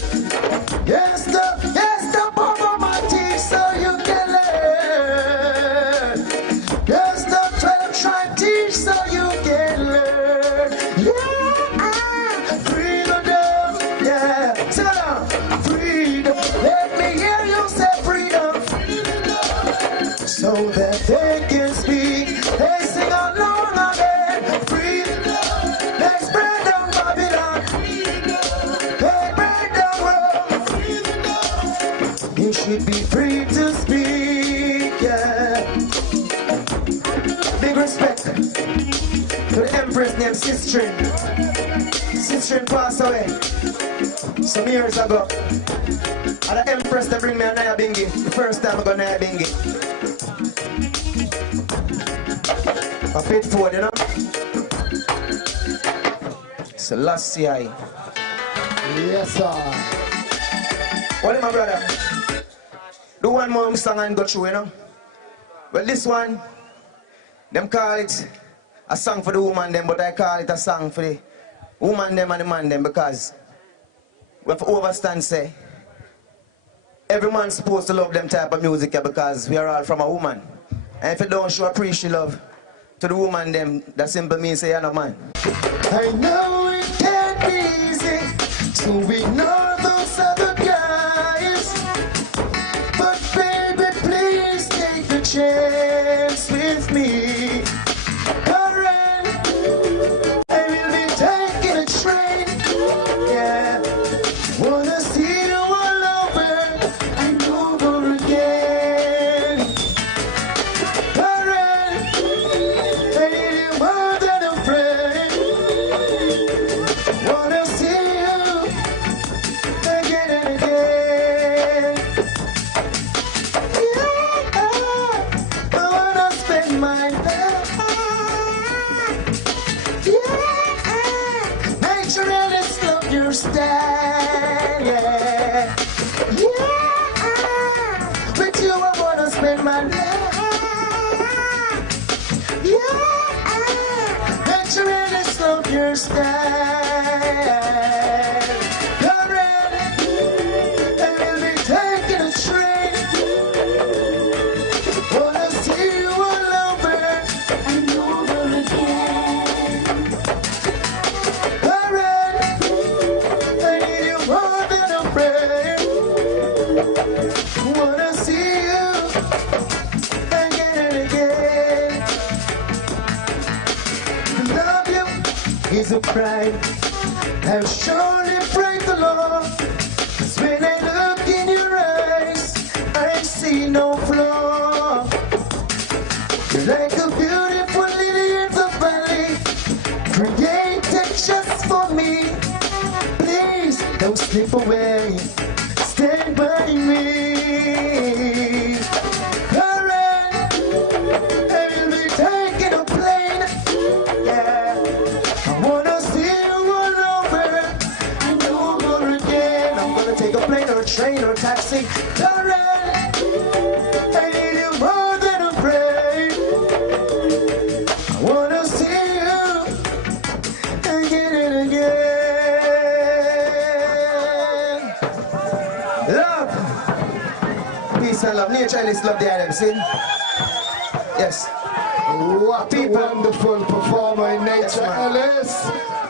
Yes, the Benevolent teach so you can learn. Yes, the 12 tribe teach so you can learn. Yeah. So that they can speak, they sing along again. Freedom, let's break down Babylon. They break down world. You should be free to speak, yeah. Big respect to the Empress named Sistrin. Sistrin passed away some years ago. And the Empress that bring me a Naya Bingi. The first time I got Naya Bingi. I paid for it, you know? So last year. Yes, sir. What is my brother? Do one more song and go through, you know? Well, this one, them call it a song for the woman them, but I call it a song for the woman them and the man them because we have to overstand, say, every man's supposed to love them type of music because we are all from a woman. And if you don't show appreciate love to the woman them, that simply means say you're not man. I know it can't be easy to ignore those Wanna see you all over and over again. Alright, I need you more than a friend. Wanna see you again and again. Yeah, I wanna spend my life. Yeah, make sure that it's love your stand. Yeah, yeah, with you I wanna spend my life. Yeah, make sure that it's love your stand. You're ready, and we'll be taking a train. Wanna see you all over and over again. Alright, I need you more than a friend. Wanna see you again and again. To love you is a crime. I'll surely break the law. 'Cause when I look in your eyes, I see no flaw. You're like a beautiful lily in the valley, created just for me. Please don't slip away, stand by me. Alright, I will be taking a plane. Yeah, I wanna see you all over and over again. I'm gonna take a plane or a train or a taxi. Alright, I need you more than a friend. I wanna see you again and again. Love, peace and love. Nature is love the Adam, see? Yes. What a wonderful performer in Nature Ellis.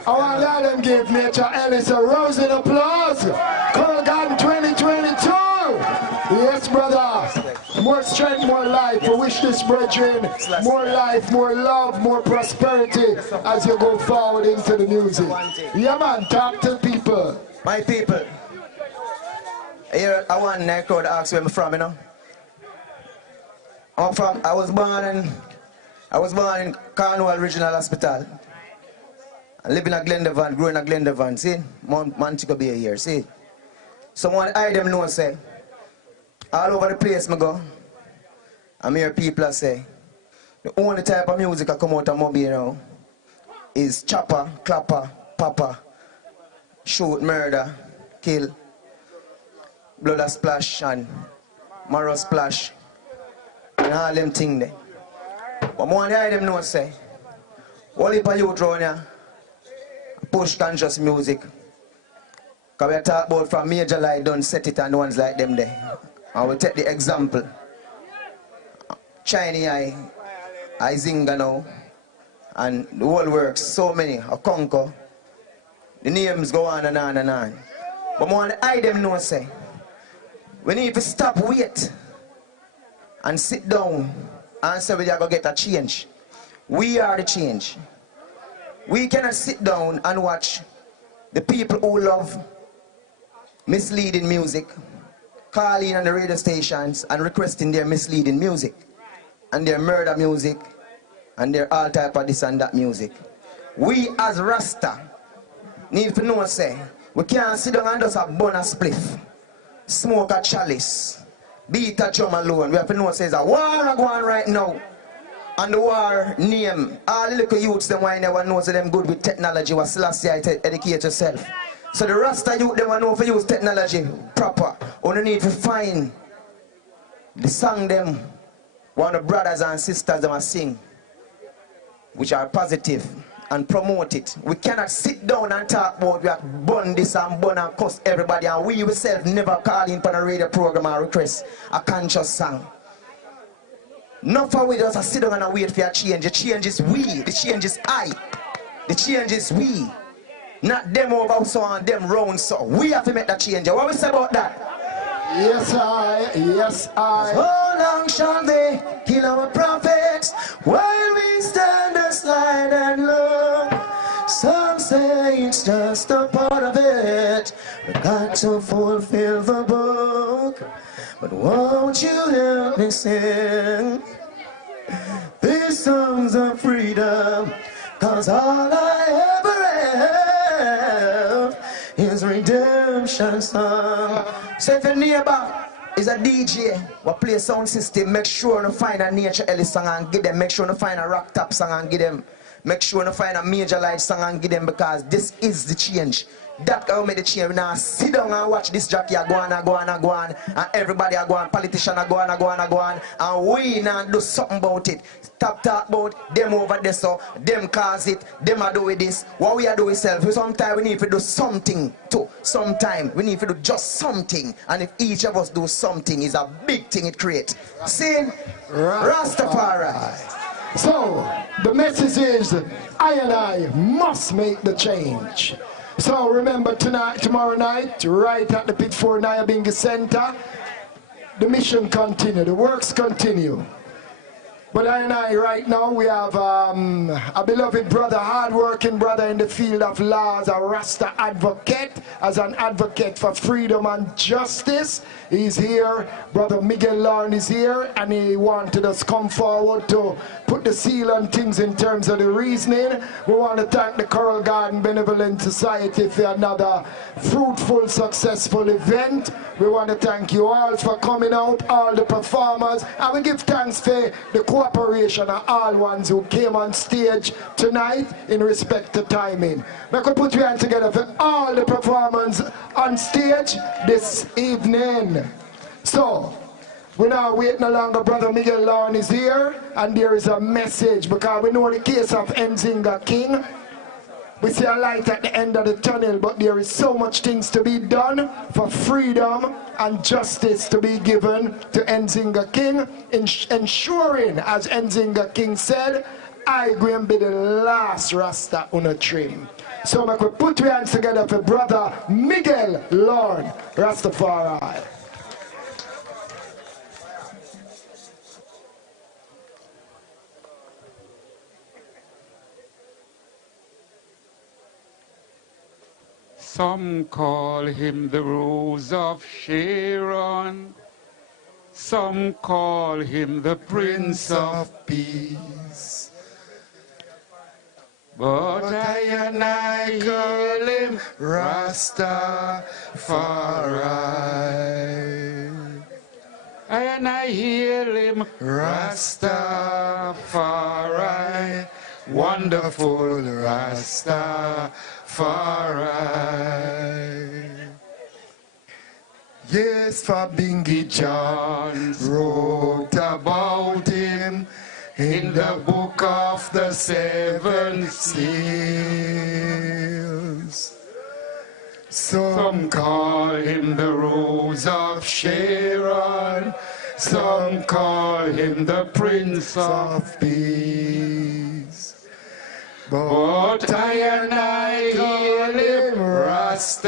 I want to let them give Nature Ellis a rousing applause. Call God 2022. Yes, brother. More strength, more life. I wish this brethren more life, more love, more prosperity as you go forward into the music. Yeah, man, talk to people. My people, here I want to crowd ask where I'm from, you know. I was born in Cornwall Regional Hospital. I live in a Glendevant, grew in a Glendevant, see? Montego Bay here, see? Someone I them know say, all over the place I go, I hear people say, the only type of music I come out of Moby now is chopper, clapper, papa, shoot, murder, kill, blood a splash and marrow splash, and all them things there. But more than them know say, all heap of youth around here push conscious music. Because we talk about from Major Light don't set it and the ones like them there. And we take the example. Chinese I Zinga now, and the whole works, so many, a Conquer. The names go on and on and on. But more than I them know say, we need to stop, wait, and sit down and say we are going to get a change. We are the change. We cannot sit down and watch the people who love misleading music calling on the radio stations and requesting their misleading music and their murder music and their all type of this and that music. We as Rasta need to know say we can't sit down and just a bun a spliff, smoke a chalice, beat a drum alone. We have to know say there's a war going on right now. And the war name, all the little youths them why never know so them good with technology was last year to educate yourself. So the Rasta youth them know for use technology proper. Only need to find the song them one of the brothers and sisters them are sing, which are positive, and promote it. We cannot sit down and talk about we have burn this and burn and cuss everybody, and we ourselves never call in for a radio program or request a conscious song. Not for we just sit down and wait for a change. The change is we, the change is I. The change is we. Not them over so and them round so. We have to make that change. What we say about that? Yes, I. How long shall they kill our prophets while we stand aside and look? Some say it's just a part of it. I got to fulfill the book. But won't you help me sing these songs of freedom? Cause all I ever have is redemption song. So if your neighbor is a DJ who play sound system, make sure you find a Nature Ellie song and give them. Make sure you find a rock top song and give them. Make sure you find a Major Light song and give them, because this is the change. That can make the change. We now sit down and watch this jockey go on, and everybody go on, politician go on, and we now do something about it. Stop talk about them over there, so them cause it, them are doing this. What we are doing ourselves, sometimes we need to do something too. Sometimes we need to do just something, and if each of us do something, is a big thing it creates. See, Rastafari. So the message is, I and I must make the change. So remember tonight, tomorrow night, right at the Pit 4 Nyabingi Center, the mission continue, the works continue. But I and I right now, we have a beloved brother, hard-working brother in the field of laws, a Rasta advocate, as an advocate for freedom and justice. He's here, Brother Miguel Lorne is here, and he wanted us to come forward to put the seal on things in terms of the reasoning. We want to thank the Coral Garden Benevolent Society for another fruitful, successful event. We want to thank you all for coming out, all the performers, and we give thanks for the cooperation of all ones who came on stage tonight in respect to timing. We could put your hands together for all the performers on stage this evening. So, we're not waiting no longer. Brother Miguel Lorne is here, and there is a message, because we know the case of Nzinga King. We see a light at the end of the tunnel, but there is so much things to be done for freedom and justice to be given to Nzinga King, ensuring, as Nzinga King said, I going to be the last Rasta on a trim. So we could put your hands together for Brother Miguel Lorne, Rastafari. Some call him the Rose of Sharon. Some call him the Prince of Peace. But I and I call him Rastafari. And I hear him Rastafari. Wonderful Rastafari. Yes, Fabingi John wrote about him in the book of the seven seals. Some call him the Rose of Sharon. Some call him the Prince of Peace. But I and I call him Rastafari.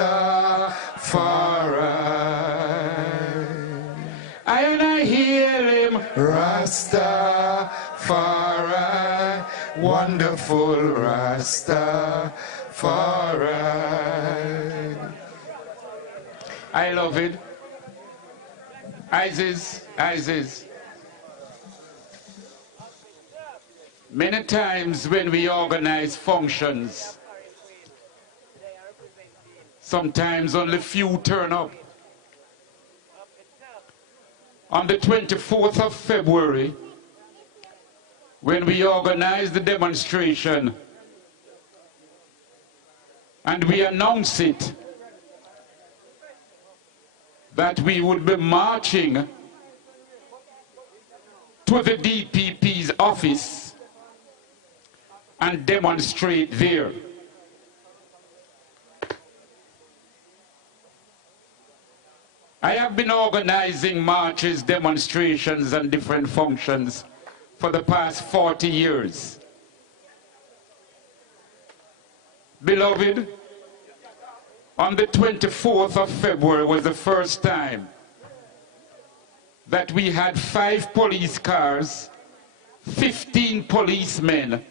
And I hear him Rastafari. Wonderful Rastafari. I love it. Isis. Many times when we organize functions, sometimes only few turn up. On the 24th of February, when we organized the demonstration and we announced it, that we would be marching to the DPP's office and demonstrate there. I have been organizing marches, demonstrations, and different functions for the past 40 years. Beloved, on the 24th of February was the first time that we had 5 police cars, 15 policemen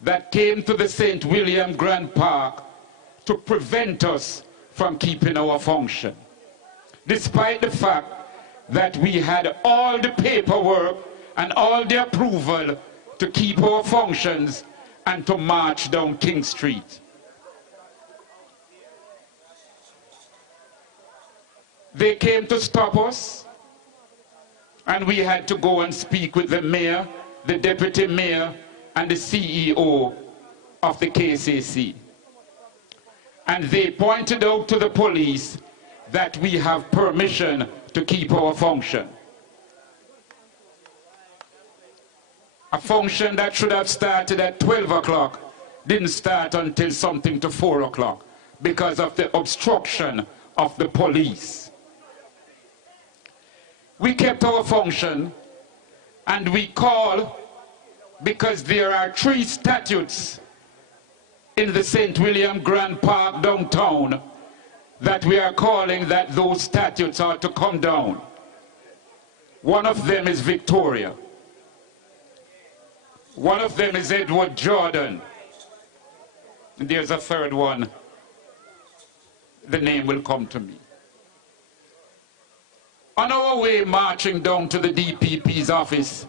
that came to the St. William Grand Park to prevent us from keeping our function, despite the fact that we had all the paperwork and all the approval to keep our functions and to march down King Street. They came to stop us, and we had to go and speak with the mayor, the deputy mayor, and the CEO of the KCC. And they pointed out to the police that we have permission to keep our function. A function that should have started at 12 o'clock didn't start until something to 4 o'clock because of the obstruction of the police. We kept our function, and we call because there are 3 statutes in the St. William Grand Park downtown that we are calling that those statutes are to come down. One of them is Victoria. One of them is Edward Jordan. And there's a third one. The name will come to me. On our way marching down to the DPP's office,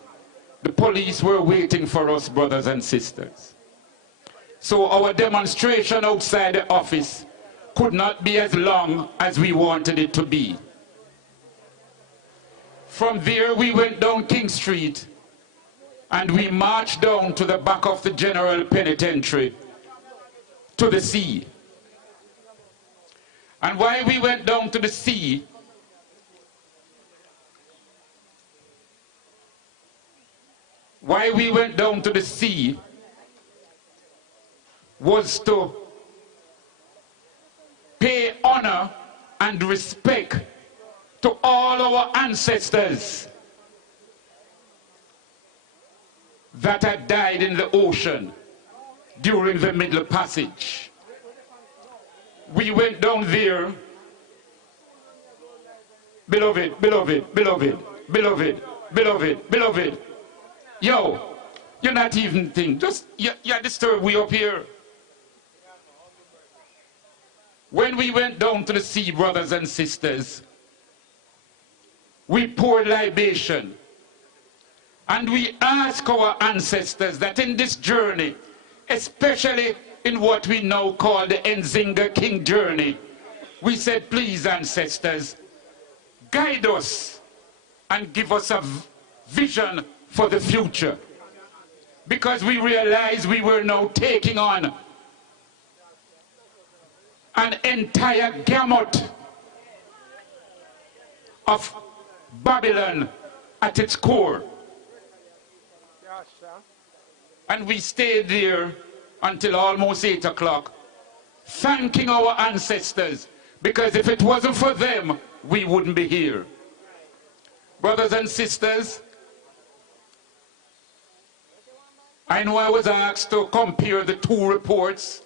the police were waiting for us, brothers and sisters. So our demonstration outside the office could not be as long as we wanted it to be. From there we went down King Street and we marched down to the back of the General Penitentiary to the sea. And while we went down to the sea, was to pay honor and respect to all our ancestors that had died in the ocean during the Middle Passage. We went down there, beloved, beloved, beloved, beloved, beloved, beloved. Yo, you're not even thinking, just, you're disturbed, we up here. When we went down to the sea, brothers and sisters, we poured libation. And we asked our ancestors that in this journey, especially in what we now call the Nzinga King journey, we said, please, ancestors, guide us and give us a vision for the future. Because we realized we were now taking on an entire gamut of Babylon at its core. And we stayed there until almost 8 o'clock, thanking our ancestors, because if it wasn't for them, we wouldn't be here. Brothers and sisters, I know I was asked to compare the 2 reports,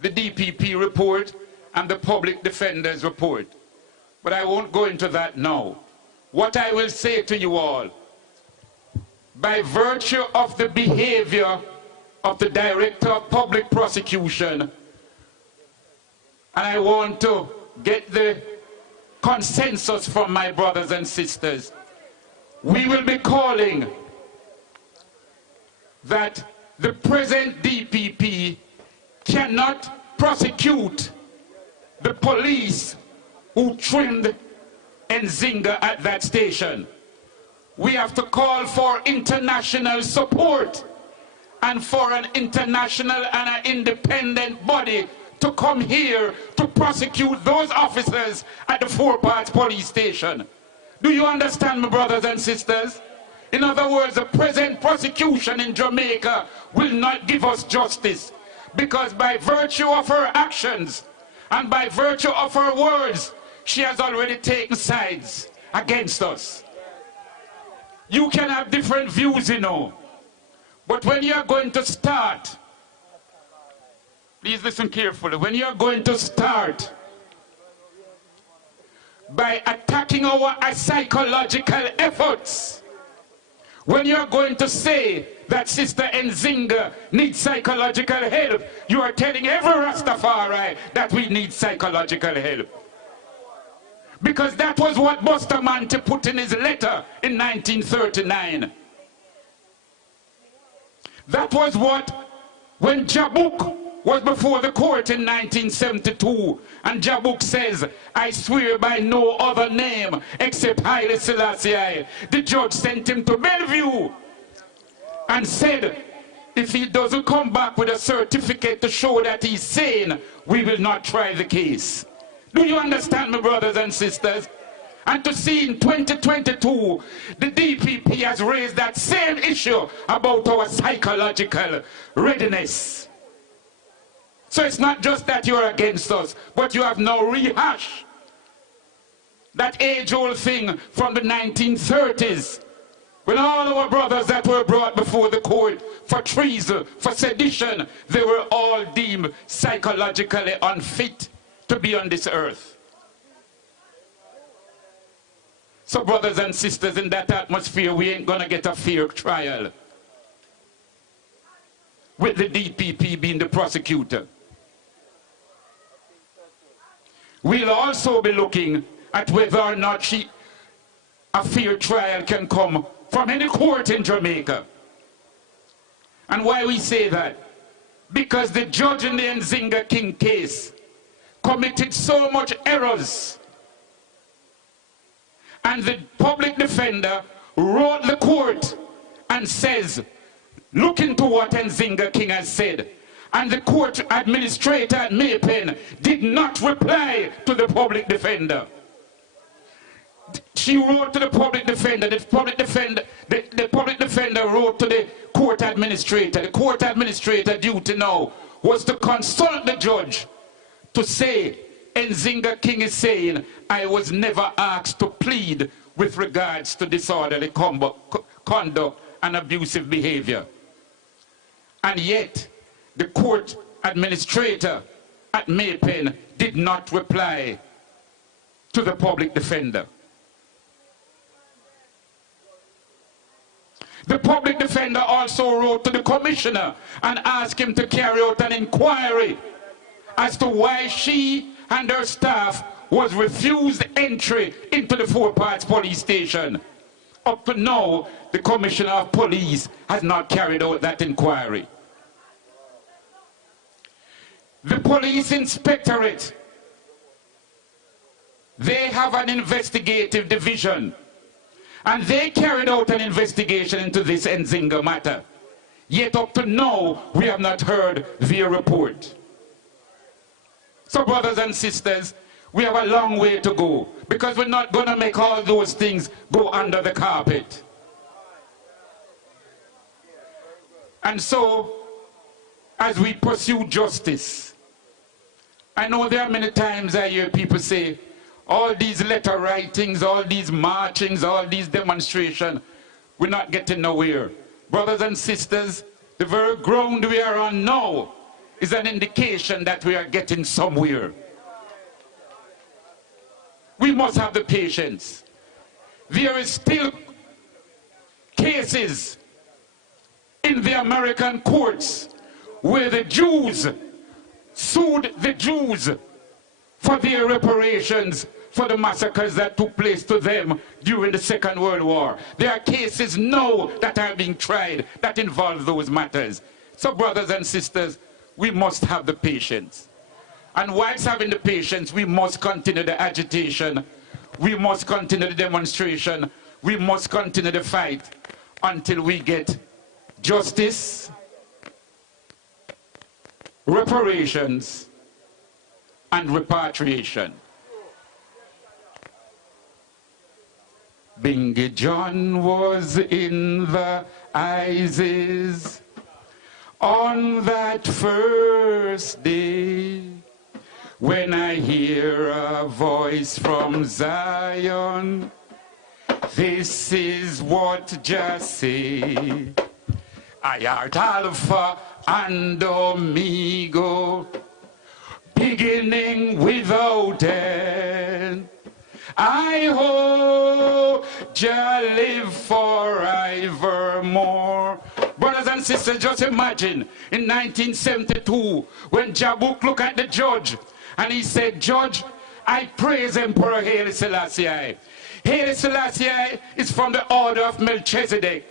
the DPP report and the Public Defender's report. But I won't go into that now. What I will say to you all, by virtue of the behavior of the Director of Public Prosecution, and I want to get the consensus from my brothers and sisters, we will be calling that the present DPP cannot prosecute the police who trimmed Nzinga at that station. We have to call for international support and for an international and an independent body to come here to prosecute those officers at the Four Parts police station. Do you understand, my brothers and sisters? In other words, the present prosecution in Jamaica will not give us justice, because by virtue of her actions and by virtue of her words, she has already taken sides against us. You can have different views, you know, but when you are going to start, please listen carefully, when you are going to start by attacking our psychological efforts, when you are going to say that Sister Nzinga needs psychological help, you are telling every Rastafari that we need psychological help. Because that was what Bustamante put in his letter in 1939. That was what, when Jabuk was before the court in 1972, and Jabuk says, I swear by no other name except Haile Selassie, the judge sent him to Bellevue and said, if he doesn't come back with a certificate to show that he's sane, we will not try the case. Do you understand me, brothers and sisters? And to see in 2022, the DPP has raised that same issue about our psychological readiness. So it's not just that you're against us, but you have now rehashed that age-old thing from the 1930s, when all our brothers that were brought before the court for treason, for sedition, they were all deemed psychologically unfit to be on this earth. So brothers and sisters, in that atmosphere, we ain't gonna get a fair trial with the DPP being the prosecutor. We'll also be looking at whether or not a fair trial can come from any court in Jamaica. And why we say that? Because the judge in the Nzinga King case committed so much errors. And the public defender wrote the court and says, look into what Nzinga King has said. And the court administrator at Maypen did not reply to the public defender. She wrote to the public defender. The public defender wrote to the court administrator. The court administrator duty now was to consult the judge to say, Nzinga King is saying, I was never asked to plead with regards to disorderly conduct and abusive behavior. And yet, the court administrator at Maypen did not reply to the public defender. The public defender also wrote to the commissioner and asked him to carry out an inquiry as to why she and her staff was refused entry into the Four Parts police station. Up to now, the commissioner of police has not carried out that inquiry. The police inspectorate, they have an investigative division, and they carried out an investigation into this Nzinga matter. Yet up to now, we have not heard their report. So brothers and sisters, we have a long way to go, because we're not going to make all those things go under the carpet. And so, as we pursue justice, I know there are many times I hear people say, all these letter writings, all these marchings, all these demonstrations, we're not getting nowhere. Brothers and sisters, the very ground we are on now is an indication that we are getting somewhere. We must have the patience. There is still cases in the American courts where the Jews sued the Jews for their reparations for the massacres that took place to them during the Second World War. There are cases now that are being tried that involve those matters. So brothers and sisters, we must have the patience. And whilst having the patience, we must continue the agitation, we must continue the demonstration, we must continue the fight until we get justice, reparations, and repatriation. Bingy John was in the Isis on that first day, when I hear a voice from Zion, this is what just say, I art Alpha and Omega, beginning without end. I hope Jah live forevermore. Brothers and sisters, just imagine in 1972 when Jabuk looked at the judge and he said, Judge, I praise Emperor Haile Selassie. Haile Selassie is from the order of Melchizedek.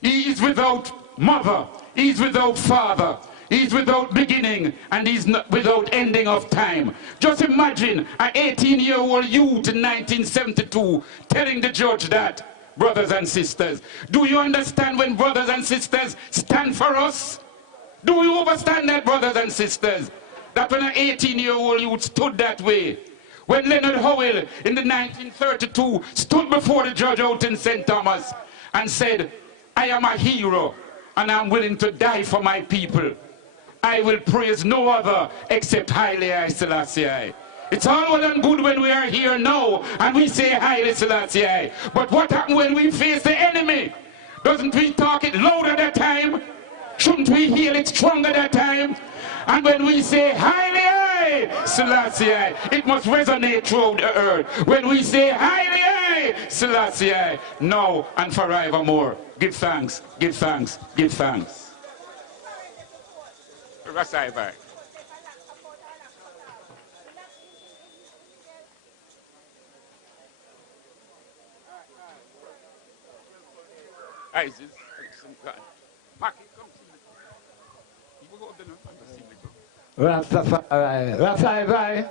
He is without mother, he is without father, he is without beginning, and he is not without ending of time. Just imagine an 18-year-old youth in 1972 telling the judge that. Brothers and sisters, do you understand when brothers and sisters stand for us? Do you understand that, brothers and sisters? That when an 18-year-old youth stood that way, when Leonard Howell in the 1932 stood before the judge out in St. Thomas and said, I am a hero and I'm willing to die for my people. I will praise no other except Haile Selassie. It's all well and good when we are here now and we say Haile Selassie. But what happens when we face the enemy? Doesn't we talk it louder that time? Shouldn't we hear it stronger that time? And when we say Haile Selassie, it must resonate throughout the earth. When we say Haile Selassie, now and forevermore. Give thanks, give thanks, give thanks. Rastafari. Rastafari, Rastafari.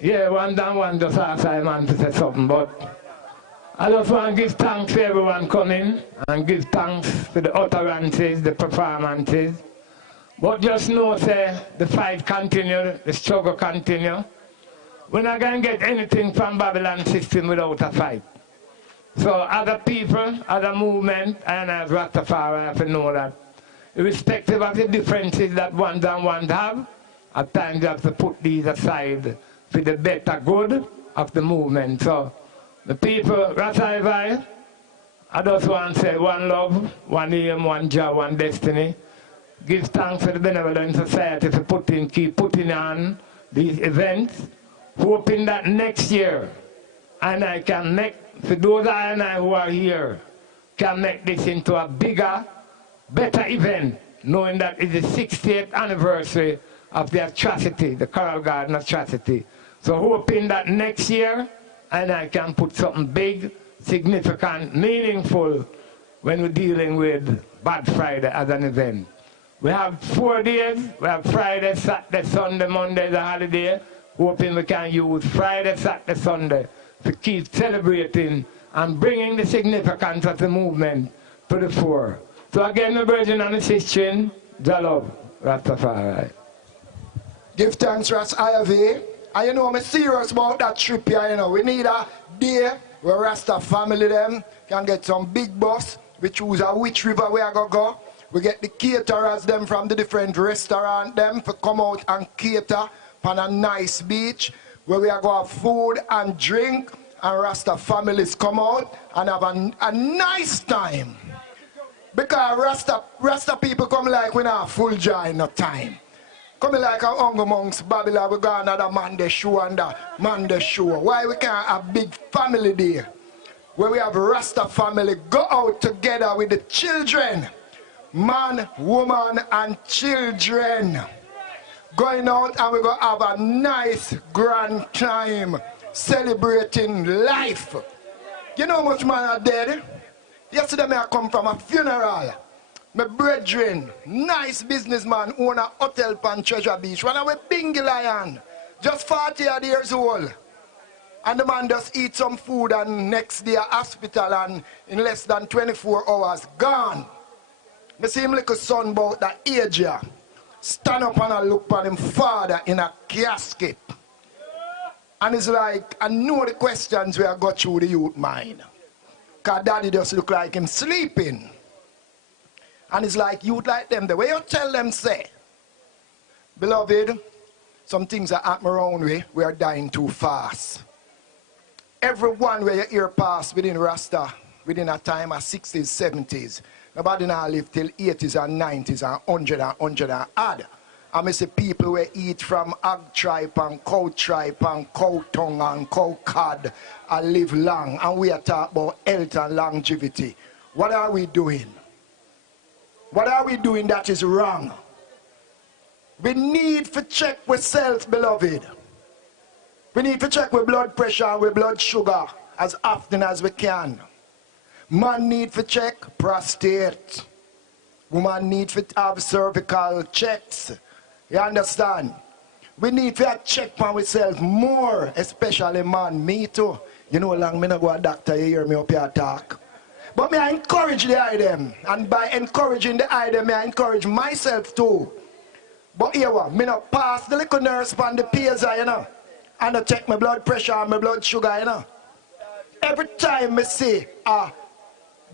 Yeah, one down one just asked man to say something, but I just want to give thanks to everyone coming and give thanks to the utterances, the performances. But just know, say, the fight continue, the struggle continue. We're not going to get anything from Babylon system without a fight. So other people, other movement, and as Rastafari have to know that, irrespective of the differences that ones and ones have, at times you have to put these aside for the better good of the movement. So the people, Rastafari, I just want to say one love, one aim, one job, one destiny. Give thanks to the Benevolent Society for keep putting on these events, hoping that next year, and I can make, for those and I who are here, can make this into a bigger, better event, knowing that it's the 60th anniversary of the atrocity, the Coral Garden atrocity. So hoping that next year, and I can put something big, significant, meaningful when we're dealing with Bad Friday as an event. We have 4 days. We have Friday, Saturday, Sunday, Monday is a holiday. Hoping we can use Friday, Saturday, Sunday to keep celebrating and bringing the significance of the movement to the fore. So again, the Virgin and the Sisters, Jalov, Rastafari. Give thanks, Ras IAV. And you know, I'm serious about that trip here, you know. We need a day where Rasta family them can get some big bus. We choose which river we are going to go. We get the caterers them from the different restaurants them to come out and cater on a nice beach where we are going to have food and drink, and Rasta families come out and have a nice time. Because Rasta people come like we not full joy no time. Coming like a hunger amongst Babylon, we got another Monday show and that Monday show. Why we can't have big family there? Where we have Rasta family go out together with the children. Man, woman, and children. Going out and we're going to have a nice, grand time celebrating life. You know how much man are dead? Yesterday I come from a funeral. My brethren, nice businessman, own a hotel on Treasure Beach. One of a Bingy Lion, just 40 years old. And the man just eat some food and next day hospital and in less than 24 hours, gone. I see him like a son about that age here. Stand up and I look at him father in a casket. And it's like, I know the questions we have got through the youth mind. Because daddy just look like him sleeping. And it's like, youth like them, the way you tell them say, beloved, some things are happening around we are dying too fast. Everyone where you hear pass within Rasta, within a time of 60s, 70s, nobody now live till 80s and 90s and 100 and 100 and odd. And I see people who eat from hog tripe and cow tripe and cow tongue and cow cod and live long. And we are talking about health and longevity. What are we doing? What are we doing that is wrong? We need to check ourselves, beloved. We need to check with blood pressure and with blood sugar as often as we can. Man need to check prostate. Woman need to have cervical checks. You understand? We need to check on ourselves more, especially man. Me too. You know, long me not go to a doctor, you hear me up here talk. But me I encourage the item. And by encouraging the item, I encourage myself too. But here what? Me not pass the little nurse on the PSI, you know. And I check my blood pressure and my blood sugar, you know. Every time I see a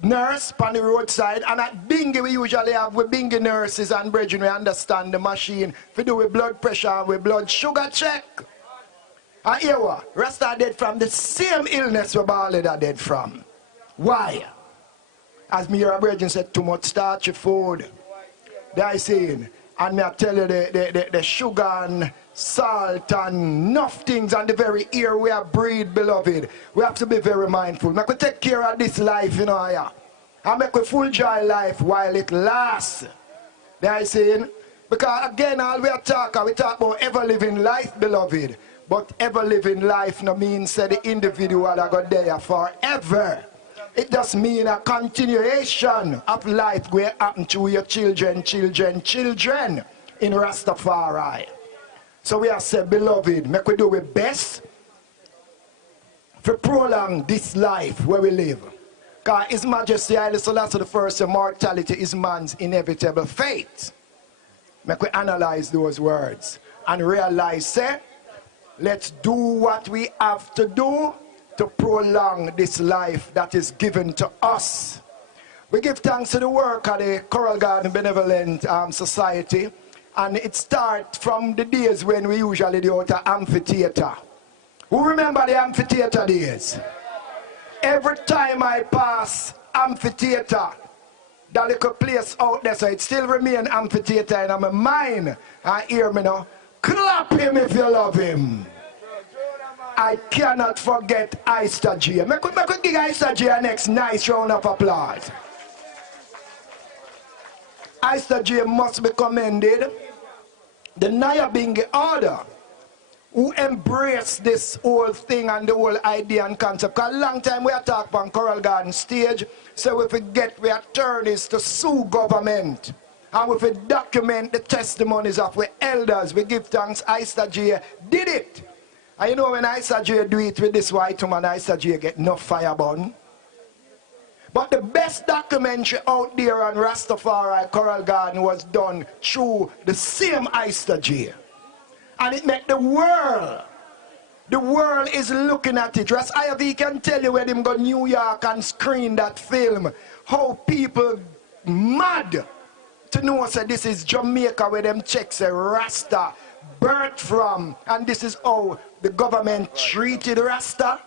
nurse on the roadside, and at Bingy we usually have with Bingy nurses and brethren, we understand the machine we do with blood pressure and with blood sugar check. And here what? Rasta dead from the same illness we Ballad are dead from. Why? As me hear a brethren said, too much starchy food. They are saying, and me I tell you the sugar and salt and enough things and the very air we are breathe, beloved. We have to be very mindful. Make we take care of this life, you know, yeah. And make we full joy life while it lasts. They are saying, because again, all we talk about ever living life, beloved. But ever living life no means that the individual are going there forever. It just means a continuation of life will happen to your children in Rastafari. So we have said, beloved, make we do our best to prolong this life where we live. Because His Majesty Haile Selassie I, immortality is man's inevitable fate. Make we analyze those words and realize, say, let's do what we have to do to prolong this life that is given to us. We give thanks to the work of the Coral Garden Benevolent Society, and it starts from the days when we usually do out an amphitheater. Who remember the amphitheater days? Every time I pass amphitheater, that little place out there, so it still remain amphitheater in my mind. And hear me now, clap him if you love him. I cannot forget Easter J. Make we give Easter J a next nice round of applause. Easter J must be commended. The Nyabingi order who embrace this whole thing and the whole idea and concept. Because a long time we are talking on Coral Garden stage, so if we get we attorneys to sue government, and if we document the testimonies of we elders, we give thanks Easter J did it. And you know when Easter J do it with this white woman, Easter J get no fire burn. But the best documentary out there on Rastafari Coral Garden was done through the same Easter J. And it make the world is looking at it. Ras IV can tell you when him go New York and screen that film, how people mad to know say this is Jamaica where them checks a Rasta birth from, and this is how the government treated Rasta.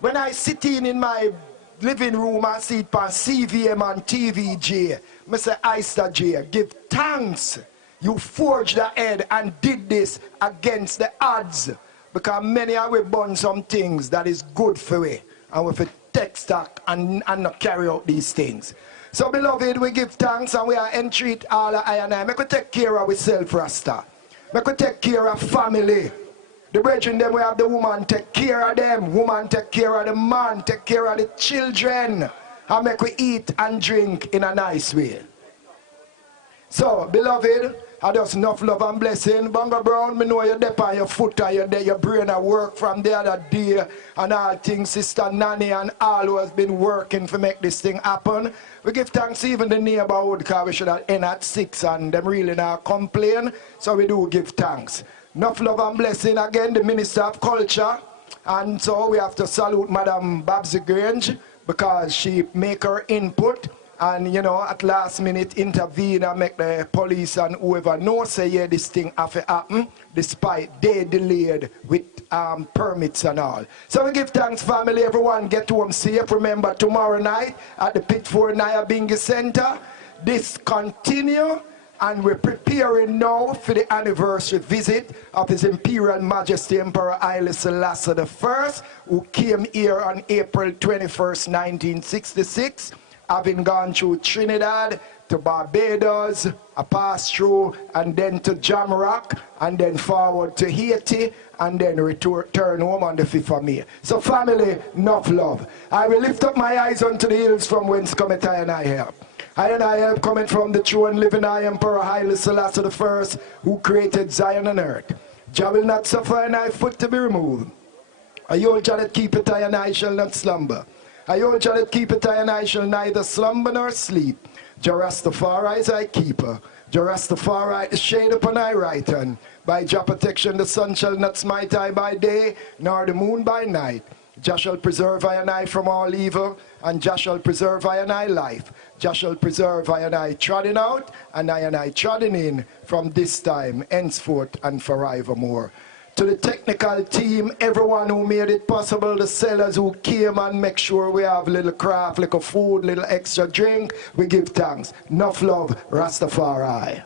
When I sit in my living room and see it on CVM and TVJ, I say, Easter J, give thanks. You forged ahead and did this against the odds. Because many are we burn some things that is good for we. And we take stock and not carry out these things. So beloved, we give thanks and we are entreat all of I and I. Make we take care of ourselves, Rasta. Make we take care of family. The brethren, them we have the woman take care of them. Woman take care of the man, take care of the children. And make we eat and drink in a nice way. So, beloved, I just enough love and blessing. Bongo Brown, me know you're there on your foot and you're there, your brain at work from the other day and all things. Sister Nanny and all who has been working to make this thing happen. We give thanks even the neighborhood because we should have end at 6 and them really not complain. So we do give thanks. Enough love and blessing again, the Minister of Culture. And so we have to salute Madam Babsy Grange because she make her input. And, you know, at last minute intervene and make the police and whoever know say, yeah, this thing have to happen, despite they delayed with permits and all. So we give thanks, family. Everyone get home safe. Remember, tomorrow night at the Pit 4 Nyabingi Center, this continue. and we're preparing now for the anniversary visit of His Imperial Majesty Emperor Haile Selassie I, who came here on April 21st, 1966, having gone through Trinidad to Barbados, a pass through, and then to Jamrock, and then forward to Haiti, and then return home on the 5th of May. So family, enough love. I will lift up my eyes unto the hills from whence cometh I and I help. I and I help coming from the true and living I, Emperor Haile Selassie I, who created Zion and earth. Jah will not suffer and I foot to be removed. I hold Jah that keepeth I and I shall not slumber. I hold Jah that keepeth I and I shall neither slumber nor sleep. Jah Rastafari is thy keeper. Jah Rastafari the shade upon thy right hand. By Jah protection the sun shall not smite I by day, nor the moon by night. Jah shall preserve I and I from all evil, and Jah shall preserve I and I life. Jah shall preserve I and I trodden out, and I trodden in, from this time, henceforth, and forevermore. To the technical team, everyone who made it possible, the sellers who came and make sure we have little craft, little food, little extra drink, we give thanks. Enough love, Rastafari.